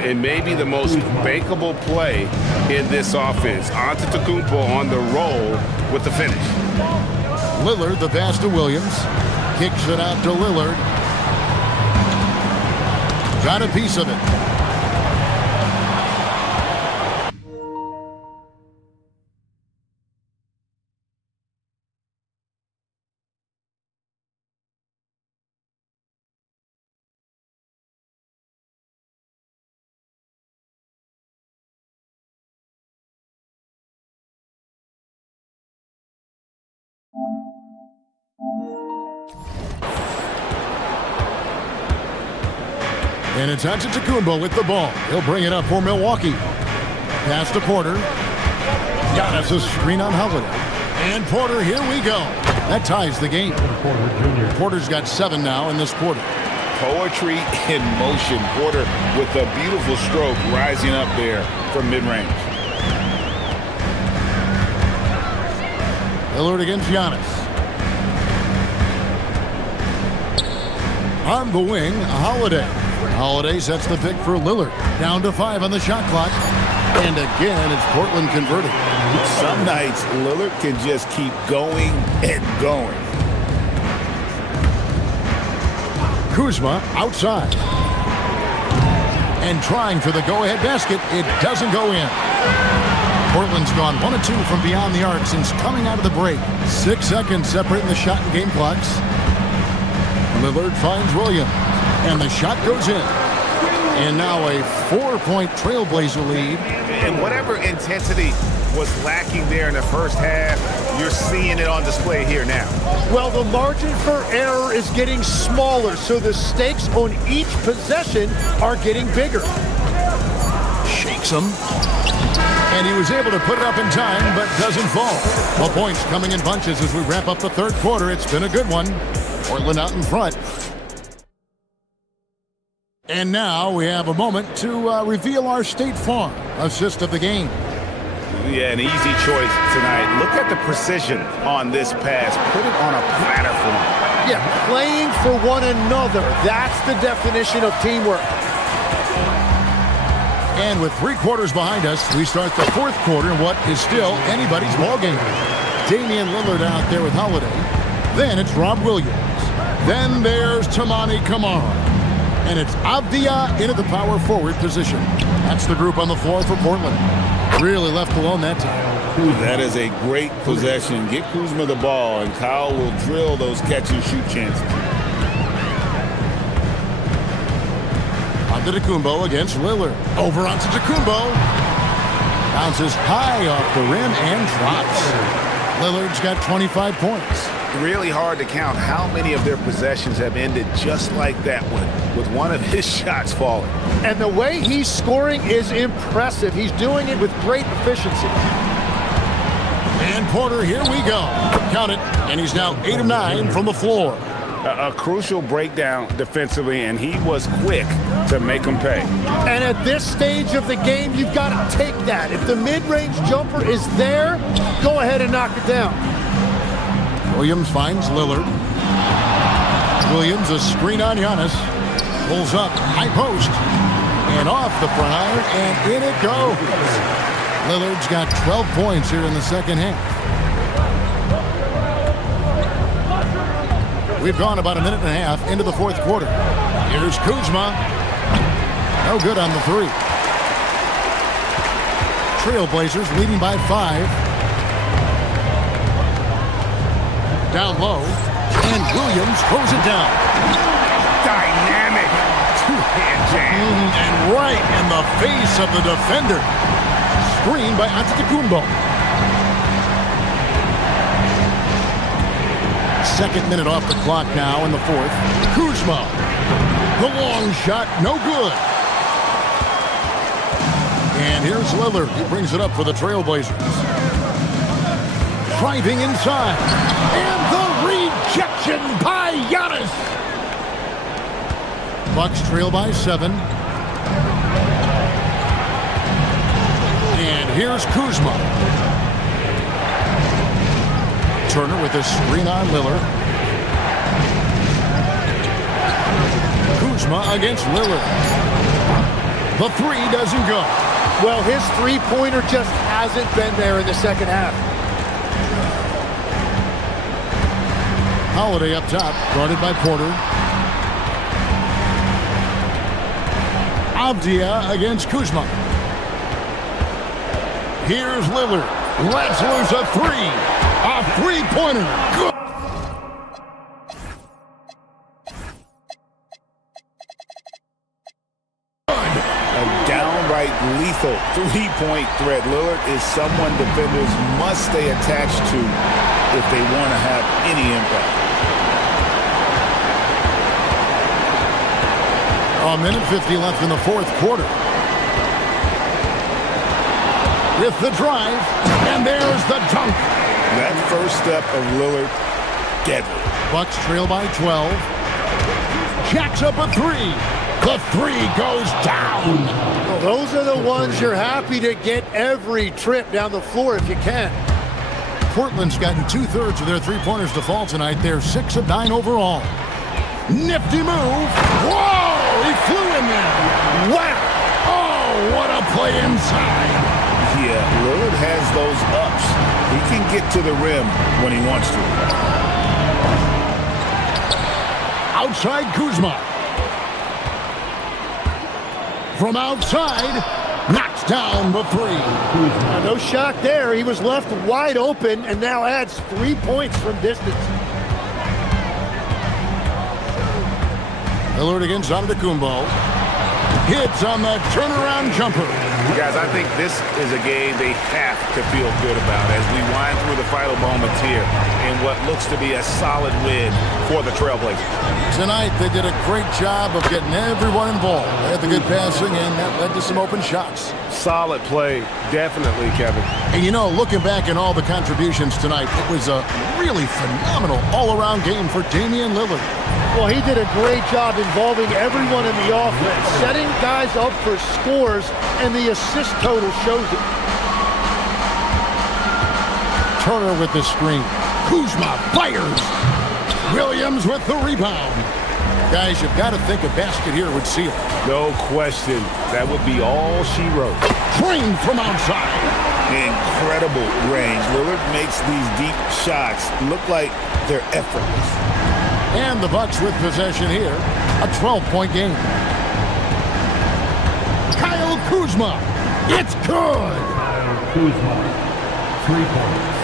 And maybe the most bankable play in this offense. Antetokounmpo on the roll with the finish. Lillard, the pass to Williams. Kicks it out to Lillard. Got a piece of it. And it's Antetokounmpo with the ball. He'll bring it up for Milwaukee. Pass to Porter. Giannis a screen on Holiday. And Porter, here we go. That ties the game. Porter's got 7 now in this quarter. Poetry in motion. Porter with a beautiful stroke rising up there from mid-range. Lillard against Giannis. On the wing, Holiday. Holiday sets the pick for Lillard. Down to 5 on the shot clock. And again, it's Portland converting. Some nights, Lillard can just keep going and going. Kuzma outside. And trying for the go-ahead basket. It doesn't go in. Portland's gone 1 of 2 from beyond the arc since coming out of the break. 6 seconds separating the shot and game clocks. Lillard finds Williams. And the shot goes in. And now a 4-point Trailblazer lead. And whatever intensity was lacking there in the first half, you're seeing it on display here now. Well, the margin for error is getting smaller, so the stakes on each possession are getting bigger. Shakes him. And he was able to put it up in time, but doesn't fall. Well, points coming in bunches as we wrap up the third quarter. It's been a good one. Portland out in front. And now we have a moment to reveal our State Farm assist of the game. Yeah, an easy choice tonight. Look at the precision on this pass. Put it on a platter for him. Yeah, playing for one another. That's the definition of teamwork. And with 3 quarters behind us, we start the fourth quarter in what is still anybody's ball game. Damian Lillard out there with Holiday. Then it's Rob Williams. Then there's Tamani Kamara. And it's Avdia into the power forward position. That's the group on the floor for Portland. Really left alone that time. That is a great possession. Get Kuzma the ball, and Kyle will drill those catch-and-shoot chances. Antetokounmpo against Lillard. Over onto Antetokounmpo. Bounces high off the rim and drops. Lillard's got 25 points. Really hard to count how many of their possessions have ended just like that one, with one of his shots falling. And the way he's scoring is impressive. He's doing it with great efficiency. And Porter, here we go. Count it. And he's now 8 of 9 from the floor. A crucial breakdown defensively, and he was quick to make them pay. And at this stage of the game, you've got to take that. If the mid-range jumper is there, go ahead and knock it down. Williams finds Lillard. Williams, a screen on Giannis. Pulls up, high post. And off the front iron, and in it goes. Lillard's got 12 points here in the second half. We've gone about a minute and a half into the fourth quarter. Here's Kuzma. No good on the three. Trailblazers leading by 5. Down low, and Williams throws it down. Dynamic two-hand jam. And right in the face of the defender. Screen by Antetokounmpo. Second minute off the clock now in the fourth. Kuzma. The long shot, no good. And here's Lillard. He brings it up for the Trailblazers. Driving inside. And the rejection by Giannis. Bucks trail by 7. And here's Kuzma. Turner with a screen on Lillard. Kuzma against Lillard. The three doesn't go. Well, his three-pointer just hasn't been there in the second half. Holiday up top, guarded by Porter. Avdia against Kuzma. Here's Lillard. Lets loose a three. A three-pointer. Good. A downright lethal three-point threat. Lillard is someone defenders must stay attached to if they want to have any impact. A minute 50 left in the fourth quarter. With the drive, and there's the dunk. That first step of Lillard, deadly. Bucks trail by 12. Jacks up a three. The three goes down. Well, those are the ones you're happy to get every trip down the floor if you can. Portland's gotten 2/3 of their three-pointers to fall tonight. They're 6 of 9 overall. Nifty move. Whoa! He flew in there. Wow! Oh, what a play inside. Yeah, Lillard has those ups. He can get to the rim when he wants to. Outside Kuzma. From outside, knocks down the three. No shock there. He was left wide open and now adds 3 points from distance. Lillard against Antetokounmpo. Hits on the turnaround jumper. Guys, I think this is a game they have to feel good about as we wind through the final moments here in what looks to be a solid win for the Trailblazers. Tonight, they did a great job of getting everyone involved. They had the good passing, and that led to some open shots. Solid play, definitely, Kevin. And you know, looking back at all the contributions tonight, it was a really phenomenal all-around game for Damian Lillard. Well, he did a great job involving everyone in the offense, setting guys up for scores, and the assist total shows it. Turner with the screen. Kuzma fires. Williams with the rebound. Guys, you've got to think a basket here would seal it. No question. That would be all she wrote. Trained from outside. Incredible range. Lillard makes these deep shots look like they're effortless. And the Bucks with possession here. A 12-point game. Kyle Kuzma. It's good. Kyle Kuzma, 3 points.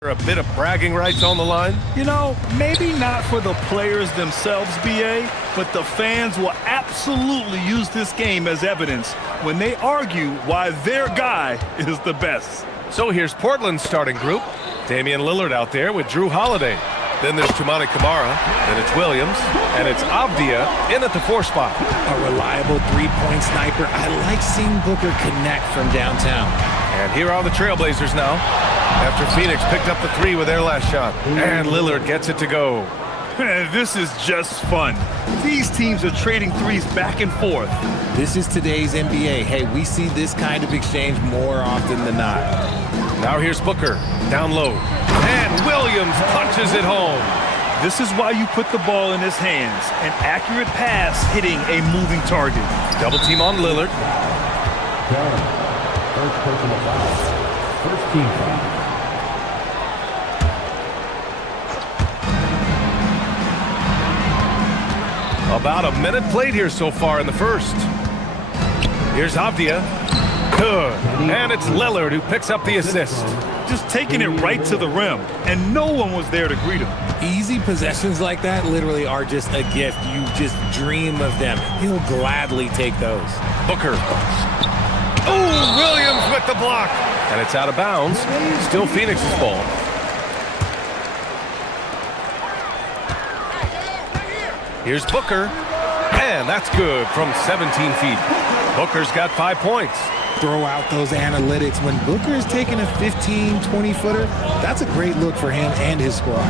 A bit of bragging rights on the line. You know, maybe not for the players themselves, BA, but the fans will absolutely use this game as evidence when they argue why their guy is the best. So here's Portland's starting group. Damian Lillard out there with Drew Holiday. Then there's Tumani Kamara, then it's Williams, and it's Avdia in at the 4 spot. A reliable three-point sniper. I like seeing Booker connect from downtown. And here are the Trailblazers now, after Phoenix picked up the 3 with their last shot. And Lillard gets it to go. This is just fun. These teams are trading threes back and forth. This is today's NBA. Hey, we see this kind of exchange more often than not. Now here's Booker, down low. And Williams punches it home. This is why you put the ball in his hands. An accurate pass hitting a moving target. Double team on Lillard. First personal foul. First team foul. About a minute played here so far in the first. Here's Avdia. Good. And it's Lillard who picks up the assist. Just taking it right to the rim, and no one was there to greet him. Easy possessions like that literally are just a gift. You just dream of them. He'll gladly take those. Booker. Oh, Williams with the block. And it's out of bounds. Still Phoenix's ball. Here's Booker. And that's good from 17 feet. Booker's got 5 points. Throw out those analytics. When Booker is taking a 15, 20-footer, that's a great look for him and his squad.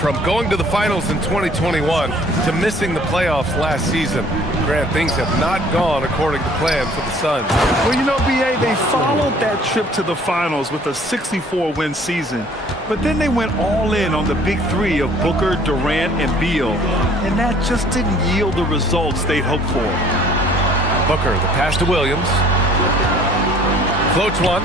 From going to the finals in 2021 to missing the playoffs last season, Grant, things have not gone according to plan for the Suns. Well, you know, BA, they followed that trip to the finals with a 64-win season. But then they went all in on the big 3 of Booker, Durant, and Beal. And that just didn't yield the results they'd hoped for. Booker, the pass to Williams. Floats one.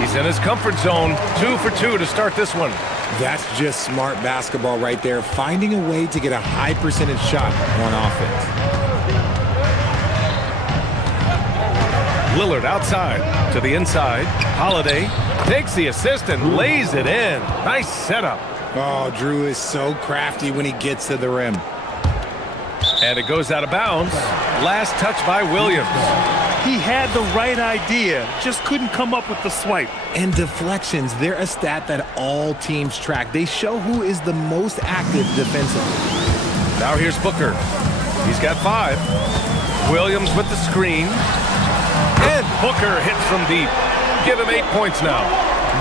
He's in his comfort zone. 2 for 2 to start this one. That's just smart basketball right there, finding a way to get a high percentage shot on offense. Lillard outside to the inside. Holiday takes the assist and lays it in. Nice setup. Oh, Drew is so crafty when he gets to the rim. And it goes out of bounds. Last touch by Williams. He had the right idea, just couldn't come up with the swipe. And deflections, they're a stat that all teams track. They show who is the most active defensively. Now here's Booker. He's got 5. Williams with the screen. And Booker hits from deep. Give him 8 points now.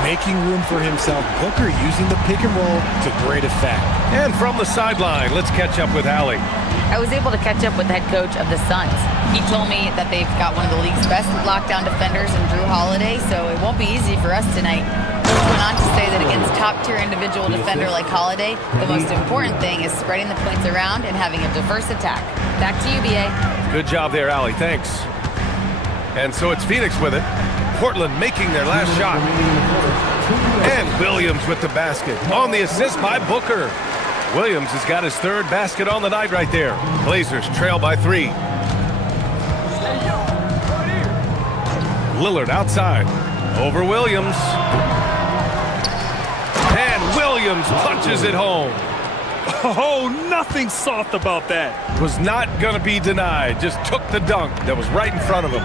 Making room for himself, Booker using the pick and roll to great effect. And from the sideline, let's catch up with Allie. I was able to catch up with the head coach of the Suns. He told me that they've got one of the league's best lockdown defenders in Drew Holiday, so it won't be easy for us tonight. He went on to say that against top-tier individual defender like Holiday, the most important thing is spreading the points around and having a diverse attack. Back to you, BA. Good job there, Allie. Thanks. And so it's Phoenix with it. Portland making their last shot. And Williams with the basket. On the assist by Booker. Williams has got his 3rd basket on the night right there. Blazers trail by 3. Lillard outside. Over Williams. And Williams punches it home. Oh, nothing soft about that. Was not going to be denied. Just took the dunk that was right in front of him.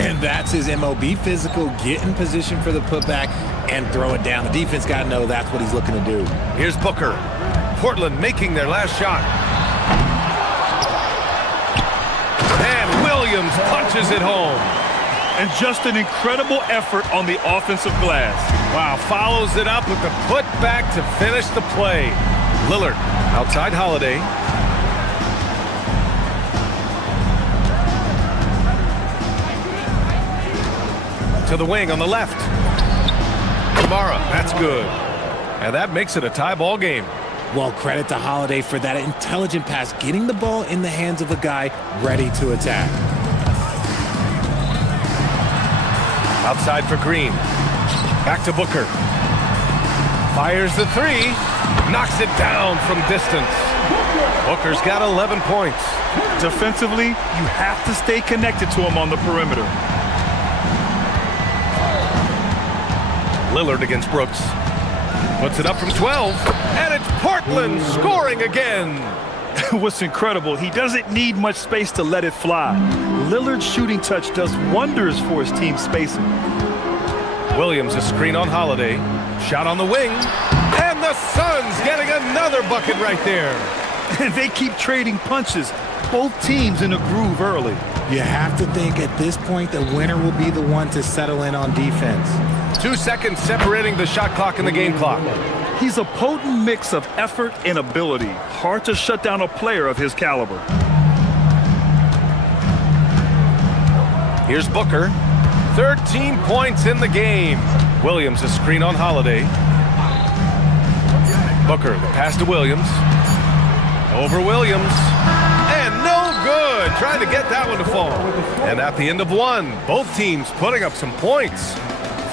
And that's his MO. Be physical, get in position for the putback, and throw it down. The defense got to know that's what he's looking to do. Here's Booker. Portland making their last shot. And Williams punches it home. And just an incredible effort on the offensive glass. Wow, follows it up with the putback to finish the play. Lillard outside Holiday. To the wing on the left. Kamara, that's good. And that makes it a tie ball game. Well, credit to Holiday for that intelligent pass, getting the ball in the hands of a guy ready to attack. Outside for Green. Back to Booker. Fires the 3. Knocks it down from distance. Booker's got 11 points. Defensively, you have to stay connected to him on the perimeter. Lillard against Brooks. Puts it up from 12, and it's Portland scoring again. What's incredible, he doesn't need much space to let it fly. Lillard's shooting touch does wonders for his team's spacing. Williams a screen on Holiday. Shot on the wing. And the Suns getting another bucket right there. And they keep trading punches. Both teams in a groove early. You have to think at this point the winner will be the one to settle in on defense. 2 seconds separating the shot clock and the game clock. He's a potent mix of effort and ability. Hard to shut down a player of his caliber. Here's Booker. 13 points in the game. Williams a screen on Holiday. Booker, the pass to Williams. Over Williams. And no good. Trying to get that one to fall. And at the end of one, both teams putting up some points.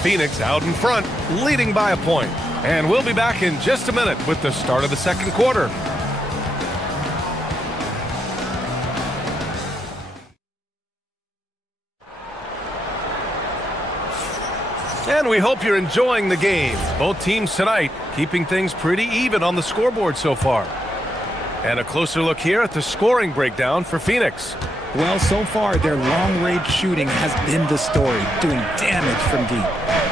Phoenix out in front, leading by a point. And we'll be back in just a minute with the start of the second quarter. And we hope you're enjoying the game. Both teams tonight keeping things pretty even on the scoreboard so far. And a closer look here at the scoring breakdown for Phoenix. Well, so far, their long-range shooting has been the story, doing damage from deep.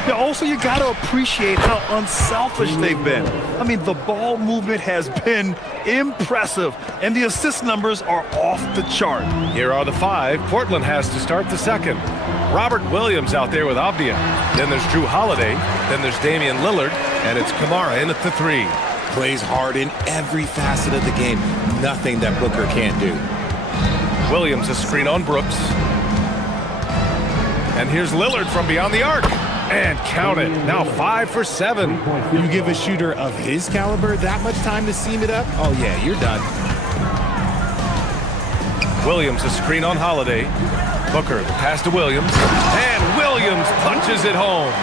Now, also, you got to appreciate how unselfish they've been. I mean, the ball movement has been impressive, and the assist numbers are off the chart. Here are the 5 Portland has to start the second. Robert Williams out there with Avdia. Then there's Drew Holiday. Then there's Damian Lillard. And it's Kamara in at the 3. Plays hard in every facet of the game. Nothing that Booker can't do. Williams a screen on Brooks. And here's Lillard from beyond the arc. And count it. Now 5 for 7. You give a shooter of his caliber that much time to seam it up? Oh, yeah, you're done. Williams a screen on Holiday. Booker, the pass to Williams. And Williams punches it home.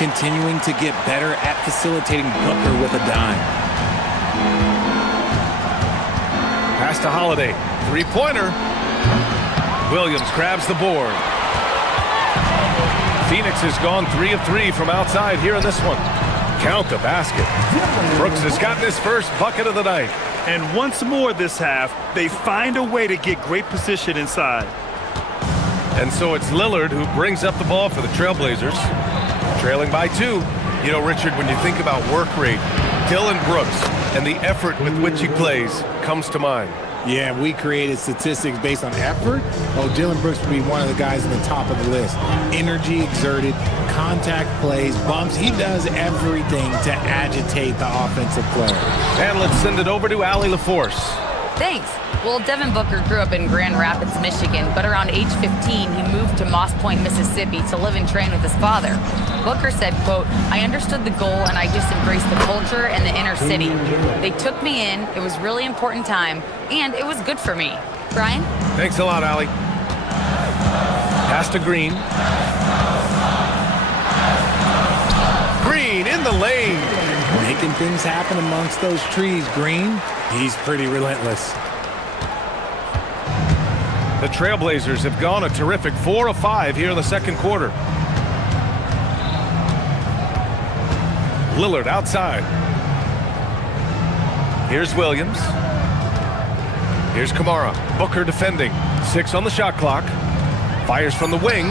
Continuing to get better at facilitating Booker with a dime. Pass to Holiday. 3-pointer. Williams grabs the board. Phoenix has gone 3 of 3 from outside here in this one. Count the basket. Brooks has gotten his first bucket of the night. And once more this half, they find a way to get great position inside. And so it's Lillard who brings up the ball for the Trailblazers. Trailing by 2. You know, Richard, when you think about work rate, Dylan Brooks and the effort with which he plays comes to mind. Yeah, we created statistics based on effort. Oh, Dylan Brooks would be one of the guys in the top of the list. Energy exerted, contact plays, bumps. He does everything to agitate the offensive player. And let's send it over to Allie LaForce. Thanks. Well, Devin Booker grew up in Grand Rapids, Michigan, but around age 15, he moved to Moss Point, Mississippi to live and train with his father. Booker said, quote, "I understood the goal and I just embraced the culture and the inner city. They took me in, it was really important time, and it was good for me." Brian? Thanks a lot, Allie. Pass to Green. Green in the lane. Making things happen amongst those trees, Green. He's pretty relentless. The Trailblazers have gone a terrific 4 of 5 here in the second quarter. Lillard outside. Here's Williams. Here's Kamara. Booker defending. 6 on the shot clock. Fires from the wing.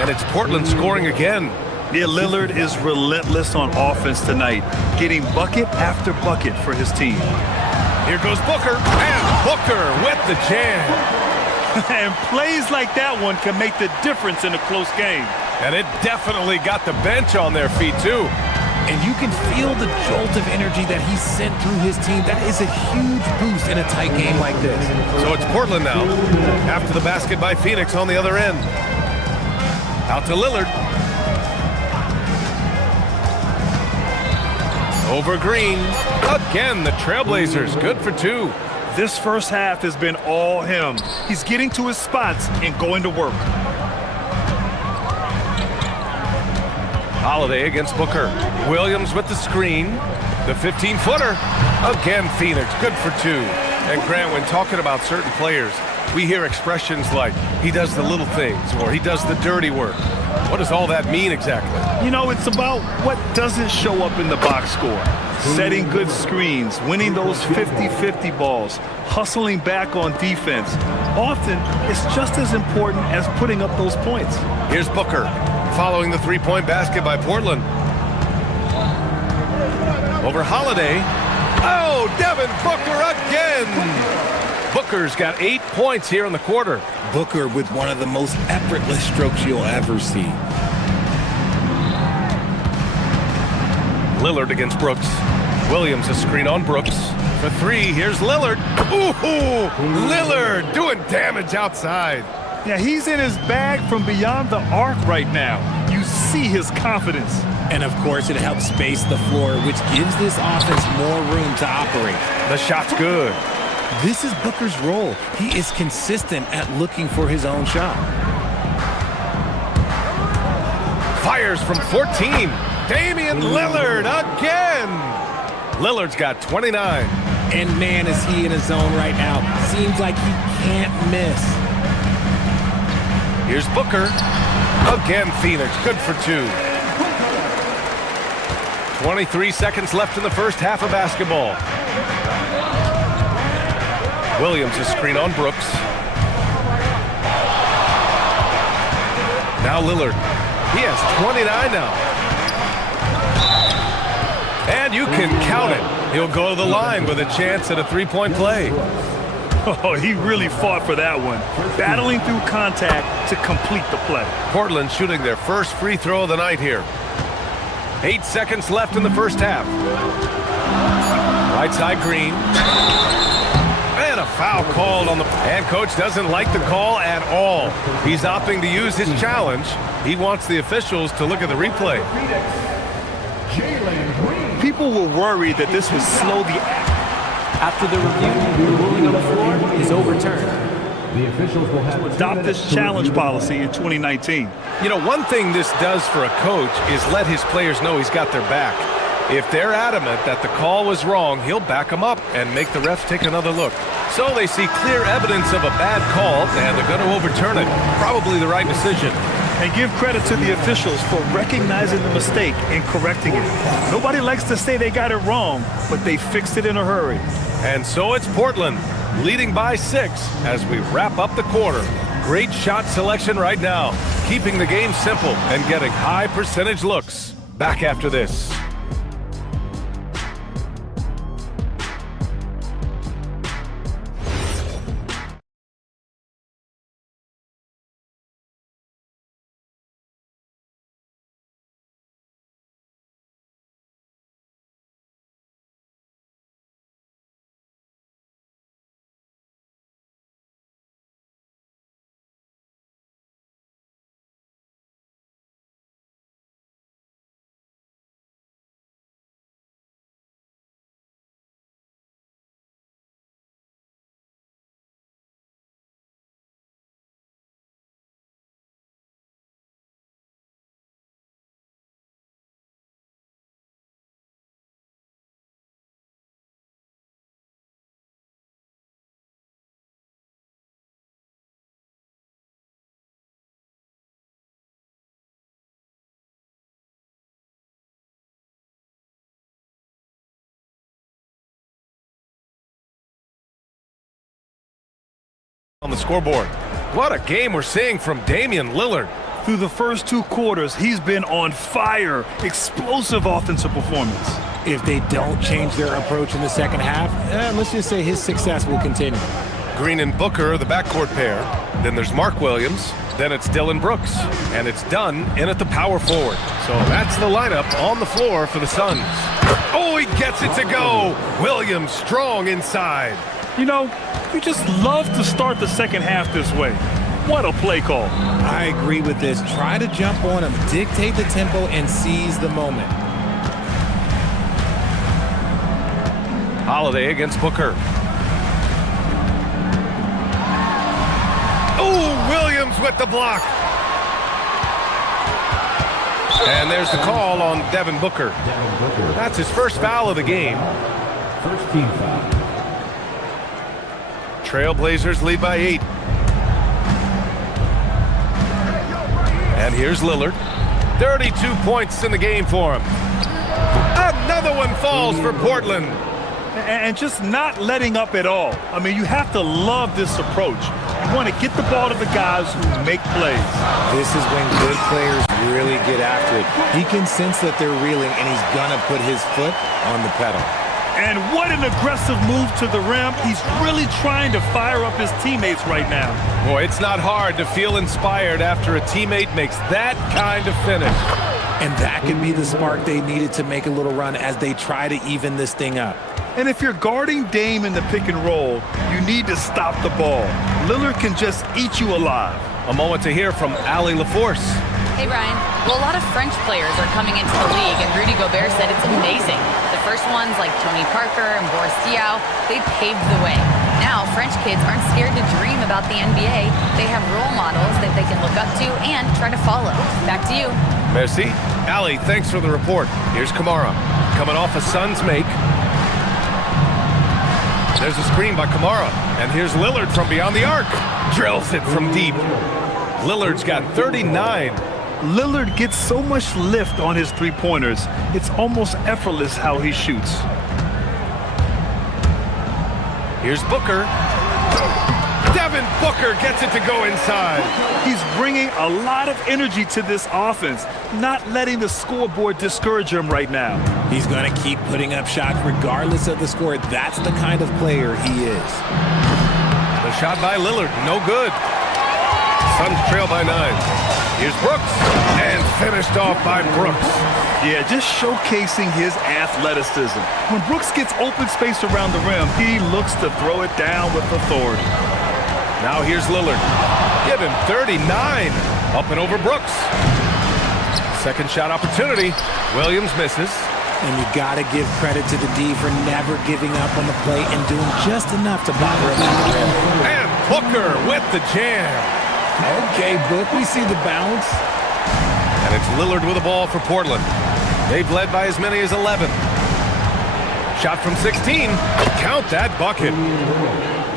And it's Portland scoring again. Yeah, Lillard is relentless on offense tonight, getting bucket after bucket for his team. Here goes Booker. And Booker with the jam. And plays like that one can make the difference in a close game. And it definitely got the bench on their feet, too. And you can feel the jolt of energy that he sent through his team. That is a huge boost in a tight game like this. So it's Portland now, after the basket by Phoenix on the other end. Out to Lillard. Over Green. Again, the Trailblazers, good for 2. This first half has been all him. He's getting to his spots and going to work. Holiday against Booker. Williams with the screen. The 15-footer. Again, Phoenix, good for 2. And Grant, when talking about certain players, we hear expressions like, he does the little things, or he does the dirty work. What does all that mean exactly? You know, it's about what doesn't show up in the box score. Setting good screens, winning those 50-50 balls, hustling back on defense. Often, it's just as important as putting up those points. Here's Booker, following the three-point basket by Portland. Over Holiday. Oh, Devin Booker again! Booker's got 8 points here in the quarter. Booker with one of the most effortless strokes you'll ever see. Lillard against Brooks. Williams a screen on Brooks. For three, here's Lillard. Ooh, Lillard doing damage outside. Yeah, he's in his bag from beyond the arc right now. You see his confidence. And of course, it helps space the floor, which gives this offense more room to operate. The shot's good. This is Booker's role. He is consistent at looking for his own shot. Fires from 14. Damian Lillard again. Lillard's got 29. And man, is he in his zone right now. Seems like he can't miss. Here's Booker. Again, Phoenix, good for two. 23 seconds left in the first half of basketball. Williams a screen on Brooks. Now Lillard. He has 29 now. And you can count it. He'll go to the line with a chance at a three-point play. Oh, he really fought for that one. Battling through contact to complete the play. Portland shooting their first free throw of the night here. 8 seconds left in the first half. Right side Green. And a foul called on the... And coach doesn't like the call at all. He's opting to use his challenge. He wants the officials to look at the replay. People were worried that this would slow the... After the review, the ruling on the floor is overturned. The officials will have to adopt this challenge policy in 2019. You know, one thing this does for a coach is let his players know he's got their back. If they're adamant that the call was wrong, he'll back them up and make the refs take another look. So they see clear evidence of a bad call, and they're going to overturn it. Probably the right decision. And give credit to the officials for recognizing the mistake and correcting it. Nobody likes to say they got it wrong, but they fixed it in a hurry. And so it's Portland, leading by 6 as we wrap up the quarter. Great shot selection right now, keeping the game simple and getting high percentage looks. Back after this. On the scoreboard. What a game we're seeing from Damian Lillard. Through the first 2 quarters, he's been on fire. Explosive offensive performance. If they don't change their approach in the second half, let's just say his success will continue. Green and Booker, the backcourt pair. Then there's Mark Williams. Then it's Dylan Brooks. And it's Dunn in at the power forward. So that's the lineup on the floor for the Suns. Oh, he gets it to go. Williams strong inside. You know, you just love to start the second half this way. What a play call. I agree with this. Try to jump on him, dictate the tempo, and seize the moment. Holiday against Booker. Oh, Williams with the block. And there's the call on Devin Booker. That's his first foul of the game. First team foul. Trailblazers lead by 8. And here's Lillard. 32 points in the game for him. Another one falls for Portland. And just not letting up at all. I mean, you have to love this approach. You want to get the ball to the guys who make plays. This is when good players really get after it. He can sense that they're reeling, and he's going to put his foot on the pedal. And what an aggressive move to the rim. He's really trying to fire up his teammates right now. Boy, it's not hard to feel inspired after a teammate makes that kind of finish. And that could be the spark they needed to make a little run as they try to even this thing up. And if you're guarding Dame in the pick and roll, you need to stop the ball. Lillard can just eat you alive. A moment to hear from Allie LaForce. Hey, Ryan. Well, a lot of French players are coming into the league, and Rudy Gobert said it's amazing. The first ones, like Tony Parker and Boris Diaw, they paved the way. Now, French kids aren't scared to dream about the NBA. They have role models that they can look up to and try to follow. Back to you. Merci. Allie, thanks for the report. Here's Kamara. Coming off a Suns make. There's a screen by Kamara. And here's Lillard from beyond the arc. Drills it from deep. Lillard's got 39. Lillard gets so much lift on his three-pointers, it's almost effortless how he shoots. Here's Booker. Devin Booker gets it to go inside. He's bringing a lot of energy to this offense, not letting the scoreboard discourage him right now. He's going to keep putting up shots regardless of the score. That's the kind of player he is. The shot by Lillard, no good. Suns trail by 9. Here's Brooks, and finished off by Brooks. Yeah, just showcasing his athleticism. When Brooks gets open space around the rim, he looks to throw it down with authority. Now here's Lillard. Give him 39. Up and over Brooks. Second shot opportunity. Williams misses. And you got to give credit to the D for never giving up on the play and doing just enough to bother him at the rim. And Booker with the jam. Okay, Book, we see the bounce. And it's Lillard with the ball for Portland. They've led by as many as 11. Shot from 16. Count that bucket.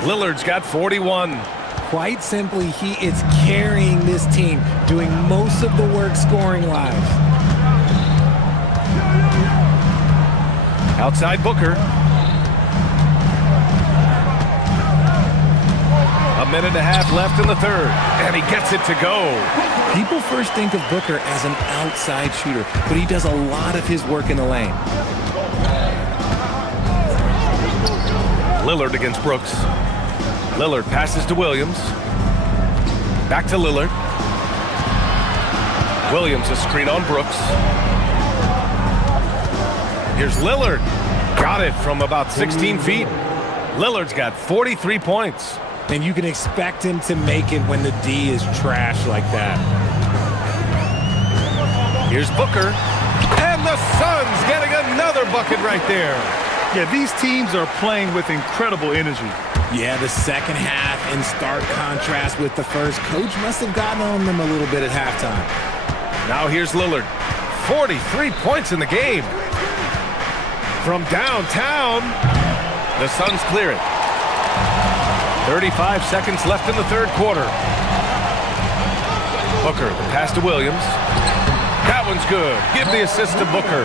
Lillard's got 41. Quite simply, he is carrying this team, doing most of the work scoring-wise. Outside Booker. A minute and a half left in the third, and he gets it to go. People first think of Booker as an outside shooter, but he does a lot of his work in the lane. Lillard against Brooks. Lillard passes to Williams. Back to Lillard. Williams a screen on Brooks. Here's Lillard. Got it from about 16 feet. Lillard's got 43 points. And you can expect him to make it when the D is trash like that. Here's Booker. And the Suns getting another bucket right there. Yeah, these teams are playing with incredible energy. Yeah, the second half in stark contrast with the first. Coach must have gotten on them a little bit at halftime. Now here's Lillard. 43 points in the game. From downtown, the Suns clear it. 35 seconds left in the third quarter. Booker, the pass to Williams. That one's good. Give the assist to Booker.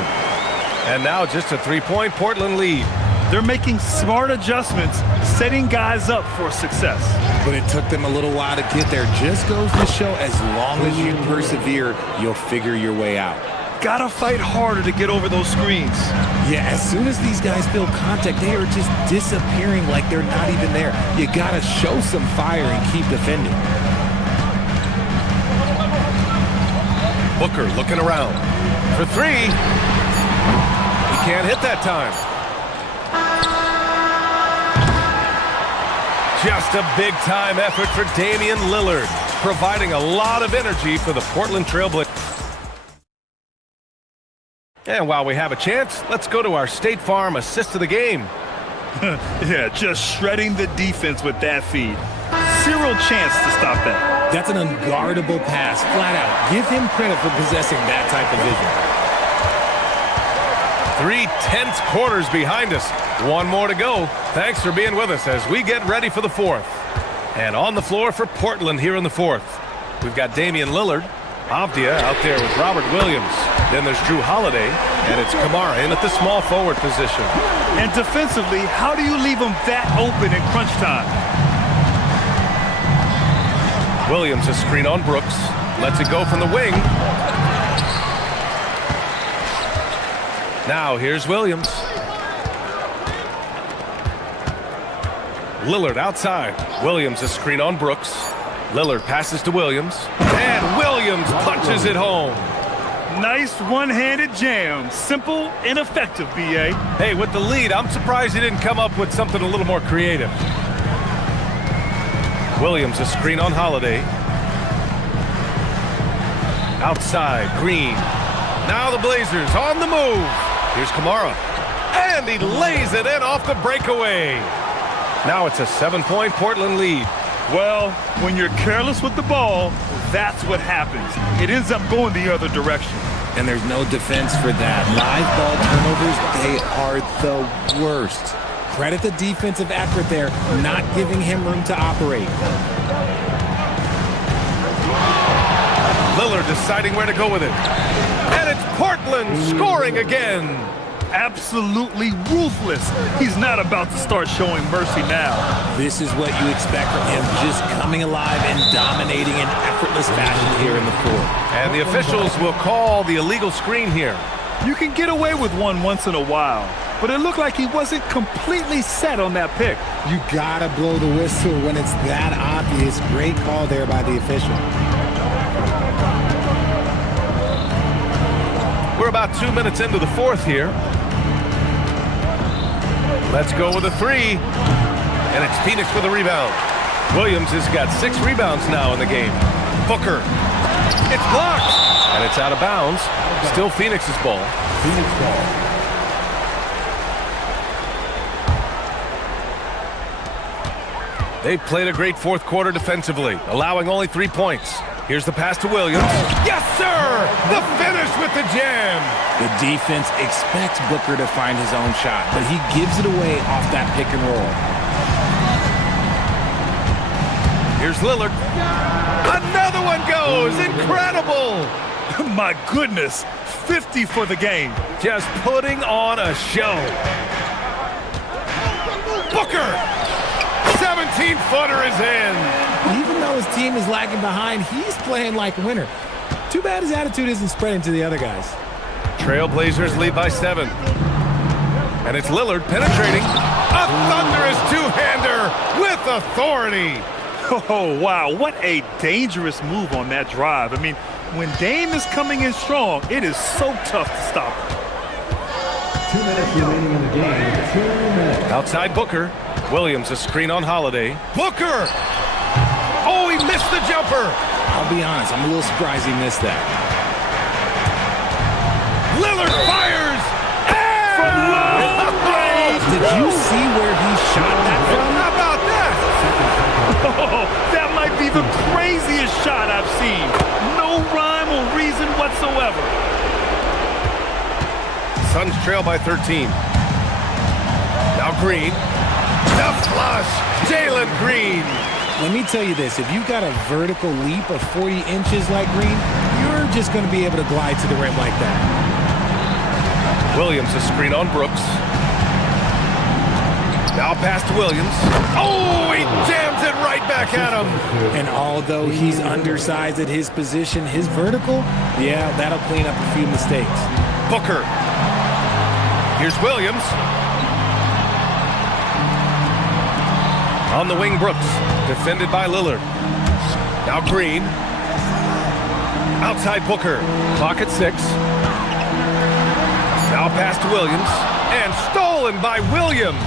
And now just a three-point Portland lead. They're making smart adjustments, setting guys up for success. But it took them a little while to get there. Just goes to show as long as you persevere, you'll figure your way out. Gotta fight harder to get over those screens. Yeah, as soon as these guys feel contact, they are just disappearing like they're not even there. You gotta show some fire and keep defending. Booker looking around for three. He can't hit that time. Just a big-time effort for Damian Lillard, providing a lot of energy for the Portland Trail Blazers. And while we have a chance, let's go to our State Farm assist of the game. Yeah, just shredding the defense with that feed. Zero chance to stop that. That's an unguardable pass, flat out. Give him credit for possessing that type of vision. 3 tense quarters behind us. One more to go. Thanks for being with us as we get ready for the fourth. And on the floor for Portland here in the fourth, we've got Damian Lillard. Avdia out there with Robert Williams. Then there's Drew Holiday, and it's Kamara in at the small forward position. And defensively, how do you leave them that open in crunch time? Williams a screen on Brooks. Lets it go from the wing. Now here's Williams. Lillard outside. Williams a screen on Brooks. Lillard passes to Williams. And Williams punches it home. Nice one-handed jam. Simple and effective, B.A. Hey, with the lead, I'm surprised he didn't come up with something a little more creative. Williams a screen on Holiday. Outside, Green. Now the Blazers on the move. Here's Kamara. And he lays it in off the breakaway. Now it's a 7-point Portland lead. Well, when you're careless with the ball, that's what happens. It ends up going the other direction. And there's no defense for that. Live ball turnovers, they are the worst. Credit the defensive effort there, not giving him room to operate. Lillard deciding where to go with it. And it's Portland scoring again. Absolutely ruthless. He's not about to start showing mercy now. This is what you expect from him, just coming alive and dominating in effortless fashion here in the fourth. And the officials will call the illegal screen here. You can get away with one once in a while, but it looked like he wasn't completely set on that pick. You gotta blow the whistle when it's that obvious. Great call there by the official. We're about 2 minutes into the fourth here. Let's go with a three. And it's Phoenix with a rebound. Williams has got 6 rebounds now in the game. Booker. It's blocked. And it's out of bounds. Still Phoenix's ball. Phoenix ball. They've played a great fourth quarter defensively, allowing only 3 points. Here's the pass to Williams. Yes, sir! The finish with the jam! The defense expects Booker to find his own shot, but he gives it away off that pick and roll. Here's Lillard. Another one goes! Incredible! My goodness, 50 for the game. Just putting on a show. Booker! 17-footer is in. Even though his team is lagging behind, he's playing like a winner. Too bad his attitude isn't spreading to the other guys. Trailblazers lead by 7. And it's Lillard penetrating. A thunderous two-hander with authority. Oh, wow, what a dangerous move on that drive. I mean, when Dame is coming in strong, it is so tough to stop him. 2 minutes remaining in the game. 2 minutes. Outside Booker. Williams a screen on Holiday. Booker! Oh, he missed the jumper! I'll be honest, I'm a little surprised he missed that. Lillard fires! From long range! Did you see where he shot that from? How about that? Oh, that might be the craziest shot I've seen. No rhyme or reason whatsoever. Suns trail by 13. Now Green. The flush! Jalen Green! Let me tell you this, if you've got a vertical leap of 40 inches like Green, you're just going to be able to glide to the rim like that. Williams a screen on Brooks. Now pass to Williams. Oh, he jams it right back at him. And although he's undersized at his position, his vertical, yeah, that'll clean up a few mistakes. Booker. Here's Williams. On the wing, Brooks, defended by Lillard. Now Green. Outside Booker. Clock at 6. Now pass to Williams. And stolen by Williams.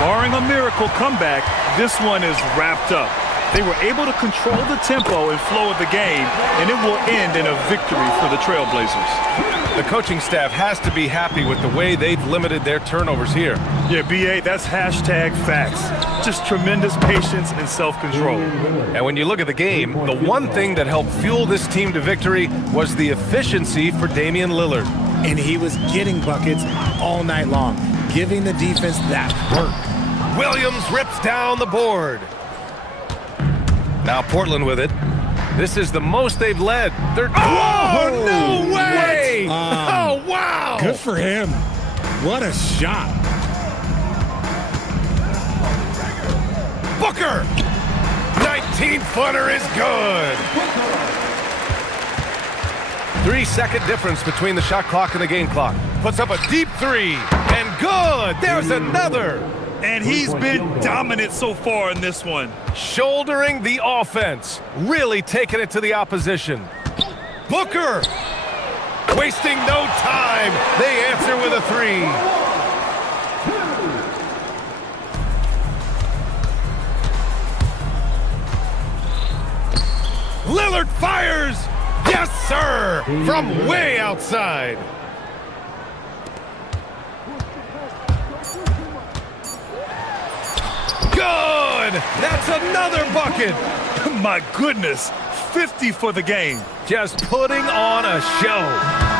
Barring a miracle comeback, this one is wrapped up. They were able to control the tempo and flow of the game, and it will end in a victory for the Trailblazers. The coaching staff has to be happy with the way they've limited their turnovers here. Yeah, B.A., that's hashtag facts. Just tremendous patience and self-control. And when you look at the game, the one thing that helped fuel this team to victory was the efficiency for Damian Lillard. And he was getting buckets all night long, giving the defense that work. Williams rips down the board. Now Portland with it. This is the most they've led. They're... Oh, no way! Oh, wow! Good for him. What a shot. Booker! 19-footer is good. 3-second difference between the shot clock and the game clock. Puts up a deep three, and good! There's another! And he's been dominant so far in this one. Shouldering the offense, really taking it to the opposition. Booker! Wasting no time. They answer with a three. Lillard fires! Yes, sir! From way outside. Good! That's another bucket! My goodness, 50 for the game. Just putting on a show.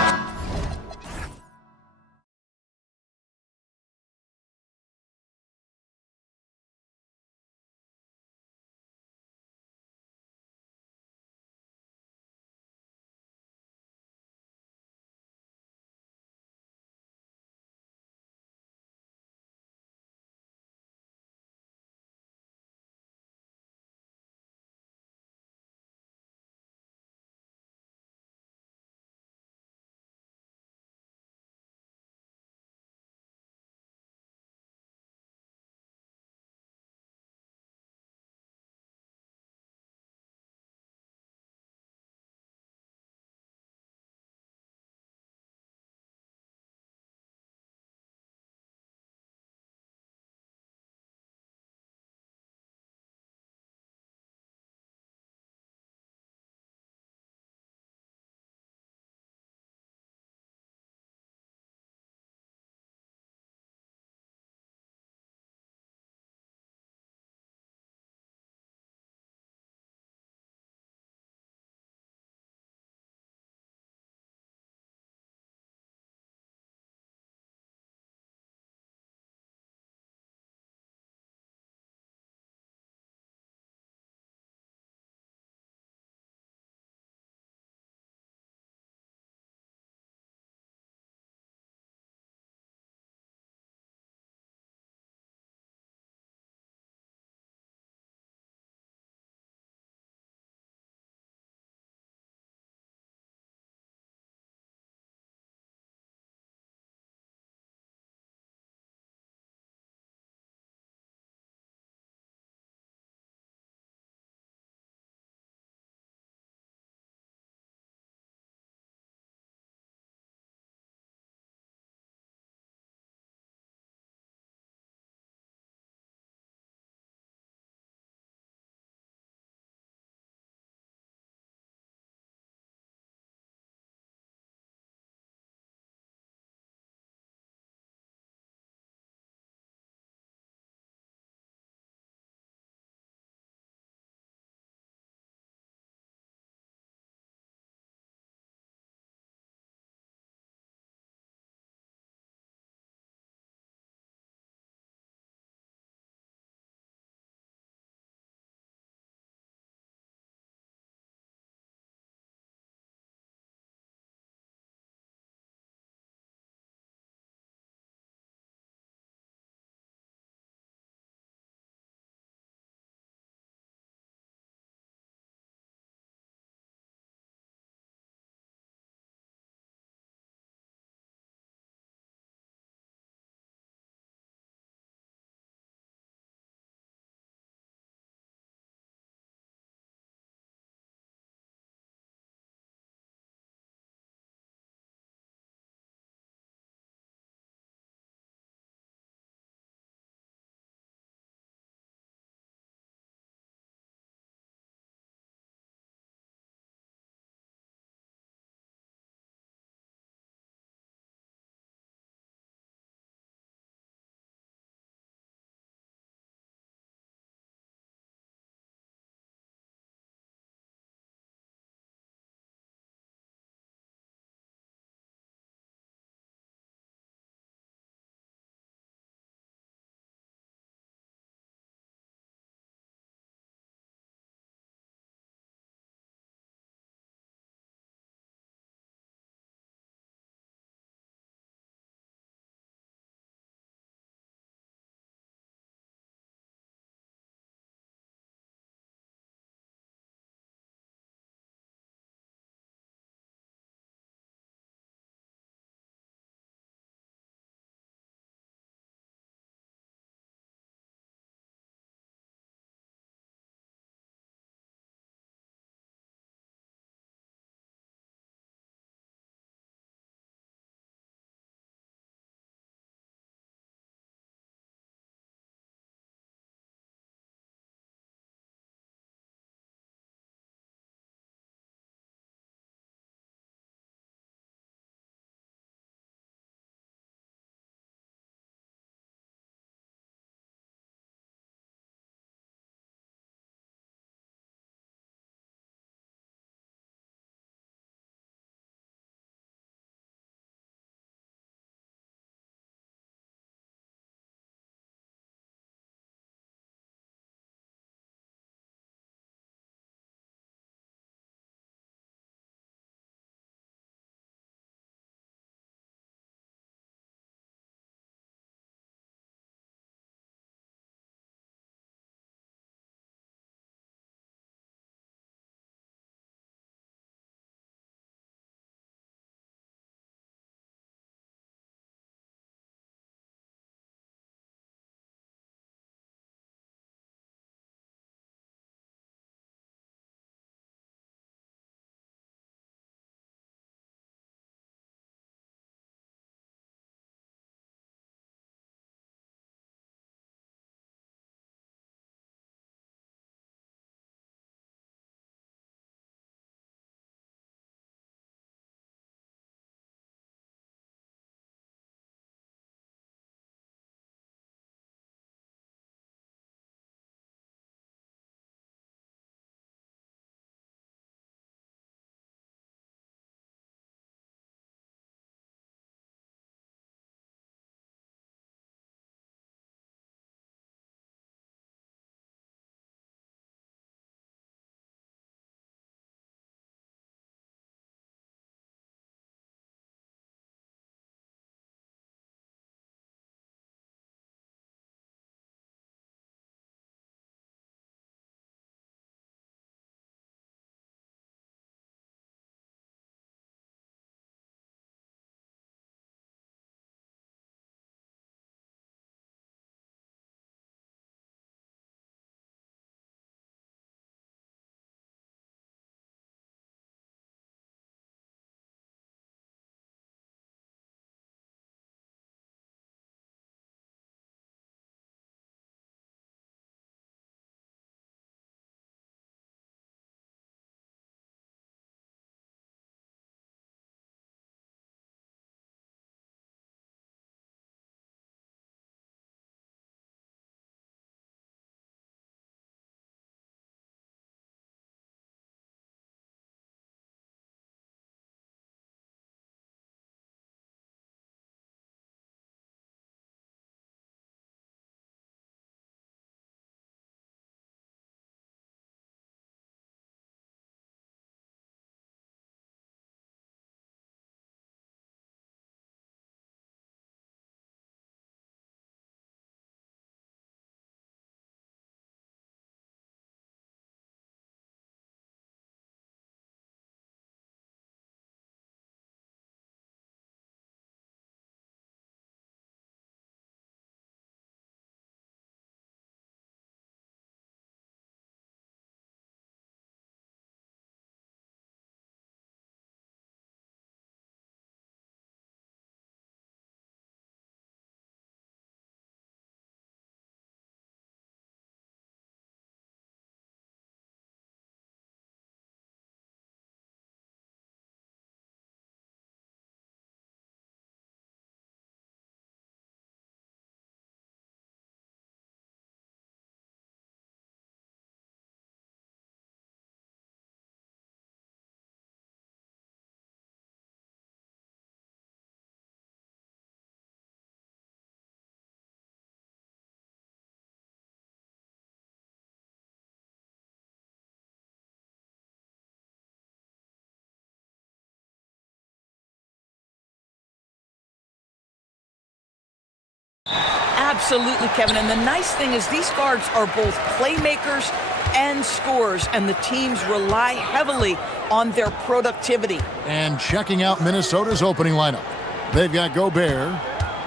Absolutely, Kevin. And the nice thing is these guards are both playmakers and scorers, and the teams rely heavily on their productivity. And checking out Minnesota's opening lineup. They've got Gobert,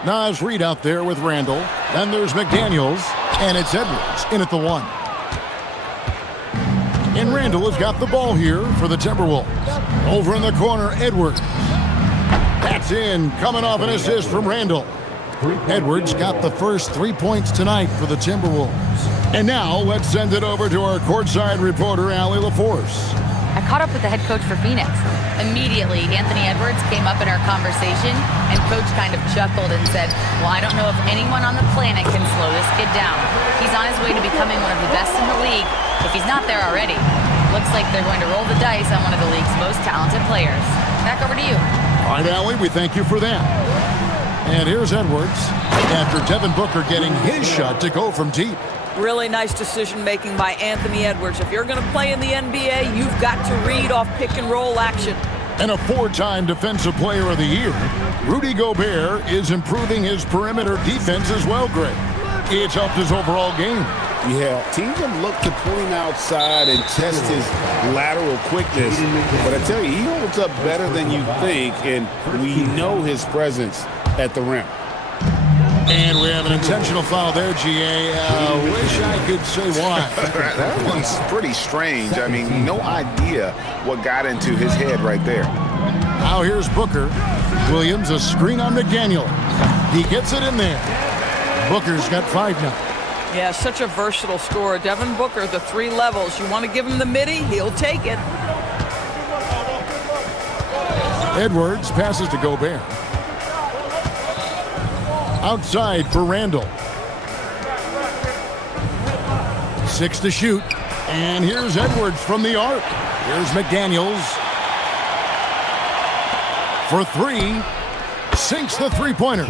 Naz Reid out there with Randall. Then there's McDaniels, and it's Edwards in at the 1. And Randall has got the ball here for the Timberwolves. Over in the corner, Edwards. That's in, coming off an assist from Randall. Edwards got the first 3 points tonight for the Timberwolves. And now let's send it over to our courtside reporter, Allie LaForce. I caught up with the head coach for Phoenix. Immediately, Anthony Edwards came up in our conversation, and Coach kind of chuckled and said, well, I don't know if anyone on the planet can slow this kid down. He's on his way to becoming one of the best in the league, if he's not there already. Looks like they're going to roll the dice on one of the league's most talented players. Back over to you. All right, Allie, we thank you for that. And here's Edwards, after Devin Booker getting his shot to go from deep. Really nice decision-making by Anthony Edwards. If you're going to play in the NBA, you've got to read off pick-and-roll action. And a 4-time Defensive Player of the Year, Rudy Gobert is improving his perimeter defense as well, Greg. It's helped his overall game. Yeah, teams have looked to pull him outside and test his lateral quickness. But I tell you, he holds up better than you think, and we know his presence at the rim. And we have an intentional foul there, GA. Wish I could say why. That one's pretty strange. I mean, no idea what got into his head right there. Now here's Booker. Williams, a screen on McDaniel. He gets it in there. Booker's got 5 now. Yeah, such a versatile scorer. Devin Booker, the 3 levels. You want to give him the midi, he'll take it. Edwards passes to Gobert. Outside for Randall. 6 to shoot. And here's Edwards from the arc. Here's McDaniels. For 3. Sinks the three-pointer.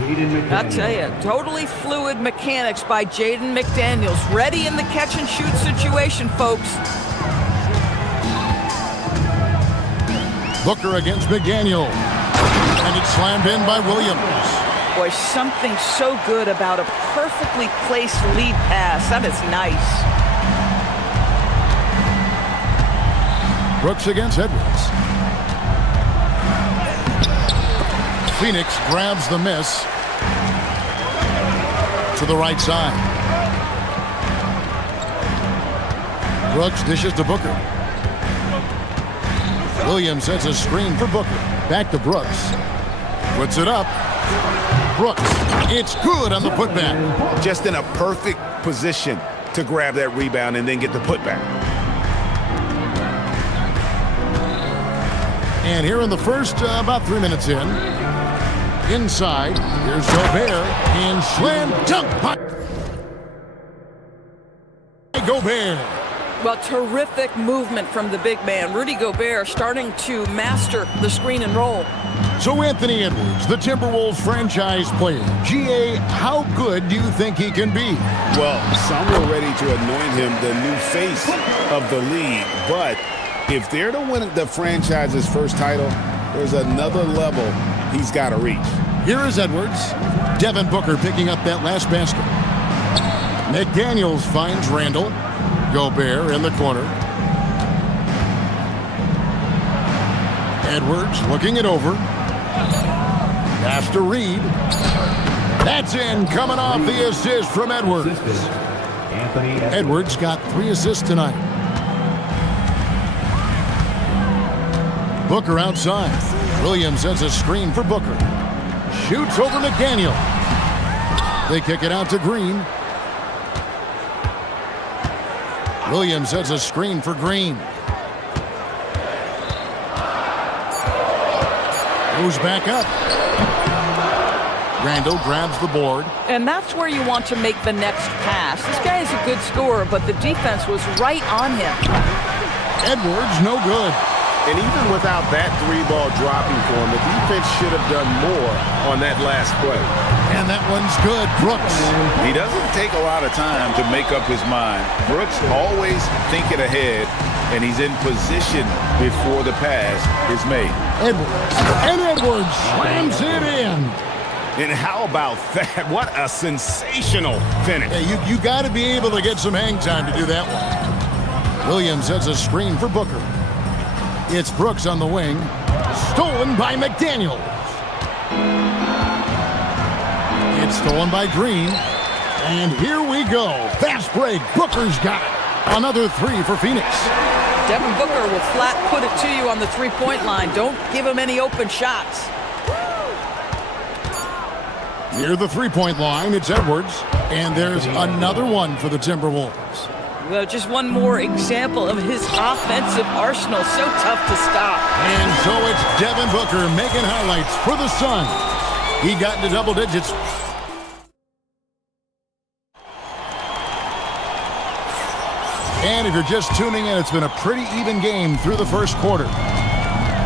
I'll tell you, totally fluid mechanics by Jaden McDaniels. Ready in the catch-and-shoot situation, folks. Booker against McDaniel. And it's slammed in by Williams. Boy, something so good about a perfectly placed lead pass. That is nice. Brooks against Edwards. Phoenix grabs the miss to the right side. Brooks dishes to Booker. Williams sets a screen for Booker. Back to Brooks. Puts it up. Brooks, it's good on the putback. Just in a perfect position to grab that rebound and then get the putback. And here in the first, about 3 minutes in, inside, here's Gobert, and slam dunk puck. Gobert. Well, terrific movement from the big man. Rudy Gobert starting to master the screen and roll. So Anthony Edwards, the Timberwolves franchise player. GA, how good do you think he can be? Well, some were ready to anoint him the new face of the league. But if they're to win the franchise's first title, there's another level he's got to reach. Here is Edwards. Devin Booker picking up that last basket. McDaniels finds Randall. Gobert in the corner. Edwards looking it over. Pass to Reid. That's in, coming off the assist from Edwards. Edwards got 3 assists tonight. Booker outside. Williams sends a screen for Booker. Shoots over McDaniel. They kick it out to Green. Williams sets a screen for Green. Goes back up. Randall grabs the board. And that's where you want to make the next pass. This guy is a good scorer, but the defense was right on him. Edwards, no good. And even without that 3-ball dropping for him, the defense should have done more on that last play. And that one's good. Brooks. He doesn't take a lot of time to make up his mind. Brooks always thinking ahead, and he's in position before the pass is made. Edwards. And Edwards slams it in. And how about that? What a sensational finish. Yeah, you got to be able to get some hang time to do that one. Williams sets a screen for Booker. It's Brooks on the wing. Stolen by McDaniels. It's stolen by Green. And here we go. Fast break. Booker's got it. Another three for Phoenix. Devin Booker will flat put it to you on the three-point line. Don't give him any open shots. Near the three-point line, it's Edwards. And there's another one for the Timberwolves. Well, just one more example of his offensive arsenal. So tough to stop. And so it's Devin Booker making highlights for the Suns. He got into double digits. And if you're just tuning in, it's been a pretty even game through the first quarter.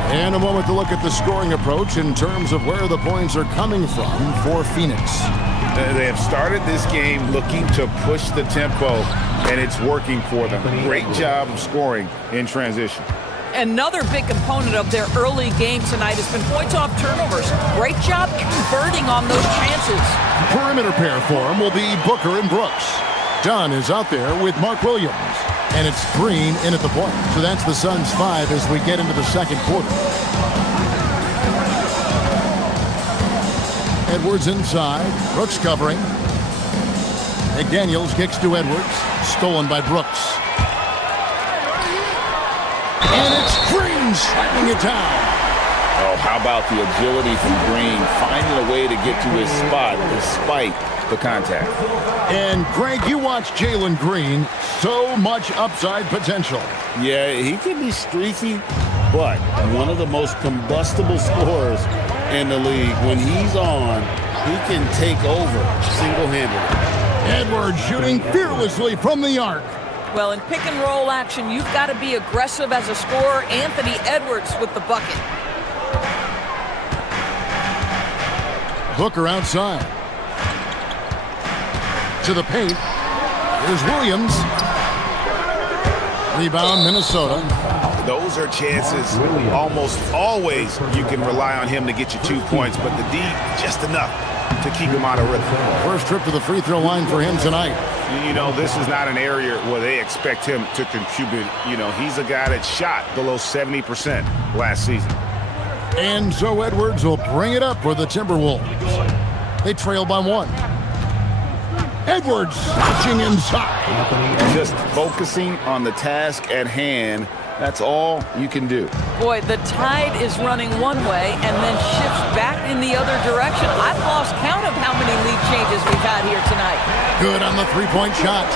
And a moment to look at the scoring approach in terms of where the points are coming from for Phoenix. They have started this game looking to push the tempo, and it's working for them. Great job of scoring in transition. Another big component of their early game tonight has been points off turnovers. Great job converting on those chances. Perimeter pair for him will be Booker and Brooks. Dunn is out there with Mark Williams. And it's Green in at the point. So that's the Suns' 5 as we get into the second quarter. Edwards inside. Brooks covering. McDaniels kicks to Edwards. Stolen by Brooks. And it's Green striking it down. Oh, how about the agility from Green, finding a way to get to his spot despite the contact. And Greg, you watch Jalen Green, so much upside potential. Yeah, he can be streaky, but one of the most combustible scorers in the league. When he's on, he can take over single-handedly. Edwards shooting fearlessly from the arc. Well, in pick and roll action, you've got to be aggressive as a scorer. Anthony Edwards with the bucket. Booker outside. To the paint. Here's Williams. Rebound, Minnesota. Those are chances. Almost always you can rely on him to get you 2 points, but the D, just enough to keep him out of rhythm. First trip to the free throw line for him tonight. You know, this is not an area where they expect him to contribute. You know, he's a guy that shot below 70% last season. And so Edwards will bring it up for the Timberwolves. They trail by 1. Edwards switching inside. Just focusing on the task at hand. That's all you can do. Boy, the tide is running one way and then shifts back in the other direction. I've lost count of how many lead changes we've had here tonight. Good on the three-point shot.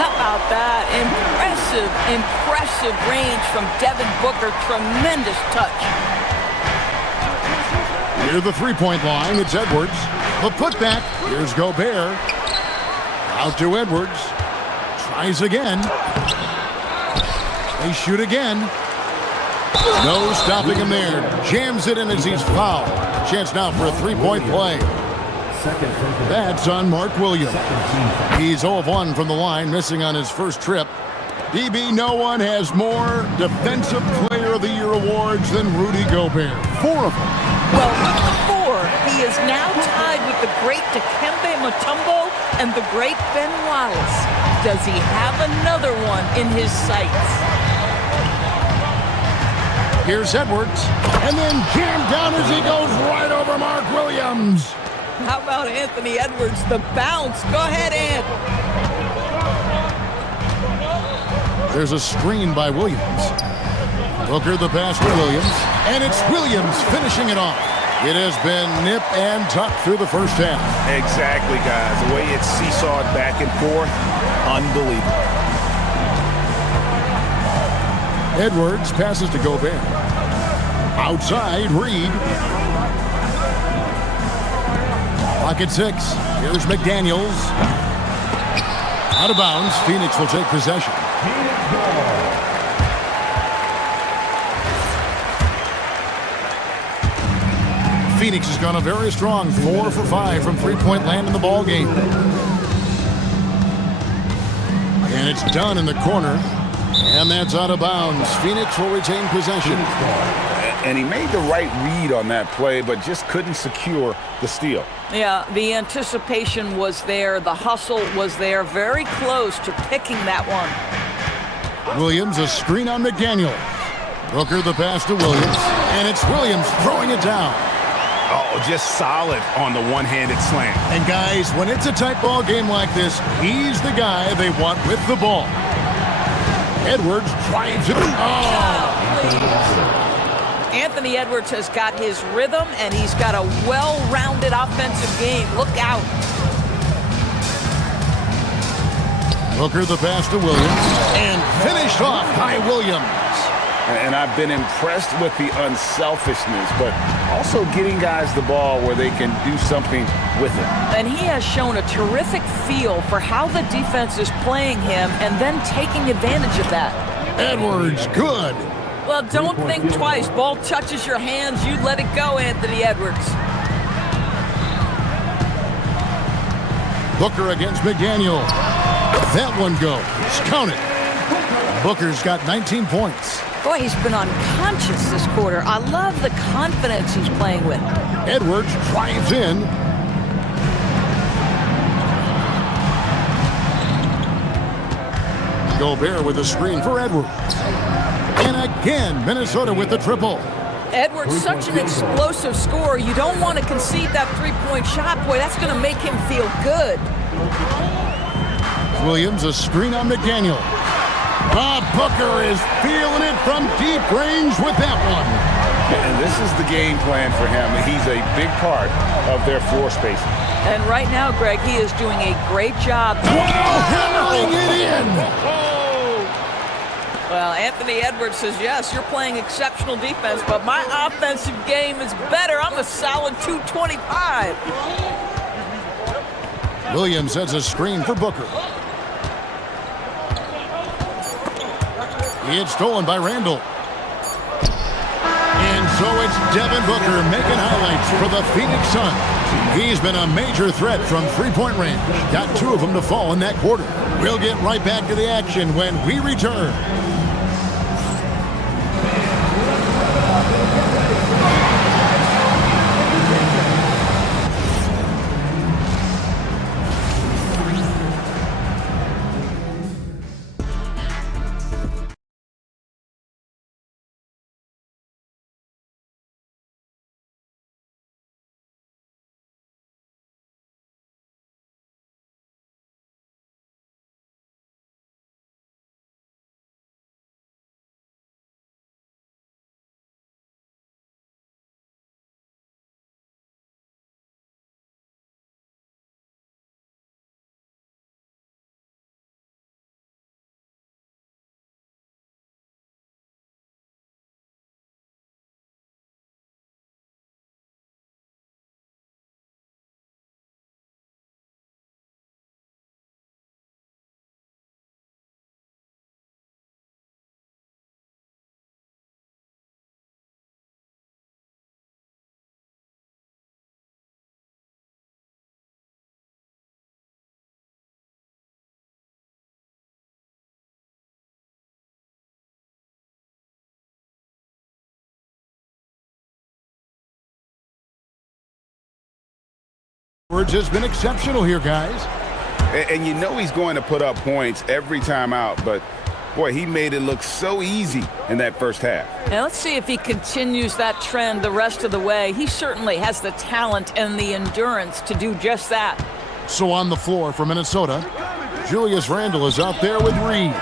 How about that? Impressive range from Devin Booker. Tremendous touch. Near the three-point line, it's Edwards. The putback. Here's Gobert. Out to Edwards. Tries again. They shoot again. No stopping him there. Jams it in as he's fouled. Chance now for a three-point play. That's on Mark Williams. He's 0 of 1 from the line, missing on his first trip. DB, no one has more Defensive Player of the Year awards than Rudy Gobert. 4 of them. Well, with the 4, he is now tied with the great Dikembe Mutombo and the great Ben Wallace. Does he have another one in his sights? Here's Edwards, and then jammed down as he goes right over Mark Williams. How about Anthony Edwards, the bounce? Go ahead, Ant. There's a screen by Williams. Booker the pass for Williams, and it's Williams finishing it off. It has been nip and tuck through the first half. Exactly, guys. The way it's seesawed back and forth, unbelievable. Edwards passes to Gobert. Outside, Reed. Pocket 6. Here's McDaniels. Out of bounds. Phoenix will take possession. Phoenix has gone a very strong 4 for 5 from three-point land in the ball game. And it's done in the corner. And that's out of bounds. Phoenix will retain possession. And he made the right read on that play, but just couldn't secure the steal. Yeah, the anticipation was there. The hustle was there. Very close to picking that one. Williams, a screen on McDaniel. Booker the pass to Williams, and it's Williams throwing it down. Oh, just solid on the one-handed slam. And guys, when it's a tight ball game like this, he's the guy they want with the ball. Edwards trying to... Anthony Edwards has got his rhythm, and he's got a well-rounded offensive game. Look out. Booker the pass to Williams, and finished off by Williams. And I've been impressed with the unselfishness, but also getting guys the ball where they can do something with it. And he has shown a terrific feel for how the defense is playing him and then taking advantage of that. Edwards, good. Well, don't think twice. Ball touches your hands, you let it go, Anthony Edwards. Booker against McDaniel. That one goes. Count it. Booker's got 19 points. Boy, he's been unconscious this quarter. I love the confidence he's playing with. Edwards drives in. Gobert with a screen for Edwards. And again, Minnesota with the triple. Edwards, such an explosive scorer. You don't want to concede that three-point shot. Boy, that's going to make him feel good. Williams, a screen on McDaniel. Booker is feeling it from deep range with that one. And this is the game plan for him. He's a big part of their floor spacing. And right now, Greg, he is doing a great job. Hammering it in. Well, Anthony Edwards says, yes, you're playing exceptional defense, but my offensive game is better. I'm a solid 225. Williams has a screen for Booker. It's stolen by Randall. And so it's Devin Booker making highlights for the Phoenix Suns. He's been a major threat from three-point range. Got 2 of them to fall in that quarter. We'll get right back to the action when we return. Edwards has been exceptional here, guys. And you know he's going to put up points every time out, but boy, he made it look so easy in that first half. Now let's see if he continues that trend the rest of the way. He certainly has the talent and the endurance to do just that. So on the floor for Minnesota, Julius Randle is out there with Reed.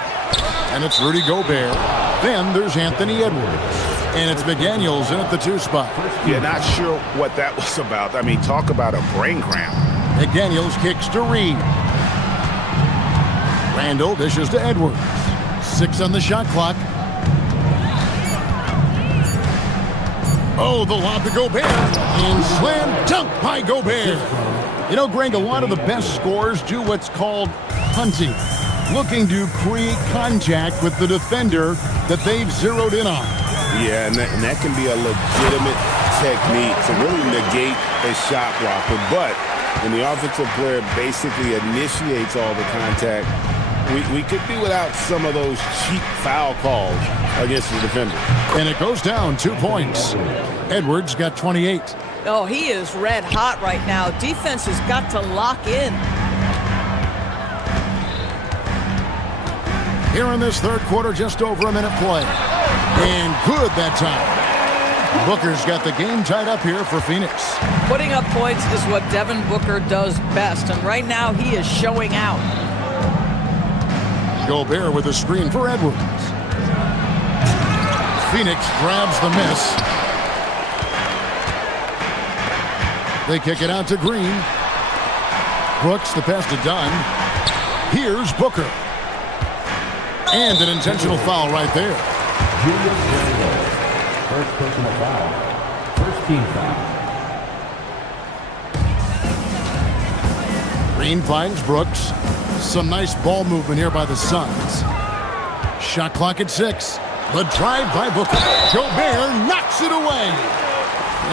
And it's Rudy Gobert. Then there's Anthony Edwards. And it's McDaniels in at the 2 spot. Yeah, not sure what that was about. I mean, talk about a brain cramp. McDaniels kicks to Reed. Randle dishes to Edwards. 6 on the shot clock. Oh, the lob to Gobert. And slam dunk by Gobert. You know, Greg, a lot of the best scorers do what's called hunting. Looking to create contact with the defender that they've zeroed in on. Yeah, and that can be a legitimate technique to really negate a shot blocker. But when the offensive player basically initiates all the contact, we could be without some of those cheap foul calls against the defender. And it goes down 2 points. Edwards got 28. Oh, he is red hot right now. Defense has got to lock in. Here in this third quarter, just over a minute play. And good that time. Booker's got the game tied up here for Phoenix. Putting up points is what Devin Booker does best, and right now he is showing out. Gobert with a screen for Edwards. Phoenix grabs the miss. They kick it out to Green. Brooks, the pass to Dunn. Here's Booker. And an intentional foul right there. First personal foul. First team foul. Green finds Brooks. Some nice ball movement here by the Suns. Shot clock at 6. The drive by Booker. Gobert knocks it away.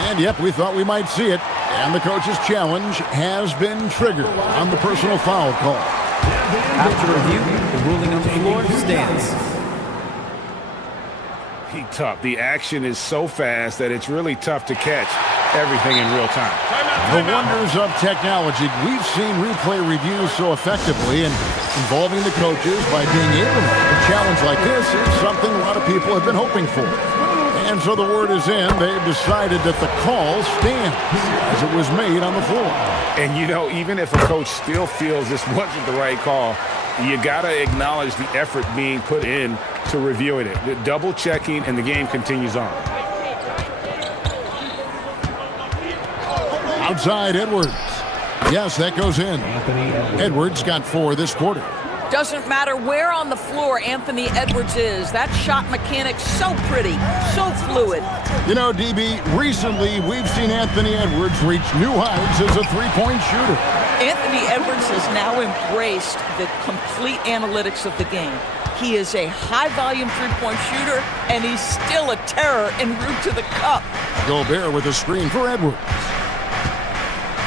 And yep, we thought we might see it. And the coach's challenge has been triggered on the personal foul call. After review, the ruling on the floor stands. Tough. The action is so fast that it's really tough to catch everything in real time. The wonders of technology. We've seen replay reviews so effectively, and involving the coaches by being able to make a challenge like this is something a lot of people have been hoping for. And so the word is in. They've decided that the call stands as it was made on the floor. And you know, even if a coach still feels this wasn't the right call, you got to acknowledge the effort being put in to reviewing it. The double checking, and the game continues on. Outside Edwards. Yes, that goes in. Edwards got 4 this quarter. Doesn't matter where on the floor Anthony Edwards is. That shot mechanic's so pretty, so fluid. You know, DB, recently we've seen Anthony Edwards reach new heights as a three-point shooter. Anthony Edwards has now embraced the complete analytics of the game. He is a high-volume three-point shooter, and he's still a terror en route to the cup. Gobert with a screen for Edwards.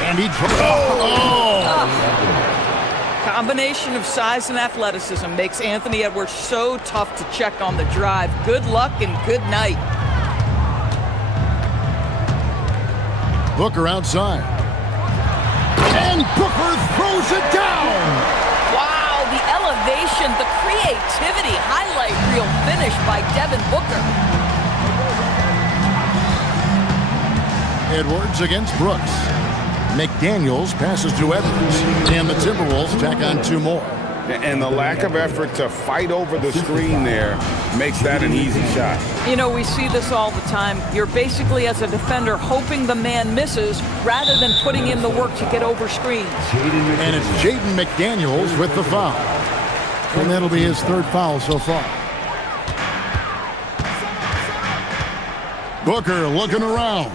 And he... Combination of size and athleticism makes Anthony Edwards so tough to check on the drive. Good luck and good night. Booker outside. And Booker throws it down! Wow, the elevation, the creativity, highlight reel finish by Devin Booker. Edwards against Brooks. McDaniels passes to Edwards. And the Timberwolves tack on 2 more. And the lack of effort to fight over the screen there makes that an easy shot. You know, we see this all the time. You're basically, as a defender, hoping the man misses rather than putting in the work to get over screens. And it's Jaden McDaniels with the foul. And that'll be his 3rd foul so far. Booker looking around.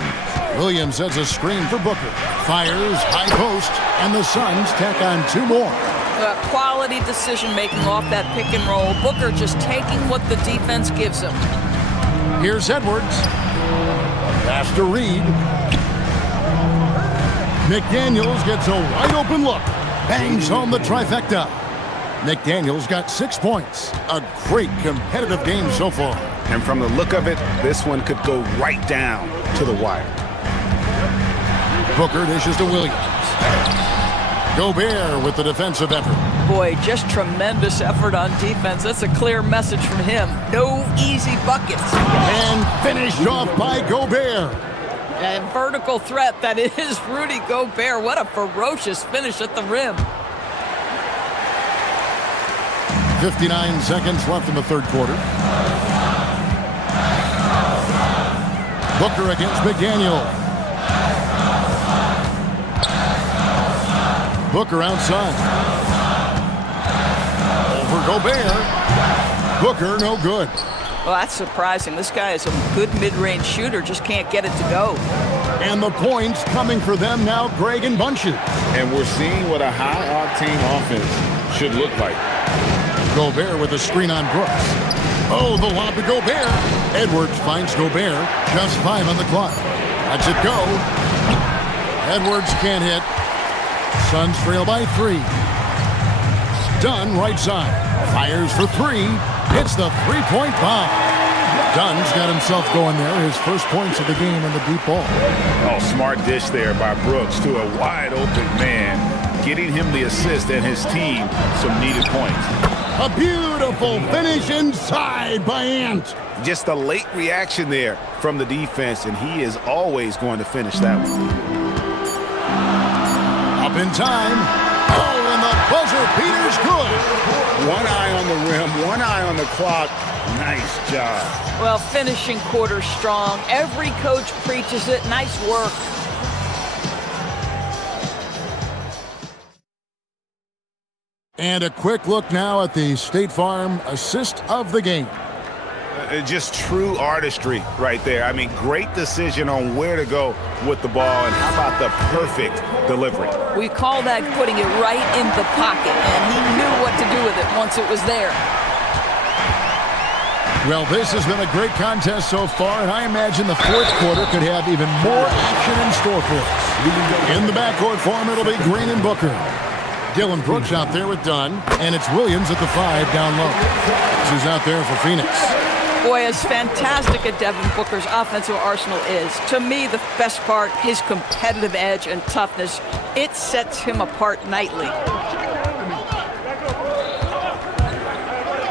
Williams has a screen for Booker. Fires, high post, and the Suns tack on 2 more. Quality decision-making off that pick and roll. Booker just taking what the defense gives him. Here's Edwards. Pass to Reed. McDaniels gets a wide-open look. Bangs home the trifecta. McDaniels got 6 points. A great competitive game so far. And from the look of it, this one could go right down to the wire. Booker dishes to Williams. Gobert with the defensive effort. Boy, just tremendous effort on defense. That's a clear message from him. No easy buckets. And finished off by Gobert. A vertical threat that is Rudy Gobert. What a ferocious finish at the rim. 59 seconds left in the 3rd quarter. Booker against McDaniel. Booker outside. Over Gobert. Booker no good. Well, that's surprising. This guy is a good mid-range shooter, just can't get it to go. And the points coming for them now, Greg and Bunches. And we're seeing what a high-octane offense should look like. Gobert with a screen on Brooks. Oh, the lob to Gobert. Edwards finds Gobert. Just 5 on the clock. Lets it go. Edwards can't hit. Suns trail by 3. Dunn right side. Fires for three. Hits the three-point bomb. Dunn's got himself going there. His first points of the game in the deep ball. Oh, smart dish there by Brooks to a wide-open man, getting him the assist and his team some needed points. A beautiful finish inside by Ant. Just a late reaction there from the defense, and he is always going to finish that one. Up in time. Oh, and the buzzer beater's good. One eye on the rim, one eye on the clock. Nice job. Well, finishing quarter strong. Every coach preaches it. Nice work. And a quick look now at the State Farm assist of the game. Just true artistry right there. I mean, great decision on where to go with the ball, and how about the perfect delivery? We call that putting it right in the pocket, and he knew what to do with it once it was there. Well, this has been a great contest so far, and I imagine the fourth quarter could have even more action in store for us. In the backcourt form, it'll be Green and Booker. Dylan Brooks out there with Dunn, and it's Williams at the 5 down low. Who's out there for Phoenix. Boy, as fantastic as Devin Booker's offensive arsenal is, to me, the best part, his competitive edge and toughness, it sets him apart nightly.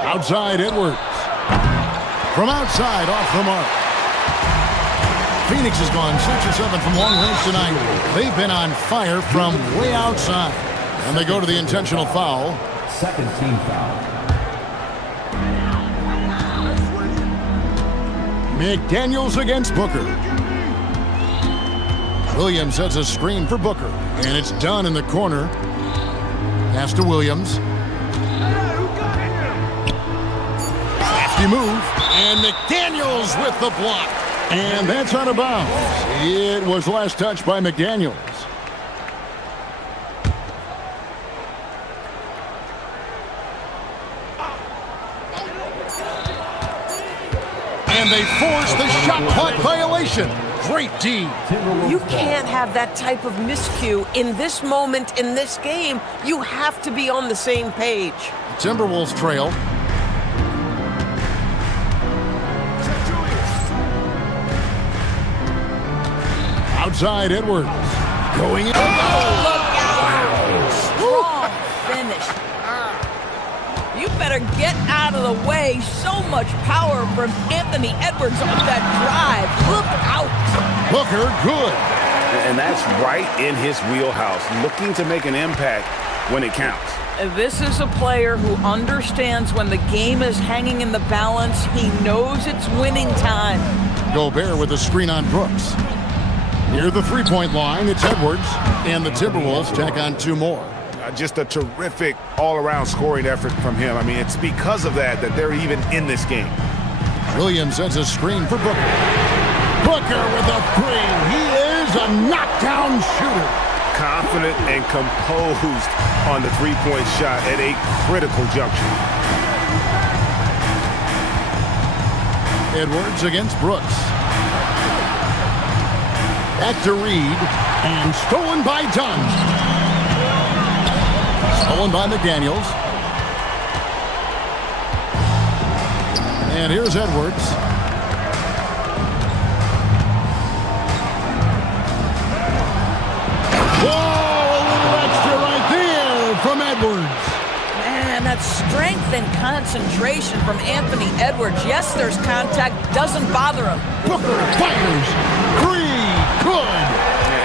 Outside Edwards. From outside, off the mark. Phoenix has gone 6 or 7 from long range tonight. They've been on fire from way outside. And they go to the intentional foul. Second team foul. McDaniels against Booker. Williams sets a screen for Booker. And it's done in the corner. Pass to Williams. Crafty move. And McDaniels with the block. And that's out of bounds. It was last touched by McDaniels. And they force the shot clock violation. Great D. You can't have that type of miscue in this moment, in this game. You have to be on the same page. Timberwolves trail. Outside Edwards. Going in. Look out! Strong finish. You better get out of the way. So much power from Anthony Edwards on that drive. Look out. Booker, good. And that's right in his wheelhouse, looking to make an impact when it counts. This is a player who understands when the game is hanging in the balance. He knows it's winning time. Gobert with a screen on Brooks. Near the three-point line, it's Edwards. And the Timberwolves tack on 2 more. Just a terrific all-around scoring effort from him. I mean, it's because of that they're even in this game. Williams sends a screen for Booker. Booker with a 3. He is a knockdown shooter. Confident and composed on the three-point shot at a critical juncture. Edwards against Brooks. Back to Reed. And stolen by Dunn. Stolen by McDaniels. And here's Edwards. Whoa! A little extra right there from Edwards. Man, that strength and concentration from Anthony Edwards. Yes, there's contact. Doesn't bother him. Booker fires. 3. Good.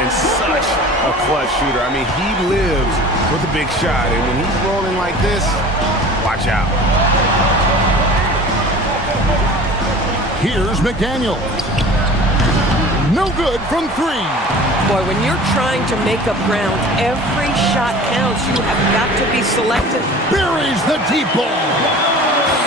And such a clutch shooter. I mean, he lives with a big shot, and when he's rolling like this, watch out. Here's McDaniels. No good from 3. Boy, when you're trying to make up ground, every shot counts. You have got to be selective. Buries the deep ball.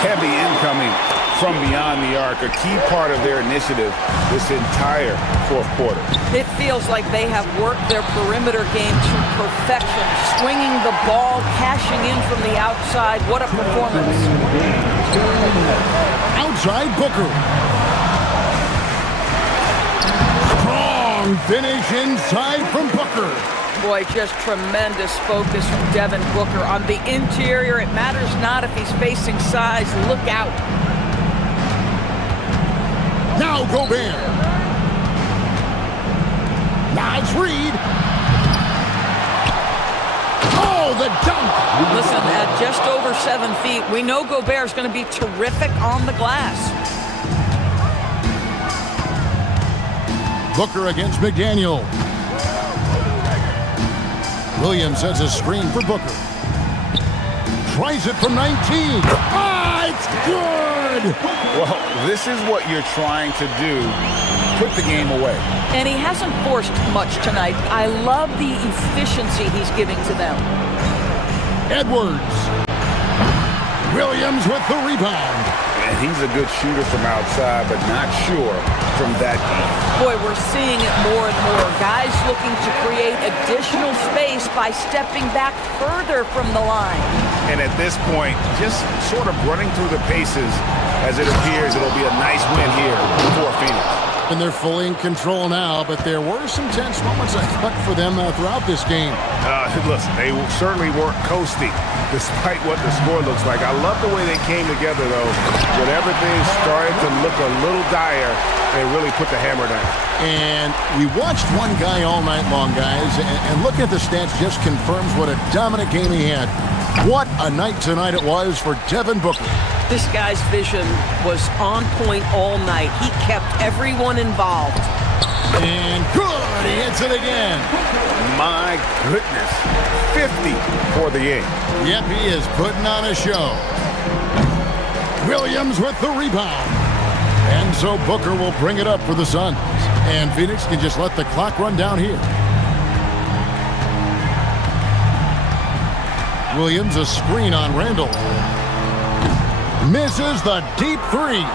Heavy incoming from beyond the arc, a key part of their initiative this entire fourth quarter. It feels like they have worked their perimeter game to perfection, swinging the ball, cashing in from the outside. What a performance. Outside Booker. Strong finish inside from Booker. Boy, just tremendous focus from Devin Booker. On the interior, it matters not if he's facing size. Look out. Now Gobert. Nice read. Oh, the dunk. Listen, at just over 7 feet, we know Gobert's going to be terrific on the glass. Booker against McDaniel. Williams has a screen for Booker. Tries it from 19. Ah, it's good! Well, this is what you're trying to do. Put the game away. And he hasn't forced much tonight. I love the efficiency he's giving to them. Edwards. Williams with the rebound. And he's a good shooter from outside, but not sure from that deep. Boy, we're seeing it more and more. Guys looking to create additional space by stepping back further from the line. And at this point, just sort of running through the paces as it appears it'll be a nice win here for Phoenix. And they're fully in control now, but there were some tense moments, I thought, for them throughout this game. Listen, they certainly weren't coasting, despite what the score looks like. I love the way they came together, though. When everything started to look a little dire, they really put the hammer down. And we watched one guy all night long, guys, and looking at the stats just confirms what a dominant game he had. What a night tonight it was for Devin Booker. This guy's vision was on point all night. He kept everyone involved. And good, he hits it again. My goodness, 50 for the game. Yep, he is putting on a show. Williams with the rebound. And so Booker will bring it up for the Suns. And Phoenix can just let the clock run down here. Williams, a screen on Randall. Misses the deep three.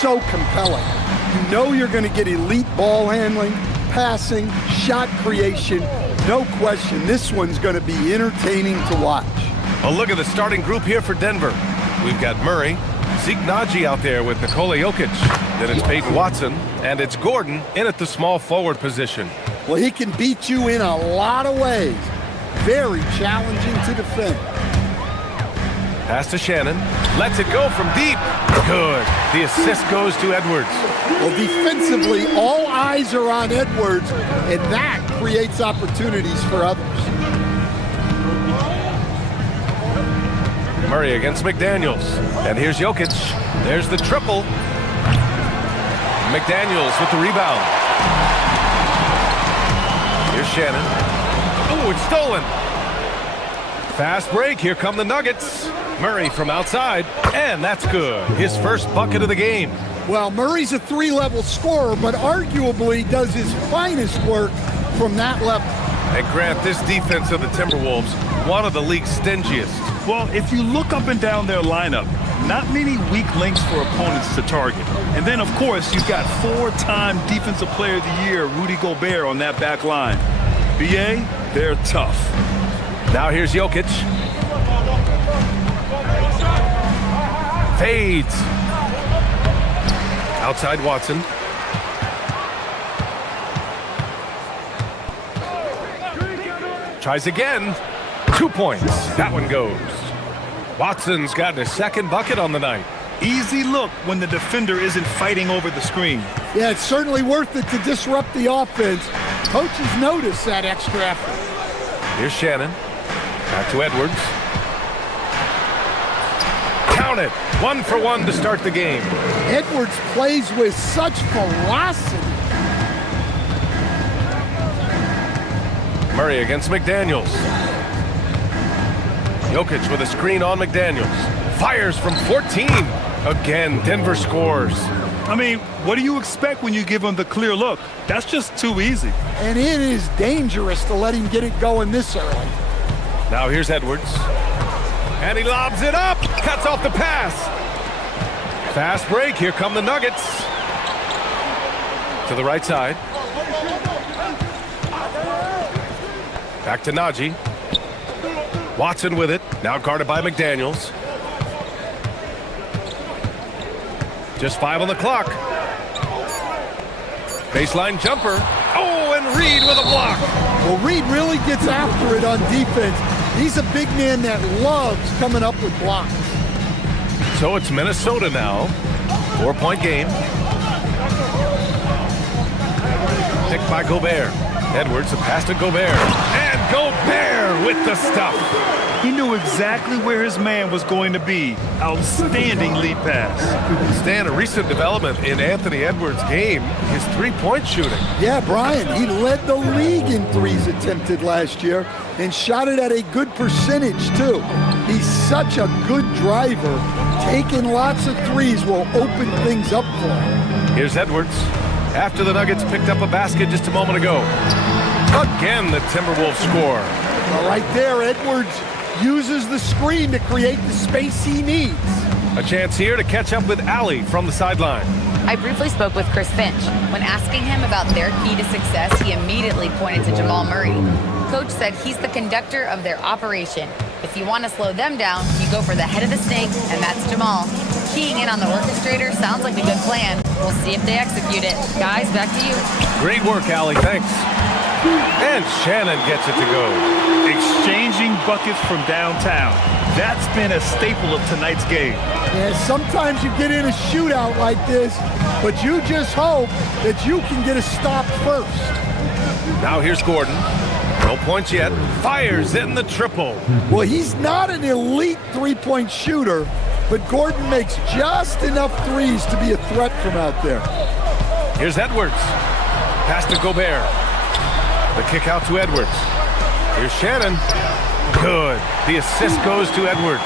so compelling. You know you're going to get elite ball handling, passing, shot creation. No question, this one's going to be entertaining to watch. A look at the starting group here for Denver. We've got Murray, Zeke Nagy out there with Nikola Jokic. Then it's Peyton Watson, and it's Gordon in at the small forward position. Well, he can beat you in a lot of ways. Very challenging to defend. Pass to Shannon. Lets it go from deep. Good. The assist goes to Edwards. Well, defensively, all eyes are on Edwards, and that creates opportunities for others. Murray against McDaniels. And here's Jokic. There's the triple. McDaniels with the rebound. Here's Shannon. Oh, it's stolen. Fast break. Here come the Nuggets. Murray from outside. And that's good. His first bucket of the game. Well, Murray's a three-level scorer, but arguably does his finest work from that level. And Grant, this defense of the Timberwolves, one of the league's stingiest. Well, if you look up and down their lineup, not many weak links for opponents to target. And then, of course, you've got four-time Defensive Player of the Year, Rudy Gobert, on that back line. BA, they're tough. Now here's Jokic. Fades. Outside Watson. Tries again. 2 points. That one goes. Watson's gotten his second bucket on the night. Easy look when the defender isn't fighting over the screen. Yeah, it's certainly worth it to disrupt the offense. Coaches notice that extra effort. Here's Shannon. Back to Edwards. Count it. 1 for 1 to start the game. Edwards plays with such velocity. Murray against McDaniels. Jokic with a screen on McDaniels. Fires from 14. Again, Denver scores. I mean, what do you expect when you give him the clear look? That's just too easy. And it is dangerous to let him get it going this early. Now here's Edwards. And he lobs it up. Cuts off the pass. Fast break. Here come the Nuggets. To the right side. Back to Nagy. Watson with it. Now guarded by McDaniels. Just 5 on the clock. Baseline jumper. Oh, and Reed with a block. Well, Reed really gets after it on defense. He's a big man that loves coming up with blocks. So it's Minnesota now. 4-point game. Picked by Gobert. Edwards, a pass to Gobert. And Gobert with the stuff. He knew exactly where his man was going to be. Outstanding lead pass. Stan, a recent development in Anthony Edwards' game, his three-point shooting. Yeah, Brian, he led the league in threes attempted last year and shot it at a good percentage, too. He's such a good driver. Taking lots of threes will open things up for him. Here's Edwards. After the Nuggets picked up a basket just a moment ago. Again, the Timberwolves score. Well, right there, Edwards uses the screen to create the space he needs. A chance here to catch up with Allie from the sideline. I briefly spoke with Chris Finch. When asking him about their key to success, he immediately pointed to Jamal Murray. Coach said he's the conductor of their operation. If you want to slow them down, you go for the head of the snake, and that's Jamal. Keying in on the orchestrator sounds like a good plan. We'll see if they execute it. Guys, back to you. Great work, Allie. Thanks. And Shannon gets it to go. Exchanging buckets from downtown. That's been a staple of tonight's game. Yeah, sometimes you get in a shootout like this, but you just hope that you can get a stop first. Now here's Gordon. No points yet. Fires in the triple. Well, he's not an elite three-point shooter, but Gordon makes just enough threes to be a threat from out there. Here's Edwards. Pass to Gobert. The kick out to Edwards. Here's Shannon. Good. The assist goes to Edwards.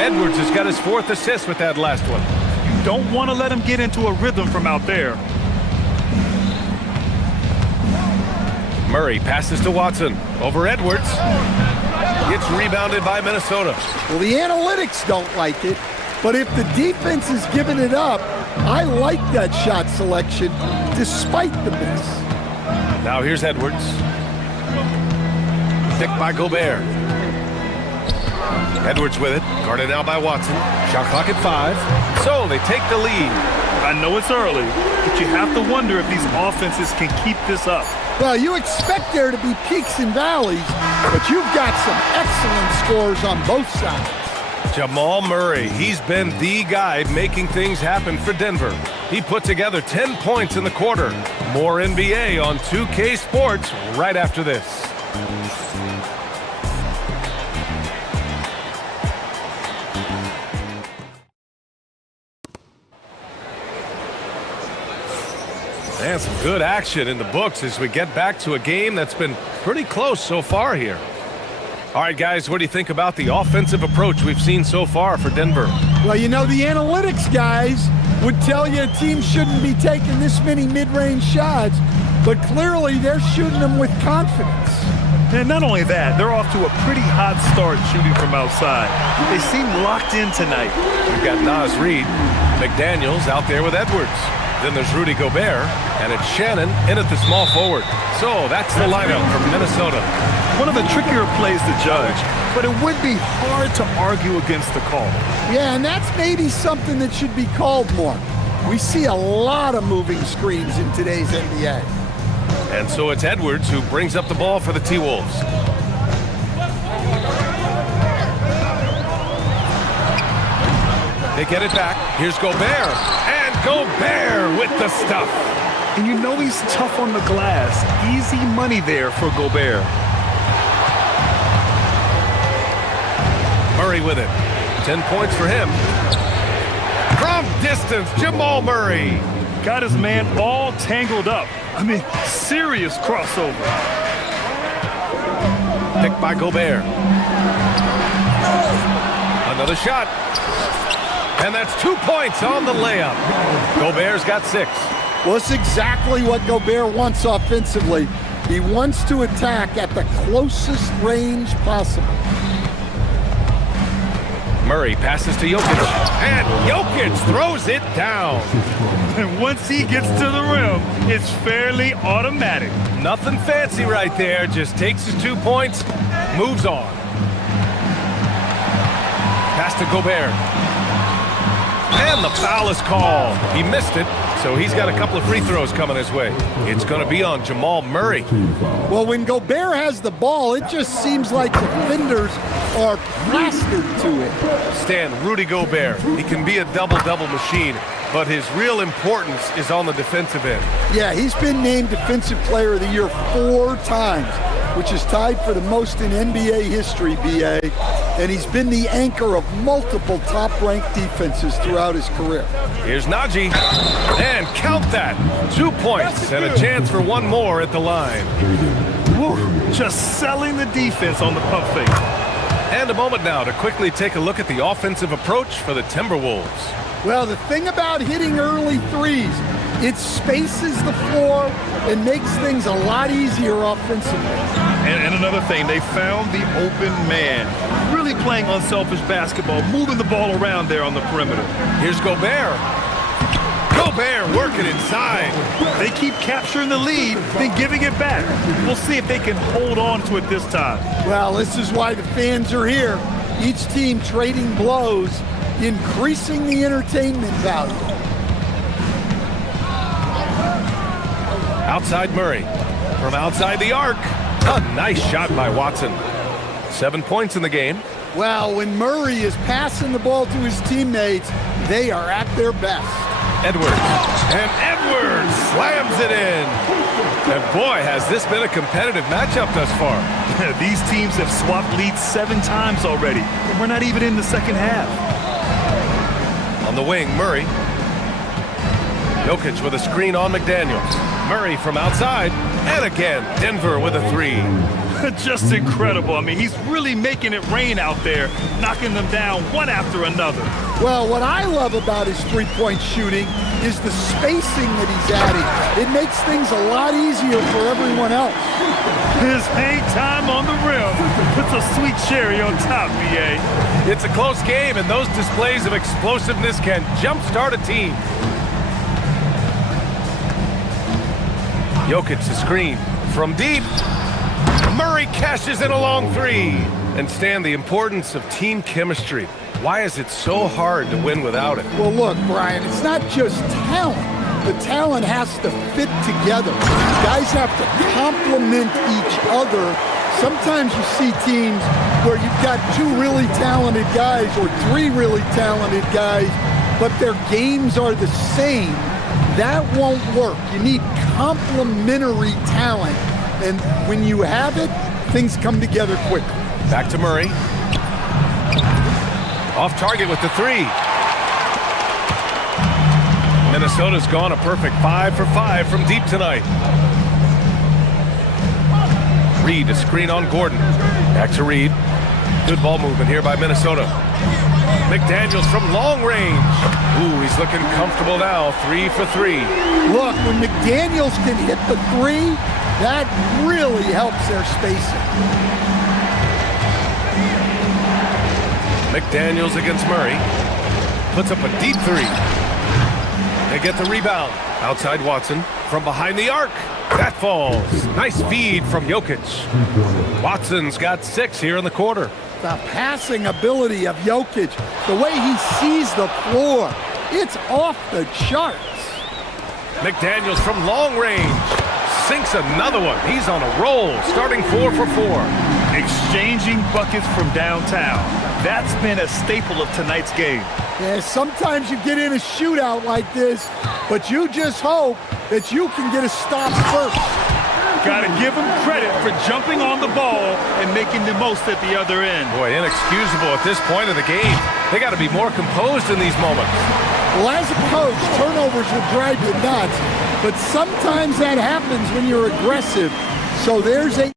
Edwards has got his 4th assist with that last one. You don't want to let him get into a rhythm from out there. Murray passes to Watson. Over Edwards. It's rebounded by Minnesota. Well, the analytics don't like it, but if the defense is giving it up, I like that shot selection despite the miss. Now here's Edwards. Picked by Gobert. Edwards with it. Guarded now by Watson. Shot clock at 5. So they take the lead. I know it's early, but you have to wonder if these offenses can keep this up. Well, you expect there to be peaks and valleys, but you've got some excellent scores on both sides. Jamal Murray, he's been the guy making things happen for Denver. He put together 10 points in the quarter. More NBA on 2K Sports right after this. And some good action in the books as we get back to a game that's been pretty close so far here. All right, guys, what do you think about the offensive approach we've seen so far for Denver? Well, you know, the analytics guys would tell you a team shouldn't be taking this many mid-range shots, but clearly they're shooting them with confidence. And not only that, they're off to a pretty hot start shooting from outside. They seem locked in tonight. We've got Naz Reid, McDaniels out there with Edwards. Then there's Rudy Gobert, and it's Shannon in at the small forward. So that's the lineup from Minnesota. One of the trickier plays to judge, but it would be hard to argue against the call. Yeah, and that's maybe something that should be called more. We see a lot of moving screens in today's NBA. And so it's Edwards who brings up the ball for the T-Wolves. They get it back. Here's Gobert. And Gobert with the stuff. And you know he's tough on the glass. Easy money there for Gobert. Murray with it. 10 points for him. From distance, Jamal Murray. Got his man all tangled up. I mean, serious crossover. Picked by Gobert. Another shot. And that's 2 points on the layup. Gobert's got 6. Well, it's exactly what Gobert wants offensively. He wants to attack at the closest range possible. Murray passes to Jokic. And Jokic throws it down. And once he gets to the rim, it's fairly automatic. Nothing fancy right there. Just takes his 2 points, moves on. Pass to Gobert. And the foul is called. He missed it, so he's got a couple of free throws coming his way. It's going to be on Jamal Murray. Well, when Gobert has the ball, it just seems like defenders are plastered to it. Stan, Rudy Gobert, he can be a double-double machine, but his real importance is on the defensive end. Yeah, he's been named Defensive Player of the Year 4 times, which is tied for the most in NBA history, BA. And he's been the anchor of multiple top-ranked defenses throughout his career. Here's Najee. And count that. 2 points and a chance for one more at the line. Woo, just selling the defense on the pump fake. And a moment now to quickly take a look at the offensive approach for the Timberwolves. Well, the thing about hitting early threes, it spaces the floor and makes things a lot easier offensively. And another thing, they found the open man. Really playing unselfish basketball, moving the ball around there on the perimeter. Here's Gobert. Gobert working inside. They keep capturing the lead, then giving it back. We'll see if they can hold on to it this time. Well, this is why the fans are here. Each team trading blows, increasing the entertainment value. Outside Murray. From outside the arc. A nice shot by Watson. 7 points in the game. Well, when Murray is passing the ball to his teammates, they are at their best. Edwards. And Edwards slams it in. And boy, has this been a competitive matchup thus far. These teams have swapped leads 7 times already. And we're not even in the second half. On the wing, Murray. Jokic with a screen on McDaniels. Murray from outside. And again, Denver with a 3. Just incredible. I mean, he's really making it rain out there, knocking them down one after another. Well, what I love about his three-point shooting is the spacing that he's adding. It makes things a lot easier for everyone else. His hang time on the rim puts a sweet cherry on top, BA. It's a close game, and those displays of explosiveness can jumpstart a team. Jokic the screen from deep. Murray cashes in a long three. And Stan, the importance of team chemistry. Why is it so hard to win without it? Well, look, Brian, it's not just talent. The talent has to fit together. Guys have to complement each other. Sometimes you see teams where you've got two really talented guys or three really talented guys, but their games are the same. That won't work. You need complementary talent. And when you have it, things come together quickly. Back to Murray. Off target with the three. Minnesota's gone a perfect 5 for 5 from deep tonight. Reed to screen on Gordon. Back to Reed. Good ball movement here by Minnesota. McDaniels from long range. Ooh, he's looking comfortable now. 3 for 3. Look, when McDaniels can hit the three, that really helps their spacing. McDaniels against Murray. Puts up a deep three. They get the rebound. Outside Watson from behind the arc. That falls. Nice feed from Jokic. Watson's got 6 here in the quarter. The passing ability of Jokic, the way he sees the floor, it's off the charts. McDaniels from long range. Sinks another one. He's on a roll, starting 4 for 4. Exchanging buckets from downtown. That's been a staple of tonight's game. Yeah, sometimes you get in a shootout like this, but you just hope that you can get a stop first. Got to give him credit for jumping on the ball and making the most at the other end. Boy, inexcusable at this point of the game. They got to be more composed in these moments. Well, as a coach, turnovers will drive you nuts, but sometimes that happens when you're aggressive. So there's a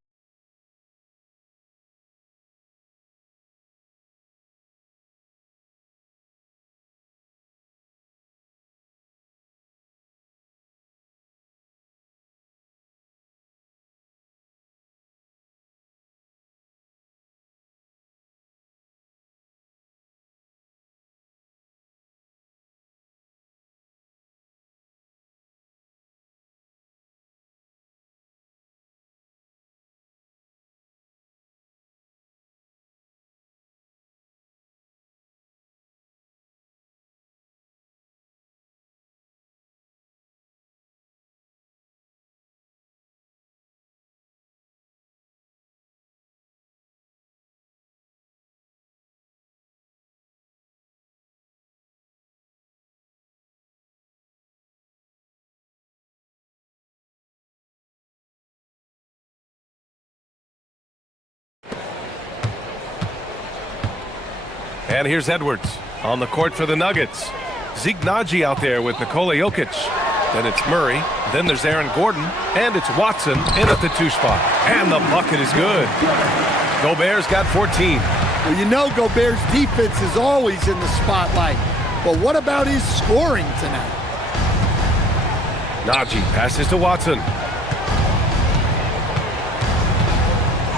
And here's Edwards on the court for the Nuggets. Zeke Naji out there with Nikola Jokic. Then it's Murray. Then there's Aaron Gordon. And it's Watson in at the 2 spot. And the bucket is good. Gobert's got 14. Well, you know Gobert's defense is always in the spotlight. But what about his scoring tonight? Naji passes to Watson.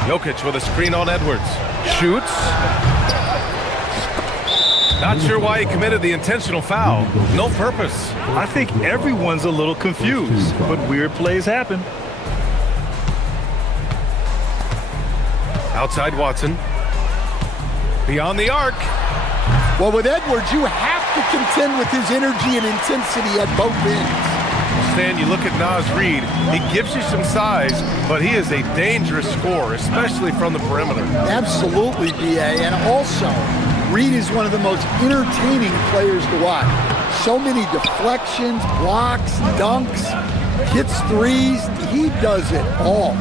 Jokic with a screen on Edwards. Shoots. Not sure why he committed the intentional foul. No purpose. I think everyone's a little confused, but weird plays happen. Outside Watson. Beyond the arc. Well, with Edwards, you have to contend with his energy and intensity at both ends. Stan, you look at Naz Reid, he gives you some size, but he is a dangerous scorer, especially from the perimeter. Absolutely, B.A. And also, Reid is one of the most entertaining players to watch. So many deflections, blocks, dunks, hits threes. He does it all.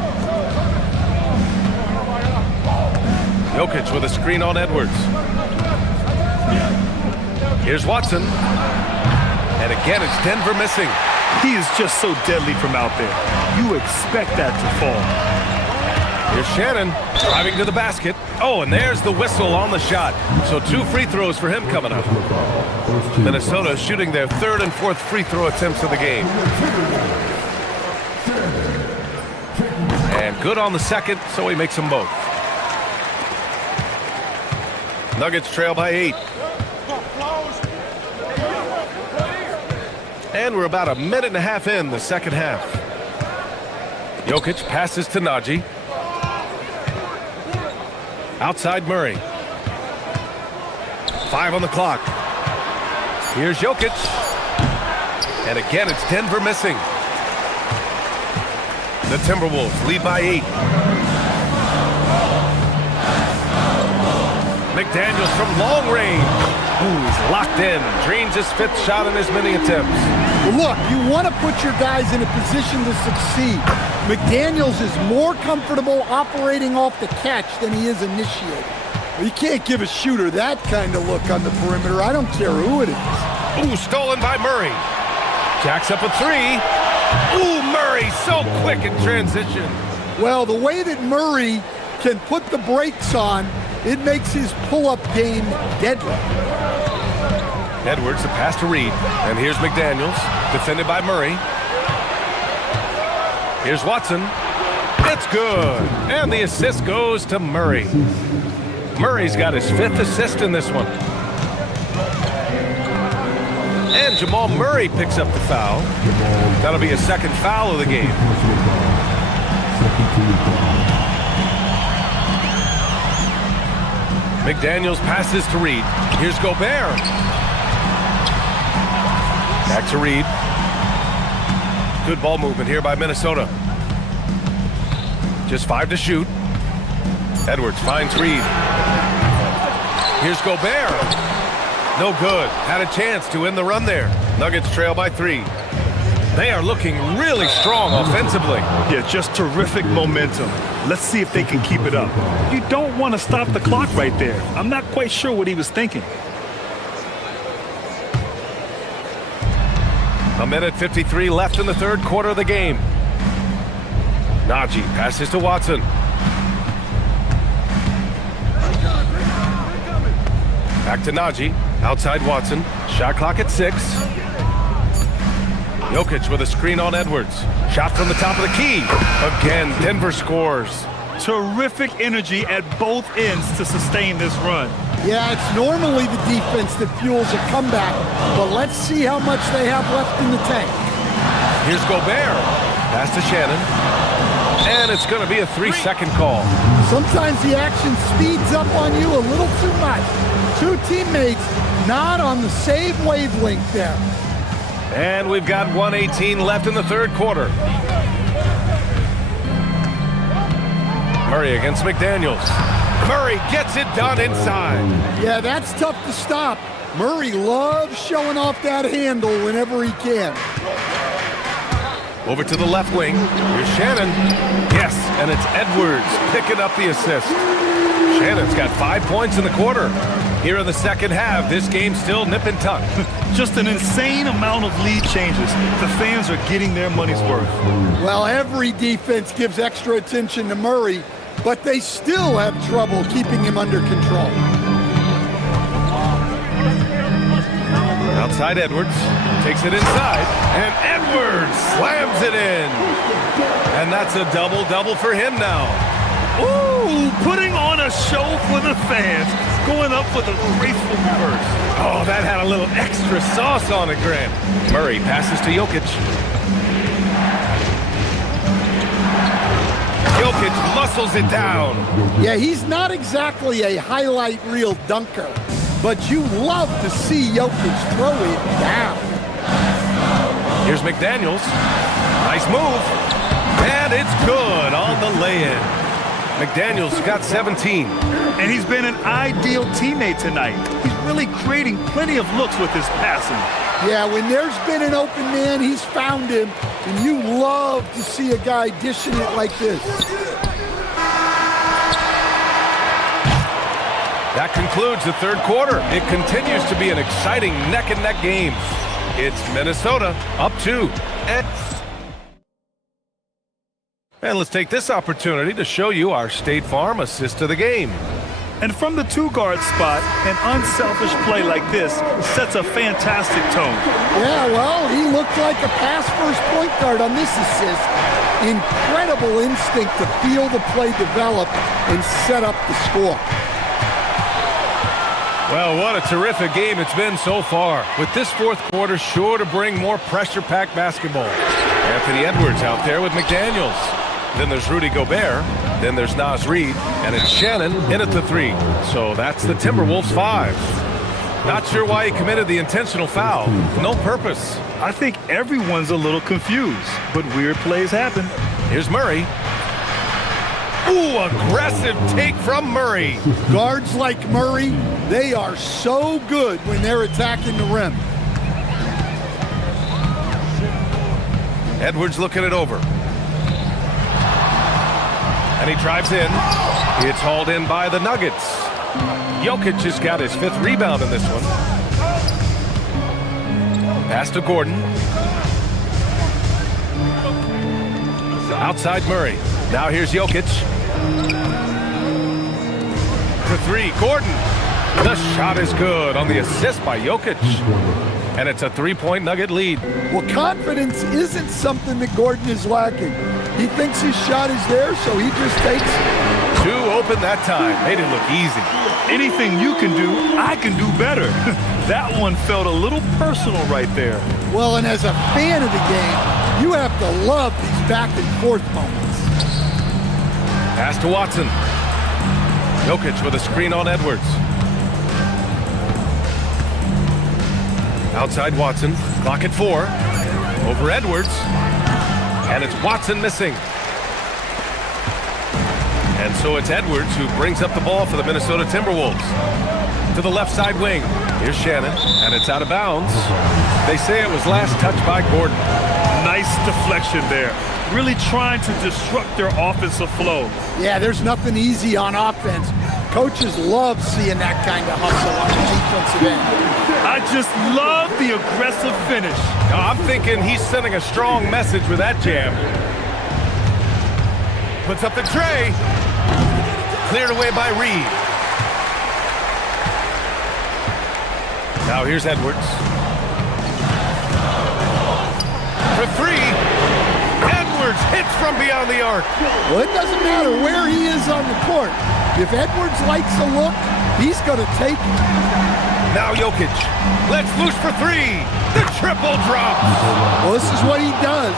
Jokic with a screen on Edwards. Here's Watson. And again, it's Denver missing. He is just so deadly from out there. You expect that to fall. Here's Shannon driving to the basket. Oh, and there's the whistle on the shot. So 2 free throws for him coming up. Minnesota shooting their 3rd and 4th free throw attempts of the game. And good on the 2nd, so he makes them both. Nuggets trail by 8. And we're about a minute and a half in the second half. Jokic passes to Nagy. Outside Murray. 5 on the clock. Here's Jokic. And again, it's Denver missing. The Timberwolves lead by 8. McDaniels from long range. Ooh, he's locked in. Drains his 5th shot in as many attempts. Look, you want to put your guys in a position to succeed. McDaniels is more comfortable operating off the catch than he is initiating. You can't give a shooter that kind of look on the perimeter. I don't care who it is. Ooh, stolen by Murray. Jacks up a 3. Ooh, Murray so quick in transition. Well, the way that Murray can put the brakes on, it makes his pull-up game deadly. Edwards, the pass to Reed. And here's McDaniels, defended by Murray. Here's Watson. It's good. And the assist goes to Murray. Murray's got his 5th assist in this one. And Jamal Murray picks up the foul. That'll be his 2nd foul of the game. McDaniels passes to Reed. Here's Gobert. Back to Reed. Good ball movement here by Minnesota. Just 5 to shoot. Edwards finds Reed. Here's Gobert. No good. Had a chance to end the run there. Nuggets trail by 3. They are looking really strong offensively. Yeah, just terrific momentum. Let's see if they can keep it up. You don't want to stop the clock right there. I'm not quite sure what he was thinking. A minute 53 left in the 3rd quarter of the game. Nagy passes to Watson. Back to Nagy. Outside Watson. Shot clock at 6. Jokic with a screen on Edwards. Shot from the top of the key. Again, Denver scores. Terrific energy at both ends to sustain this run. Yeah, it's normally the defense that fuels a comeback, but let's see how much they have left in the tank. Here's Gobert. Pass to Shannon. And it's going to be a 3-second call. Sometimes the action speeds up on you a little too much. 2 teammates not on the same wavelength there. And we've got 1:18 left in the 3rd quarter. Murray against McDaniels. Murray gets it done inside. Yeah, that's tough to stop. Murray loves showing off that handle whenever he can. Over to the left wing. Here's Shannon. Yes, and it's Edwards picking up the assist. Shannon's got 5 points in the quarter. Here in the 2nd half, this game's still nip and tuck. Just an insane amount of lead changes. The fans are getting their money's worth. Well, every defense gives extra attention to Murray, but they still have trouble keeping him under control. Outside Edwards, takes it inside, and Edwards slams it in. And that's a double-double for him now. Ooh, putting on a show for the fans, going up with a graceful reverse. Oh, that had a little extra sauce on it, Grant. Murray passes to Jokic. Jokic muscles it down. Yeah, he's not exactly a highlight reel dunker, but you love to see Jokic throw it down. Here's McDaniels. Nice move. And it's good on the lay-in. McDaniels got 17. And he's been an ideal teammate tonight. He's really creating plenty of looks with his passing. Yeah, when there's been an open man, he's found him. And you love to see a guy dishing it like this. That concludes the 3rd quarter. It continues to be an exciting neck-and-neck game. It's Minnesota up 2. And let's take this opportunity to show you our State Farm assist of the game. And from the 2-guard spot, an unselfish play like this sets a fantastic tone. Yeah, well, he looked like a pass-first point guard on this assist. Incredible instinct to feel the play develop and set up the score. Well, what a terrific game it's been so far. With this 4th quarter sure to bring more pressure-packed basketball. Anthony Edwards out there with McDaniels. Then there's Rudy Gobert. Then there's Naz Reid. And it's Shannon in at the 3. So that's the Timberwolves 5. Not sure why he committed the intentional foul. No purpose. I think everyone's a little confused, but weird plays happen. Here's Murray. Ooh, aggressive take from Murray. Guards like Murray, they are so good when they're attacking the rim. Edwards looking it over. And he drives in. It's hauled in by the Nuggets. Jokic has got his 5th rebound in this one. Pass to Gordon. Outside Murray. Now here's Jokic. For 3, Gordon. The shot is good on the assist by Jokic. And it's a 3-point Nugget lead. Well, confidence isn't something that Gordon is lacking. He thinks his shot is there, so he just takes it. 2 open that time. Made it look easy. Anything you can do, I can do better. That one felt a little personal right there. Well, and as a fan of the game, you have to love these back and forth moments. Pass to Watson. Jokic with a screen on Edwards. Outside Watson. Clock at 4. Over Edwards. And it's Watson missing. And so it's Edwards who brings up the ball for the Minnesota Timberwolves. To the left side wing. Here's Shannon. And it's out of bounds. They say it was last touched by Gordon. Nice deflection there. Really trying to disrupt their offensive flow. Yeah, there's nothing easy on offense. Coaches love seeing that kind of hustle on the defensive end. I just love the aggressive finish. I'm thinking he's sending a strong message with that jam. Puts up the tray. Cleared away by Reid. Now here's Edwards. For 3. Edwards hits from beyond the arc. Well, it doesn't matter where he is on the court. If Edwards likes a look, he's going to take it. Now Jokic. Let's loose for 3. The triple drop. Well, this is what he does.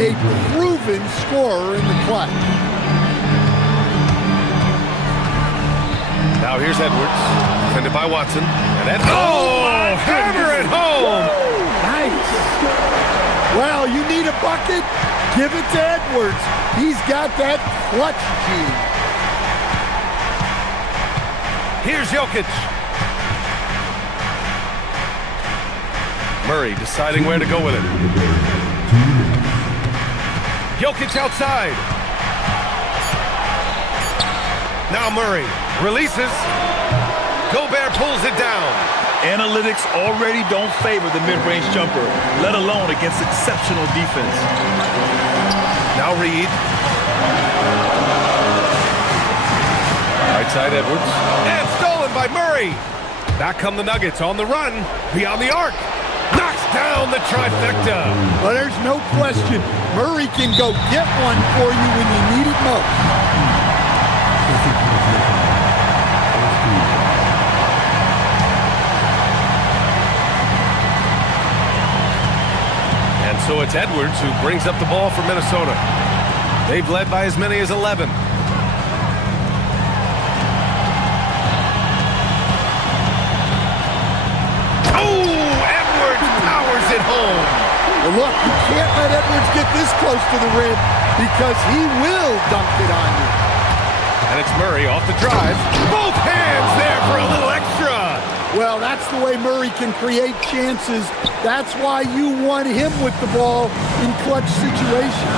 A proven scorer in the clutch. Now here's Edwards. Defended by Watson. And hammer it home. Woo! Nice. Well, you need a bucket? Give it to Edwards. He's got that clutch gene. Here's Jokic. Murray deciding where to go with it. Jokic outside. Now Murray releases. Gobert pulls it down. Analytics already don't favor the mid-range jumper, let alone against exceptional defense. Now Reid. Right side Edwards. And stolen by Murray. Back come the Nuggets on the run. Beyond the arc. Knocks down the trifecta. Well, there's no question. Murray can go get one for you when you need it most. And so it's Edwards who brings up the ball for Minnesota. They've led by as many as 11. It home. Well, look, you can't let Edwards get this close to the rim because he will dunk it on you. And it's Murray off the drive. Both hands there for a little extra. Well, that's the way Murray can create chances. That's why you want him with the ball in clutch situations.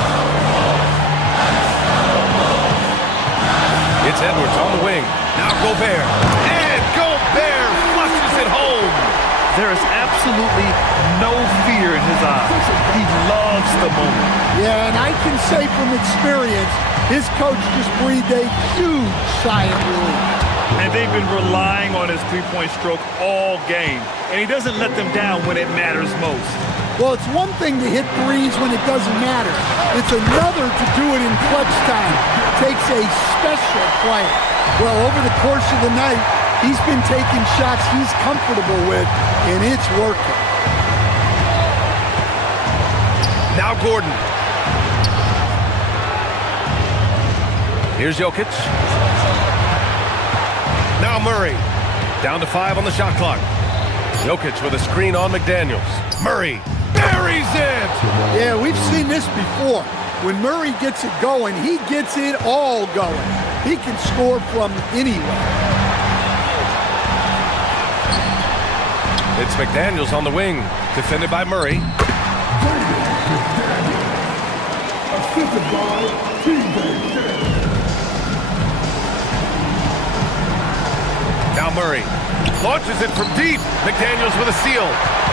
It's Edwards on the wing. Now Gobert. And Gobert flushes it home. There is absolutely no fear in his eyes. He loves the moment. Yeah, and I can say from experience, his coach just breathed a huge sigh of relief. And they've been relying on his three-point stroke all game. And he doesn't let them down when it matters most. Well, it's one thing to hit threes when it doesn't matter. It's another to do it in clutch time. Takes a special player. Well, over the course of the night, he's been taking shots he's comfortable with, and it's working. Now Gordon. Here's Jokic. Now Murray. Down to 5 on the shot clock. Jokic with a screen on McDaniels. Murray buries it! Yeah, we've seen this before. When Murray gets it going, he gets it all going. He can score from anywhere. It's McDaniels on the wing, defended by Murray. Now Murray launches it from deep. McDaniels with a steal.